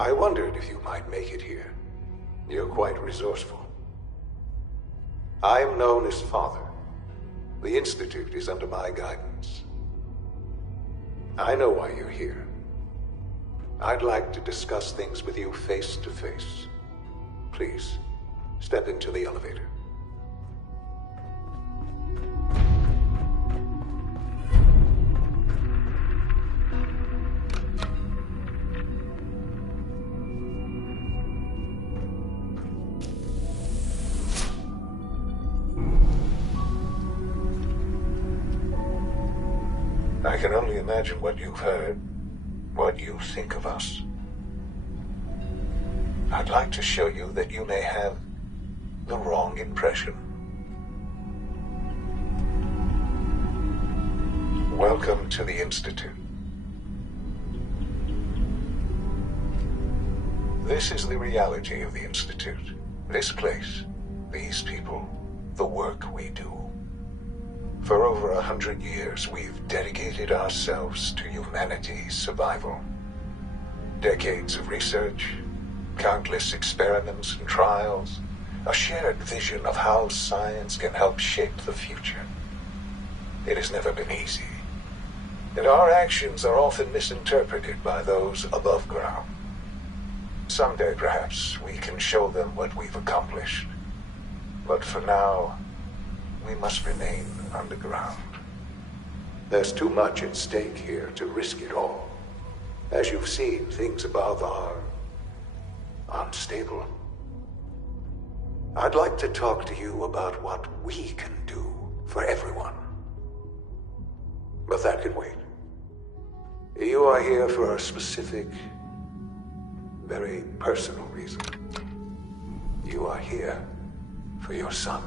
I wondered if you might make it here. You're quite resourceful. I am known as Father. The Institute is under my guidance. I know why you're here. I'd like to discuss things with you face to face. Please, step into the elevator. I can only imagine what you've heard, what you think of us. I'd like to show you that you may have the wrong impression. Welcome to the Institute. This is the reality of the Institute. This place, these people, the work we do. For over 100 years, we've dedicated ourselves to humanity's survival. Decades of research, countless experiments and trials, a shared vision of how science can help shape the future. It has never been easy, and our actions are often misinterpreted by those above ground. Someday, perhaps, we can show them what we've accomplished. But for now, we must remain underground. There's too much at stake here to risk it all. As you've seen, things above are unstable. I'd like to talk to you about what we can do for everyone. But that can wait. You are here for a specific, very personal reason. You are here for your son.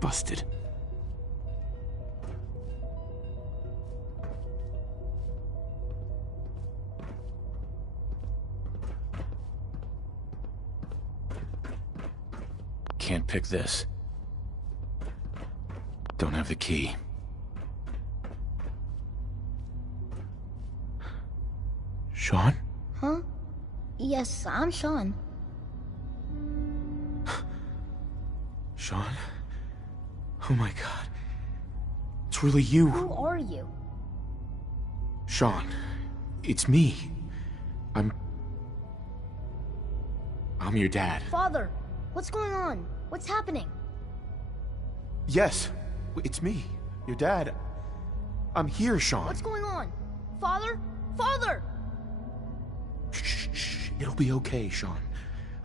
Busted. Can't pick this. Don't have the key. Sean? Huh? Yes, I'm Sean. Sean? Oh my god. It's really you. Who are you? Sean, it's me. I'm your dad. Father, what's going on? What's happening? Yes, it's me, your dad. I'm here, Sean. What's going on? Father? Father! Shh. It'll be okay, Sean.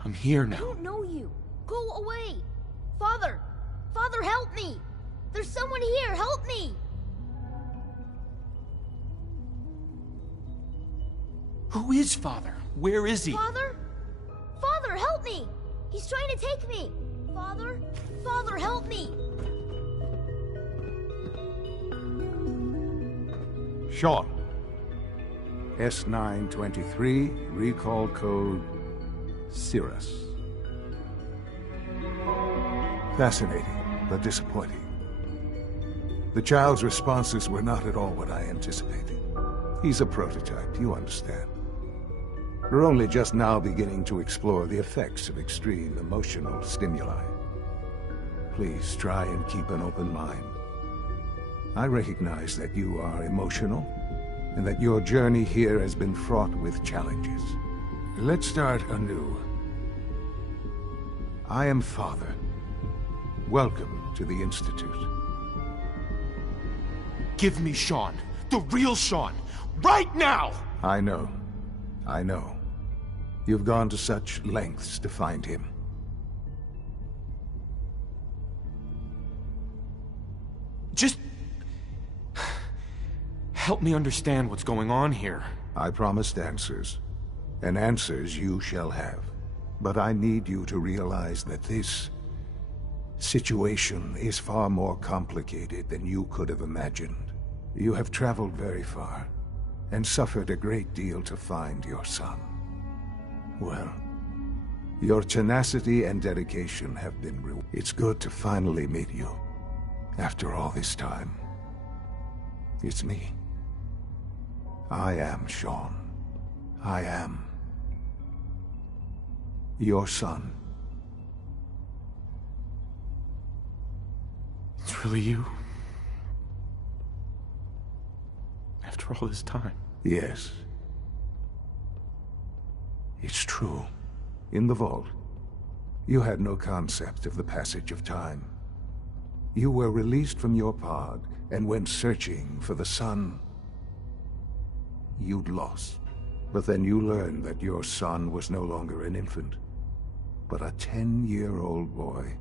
I'm here now. I don't know you. Go away. Father! Father, help me! There's someone here, help me! Who is Father? Where is he? Father? Father, help me! He's trying to take me! Father? Father, help me! Sean. S923, recall code Cirrus. Fascinating, but disappointing. The child's responses were not at all what I anticipated. He's a prototype, you understand. We're only just now beginning to explore the effects of extreme emotional stimuli. Please try and keep an open mind. I recognize that you are emotional, and that your journey here has been fraught with challenges. Let's start anew. I am Father. Welcome to the Institute. Give me Sean. The real Sean. Right now! I know. You've gone to such lengths to find him. Just help me understand what's going on here. I promised answers, and answers you shall have. But I need you to realize that this situation is far more complicated than you could have imagined. You have traveled very far, and suffered a great deal to find your son. Well, your tenacity and dedication have been rewarded. It's good to finally meet you, after all this time. It's me. I am Sean. I am your son. It's really you? After all this time? Yes. It's true. In the vault, you had no concept of the passage of time. You were released from your pod and went searching for the son you'd lost. But then you learned that your son was no longer an infant, but a 10-year-old boy.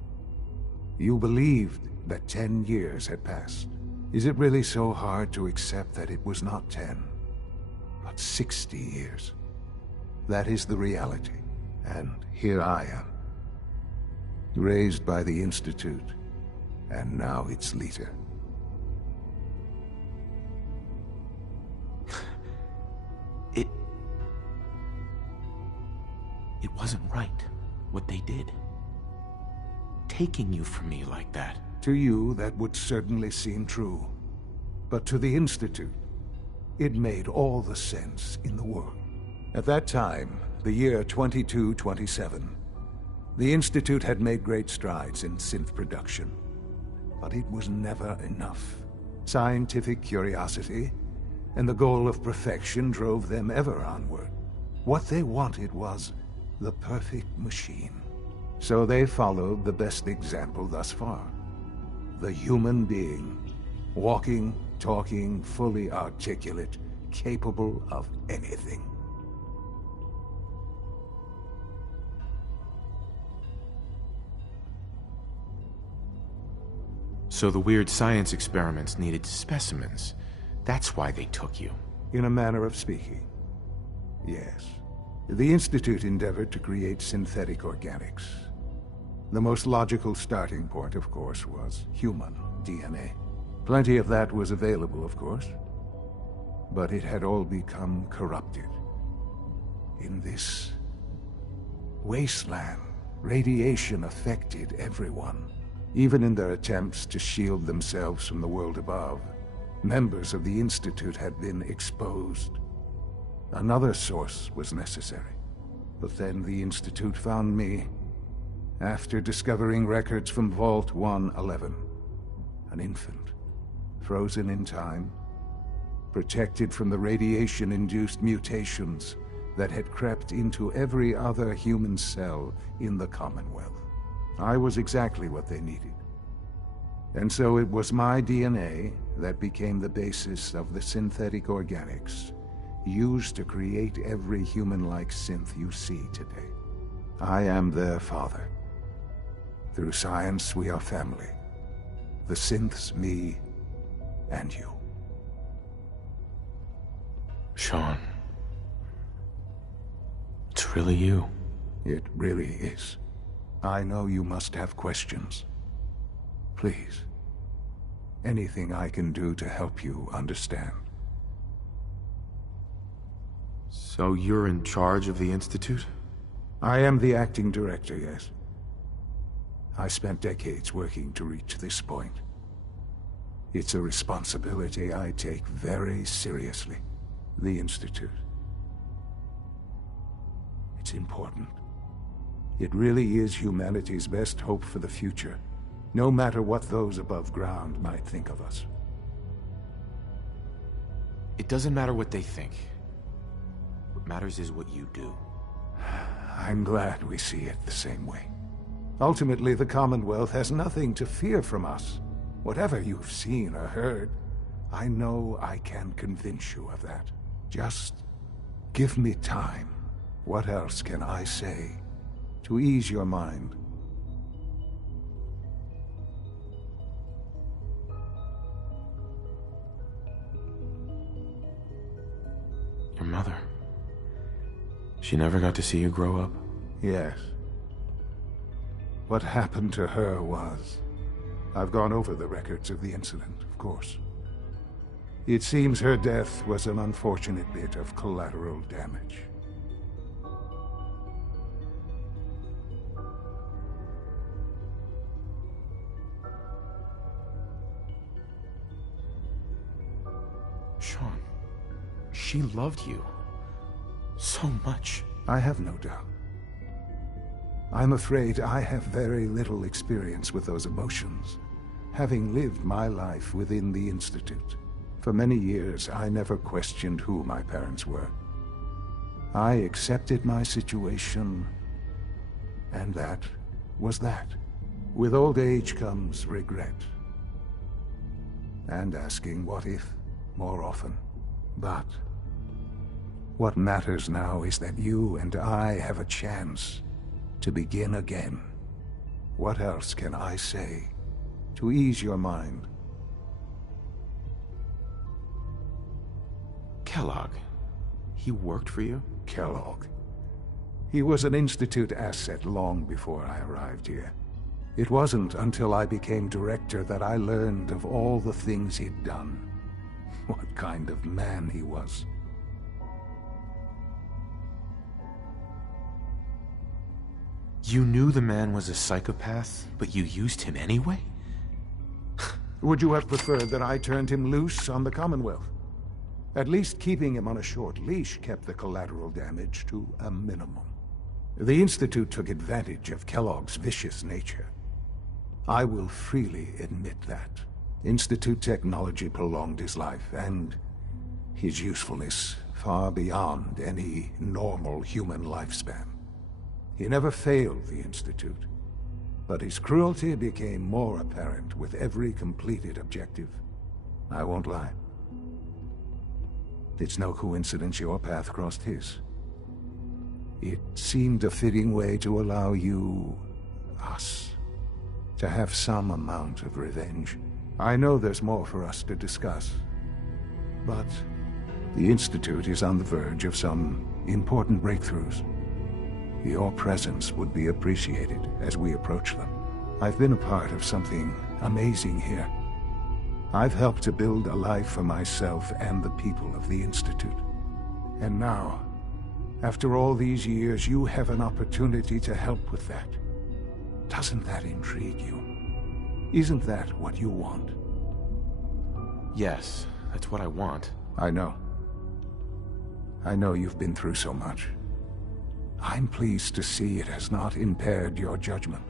You believed that 10 years had passed. Is it really so hard to accept that it was not 10, but 60 years? That is the reality, and here I am, raised by the Institute, and now its leader. It wasn't right, what they did. Taking you from me like that. To you, that would certainly seem true. But to the Institute, it made all the sense in the world. At that time, the year 2227, the Institute had made great strides in synth production. But it was never enough. Scientific curiosity and the goal of perfection drove them ever onward. What they wanted was the perfect machine. So they followed the best example thus far. The human being. Walking, talking, fully articulate, capable of anything. So the weird science experiments needed specimens. That's why they took you. In a manner of speaking, yes. The Institute endeavored to create synthetic organics. The most logical starting point, of course, was human DNA. Plenty of that was available, of course. But it had all become corrupted. In this wasteland, radiation affected everyone. Even in their attempts to shield themselves from the world above, members of the Institute had been exposed. Another source was necessary. But then the Institute found me, after discovering records from Vault 111. An infant, frozen in time, protected from the radiation-induced mutations that had crept into every other human cell in the Commonwealth. I was exactly what they needed. And so it was my DNA that became the basis of the synthetic organics used to create every human-like synth you see today. I am their father. Through science, we are family. The synths, me, and you. Sean. It's really you. It really is. I know you must have questions. Please. Anything I can do to help you understand. So you're in charge of the Institute? I am the acting director, yes. I spent decades working to reach this point. It's a responsibility I take very seriously. The Institute. It's important. It really is humanity's best hope for the future, no matter what those above ground might think of us. It doesn't matter what they think. What matters is what you do. I'm glad we see it the same way. Ultimately, the Commonwealth has nothing to fear from us. Whatever you've seen or heard, I know I can convince you of that. Just give me time. What else can I say to ease your mind? Your mother. She never got to see you grow up? Yes. What happened to her was... I've gone over the records of the incident, of course. It seems her death was an unfortunate bit of collateral damage. Sean, she loved you so much. I have no doubt. I'm afraid I have very little experience with those emotions, having lived my life within the Institute. For many years, I never questioned who my parents were. I accepted my situation, and that was that. With old age comes regret, and asking what if more often. But what matters now is that you and I have a chance to begin again. What else can I say to ease your mind? Kellogg, he worked for you? Kellogg. He was an Institute asset long before I arrived here. It wasn't until I became director that I learned of all the things he'd done. What kind of man he was. You knew the man was a psychopath, but you used him anyway? Would you have preferred that I turned him loose on the Commonwealth? At least keeping him on a short leash kept the collateral damage to a minimum. The Institute took advantage of Kellogg's vicious nature. I will freely admit that. Institute technology prolonged his life, and his usefulness far beyond any normal human lifespan. He never failed the Institute, but his cruelty became more apparent with every completed objective. I won't lie. It's no coincidence your path crossed his. It seemed a fitting way to allow you, us, to have some amount of revenge. I know there's more for us to discuss, but the Institute is on the verge of some important breakthroughs. Your presence would be appreciated as we approach them. I've been a part of something amazing here. I've helped to build a life for myself and the people of the Institute. And now, after all these years, you have an opportunity to help with that. Doesn't that intrigue you? Isn't that what you want? Yes, that's what I want. I know. I know you've been through so much. I'm pleased to see it has not impaired your judgment.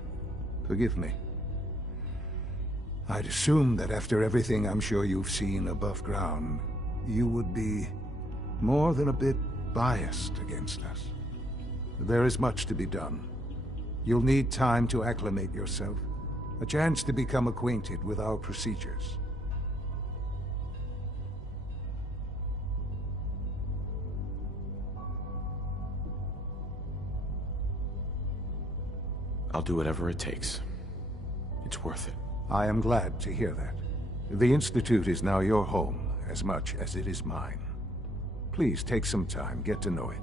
Forgive me. I'd assume that after everything I'm sure you've seen above ground, you would be more than a bit biased against us. There is much to be done. You'll need time to acclimate yourself, a chance to become acquainted with our procedures. I'll do whatever it takes. It's worth it. I am glad to hear that. The Institute is now your home as much as it is mine. Please take some time, get to know it.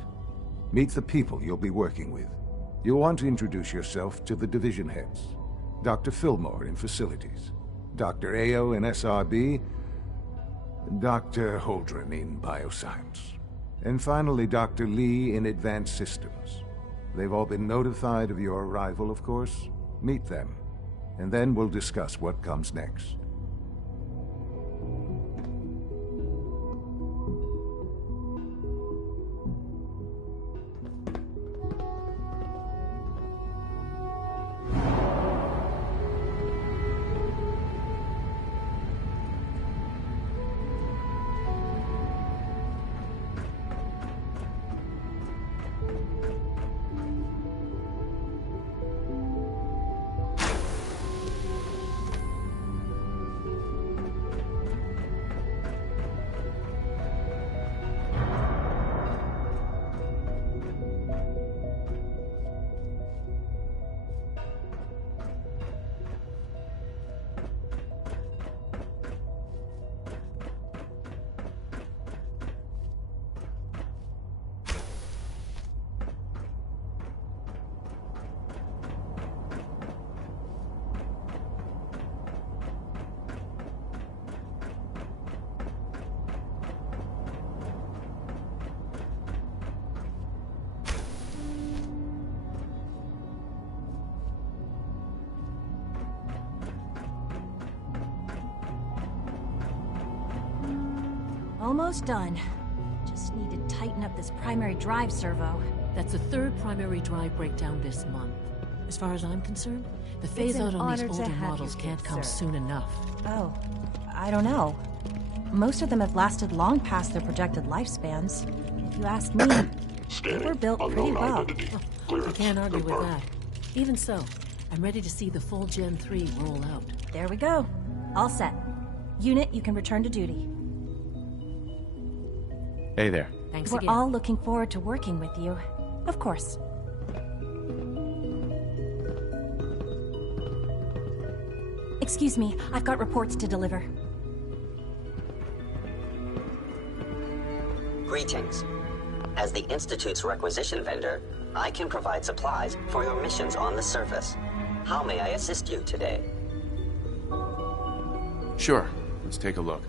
Meet the people you'll be working with. You'll want to introduce yourself to the division heads. Dr. Fillmore in Facilities, Dr. Ayo in SRB, Dr. Holdren in Bioscience, and finally Dr. Lee in Advanced Systems. They've all been notified of your arrival, of course. Meet them, and then we'll discuss what comes next. Almost done. Just need to tighten up this primary drive servo. That's the third primary drive breakdown this month. As far as I'm concerned, the phase-out on these older models can't come soon enough. Oh, I don't know. Most of them have lasted long past their projected lifespans. If you ask me, they were built pretty well. I can't argue with that. Even so, I'm ready to see the full Gen 3 roll out. There we go. All set. Unit, you can return to duty. Hey there. Thanks We're again. all looking forward to working with you. Of course. Excuse me, I've got reports to deliver. Greetings. As the Institute's requisition vendor, I can provide supplies for your missions on the surface. How may I assist you today? Sure. Let's take a look.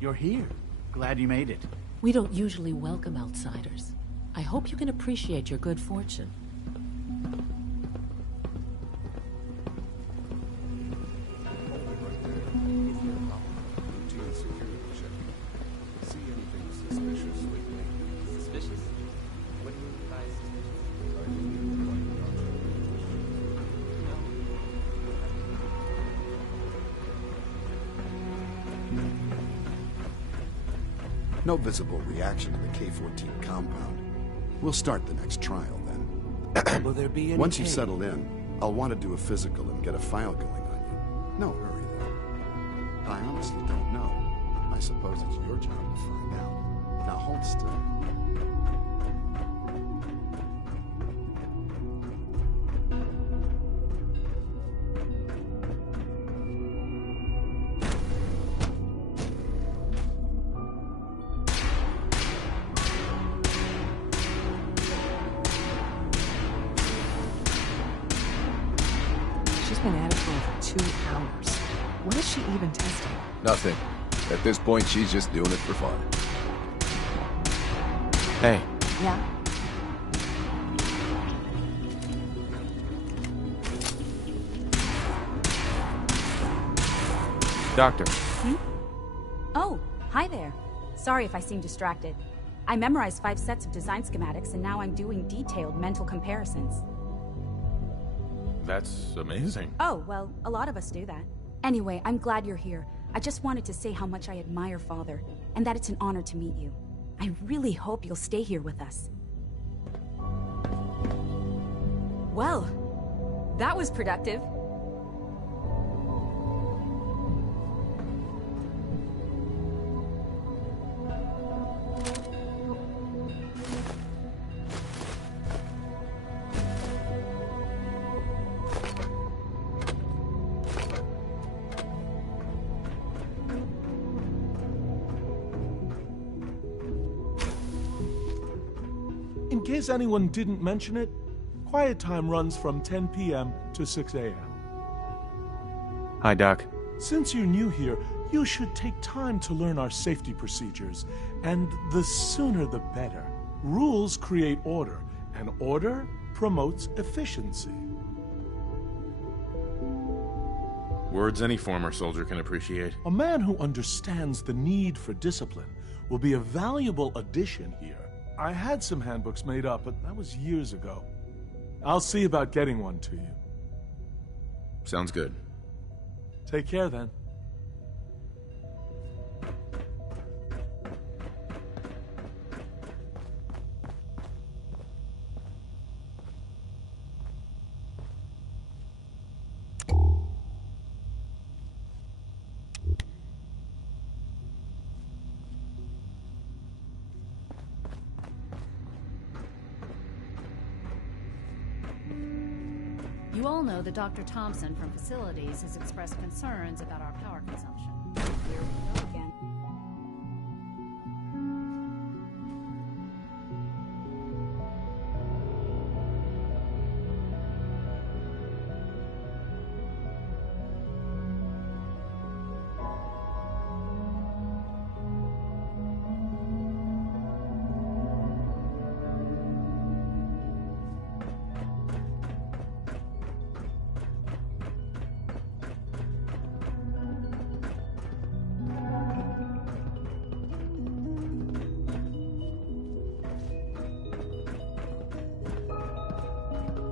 You're here. Glad you made it. We don't usually welcome outsiders. I hope you can appreciate your good fortune. No visible reaction to the K-14 compound. We'll start the next trial then. Will there be any Once you've pain? settled in, I'll want to do a physical and get a file going on you. No hurry though. I honestly don't know. I suppose it's your job to find out. Now hold still. She's been at it for over 2 hours. What is she even testing? Nothing. At this point, she's just doing it for fun. Hey. Yeah? Doctor. Oh, hi there. Sorry if I seem distracted. I memorized 5 sets of design schematics, and now I'm doing detailed mental comparisons. That's amazing. Oh, well, a lot of us do that. Anyway, I'm glad you're here. I just wanted to say how much I admire Father, and that it's an honor to meet you. I really hope you'll stay here with us. Well, that was productive. In case anyone didn't mention it, quiet time runs from 10 p.m. to 6 a.m. Hi, Doc. Since you're new here, you should take time to learn our safety procedures. And the sooner the better. Rules create order, and order promotes efficiency. Words any former soldier can appreciate. A man who understands the need for discipline will be a valuable addition here. I had some handbooks made up, but that was years ago. I'll see about getting one to you. Sounds good. Take care, then. You all know that Dr. Thompson from Facilities has expressed concerns about our power consumption. Here we go again.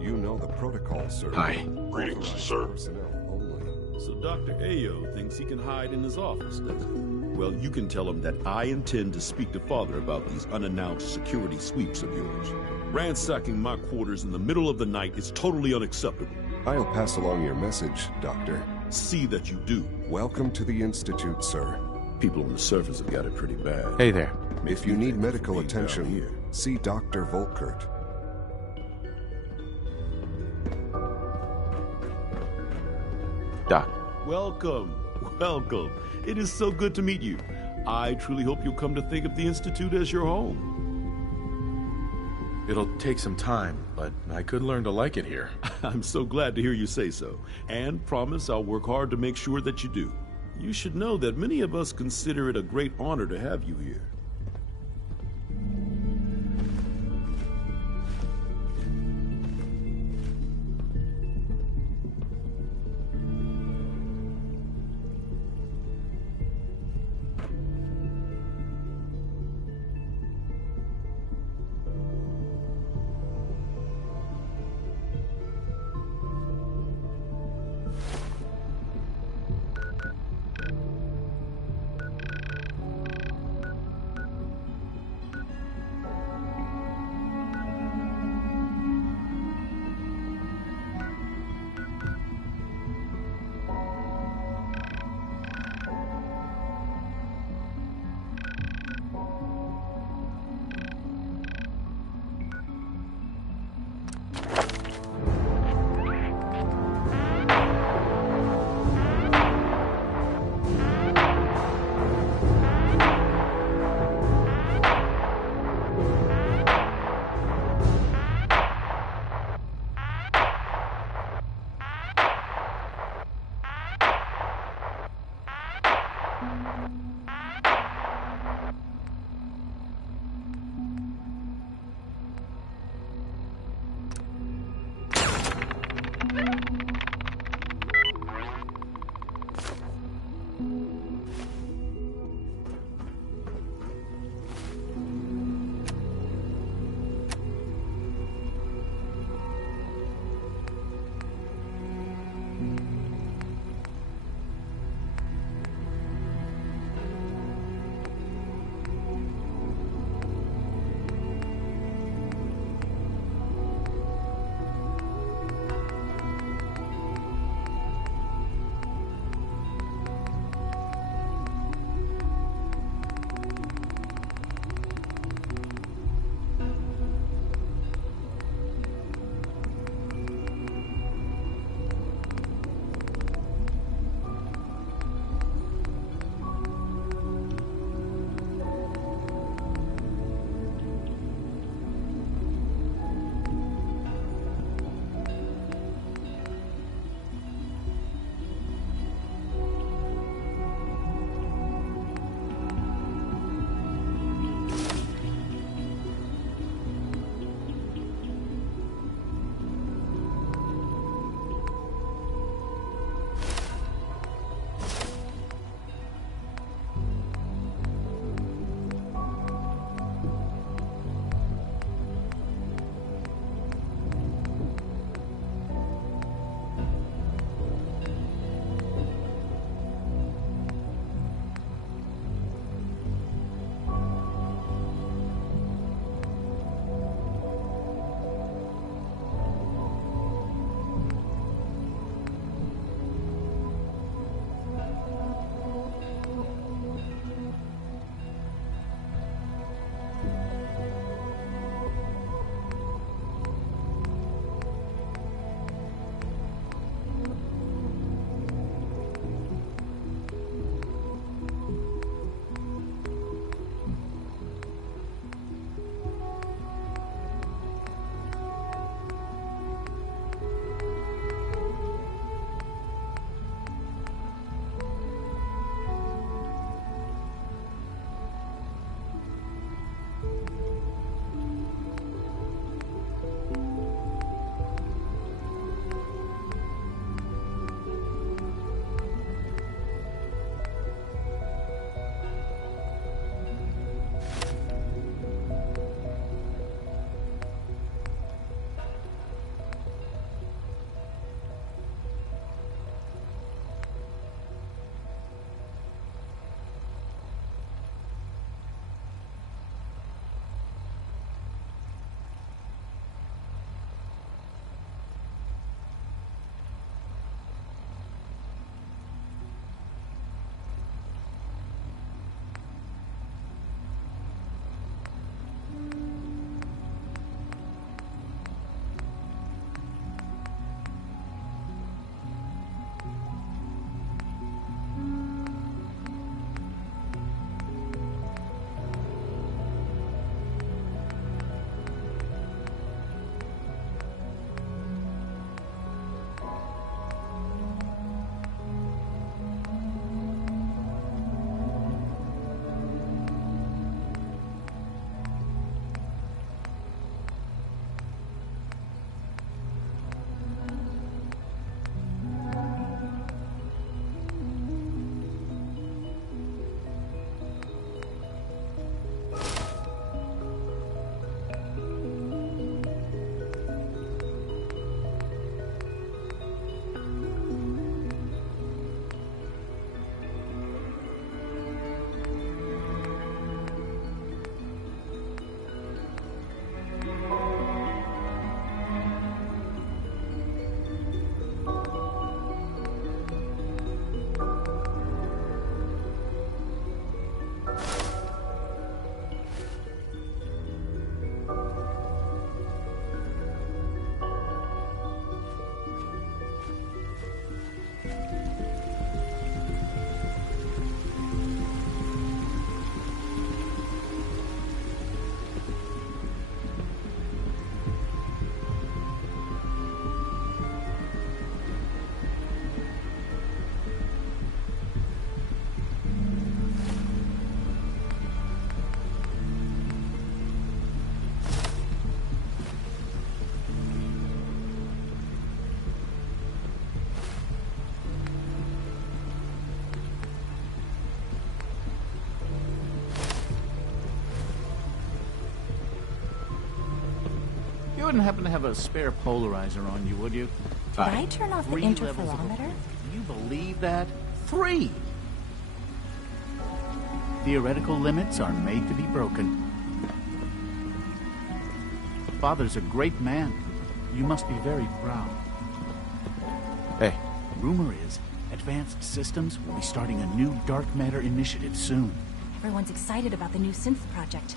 You know the protocol, sir. Hi. Greetings, sir. So Dr. Ayo thinks he can hide in his office, does he? Well, you can tell him that I intend to speak to Father about these unannounced security sweeps of yours. Ransacking my quarters in the middle of the night is totally unacceptable. I'll pass along your message, Doctor. See that you do. Welcome to the Institute, sir. People on the surface have got it pretty bad. Hey there. If you need medical attention, see Dr. Volkert. Doc. Welcome. Welcome. It is so good to meet you. I truly hope you'll come to think of the Institute as your home. It'll take some time, but I could learn to like it here. I'm so glad to hear you say so, and promise I'll work hard to make sure that you do. You should know that many of us consider it a great honor to have you here. wouldn't happen to have a spare polarizer on you, would you? Did I turn off the 3 levels of interferometer? You believe that? 3! Theoretical limits are made to be broken. Father's a great man. You must be very proud. Hey. Rumor is, Advanced Systems will be starting a new dark matter initiative soon. Everyone's excited about the new synth project.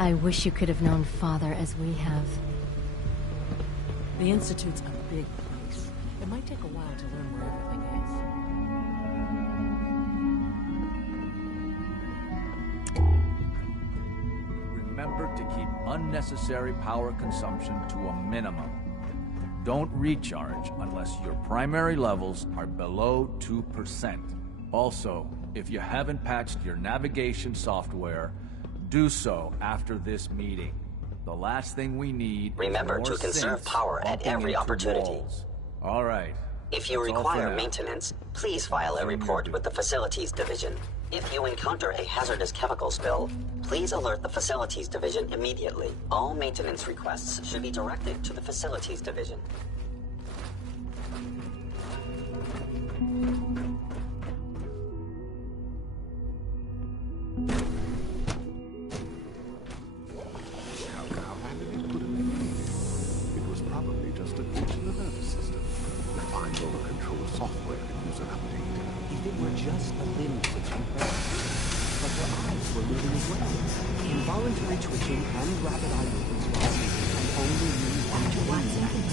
I wish you could have known Father as we have. The Institute's a big place. It might take a while to learn where everything is. Remember to keep unnecessary power consumption to a minimum. Don't recharge unless your primary levels are below 2%. Also, if you haven't patched your navigation software, do so after this meeting. The last thing we need Remember is to more conserve synths power at bumping every into opportunity. walls. All right. If you That's all for require now. maintenance, please file a report with the Facilities Division. If you encounter a hazardous chemical spill, please alert the Facilities Division immediately. All maintenance requests should be directed to the Facilities Division. It was probably just a glitch in the nervous system. Refined over control software could use an update. If it were just a limb twitching, but her eyes were moving as well. Involuntary twitching and rapid eye movements while sleeping can only mean one thing.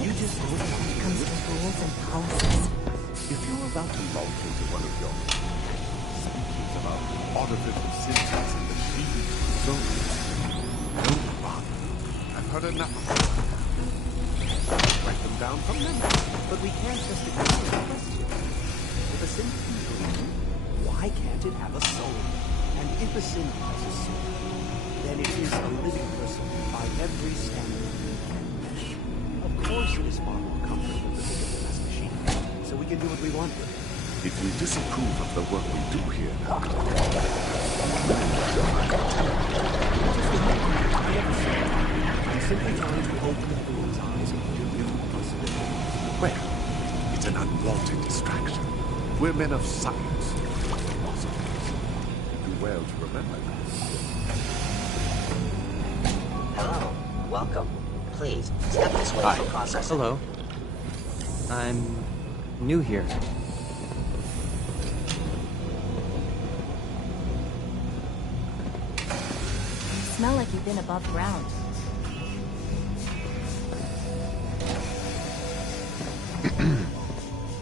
You just don't want to comes to rules and policies. If you're about to launch into one of your speeches about artificial synthesis and machines and soldiers, don't bother. I've heard enough of them. Write them down from memory. But we can't just ignore the question. If a synth can dream, why can't it have a soul? And if a synth has a soul, then it is a living person by every standard and measure. Of course it is far more comfortable to think of it as a machine, so we can do what we want with it. If you disapprove of the work we do here, Doctor, I'm simply trying to open the fool's eyes to different possibilities. well, it's an unwanted distraction. We're men of science. Philosophers. Do well to remember that. Hello. Welcome. Please, step this way for processing. Hello. I'm new here. You smell like you've been above ground.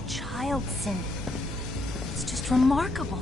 Child synth. It's just remarkable.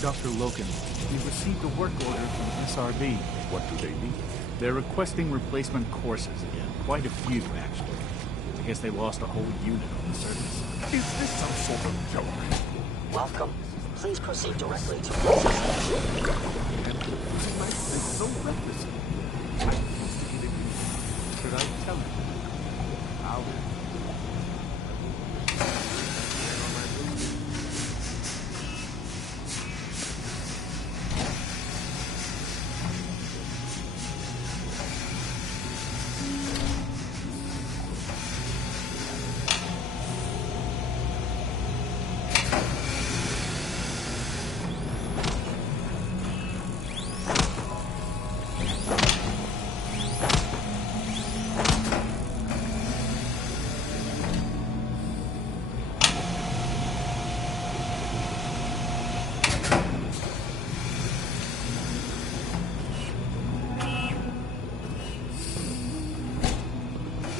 Dr. Loken, we received a work order from SRB. What do they need? They're requesting replacement courses again. Quite a few, actually. I guess they lost a whole unit on the surface. Is this some sort of joke? Welcome. Please proceed directly to processing. Using my strength so recklessly. I investigated you. Should I tell you? How?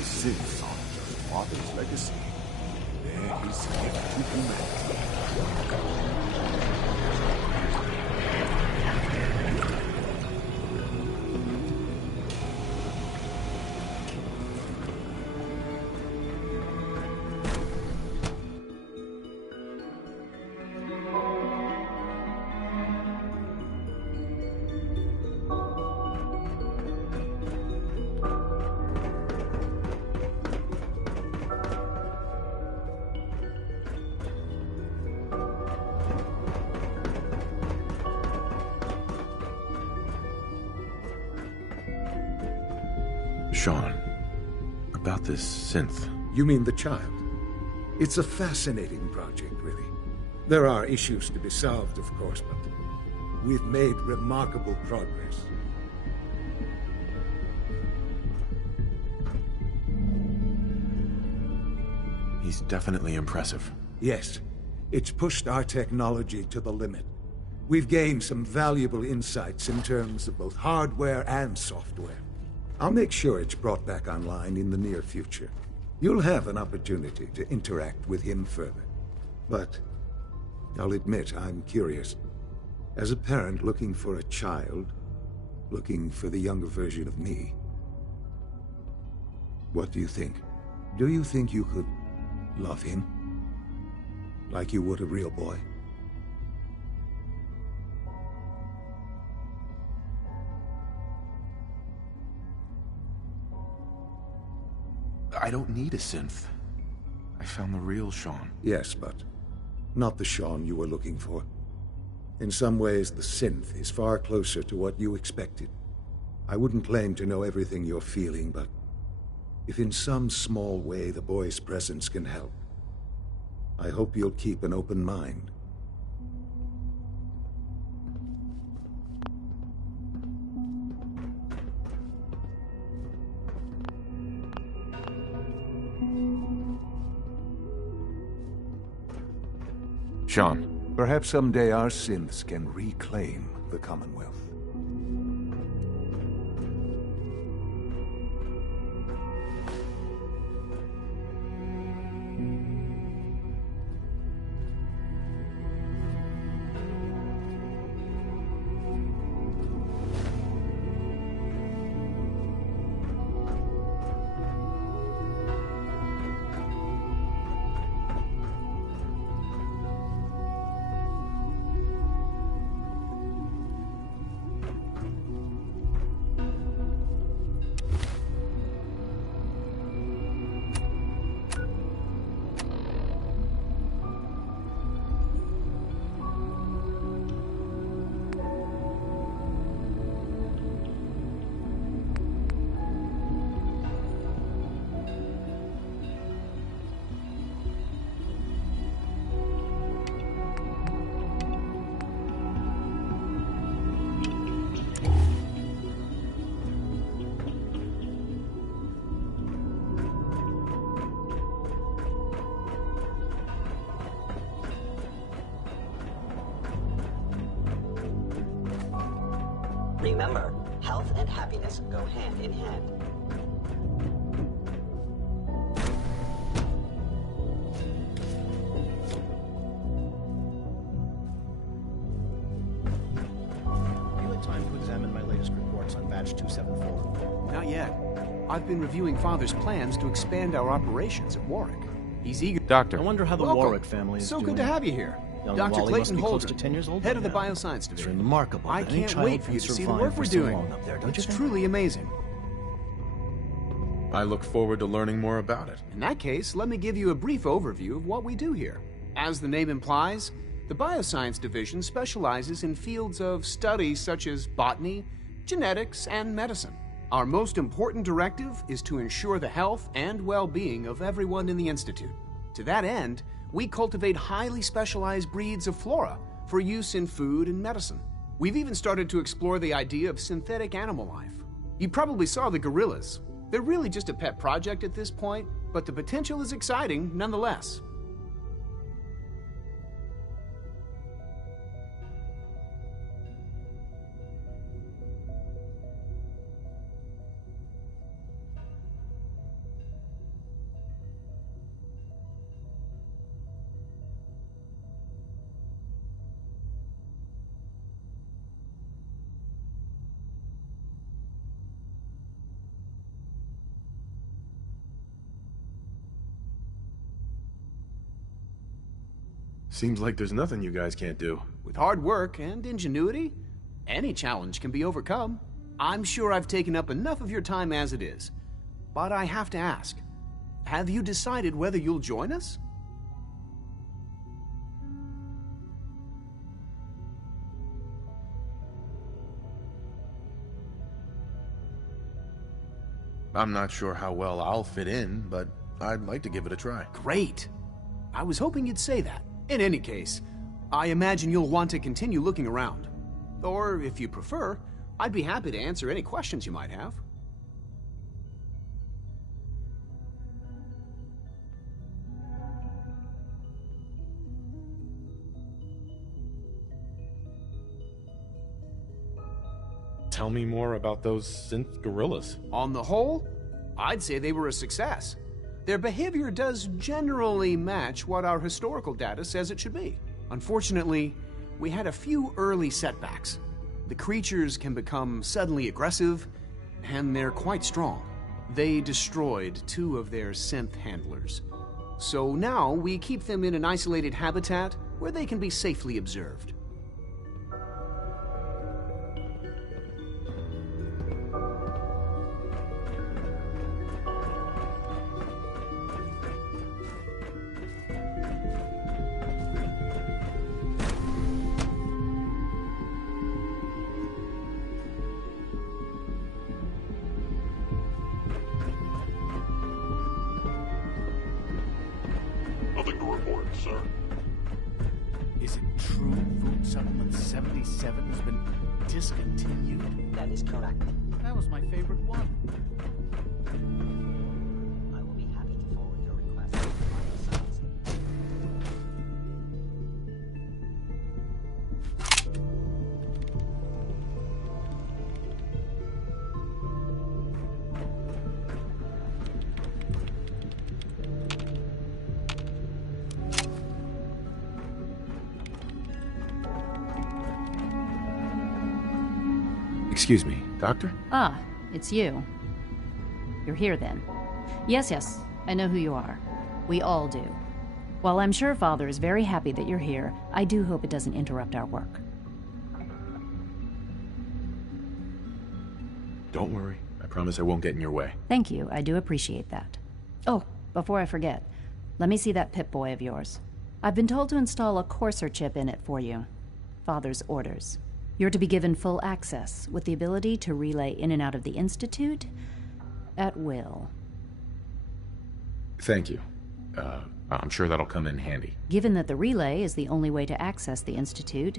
Sins on just father's legacy. They're his gift to humanity. Sean, about this synth. You mean the child? It's a fascinating project, really. There are issues to be solved, of course, but we've made remarkable progress. He's definitely impressive. Yes, it's pushed our technology to the limit. We've gained some valuable insights in terms of both hardware and software. I'll make sure it's brought back online in the near future. You'll have an opportunity to interact with him further. But I'll admit I'm curious. As a parent looking for a child, looking for the younger version of me, what do you think? Do you think you could love him like you would a real boy? I don't need a synth. I found the real Sean. Yes, but not the Sean you were looking for. In some ways, the synth is far closer to what you expected. I wouldn't claim to know everything you're feeling, but if in some small way the boy's presence can help, I hope you'll keep an open mind. Sean. Perhaps someday our synths can reclaim the Commonwealth. Remember, health and happiness go hand in hand. You had time to examine my latest reports on Batch 274? Not yet. I've been reviewing Father's plans to expand our operations at Warwick. He's eager. Doctor. I wonder how the Welcome. Warwick family is so doing. good to have you here. Young Dr. Wally must Clayton be close Holden, to 10 years old head by of the now. Bioscience It's Division. remarkable I that any can't child wait for can you to see the survive work for we're so doing. long up there, don't you It's think? truly amazing. I look forward to learning more about it. In that case, let me give you a brief overview of what we do here. As the name implies, the Bioscience Division specializes in fields of study such as botany, genetics, and medicine. Our most important directive is to ensure the health and well-being of everyone in the Institute. To that end, we cultivate highly specialized breeds of flora for use in food and medicine. We've even started to explore the idea of synthetic animal life. You probably saw the gorillas. They're really just a pet project at this point, but the potential is exciting nonetheless. Seems like there's nothing you guys can't do. With hard work and ingenuity, any challenge can be overcome. I'm sure I've taken up enough of your time as it is. But I have to ask, have you decided whether you'll join us? I'm not sure how well I'll fit in, but I'd like to give it a try. Great. I was hoping you'd say that. In any case, I imagine you'll want to continue looking around. Or, if you prefer, I'd be happy to answer any questions you might have. Tell me more about those synth gorillas. On the whole, I'd say they were a success. Their behavior does generally match what our historical data says it should be. Unfortunately, we had a few early setbacks. The creatures can become suddenly aggressive, and they're quite strong. They destroyed 2 of their synth handlers. So now we keep them in an isolated habitat where they can be safely observed. Nothing to report, sir. Is it true Food Supplement 77 has been discontinued? That is correct. That was my favorite one. I will be happy to forward your request to the Bioscience. Excuse me, Doctor? Ah, it's you. You're here then. Yes, I know who you are. We all do. While I'm sure Father is very happy that you're here, I do hope it doesn't interrupt our work. Don't worry. I promise I won't get in your way. Thank you, I do appreciate that. Oh, before I forget, let me see that Pip-Boy of yours. I've been told to install a Courser chip in it for you. Father's orders. You're to be given full access, with the ability to relay in and out of the Institute at will. Thank you. I'm sure that'll come in handy. Given that the relay is the only way to access the Institute,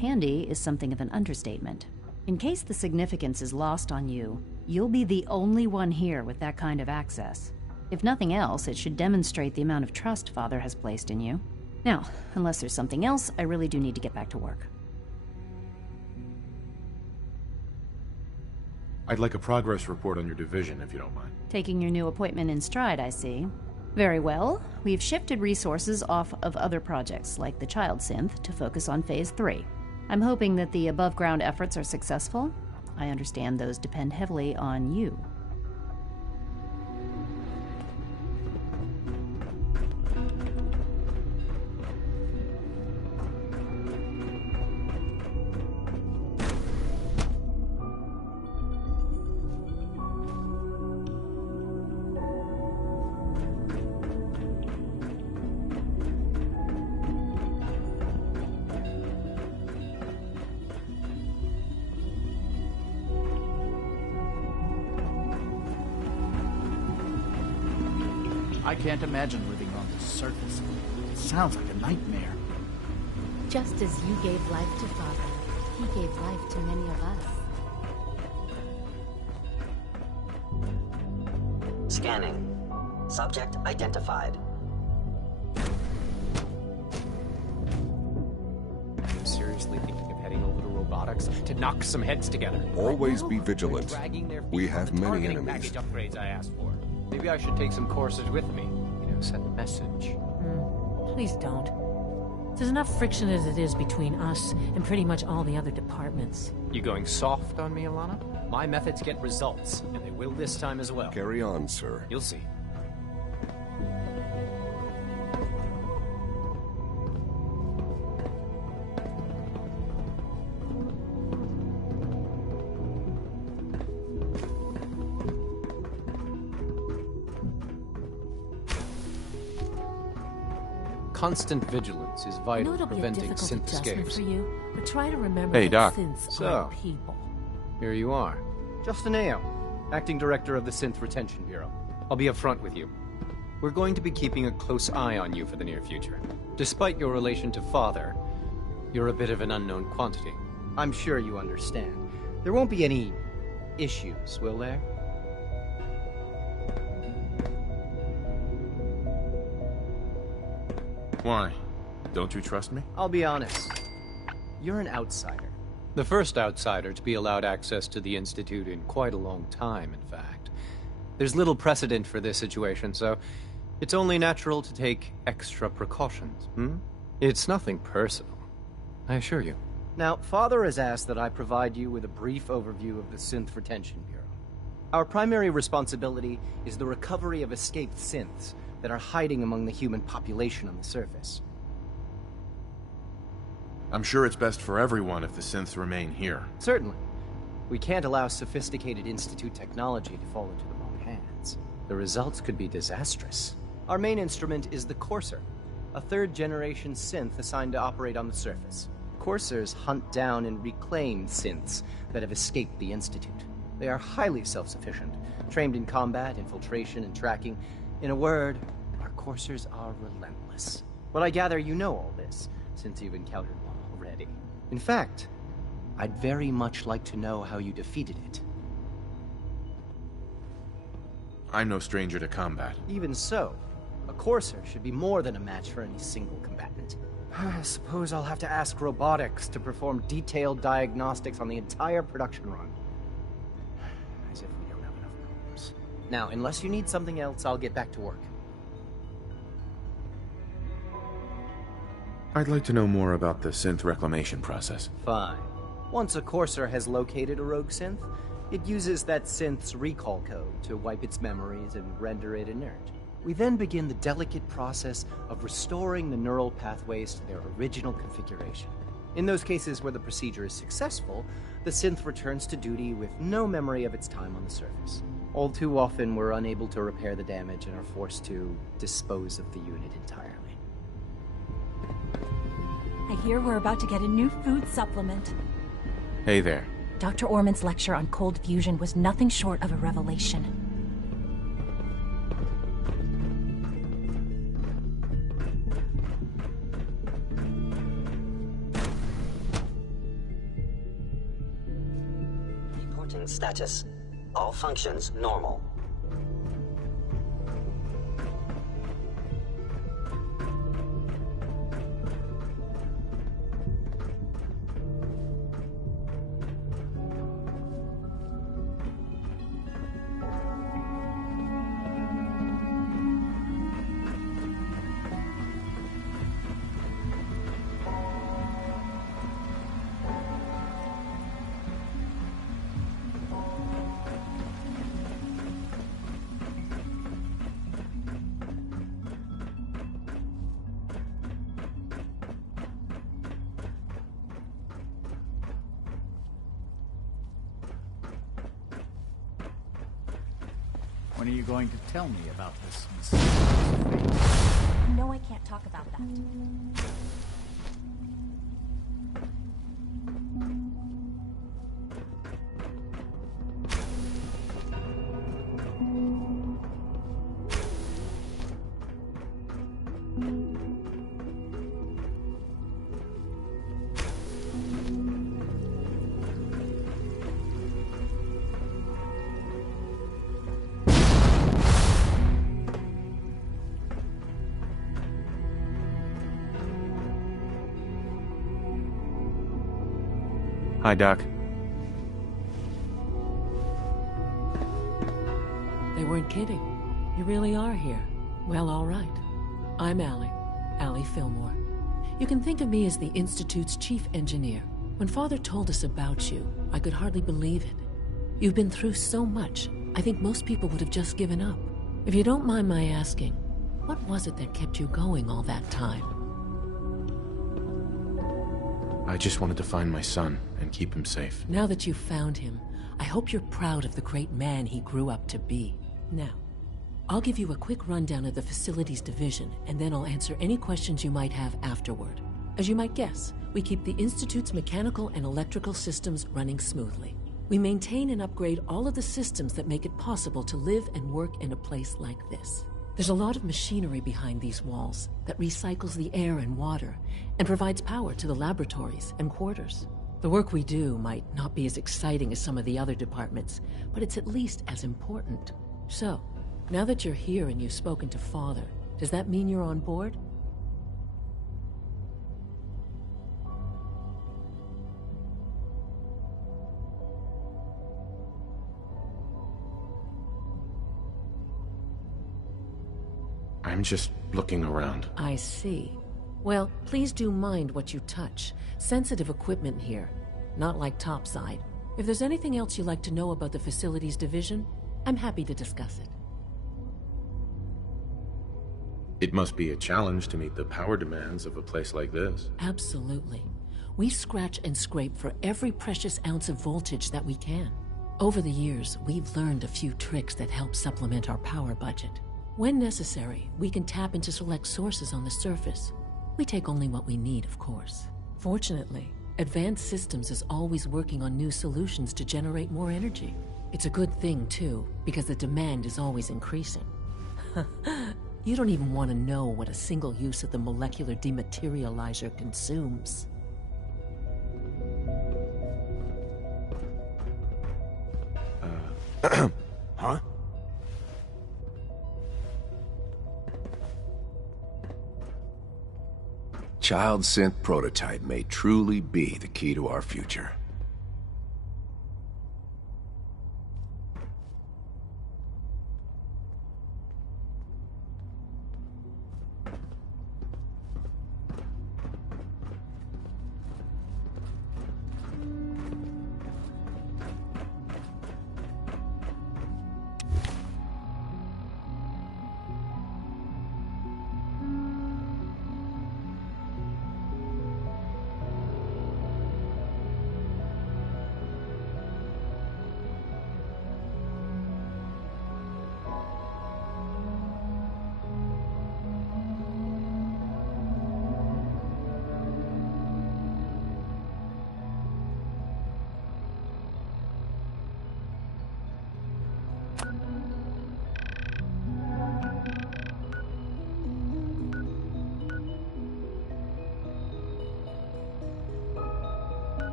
handy is something of an understatement. In case the significance is lost on you, you'll be the only one here with that kind of access. If nothing else, it should demonstrate the amount of trust Father has placed in you. Now, unless there's something else, I really do need to get back to work. I'd like a progress report on your division, if you don't mind. Taking your new appointment in stride, I see. Very well. We've shifted resources off of other projects, like the Child Synth, to focus on Phase 3. I'm hoping that the above-ground efforts are successful. I understand those depend heavily on you. I can't imagine living on the surface. It sounds like a nightmare. Just as you gave life to Father, he gave life to many of us. Scanning. Subject identified. I'm seriously thinking of heading over to robotics to knock some heads together. Always be vigilant. We have many enemies. Package upgrades I asked for. Maybe I should take some courses with me. Send a message. Please don't. There's enough friction as it is between us and pretty much all the other departments. You going soft on me, Alana? My methods get results, and they will this time as well. Carry on, sir. You'll see. Constant vigilance is vital to preventing synth escapes. For you, but try to remember Hey, Doc. synths So, are people. Here you are. Just an AO. Acting Director of the Synth Retention Bureau. I'll be upfront with you. We're going to be keeping a close eye on you for the near future. Despite your relation to Father, you're a bit of an unknown quantity. I'm sure you understand. There won't be any issues, will there? Why? Don't you trust me? I'll be honest. You're an outsider. The first outsider to be allowed access to the Institute in quite a long time, in fact. There's little precedent for this situation, so it's only natural to take extra precautions, It's nothing personal, I assure you. Now, Father has asked that I provide you with a brief overview of the Synth Retention Bureau. Our primary responsibility is the recovery of escaped synths that are hiding among the human population on the surface. I'm sure it's best for everyone if the synths remain here. Certainly. We can't allow sophisticated Institute technology to fall into the wrong hands. The results could be disastrous. Our main instrument is the Courser, a third-generation synth assigned to operate on the surface. Coursers hunt down and reclaim synths that have escaped the Institute. They are highly self-sufficient, trained in combat, infiltration, and tracking. In a word, our Coursers are relentless. Well, I gather you know all this, since you've encountered one already. In fact, I'd very much like to know how you defeated it. I'm no stranger to combat. Even so, a Courser should be more than a match for any single combatant. I suppose I'll have to ask robotics to perform detailed diagnostics on the entire production run. As if we don't have enough problems. Now, unless you need something else, I'll get back to work. I'd like to know more about the synth reclamation process. Fine. Once a Courser has located a rogue synth, it uses that synth's recall code to wipe its memories and render it inert. We then begin the delicate process of restoring the neural pathways to their original configuration. In those cases where the procedure is successful, the synth returns to duty with no memory of its time on the surface. All too often, we're unable to repair the damage and are forced to dispose of the unit entirely. I hear we're about to get a new food supplement. Hey there. Dr. Orman's lecture on cold fusion was nothing short of a revelation. Reporting status. All functions normal. When are you going to tell me about this? No, I can't talk about that. Hi, Doc. They weren't kidding. You really are here. Well, all right. I'm Allie Fillmore. You can think of me as the Institute's chief engineer. When Father told us about you, I could hardly believe it. You've been through so much, I think most people would have just given up. If you don't mind my asking, what was it that kept you going all that time? I just wanted to find my son and keep him safe. Now that you've found him, I hope you're proud of the great man he grew up to be. Now, I'll give you a quick rundown of the Facilities Division, and then I'll answer any questions you might have afterward. As you might guess, we keep the Institute's mechanical and electrical systems running smoothly. We maintain and upgrade all of the systems that make it possible to live and work in a place like this. There's a lot of machinery behind these walls that recycles the air and water and provides power to the laboratories and quarters. The work we do might not be as exciting as some of the other departments, but it's at least as important. So, now that you're here and you've spoken to Father, does that mean you're on board? I'm just looking around. I see. Well, please do mind what you touch. Sensitive equipment here, not like topside. If there's anything else you'd like to know about the Facilities Division, I'm happy to discuss it. It must be a challenge to meet the power demands of a place like this. Absolutely. We scratch and scrape for every precious ounce of voltage that we can. Over the years, we've learned a few tricks that help supplement our power budget. When necessary, we can tap into select sources on the surface. We take only what we need, of course. Fortunately, Advanced Systems is always working on new solutions to generate more energy. It's a good thing, too, because the demand is always increasing. You don't even want to know what a single use of the molecular dematerializer consumes. Huh? Child synth prototype may truly be the key to our future.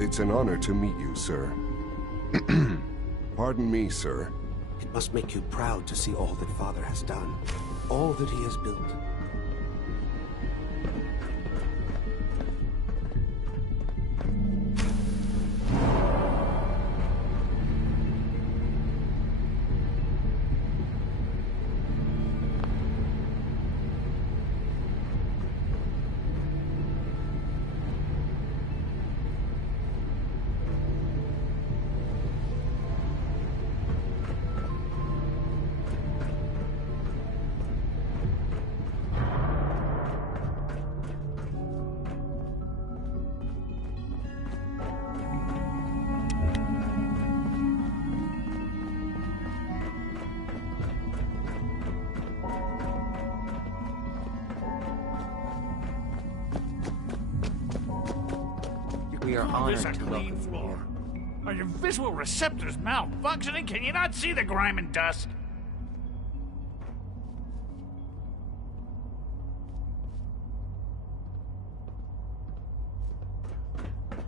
It's an honor to meet you, sir. Pardon me, sir. It must make you proud to see all that Father has done, all that he has built. We are honored This a to clean welcome floor. you. Are your visual receptors malfunctioning? Can you not see the grime and dust?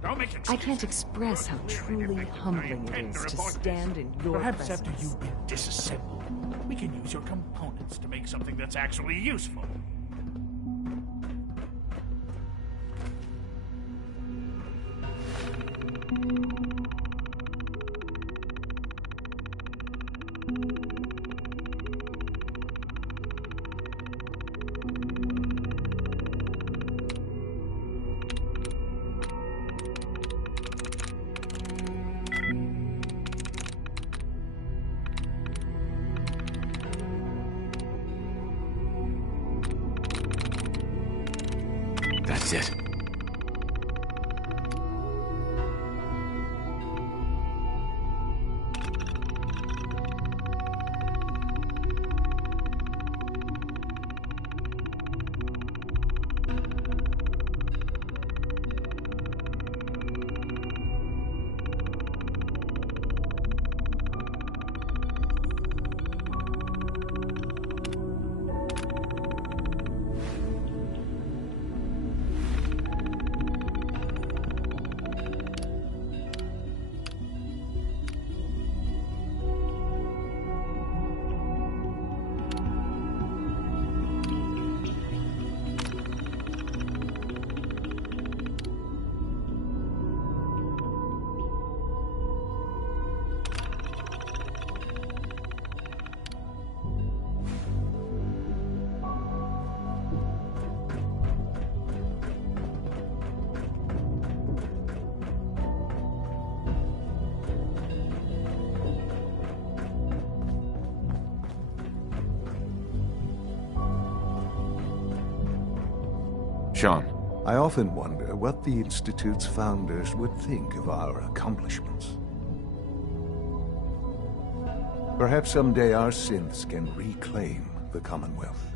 Don't make I can't express how truly humbling it is to stand in your Perhaps presence. after you've been disassembled, we can use your components to make something that's actually useful. is it? Sean. I often wonder what the Institute's founders would think of our accomplishments. Perhaps someday our synths can reclaim the Commonwealth.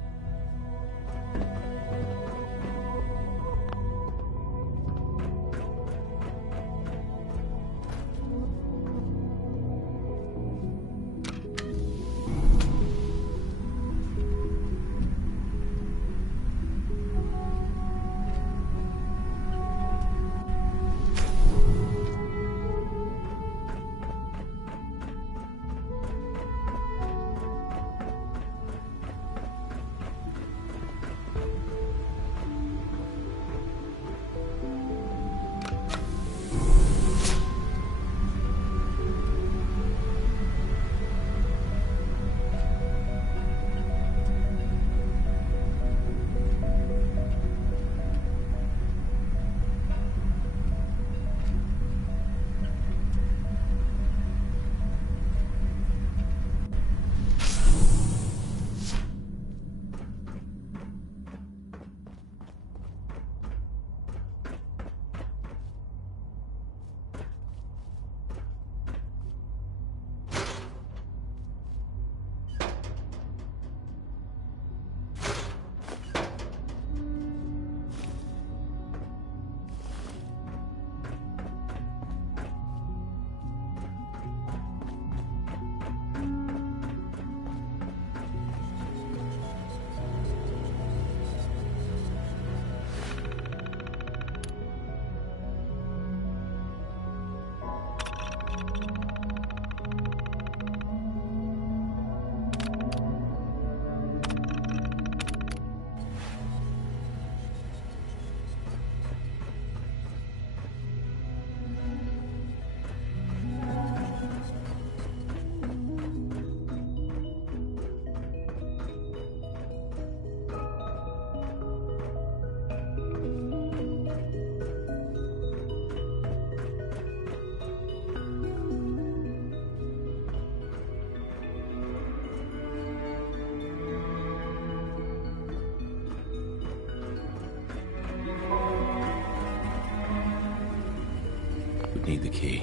Need the key.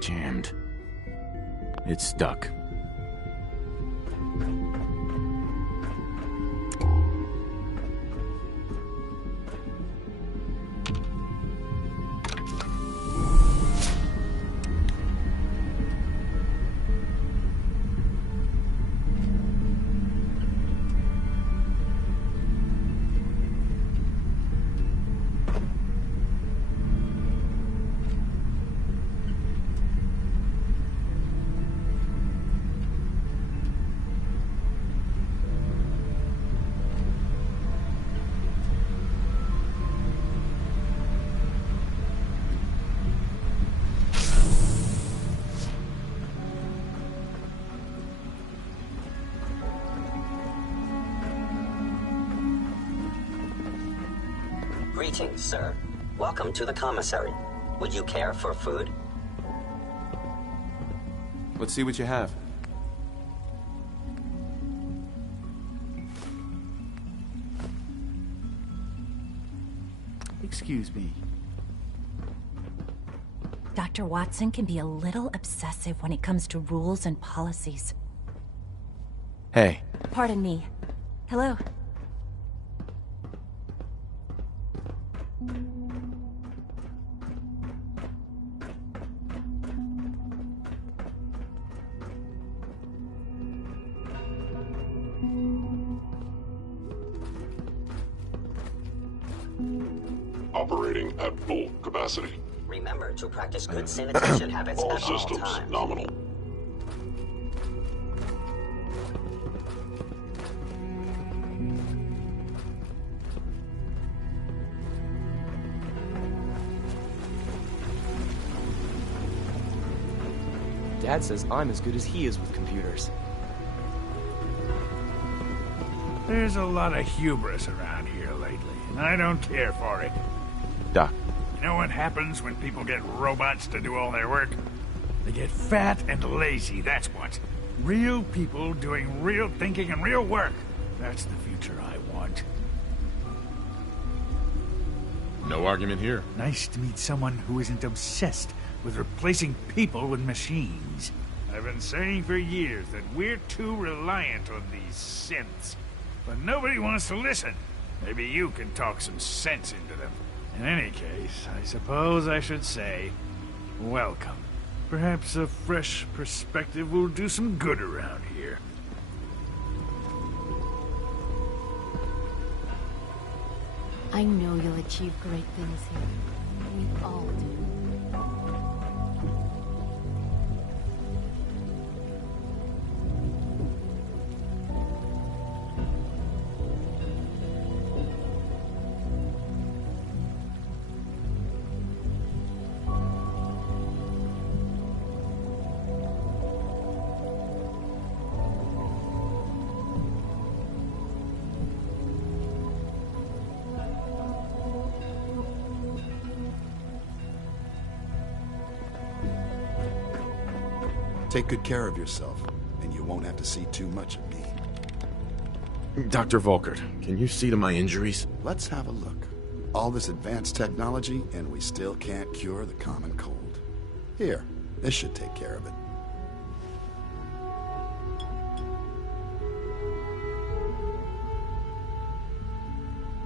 Jammed. It's stuck. Greetings, sir. Welcome to the commissary. Would you care for food? Let's see what you have. Excuse me. Dr. Watson can be a little obsessive when it comes to rules and policies. Hey. Pardon me. Hello. Operating at full capacity. Remember to practice good sanitation habits All at all systems times. nominal. Dad says I'm as good as he is with computers. There's a lot of hubris around here lately, and I don't care for it. Doc. You know what happens when people get robots to do all their work? They get fat and lazy, that's what. Real people doing real thinking and real work. That's the future I want. No argument here. Nice to meet someone who isn't obsessed with replacing people with machines. I've been saying for years that we're too reliant on these synths. But nobody wants to listen. Maybe you can talk some sense into them. In any case, I suppose I should say, welcome. Perhaps a fresh perspective will do some good around here. I know you'll achieve great things here. We all do. Take good care of yourself, and you won't have to see too much of me. Dr. Volkert, can you see to my injuries? Let's have a look. All this advanced technology, and we still can't cure the common cold. Here, this should take care of it.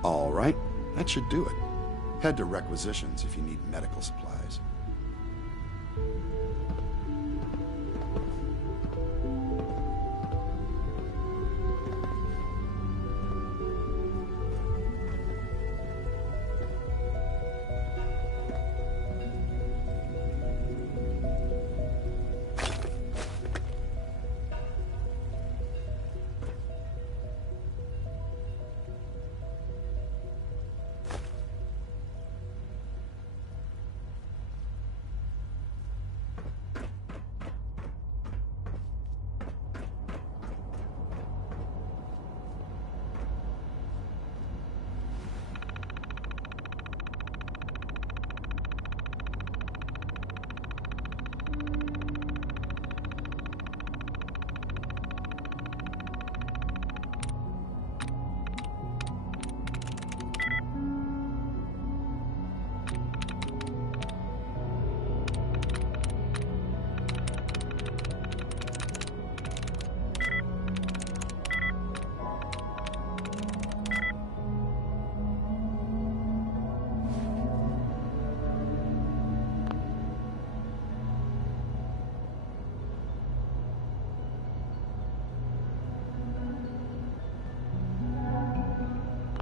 All right, that should do it. Head to requisitions if you need medical supplies.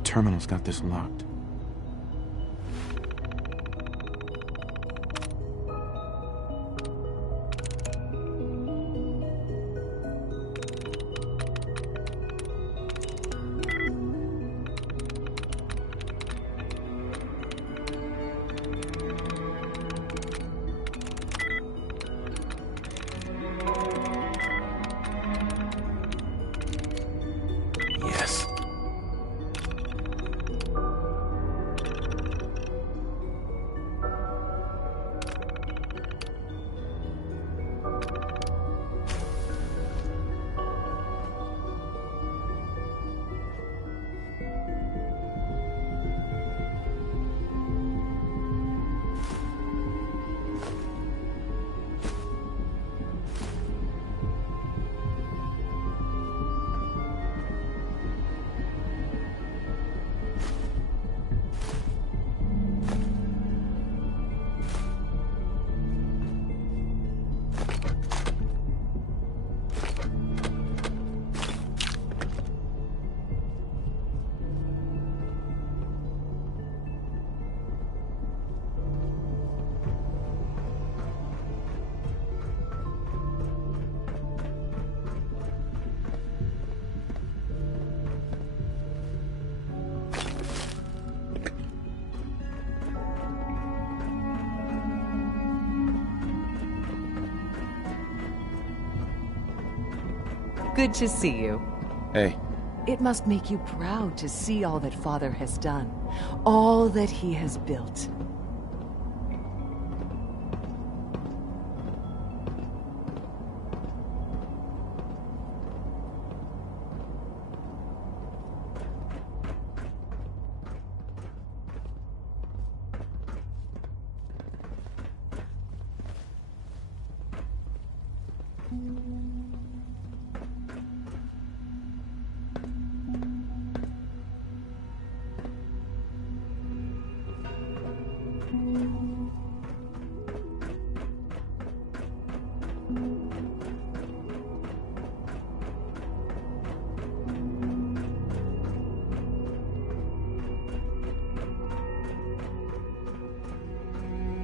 Terminal's got this locked. Good to see you. Hey. It must make you proud to see all that Father has done. All that he has built.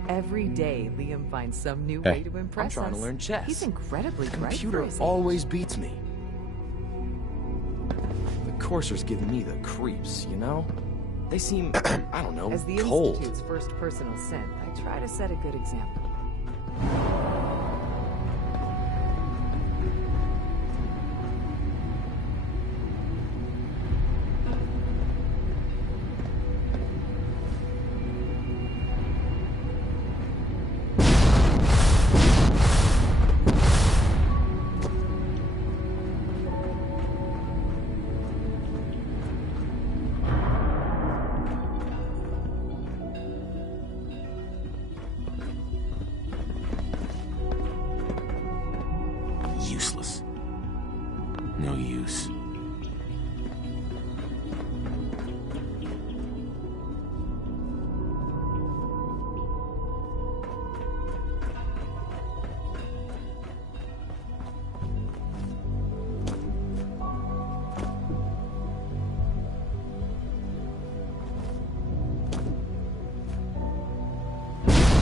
Every day, Liam finds some new way to impress us. I'm trying to learn chess. He's incredibly bright. Computer always beats me. The coursers give me the creeps, you know? They seem, I don't know, As the cold. Institute's first personal synth, I try to set a good example. Useless. No use.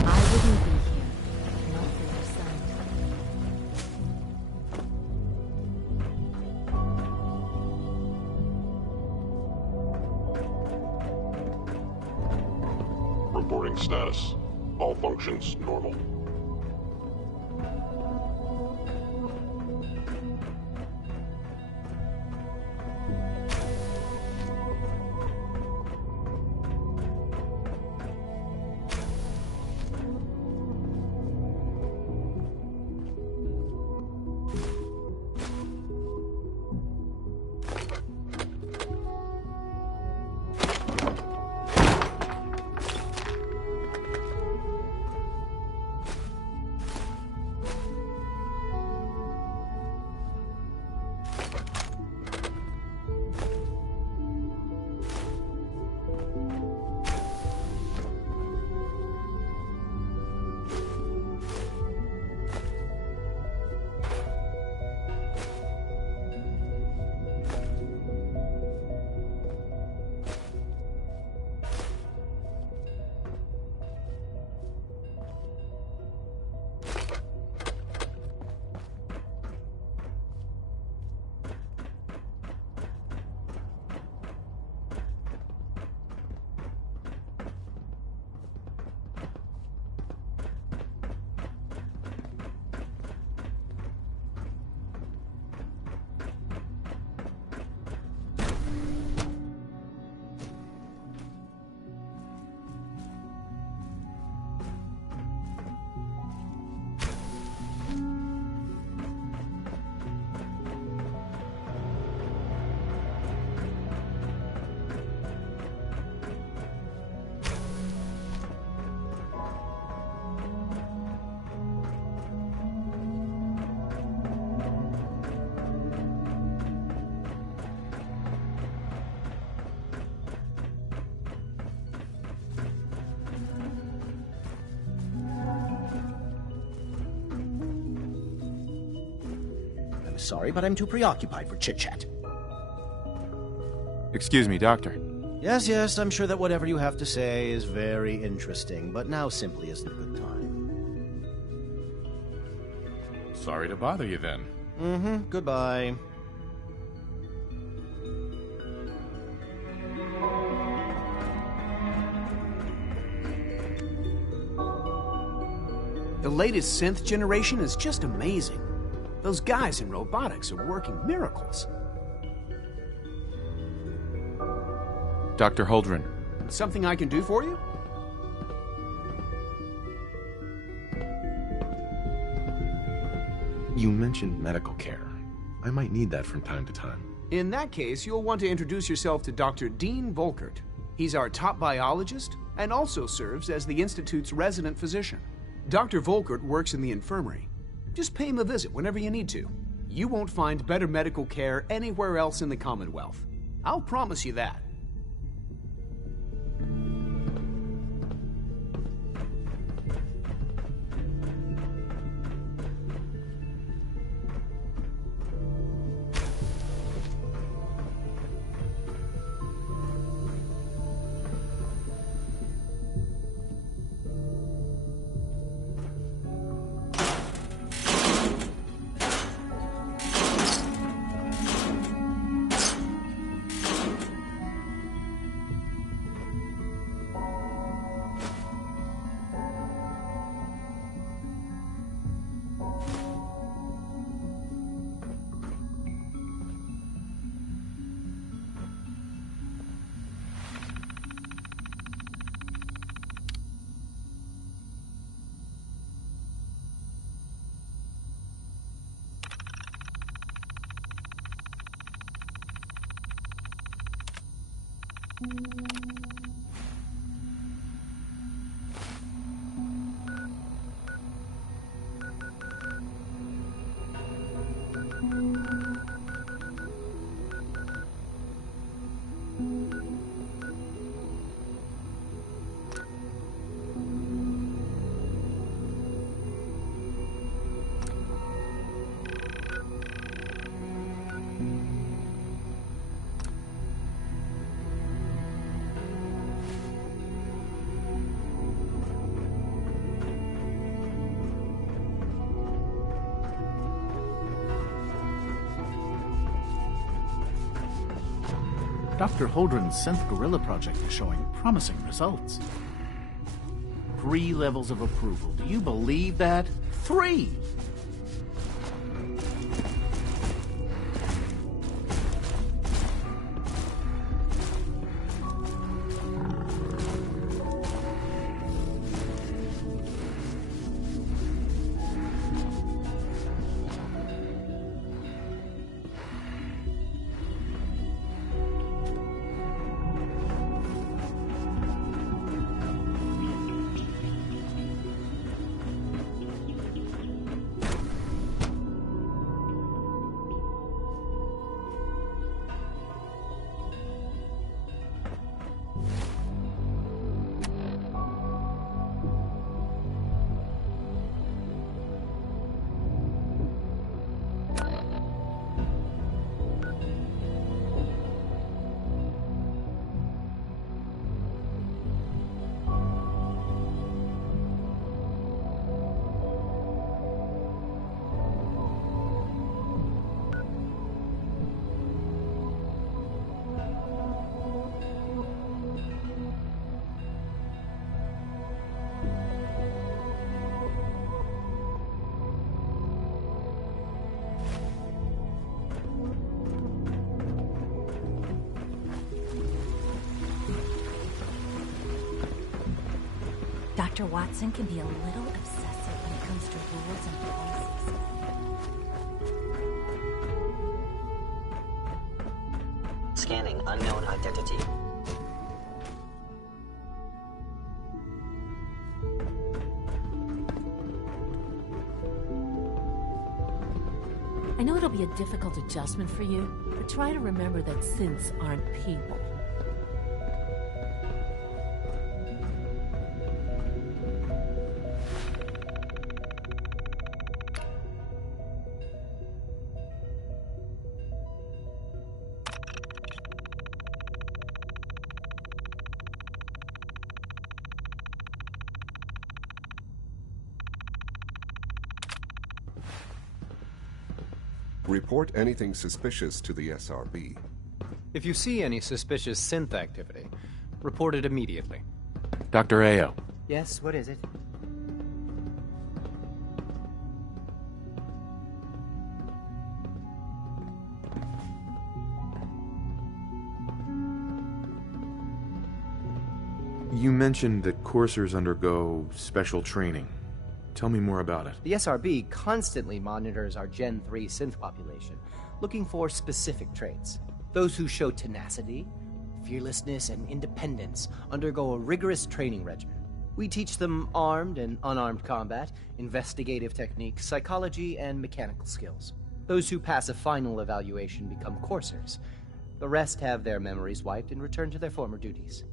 I wouldn't be here, not for your son. Reporting status. All functions normal. Sorry, but I'm too preoccupied for chit-chat. Excuse me, Doctor. Yes, yes, I'm sure that whatever you have to say is very interesting, but now simply isn't a good time. Sorry to bother you then. Mm-hmm, goodbye. The latest synth generation is just amazing. Those guys in robotics are working miracles. Dr. Holdren. Something I can do for you? You mentioned medical care. I might need that from time to time. In that case, you'll want to introduce yourself to Dr. Dean Volkert. He's our top biologist and also serves as the Institute's resident physician. Dr. Volkert works in the infirmary. Just pay him a visit whenever you need to. You won't find better medical care anywhere else in the Commonwealth. I'll promise you that. Dr. Holdren's synth gorilla project is showing promising results. 3 levels of approval. Do you believe that? 3! Dr. Watson can be a little obsessive when it comes to rules and policies. Scanning unknown identity. I know it'll be a difficult adjustment for you, but try to remember that synths aren't people. Report anything suspicious to the SRB. If you see any suspicious synth activity, report it immediately. Dr. Ayo. Yes, what is it? You mentioned that coursers undergo special training. Tell me more about it. The SRB constantly monitors our Gen 3 synth population, looking for specific traits. Those who show tenacity, fearlessness, and independence undergo a rigorous training regimen. We teach them armed and unarmed combat, investigative techniques, psychology, and mechanical skills. Those who pass a final evaluation become coursers. The rest have their memories wiped and return to their former duties.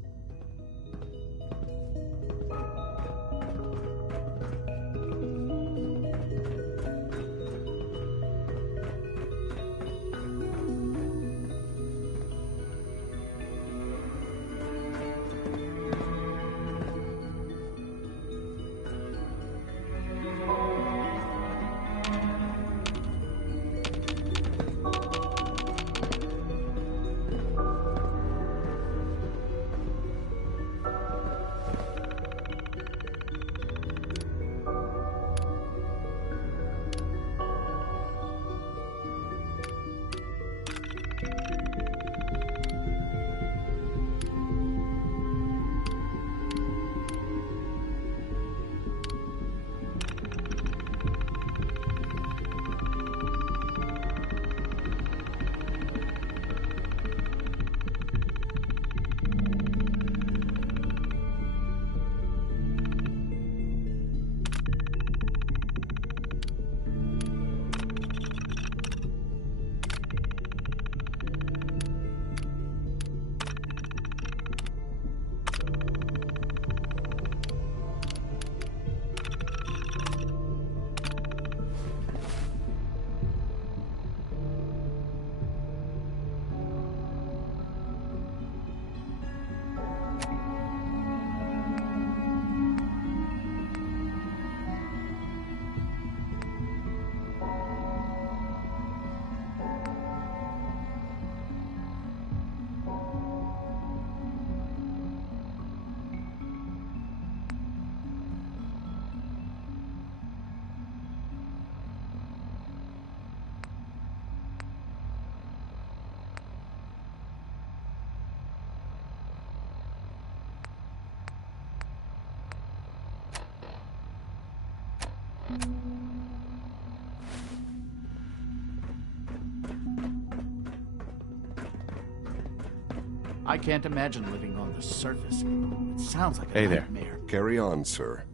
I can't imagine living on the surface. It sounds like a nightmare. Carry on, sir.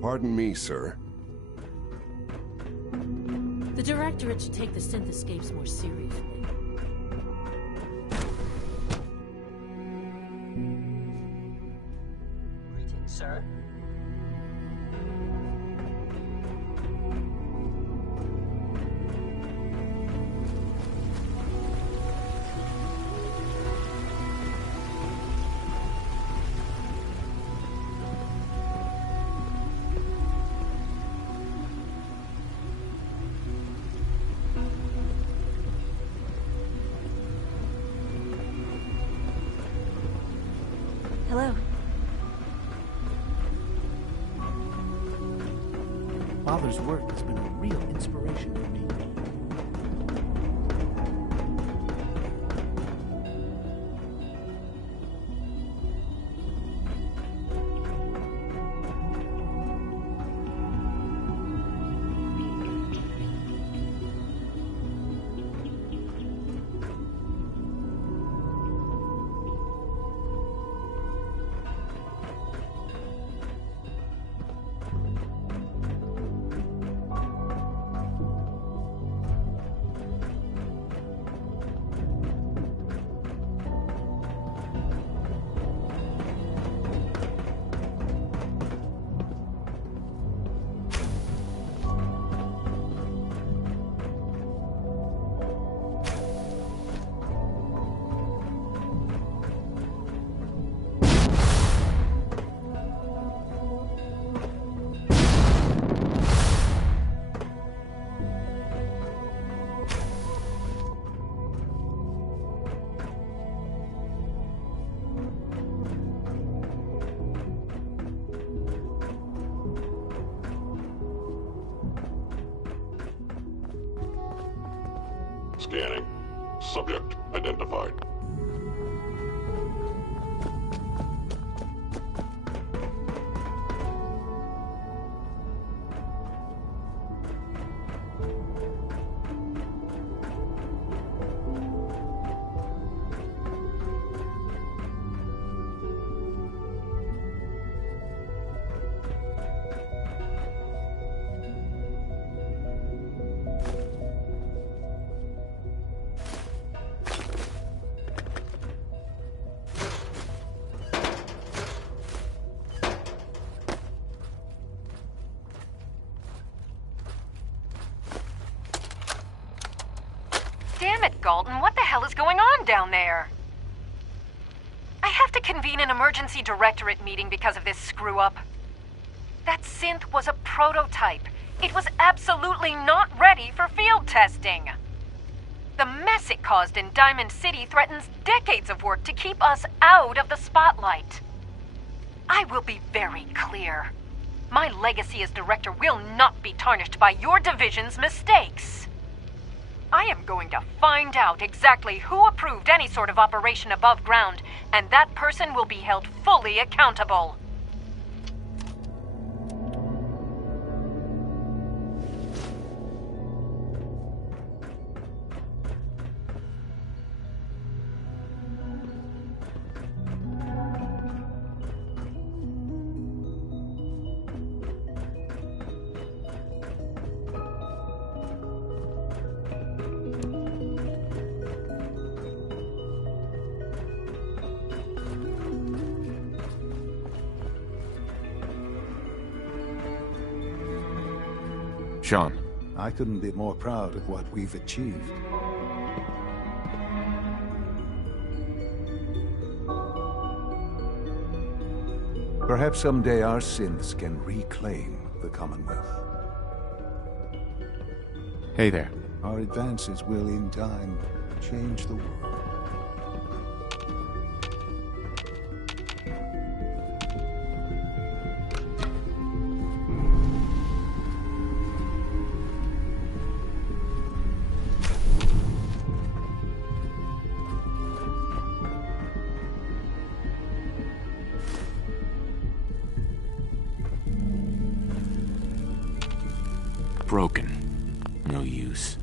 Pardon me, sir. The Directorate should take the synth escapes more seriously. Greetings, sir. Hello. Father's work has been a real inspiration for me. Scanning. Subject identified. Galton. What the hell is going on down there? I have to convene an emergency directorate meeting because of this screw-up. That synth was a prototype. It was absolutely not ready for field testing. The mess it caused in Diamond City threatens decades of work to keep us out of the spotlight. I will be very clear. My legacy as director will not be tarnished by your division's mistakes. I am going to find out exactly who approved any sort of operation above ground, and that person will be held fully accountable. Sean. I couldn't be more proud of what we've achieved. Perhaps someday our synths can reclaim the Commonwealth. Hey there. Our advances will, in time, change the world. Broken. No use.